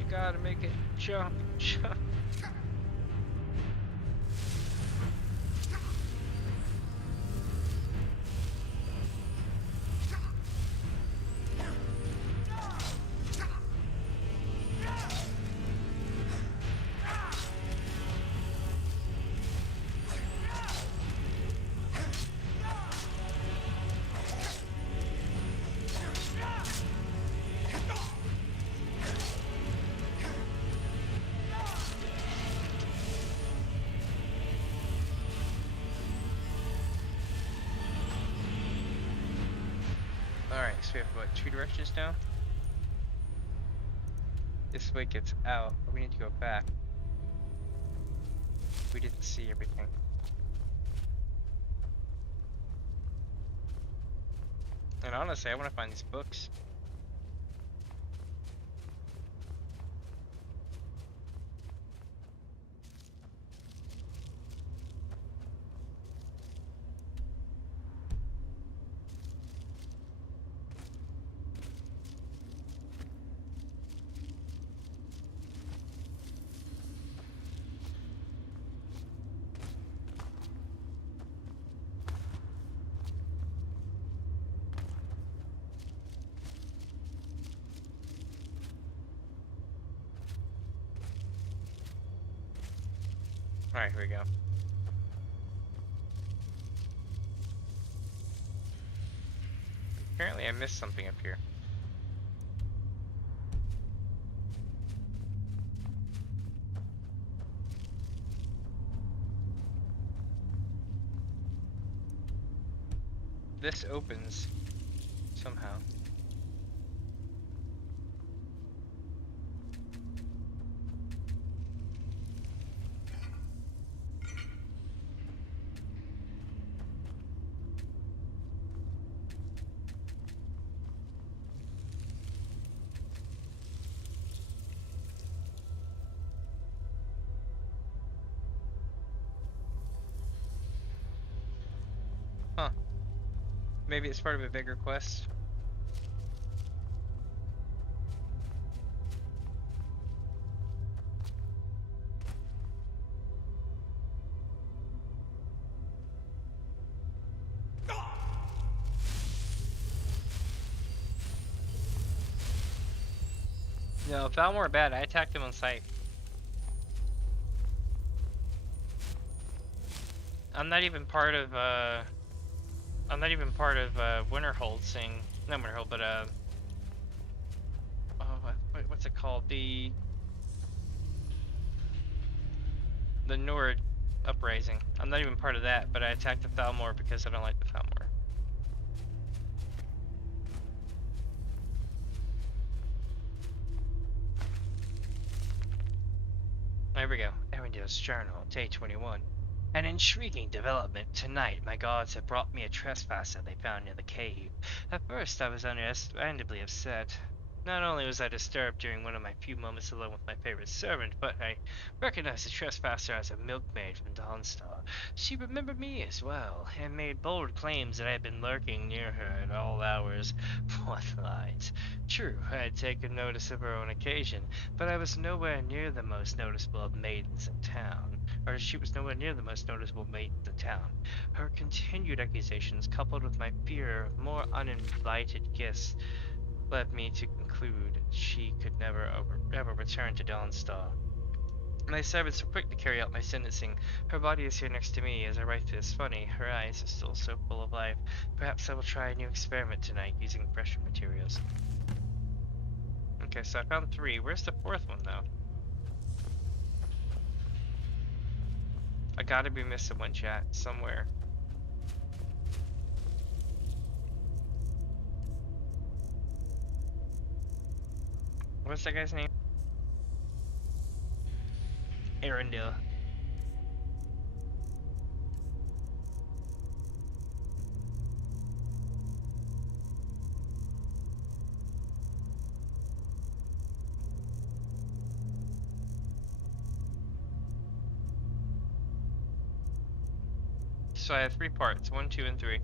You gotta make it. Jump, jump. Alright, so we have what, 2 directions now? This way gets out, but we need to go back. We didn't see everything. And honestly, I want to find these books. Alright, here we go. Apparently I missed something up here. This opens somehow. Huh. Maybe it's part of a bigger quest. No, Falmore bad. I attacked him on sight. I'm not even part of Winterhold thing. Not Winterhold, but what's it called? The Nord uprising. I'm not even part of that, but I attacked the Falmore because I don't like the Falmore. There we go. Arundel's Journal, day 21. An intriguing development tonight. My guards have brought me a trespasser they found near the cave. At first, I was understandably upset. Not only was I disturbed during one of my few moments alone with my favorite servant, but I recognized the trespasser as a milkmaid from Dawnstar. She remembered me as well, and made bold claims that I had been lurking near her at all hours. What lies. True, I had taken notice of her on occasion, but I was nowhere near the most noticeable of maidens in town. Or she was nowhere near the most noticeable maidens in town. Her continued accusations, coupled with my fear of more uninvited guests, led me to conclude she could never ever return to Dawnstar. My servants were quick to carry out my sentencing. Her body is here next to me as I write this. Funny, her eyes are still so full of life. Perhaps I will try a new experiment tonight using fresher materials. Okay, so I found 3. Where's the 4th one, though? I gotta be missing one, chat, somewhere. What's that guy's name? Arendelle. So I have 3 parts, 1, 2, and 3.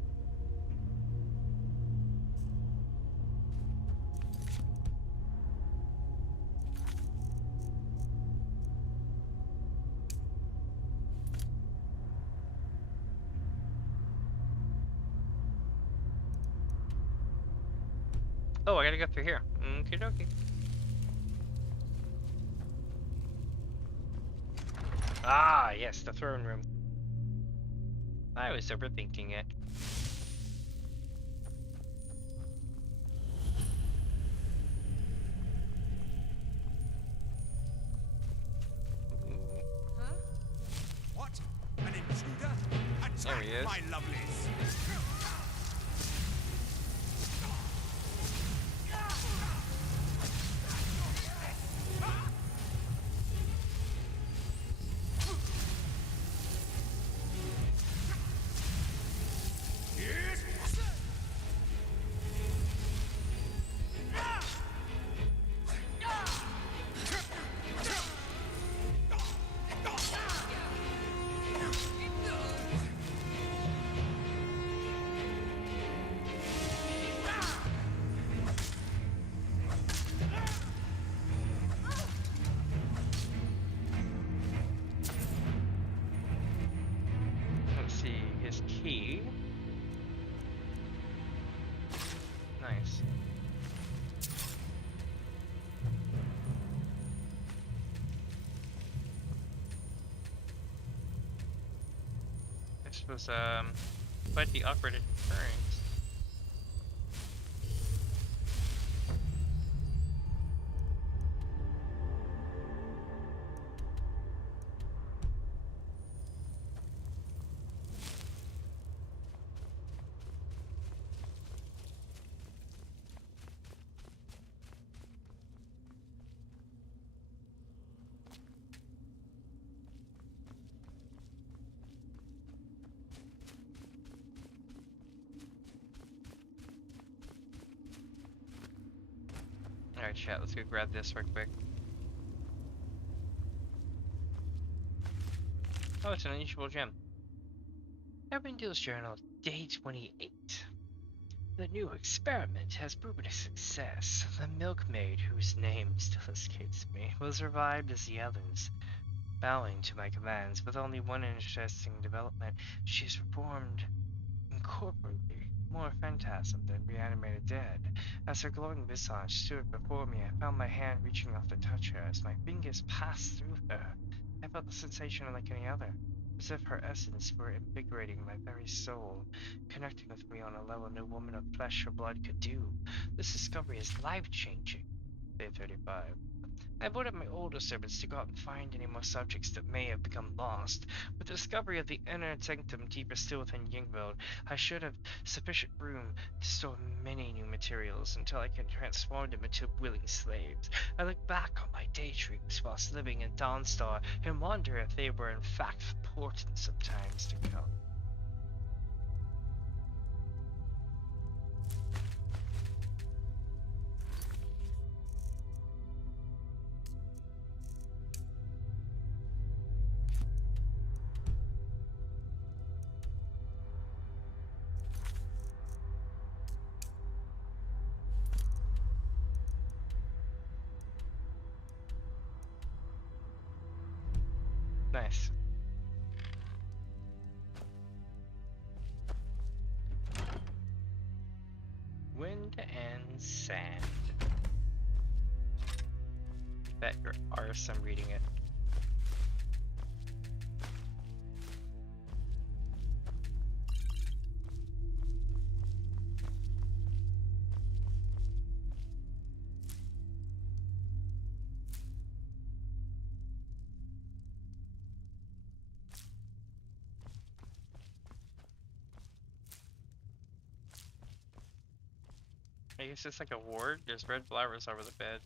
Oh, I gotta go through here. Okie dokie. Ah, yes, the throne room. I was overthinking it. Huh? What? An intruder? There he is. My lovelies! Let's see, his key. Nice. This was quite the awkward occurrence. Alright, chat, let's go grab this real quick. Oh, it's an unusual gem. Arendelle's journal, day 28. The new experiment has proven a success. The milkmaid, whose name still escapes me, was revived as the others. Bowing to my commands, with only one interesting development, she is reformed incorporately, more phantasm than reanimated dead. As her glowing visage stood before me, I found my hand reaching out to touch her. As my fingers passed through her, I felt the sensation like any other, as if her essence were invigorating my very soul, connecting with me on a level no woman of flesh or blood could do. This discovery is life-changing. Day 35. I ordered my older servants to go out and find any more subjects that may have become lost. With the discovery of the inner sanctum deeper still within Yingveld, I should have sufficient room to store many new materials until I can transform them into willing slaves. I look back on my daydreams whilst living in Dawnstar and wonder if they were in fact portents of times to come. Nice. Wind and sand. Bet your arse I'm reading it. I guess it's like a ward. There's red flowers over the bed.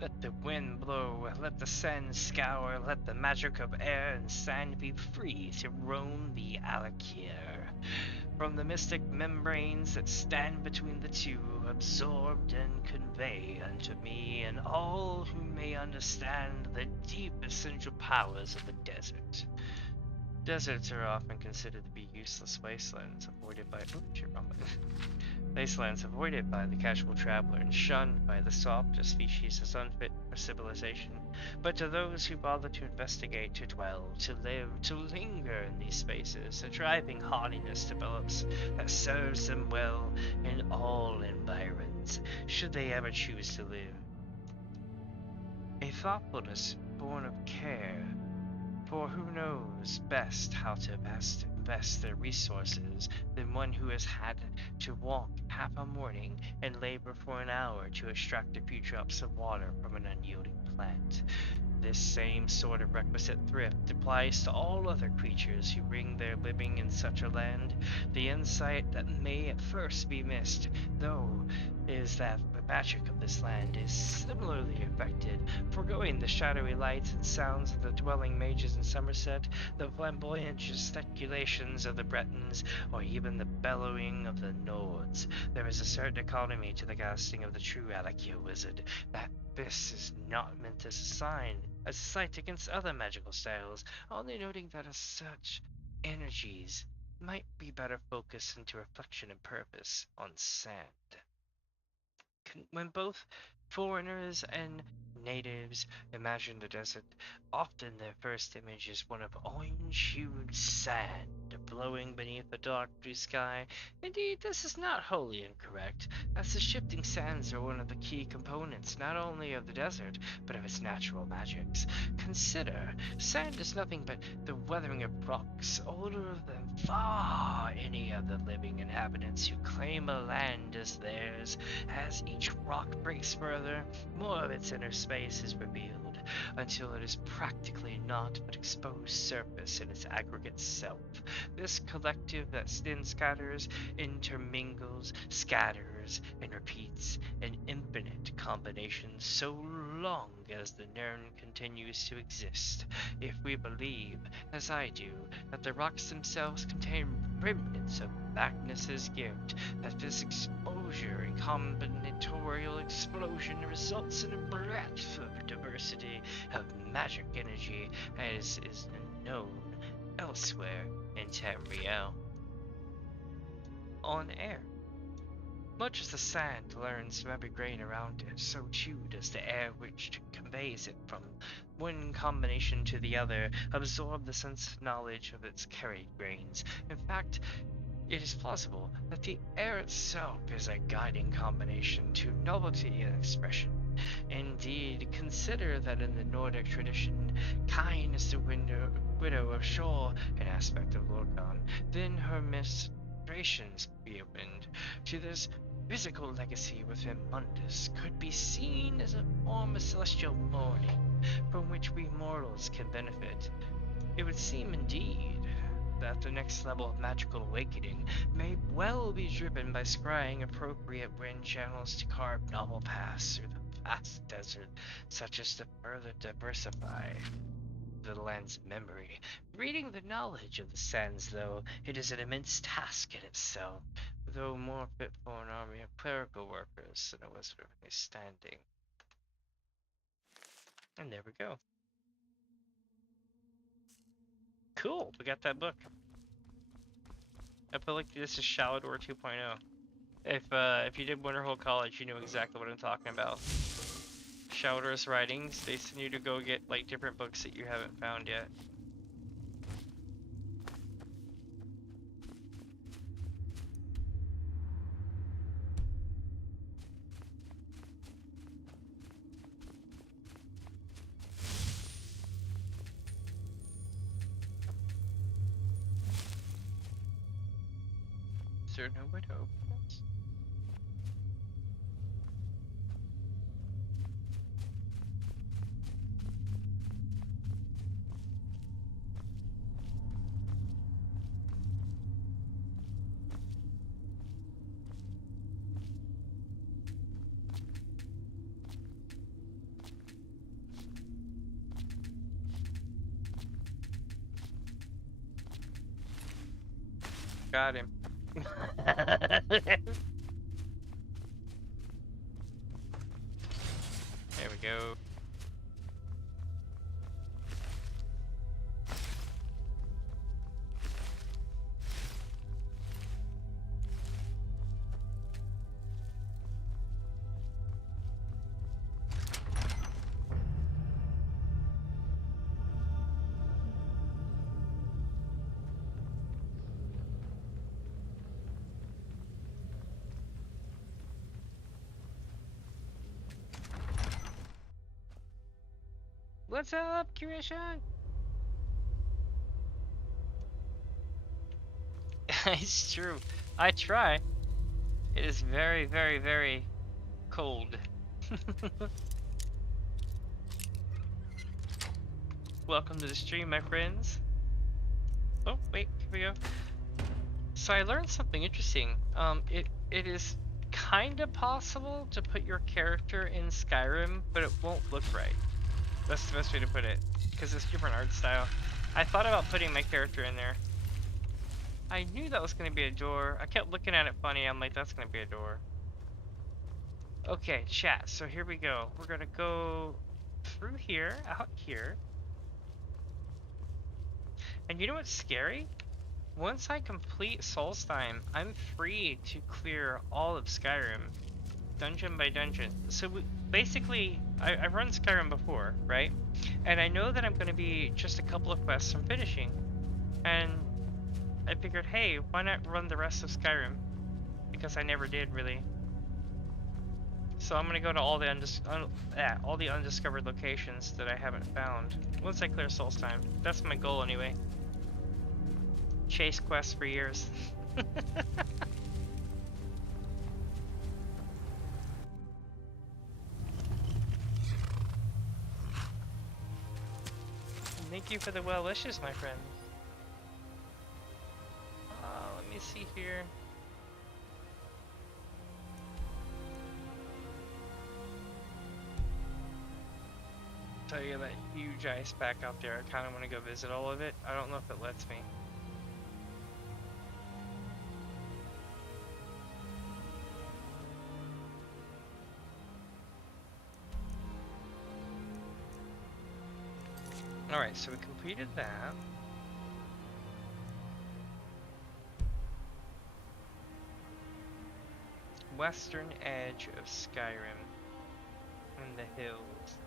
Let the wind blow, let the sand scour, let the magic of air and sand be free to roam the Alakir. From the mystic membranes that stand between the two, absorbed and convey unto me and all who may understand the deep essential powers of the desert. Deserts are often considered to be useless wastelands avoided by wastelands avoided by the casual traveler and shunned by the softer species as unfit for civilization. But to those who bother to investigate, to dwell, to live, to linger in these spaces, a driving haughtiness develops that serves them well in all environs, should they ever choose to live. A thoughtfulness born of care, for who knows best how to best invest their resources than one who has had to walk half a morning and labor for an hour to extract a few drops of water from an unyielding plant. This same sort of requisite thrift applies to all other creatures who bring their living in such a land. The insight that may at first be missed, though, is that the magic of this land is similarly affected, foregoing the shadowy lights and sounds of the dwelling mages in Somerset, the flamboyant gesticulations of the Bretons, or even the bellowing of the Nords. There is a certain economy to the casting of the true Alakir wizard, that this is not meant as a slight against other magical styles, only noting that as such energies might be better focused into reflection and purpose on sand. When both foreigners and natives imagine the desert, often their first image is one of orange-hued sand blowing beneath a dark blue sky. Indeed, this is not wholly incorrect, as the shifting sands are one of the key components not only of the desert, but of its natural magics. Consider, sand is nothing but the weathering of rocks, older than far any of the living inhabitants who claim a land as theirs. As each rock breaks further, more of its inner space is revealed, until it is practically naught but exposed surface in its aggregate self. This collective that then scatters, intermingles, scatters, and repeats an infinite combination so long as the Nern continues to exist. If we believe, as I do, that the rocks themselves contain remnants of Magnus's gift, that this exposure and combinatorial explosion results in a breadth of diversity of magic energy as is known elsewhere in Tamriel. On air. Much as the sand learns from every grain around it, so too does the air which conveys it from one combination to the other absorb the sense of knowledge of its carried grains. In fact, it is plausible that the air itself is a guiding combination to novelty and expression. Indeed, consider that in the Nordic tradition, Kain is the widow of Shor, an aspect of Lorcan. Then her ministrations be opened to this physical legacy within Mundus could be seen as a form of celestial mourning from which we mortals can benefit. It would seem indeed that the next level of magical awakening may well be driven by scrying appropriate wind channels to carve novel paths through the vast desert, such as to further diversify the land's memory. Reading the knowledge of the sands, though, it is an immense task in itself, though more fit for an army of clerical workers than a wizard of any standing. And there we go. Cool, we got that book. I feel like this is Shalador 2.0. If you did Winterhold College, you know exactly what I'm talking about. Shalador's writings, they send you to go get like different books that you haven't found yet. Is there no way to open this? Got him. There we go. What's up, Kirisha? It's true. I try. It is very, very, very cold. Welcome to the stream, my friends. Oh, wait, here we go. So I learned something interesting. It is kind of possible to put your character in Skyrim, but it won't look right. That's the best way to put it, because it's different art style. I thought about putting my character in there. I knew that was going to be a door. I kept looking at it funny. I'm like, that's going to be a door. Okay, chat. So here we go. We're going to go through here, out here. And you know what's scary? Once I complete Solstheim, I'm free to clear all of Skyrim. Dungeon by dungeon. So basically, I've run Skyrim before, right? And I know that I'm going to be just a couple of quests from finishing. And I figured, hey, why not run the rest of Skyrim? Because I never did, really. So I'm going to go to all the undiscovered locations that I haven't found. Once I clear Solstheim. That's my goal, anyway. Chase quests for years. Thank you for the well wishes, my friend. Let me see here. Tell you that huge ice pack out there. I kind of want to go visit all of it. I don't know if it lets me. Alright, so we completed that. Western edge of Skyrim. In the hills.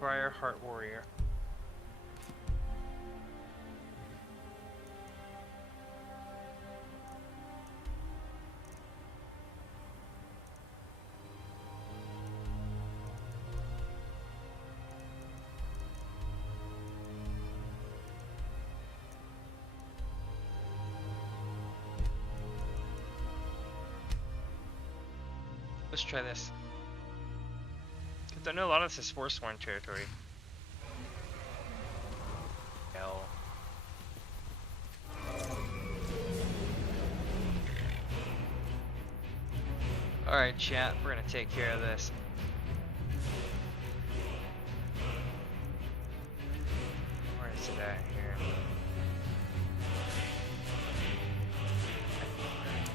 Briarheart Warrior. Let's try this. Because I know a lot of this is Forsworn territory. Hell. Alright, chat, we're gonna take care of this. Where is it at here?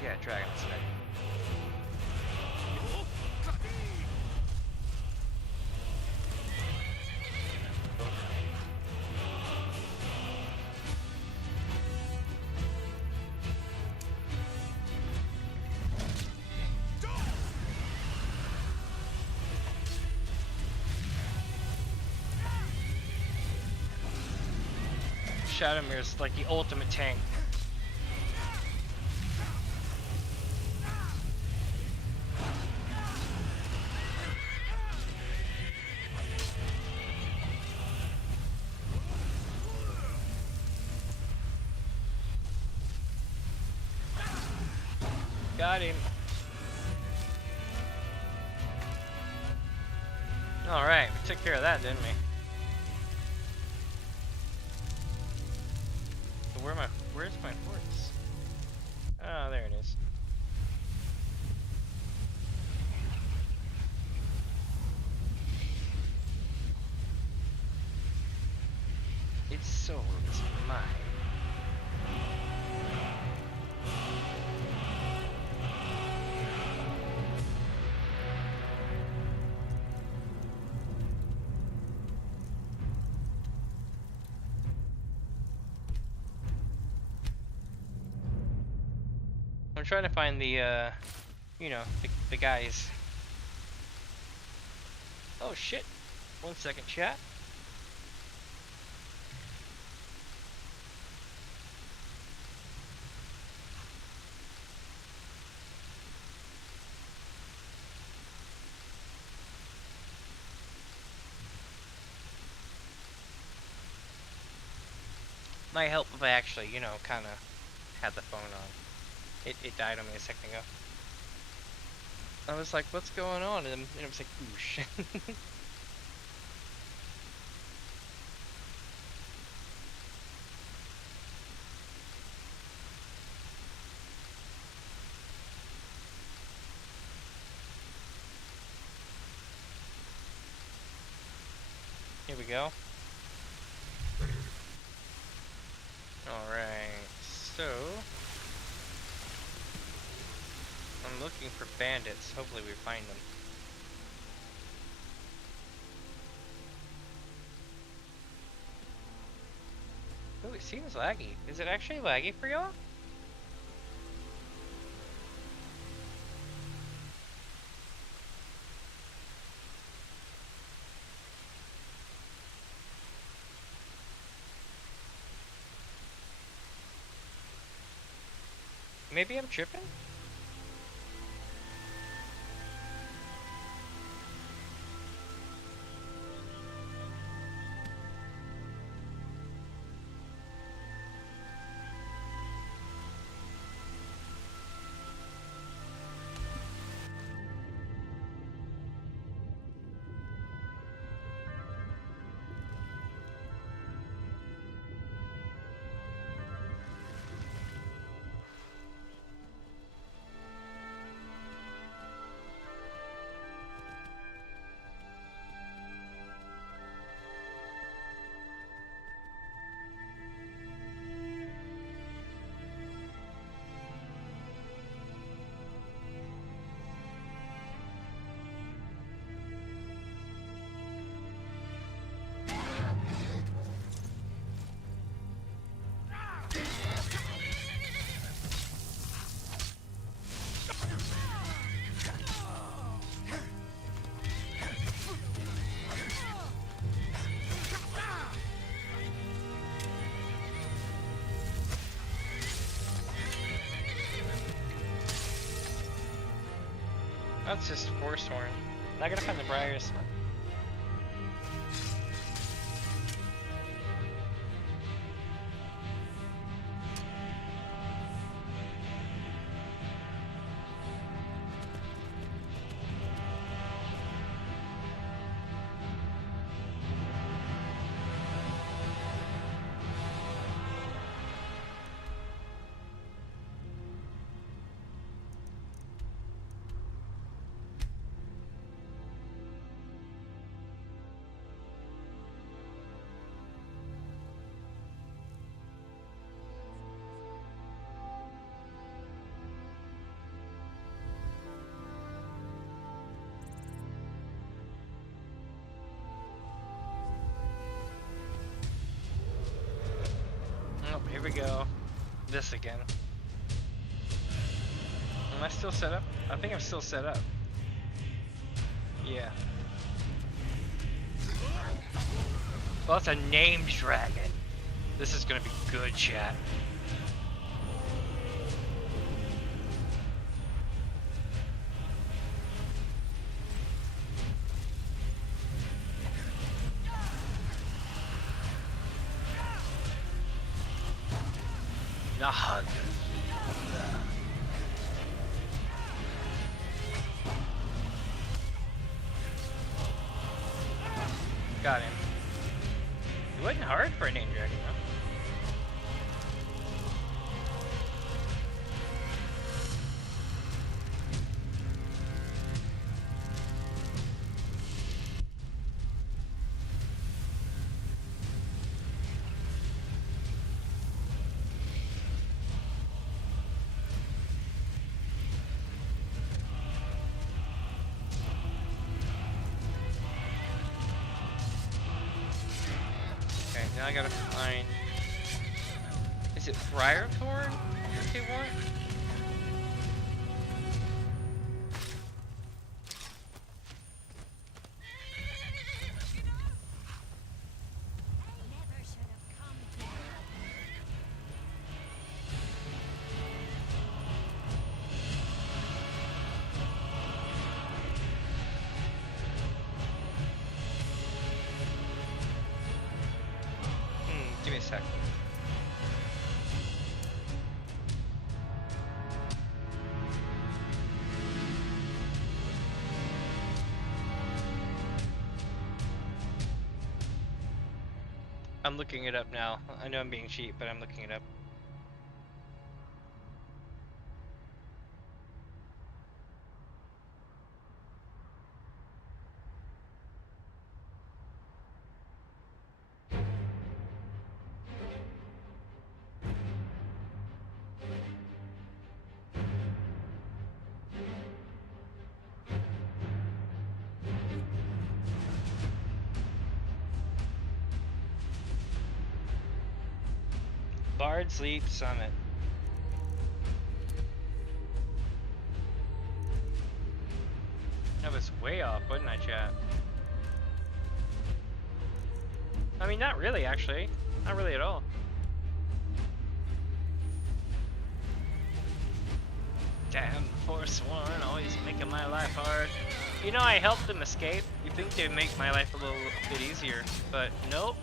Yeah, Dragon's Neck. Shadowmere's like the ultimate tank. Got him. Alright, we took care of that, didn't we? So where's my horse? Oh, there it is. Its soul is mine. I'm trying to find the, you know, the guys. Oh shit. 1 second, chat. Might help if I actually, you know, kind of had the phone on. It died on me a second ago. I was like, what's going on? And it was like, oosh. Here we go. Alright, so I'm looking for bandits. Hopefully we find them. Oh, it seems laggy. Is it actually laggy for y'all? Maybe I'm tripping? That's just Forsworn. I gotta find the Briars. Oh, here we go. This again. Am I still set up? I think I'm still set up. Yeah. Well, it's a named dragon. This is gonna be good, chat. The hug. got him. It wasn't hard for a name dragon, though. Now I gotta find... Is it Briarthorn that they want? Give me a sec. I'm looking it up now. I know I'm being cheap, but I'm looking it up. Bard's Leap Summit. That was way off, wasn't I, chat? I mean, not really, actually. Not really at all. Damn, Force One, always making my life hard. You know, I helped them escape. You'd think they'd make my life a little bit easier, but nope.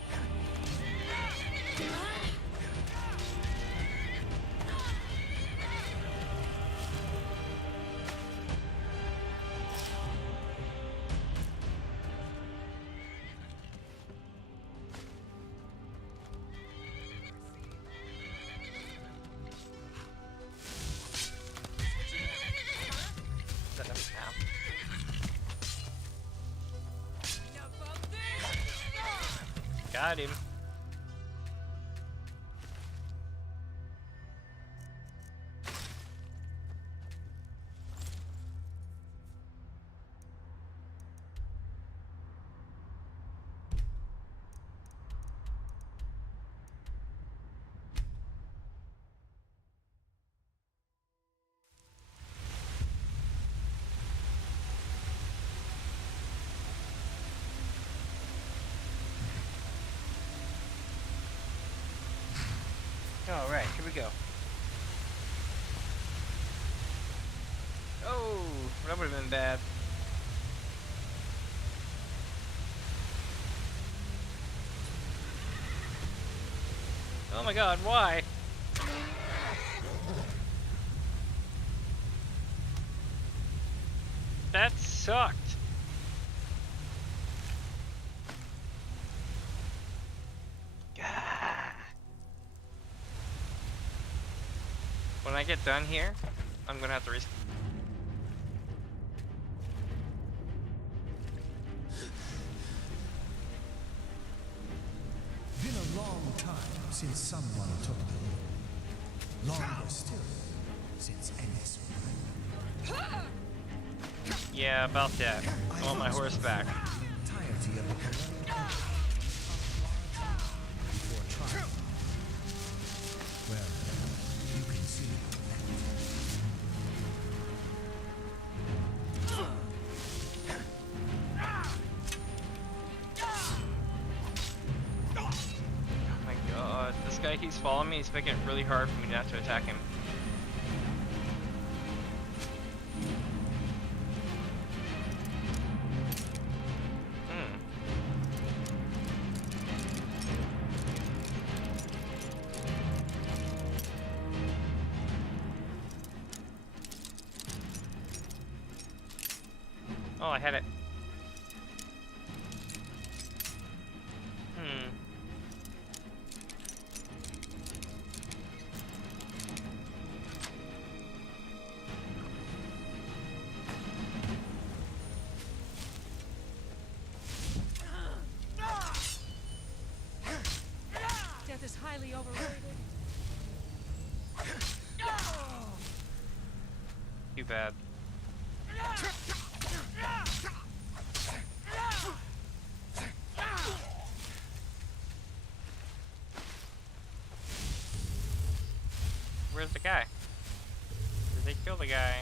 Got him. Alright, here we go. Oh, that would have been bad. Oh my god, why? That sucked. When I get done here, I'm gonna have to restart. Been a long time since someone took the lead. Longer still since Ennis. Yeah, about that. I want my horse back. Entirety of the before trial. Well, you can see. Oh my god, this guy keeps following me. He's making it really hard for me not to attack him. Oh, I had it. bad. Where's the guy? Did they kill the guy?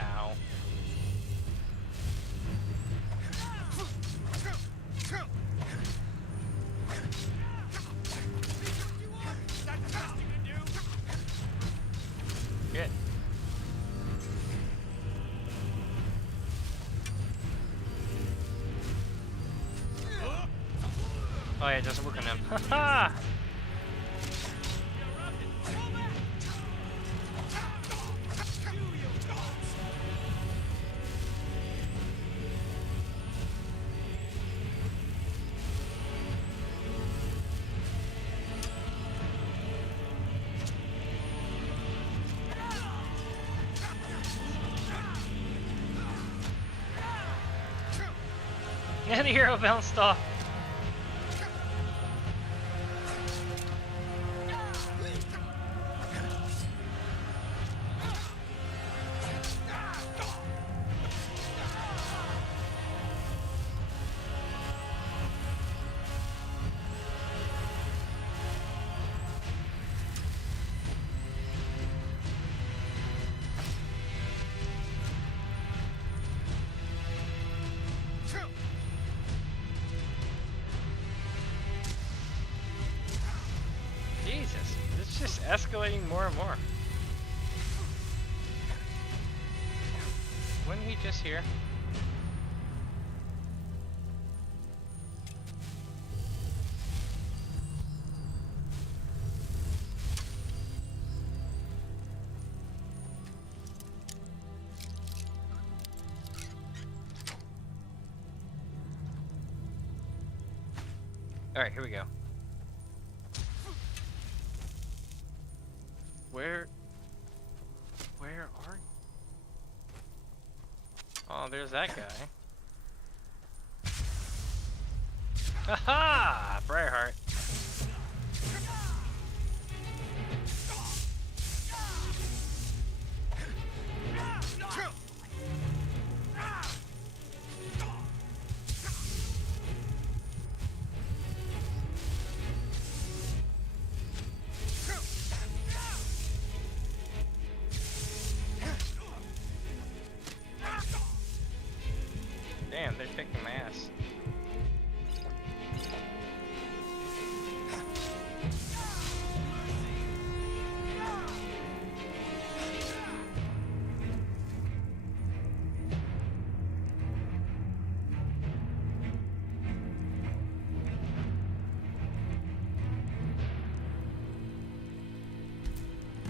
Ow. Good. Oh yeah, it doesn't work on him. Haha! And the hero bounced off. Jesus, it's just escalating more and more. Wasn't he just here? Alright, here we go. Where are you? Oh, there's that guy. Haha! Briarheart. Damn, they're kicking my ass.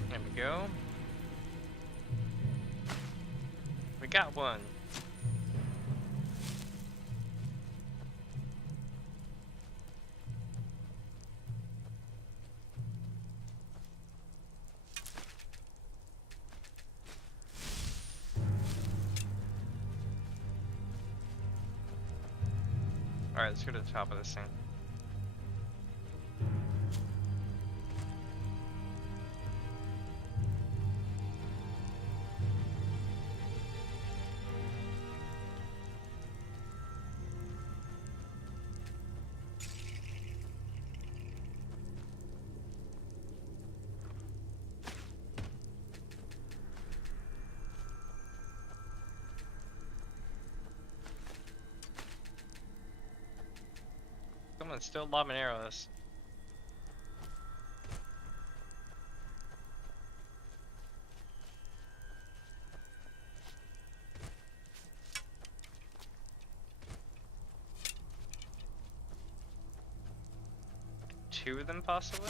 There we go. We got one. Alright, let's go to the top of this thing. Someone's still lobbing arrows. Two of them, possibly?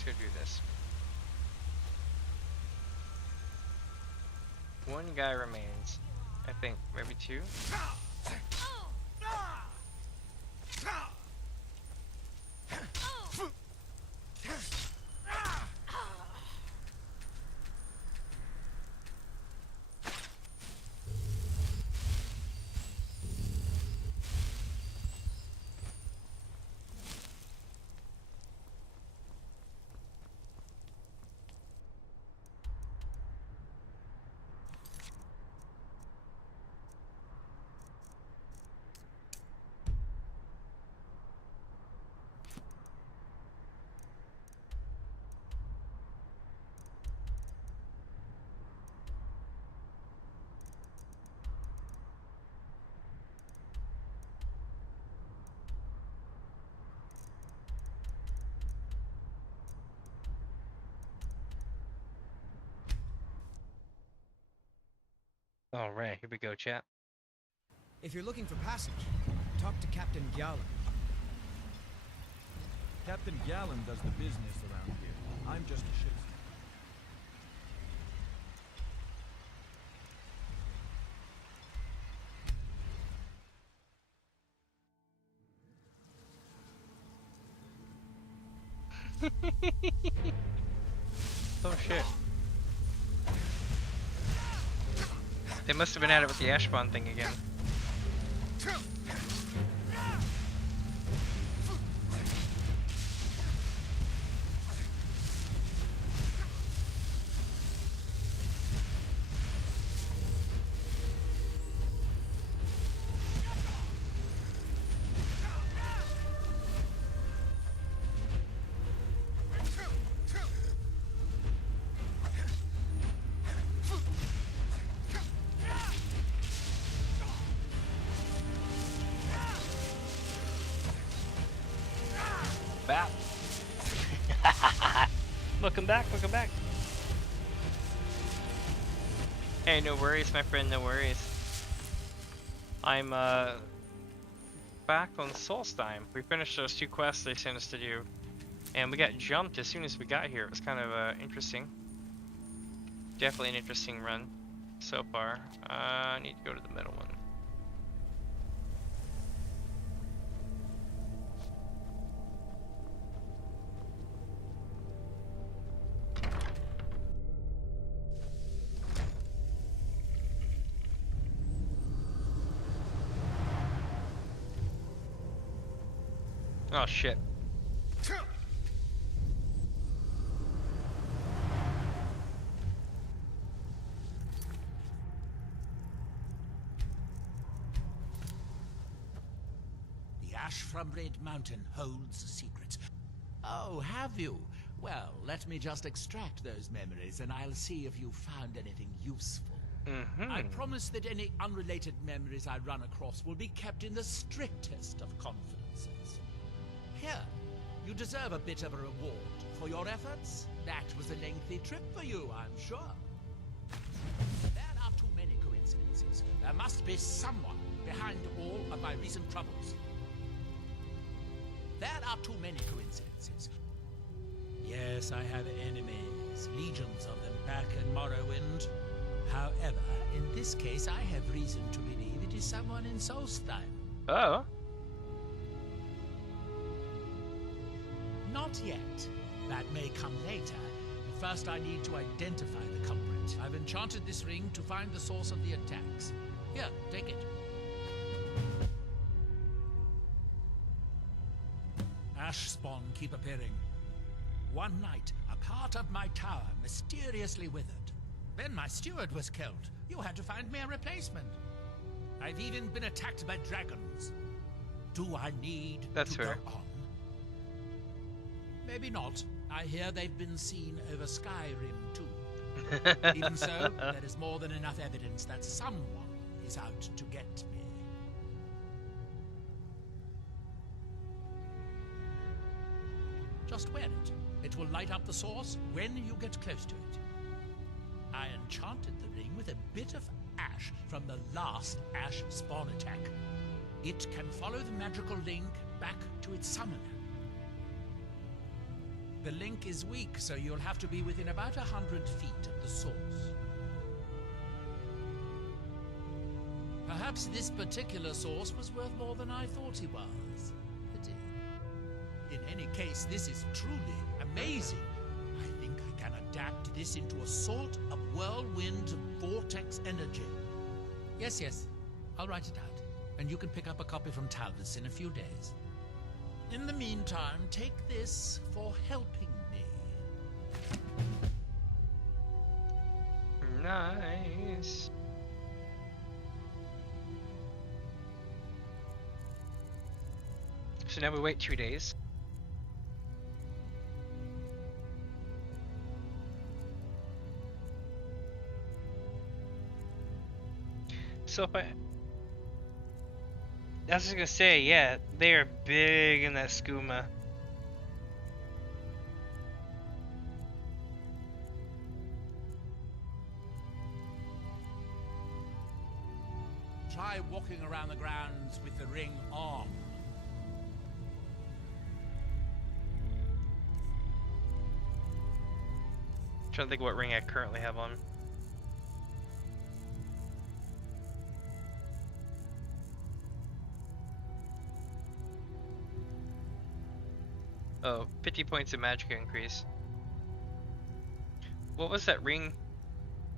let's go do this. One guy remains. I think maybe two. Alright, here we go, chat. If you're looking for passage, talk to Captain Gallon. Captain Gallon does the business around here. I'm just a ship's. Oh shit. They must have been at it with the ash spawn thing again. Back. Welcome back, welcome back. Hey, no worries, my friend, no worries. I'm back on Solstheim. We finished those 2 quests they sent us to do, and we got jumped as soon as we got here. It was kind of interesting. Definitely an interesting run so far. I need to go to the middle one. Oh shit. The ash from Red Mountain holds secrets. Oh, have you? Well, let me just extract those memories and I'll see if you found anything useful. I promise that any unrelated memories I run across will be kept in the strictest of confidences. Here, you deserve a bit of a reward for your efforts. That was a lengthy trip for you, I'm sure. There are too many coincidences. There must be someone behind all of my recent troubles. There are too many coincidences. Yes, I have enemies, legions of them back in Morrowind. However, in this case, I have reason to believe it is someone in Solstheim. Oh. Not yet. That may come later. But first I need to identify the culprit. I've enchanted this ring to find the source of the attacks. Here, take it. Ash spawn keep appearing. One night, a part of my tower mysteriously withered. Then my steward was killed. You had to find me a replacement. I've even been attacked by dragons. Do I need to go on? Maybe not. I hear they've been seen over Skyrim too. Even so, there is more than enough evidence that someone is out to get me. Just wear it. It will light up the source when you get close to it. I enchanted the ring with a bit of ash from the last ash spawn attack. It can follow the magical link back to its summoner. The link is weak, so you'll have to be within about 100 feet of the source. Perhaps this particular source was worth more than I thought he was. Pity. In any case, this is truly amazing. I think I can adapt this into a sort of whirlwind vortex energy. Yes, yes. I'll write it out, and you can pick up a copy from Talbot's in a few days. In the meantime, take this for helping me. Nice. So now we wait 2 days. So if I was just gonna say, yeah, they are big in that skooma. Try walking around the grounds with the ring on. Trying to think what ring I currently have on. Oh, 50 points of magic increase. What was that ring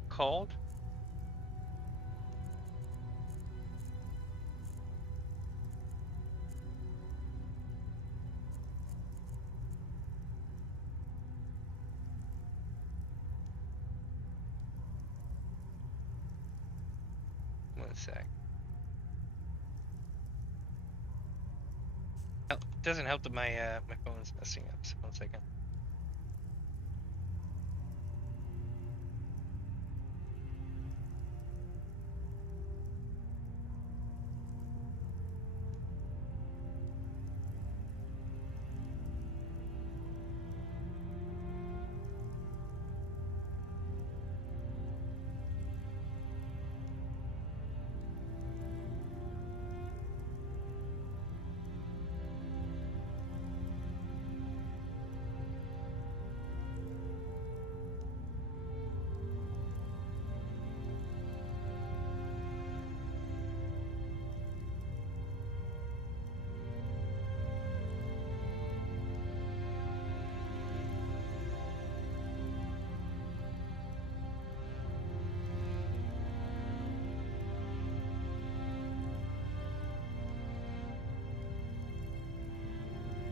called? One sec. Doesn't help that my my phone's messing up. So 1 second.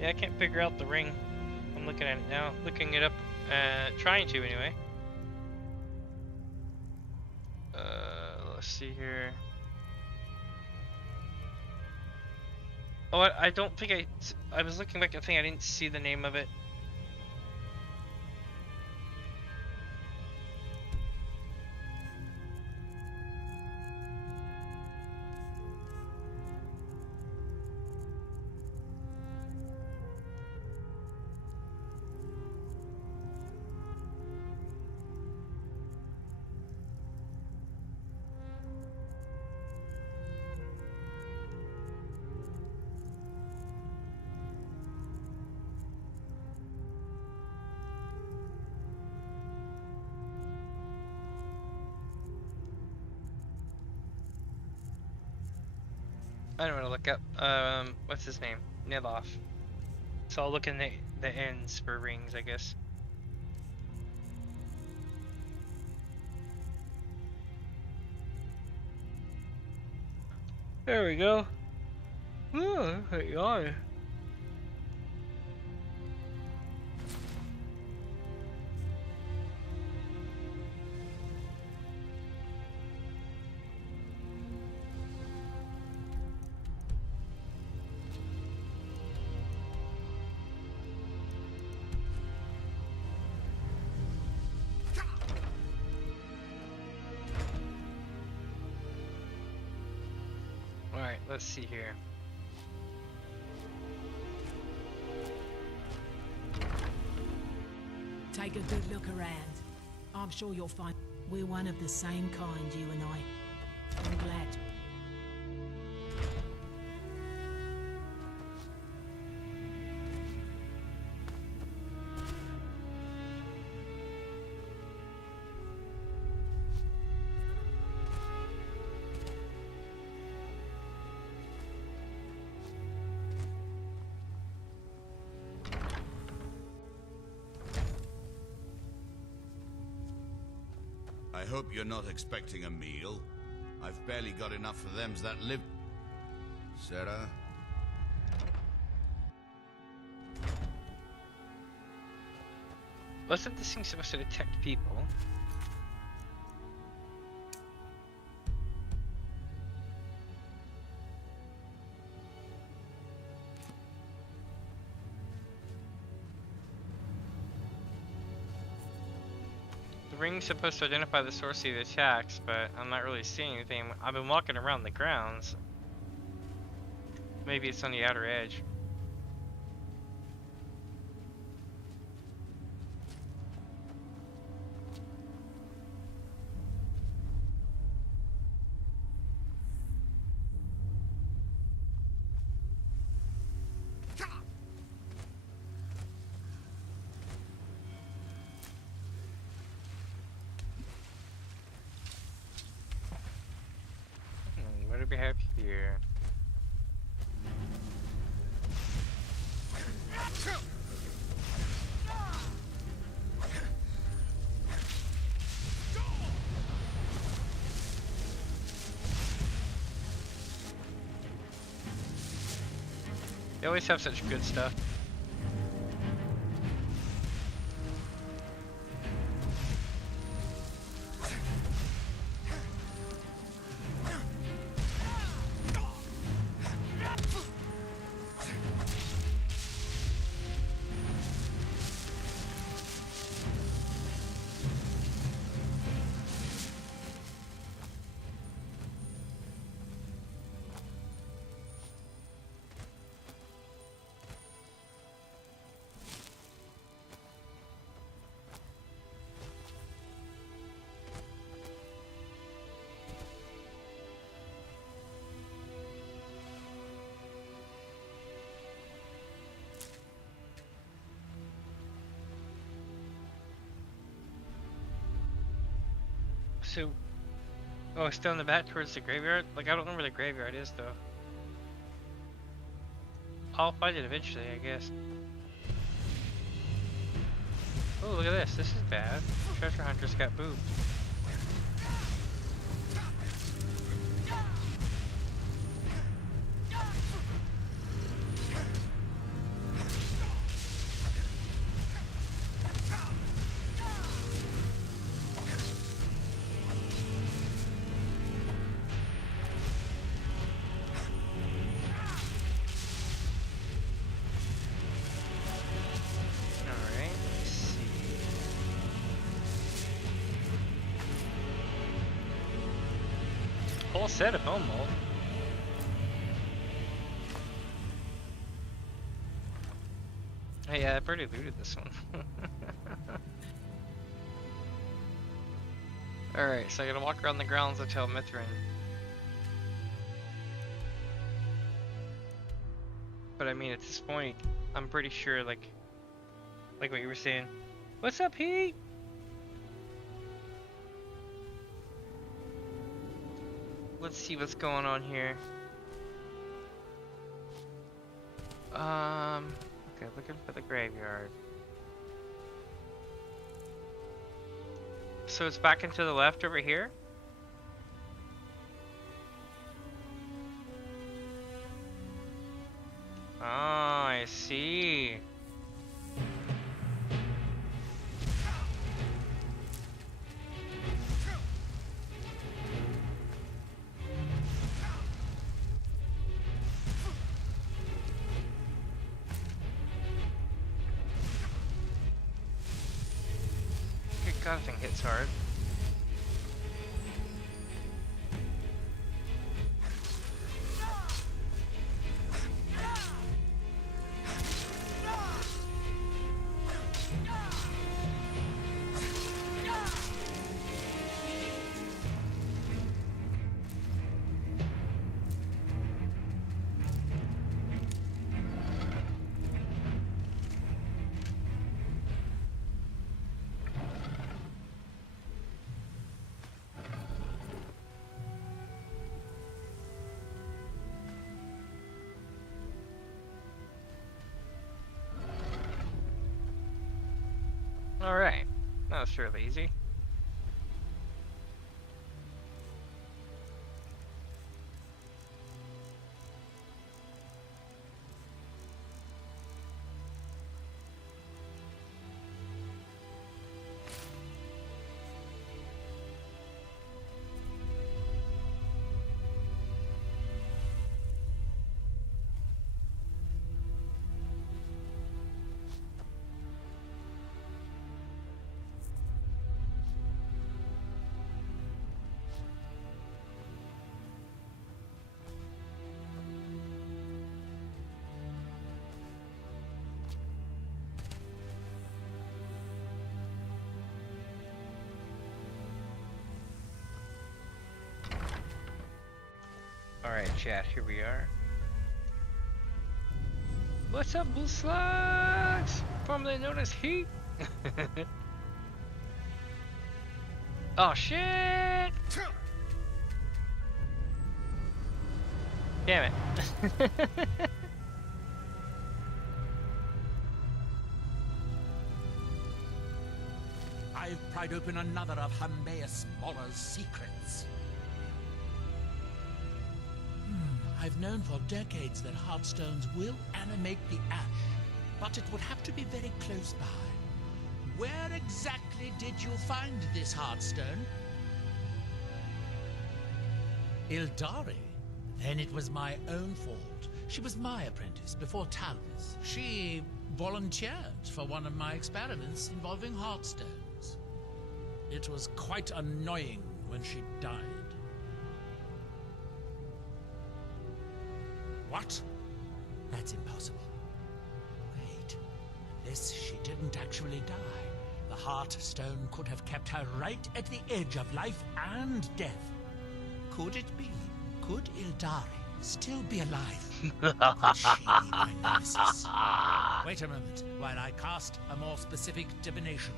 Yeah, I can't figure out the ring. I'm looking at it now. Looking it up. Trying to anyway. Let's see here. Oh, I don't think I was looking back. I think I didn't see the name of it. I don't want to look up. What's his name? Nilof. So I'll look in the ends for rings, I guess. There we go. Oh, there you are. Let's see here. Take a good look around. I'm sure you'll find we're one of the same kind, you and I. I'm glad. I hope you're not expecting a meal. I've barely got enough for them that live... Sarah? Wasn't this thing supposed to detect people? The ring's supposed to identify the source of the attacks, but I'm not really seeing anything. I've been walking around the grounds. Maybe it's on the outer edge. What do we have here? They always have such good stuff. So, oh, it's still in the back towards the graveyard? Like, I don't know where the graveyard is, though. I'll find it eventually, I guess. Oh, look at this. This is bad. Treasure hunters got boobed. Whole set of bone mold. Hey, I've already looted this one. Alright, so I gotta walk around the grounds until Mithrin. But I mean, at this point, I'm pretty sure, like what you were saying. What's up, Pete? Let's see what's going on here. Okay, looking for the graveyard. So it's back into the left over here? Oh, I see. That thing hits hard. Alright, that was fairly easy. Alright, chat, here we are. What's up, Blue Slugs? Formerly known as Heat. Oh shit! Damn it. I've pried open another of Humbeus Mora's secrets. I've known for decades that heartstones will animate the ash, but it would have to be very close by. Where exactly did you find this heartstone? Ildari? Then it was my own fault. She was my apprentice before Talvis. She volunteered for one of my experiments involving heartstones. It was quite annoying when she died. What? That's impossible. Wait, unless she didn't actually die, the Heartstone could have kept her right at the edge of life and death. Could it be? Could Ildari still be alive? Could she be my nemesis? Wait a moment while I cast a more specific divination.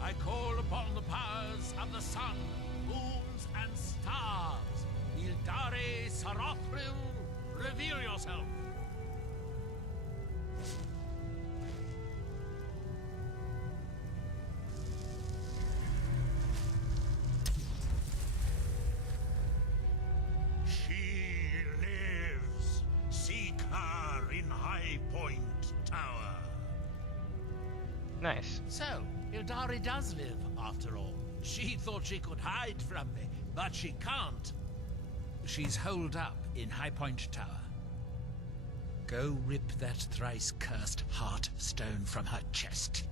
I call upon the powers of the sun, moons, and stars. Ildari Sarothril, reveal yourself. She lives. Seek her in High Point Tower. Nice. So, Ildari does live, after all. She thought she could hide from me, but she can't. She's holed up in High Point Tower. Go rip that thrice-cursed Heartstone from her chest.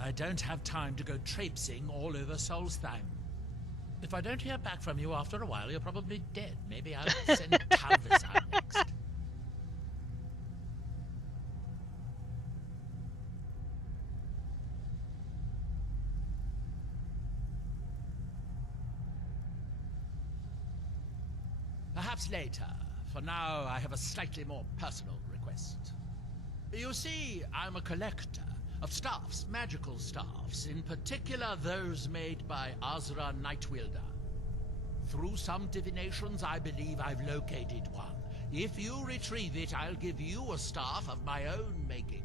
I don't have time to go traipsing all over Solstheim. If I don't hear back from you after a while, you're probably dead. Maybe I'll send Talvis out next. Perhaps later. For now, I have a slightly more personal request. You see, I'm a collector of staffs, magical staffs, in particular those made by Azra Nightwielder. Through some divinations, I believe I've located one. If you retrieve it, I'll give you a staff of my own making.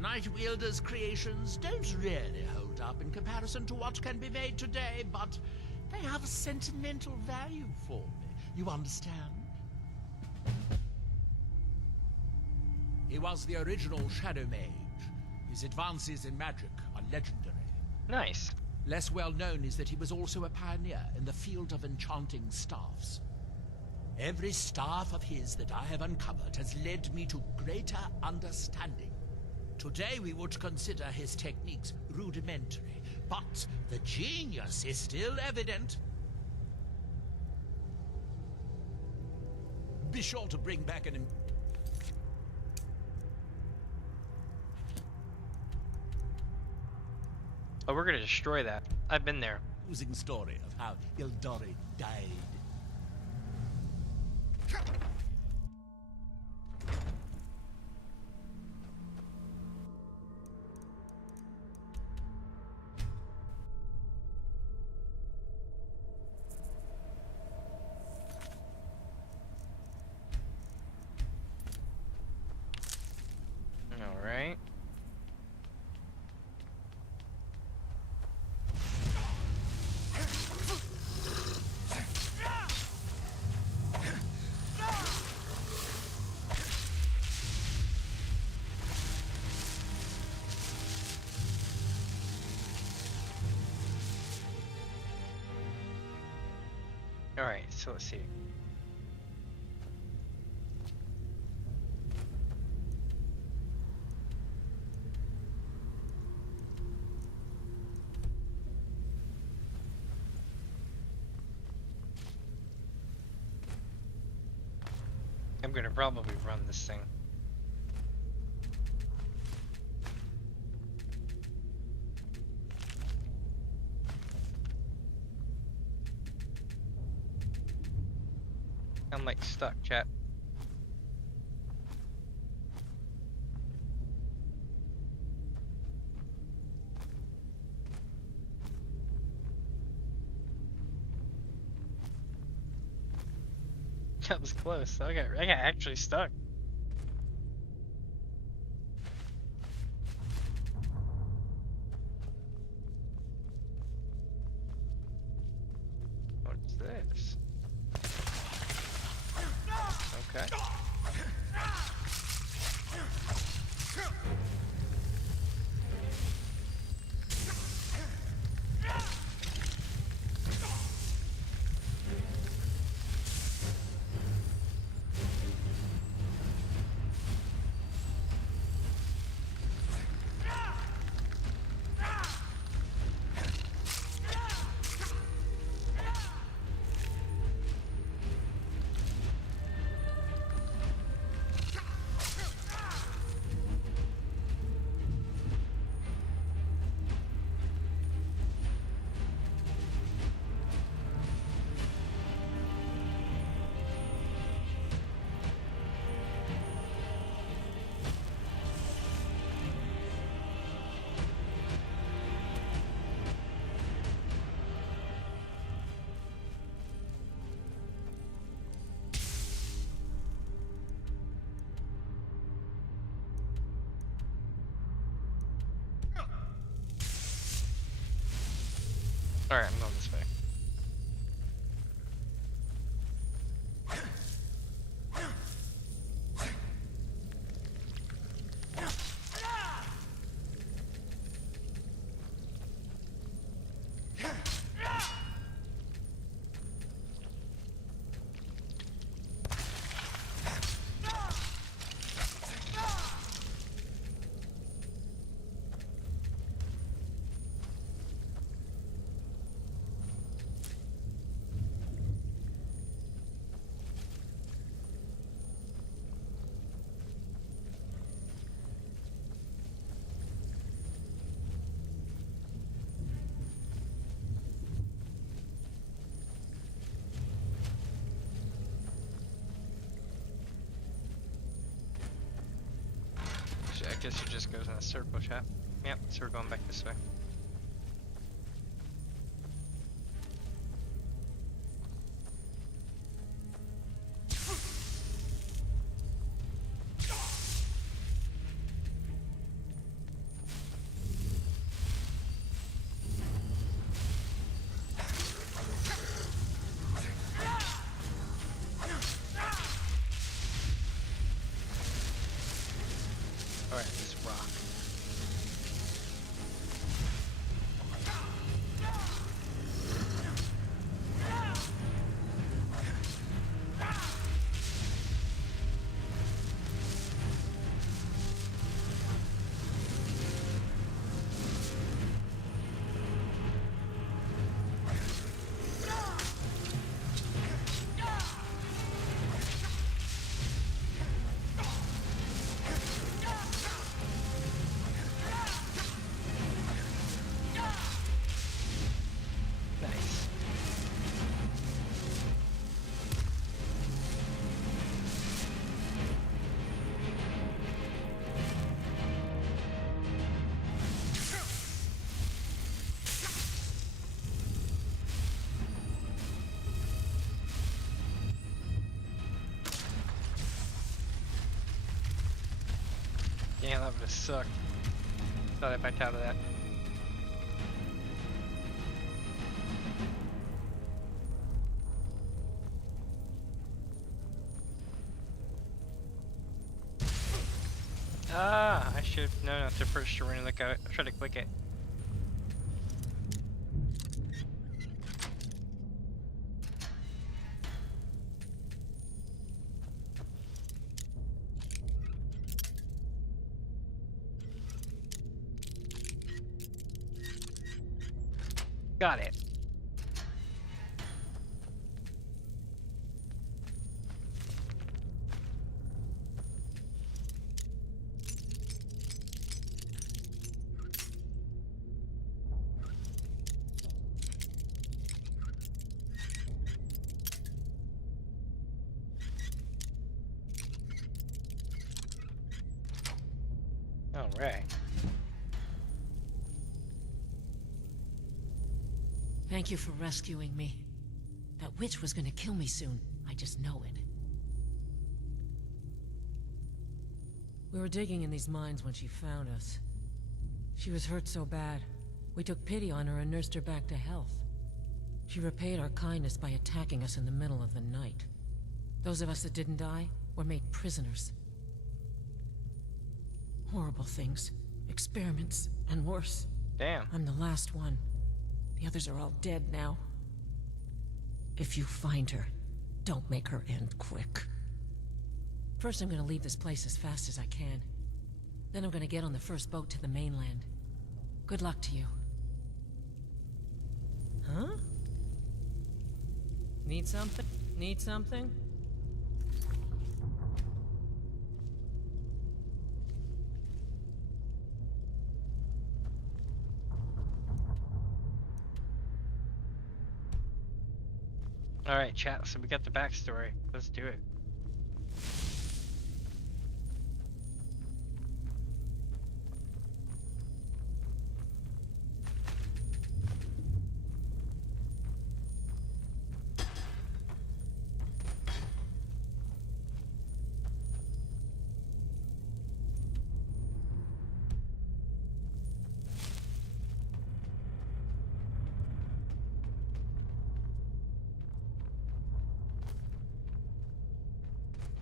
Nightwielder's creations don't really hold up in comparison to what can be made today, but they have a sentimental value for me. You understand? He was the original Shadow Mage. His advances in magic are legendary. Nice. Less well known is that he was also a pioneer in the field of enchanting staffs. Every staff of his that I have uncovered has led me to greater understanding. Today we would consider his techniques rudimentary, but the genius is still evident. Be sure to bring back an... Oh, we're gonna destroy that. I've been there. Amusing story of how Ildari died. All right. Alright, so let's see. I'm gonna probably run this thing. I'm like stuck, chat. That was close. I got actually stuck. What's this? Okay. Alright, I'm going this way. I guess it just goes in a circle, chat. Yep, so we're going back this way. Alright, this rock. Damn, that would have sucked. Thought I backed out of that. Ah, I should know not to first to run and look out. Try to click it. Got it. All right. Thank you for rescuing me. That witch was gonna kill me soon. I just know it. We were digging in these mines when she found us. She was hurt so bad, we took pity on her and nursed her back to health. She repaid our kindness by attacking us in the middle of the night. Those of us that didn't die were made prisoners. Horrible things. Experiments, and worse. Damn. I'm the last one. The others are all dead now. If you find her, don't make her end quick. First, I'm gonna leave this place as fast as I can. Then I'm gonna get on the first boat to the mainland. Good luck to you. Huh? Need something? Need something? Alright, chat, so we got the backstory. Let's do it.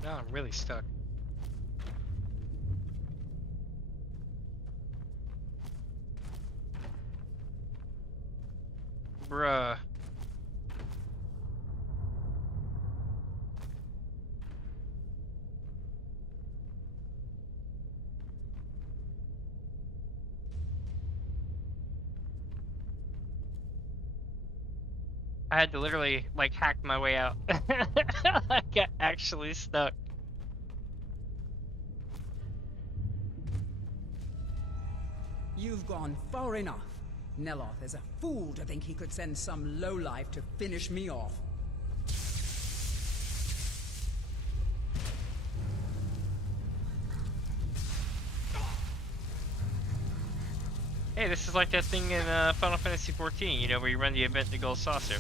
No, I'm really stuck. Bruh. I had to literally, like, hack my way out. I got actually stuck. You've gone far enough. Neloth is a fool to think he could send some lowlife to finish me off. Hey, this is like that thing in Final Fantasy XIV, you know, where you run the event to Gold Saucer.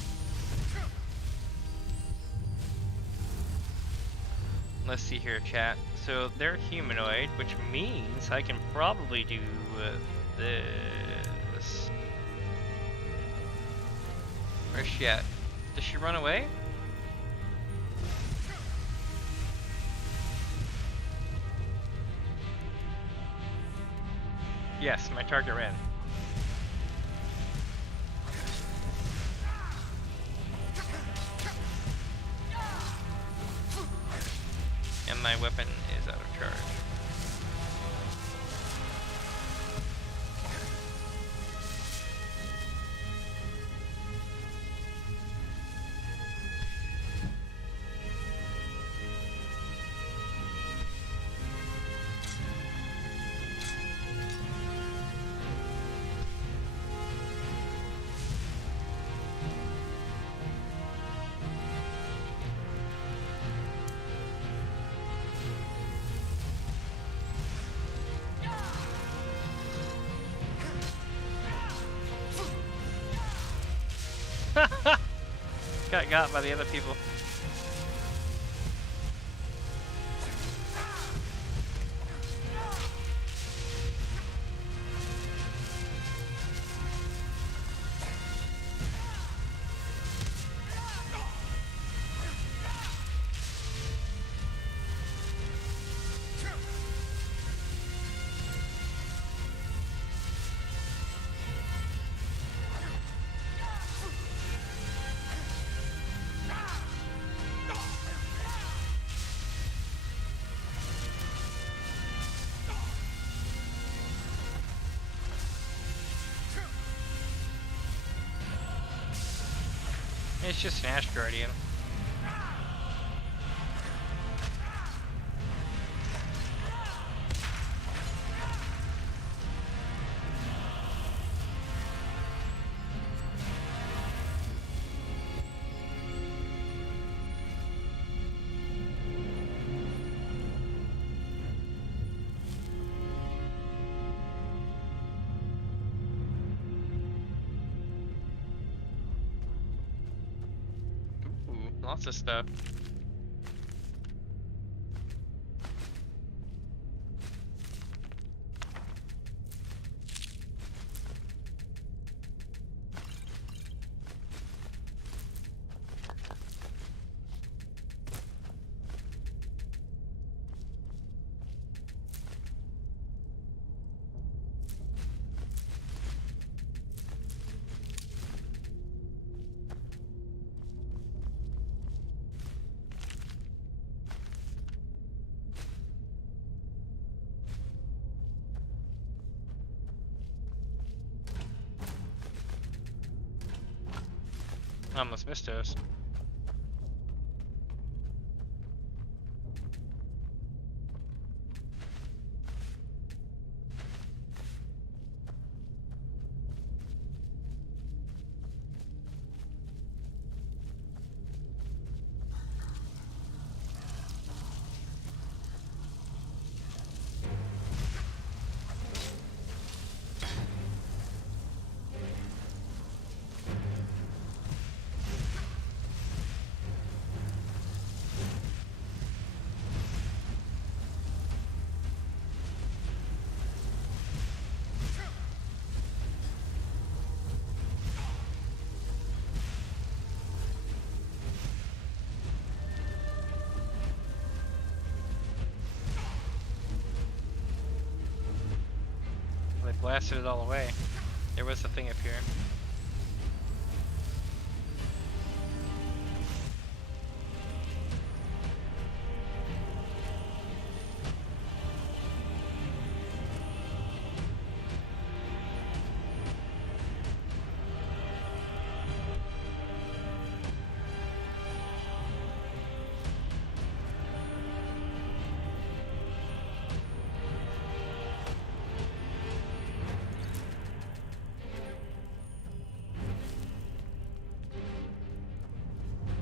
Let's see here, chat. So they're humanoid, which means I can probably do this. Where's she at? Does she run away? Yes, my target ran. And my weapon is out of charge. Got by the other people. It's just an Ash Guardian. Lots of stuff. Almost missed us. They blasted it all away. There was a thing up here.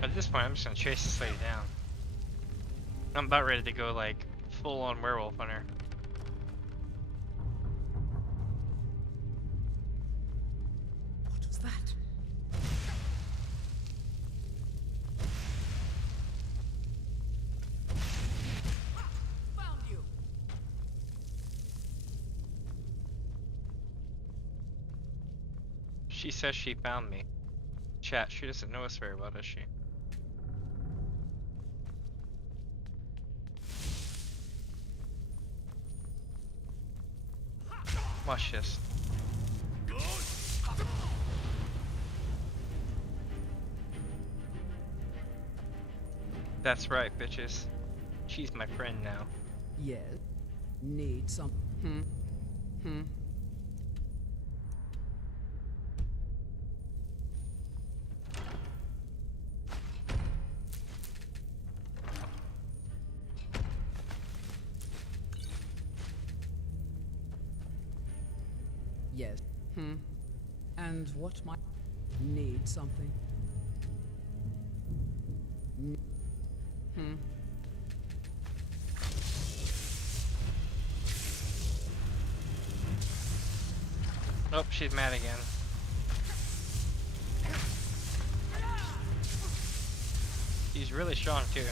At this point, I'm just gonna chase this lady down. I'm about ready to go like full-on werewolf on her. What was that? Found you. She says she found me. Chat, she doesn't know us very well, does she? Watch this. That's right, bitches. She's my friend now. Yes. Need some. Yes. And what might need something? Nope, she's mad again. She's really strong too.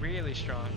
Really strong.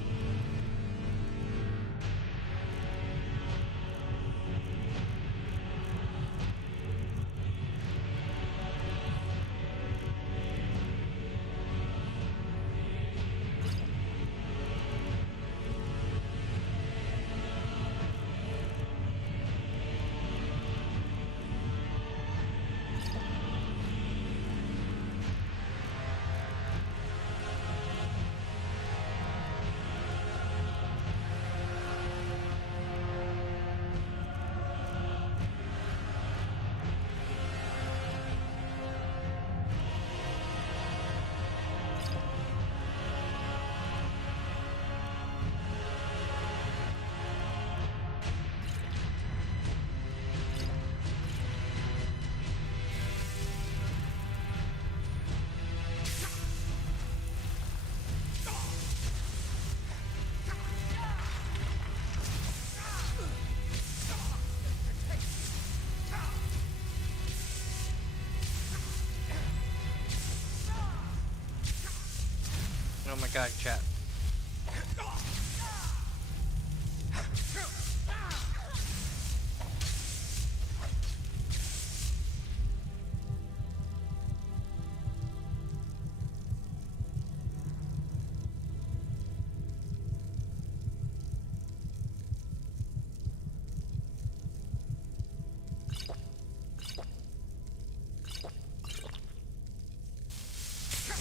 Oh my god, chat.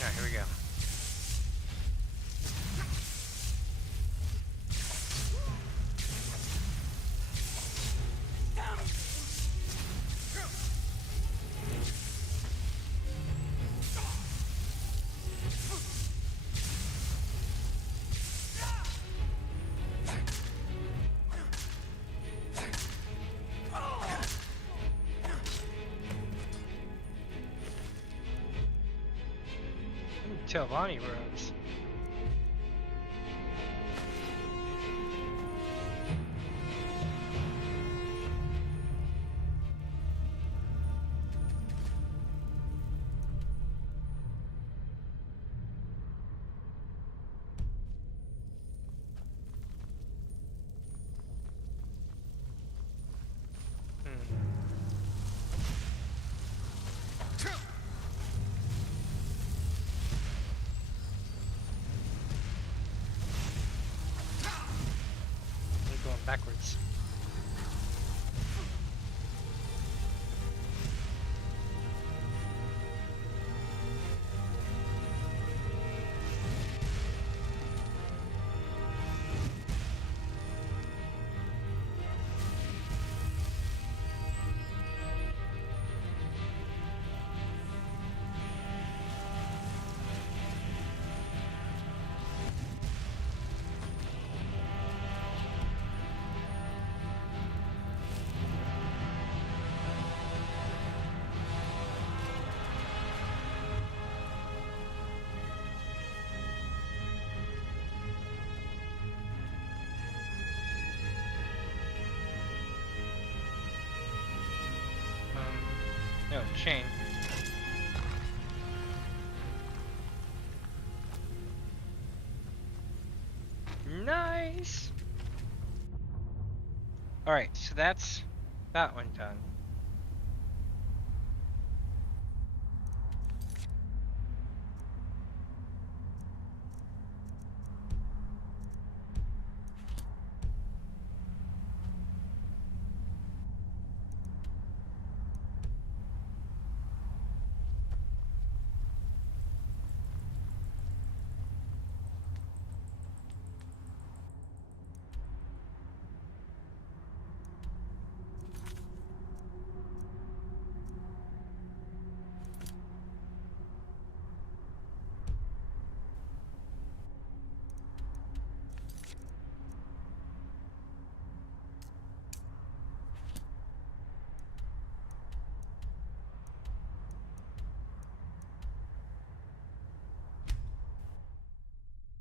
Alright, here we go. Telvanni rose. Backwards. No, chain. Nice! Alright, so that's that one done.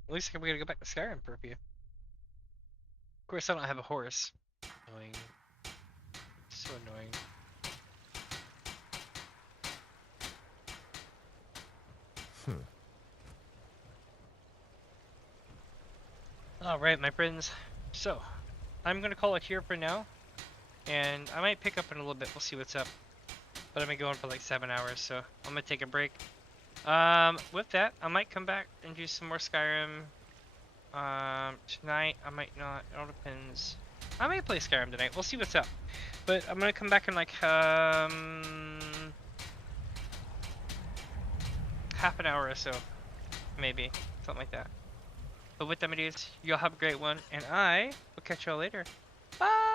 At least we gotta go back to Skyrim for a few. Of course, I don't have a horse. Annoying. So annoying. Alright, my friends. So, I'm gonna call it here for now. And I might pick up in a little bit. We'll see what's up. But I've been going for like 7 hours, so I'm gonna take a break. With that, I might come back and do some more Skyrim. Tonight, I might not. It all depends. I might play Skyrim tonight. We'll see what's up. But I'm gonna come back in like, half an hour or so. Maybe. Something like that. But with that, my dudes, y'all have a great one. And I will catch y'all later. Bye!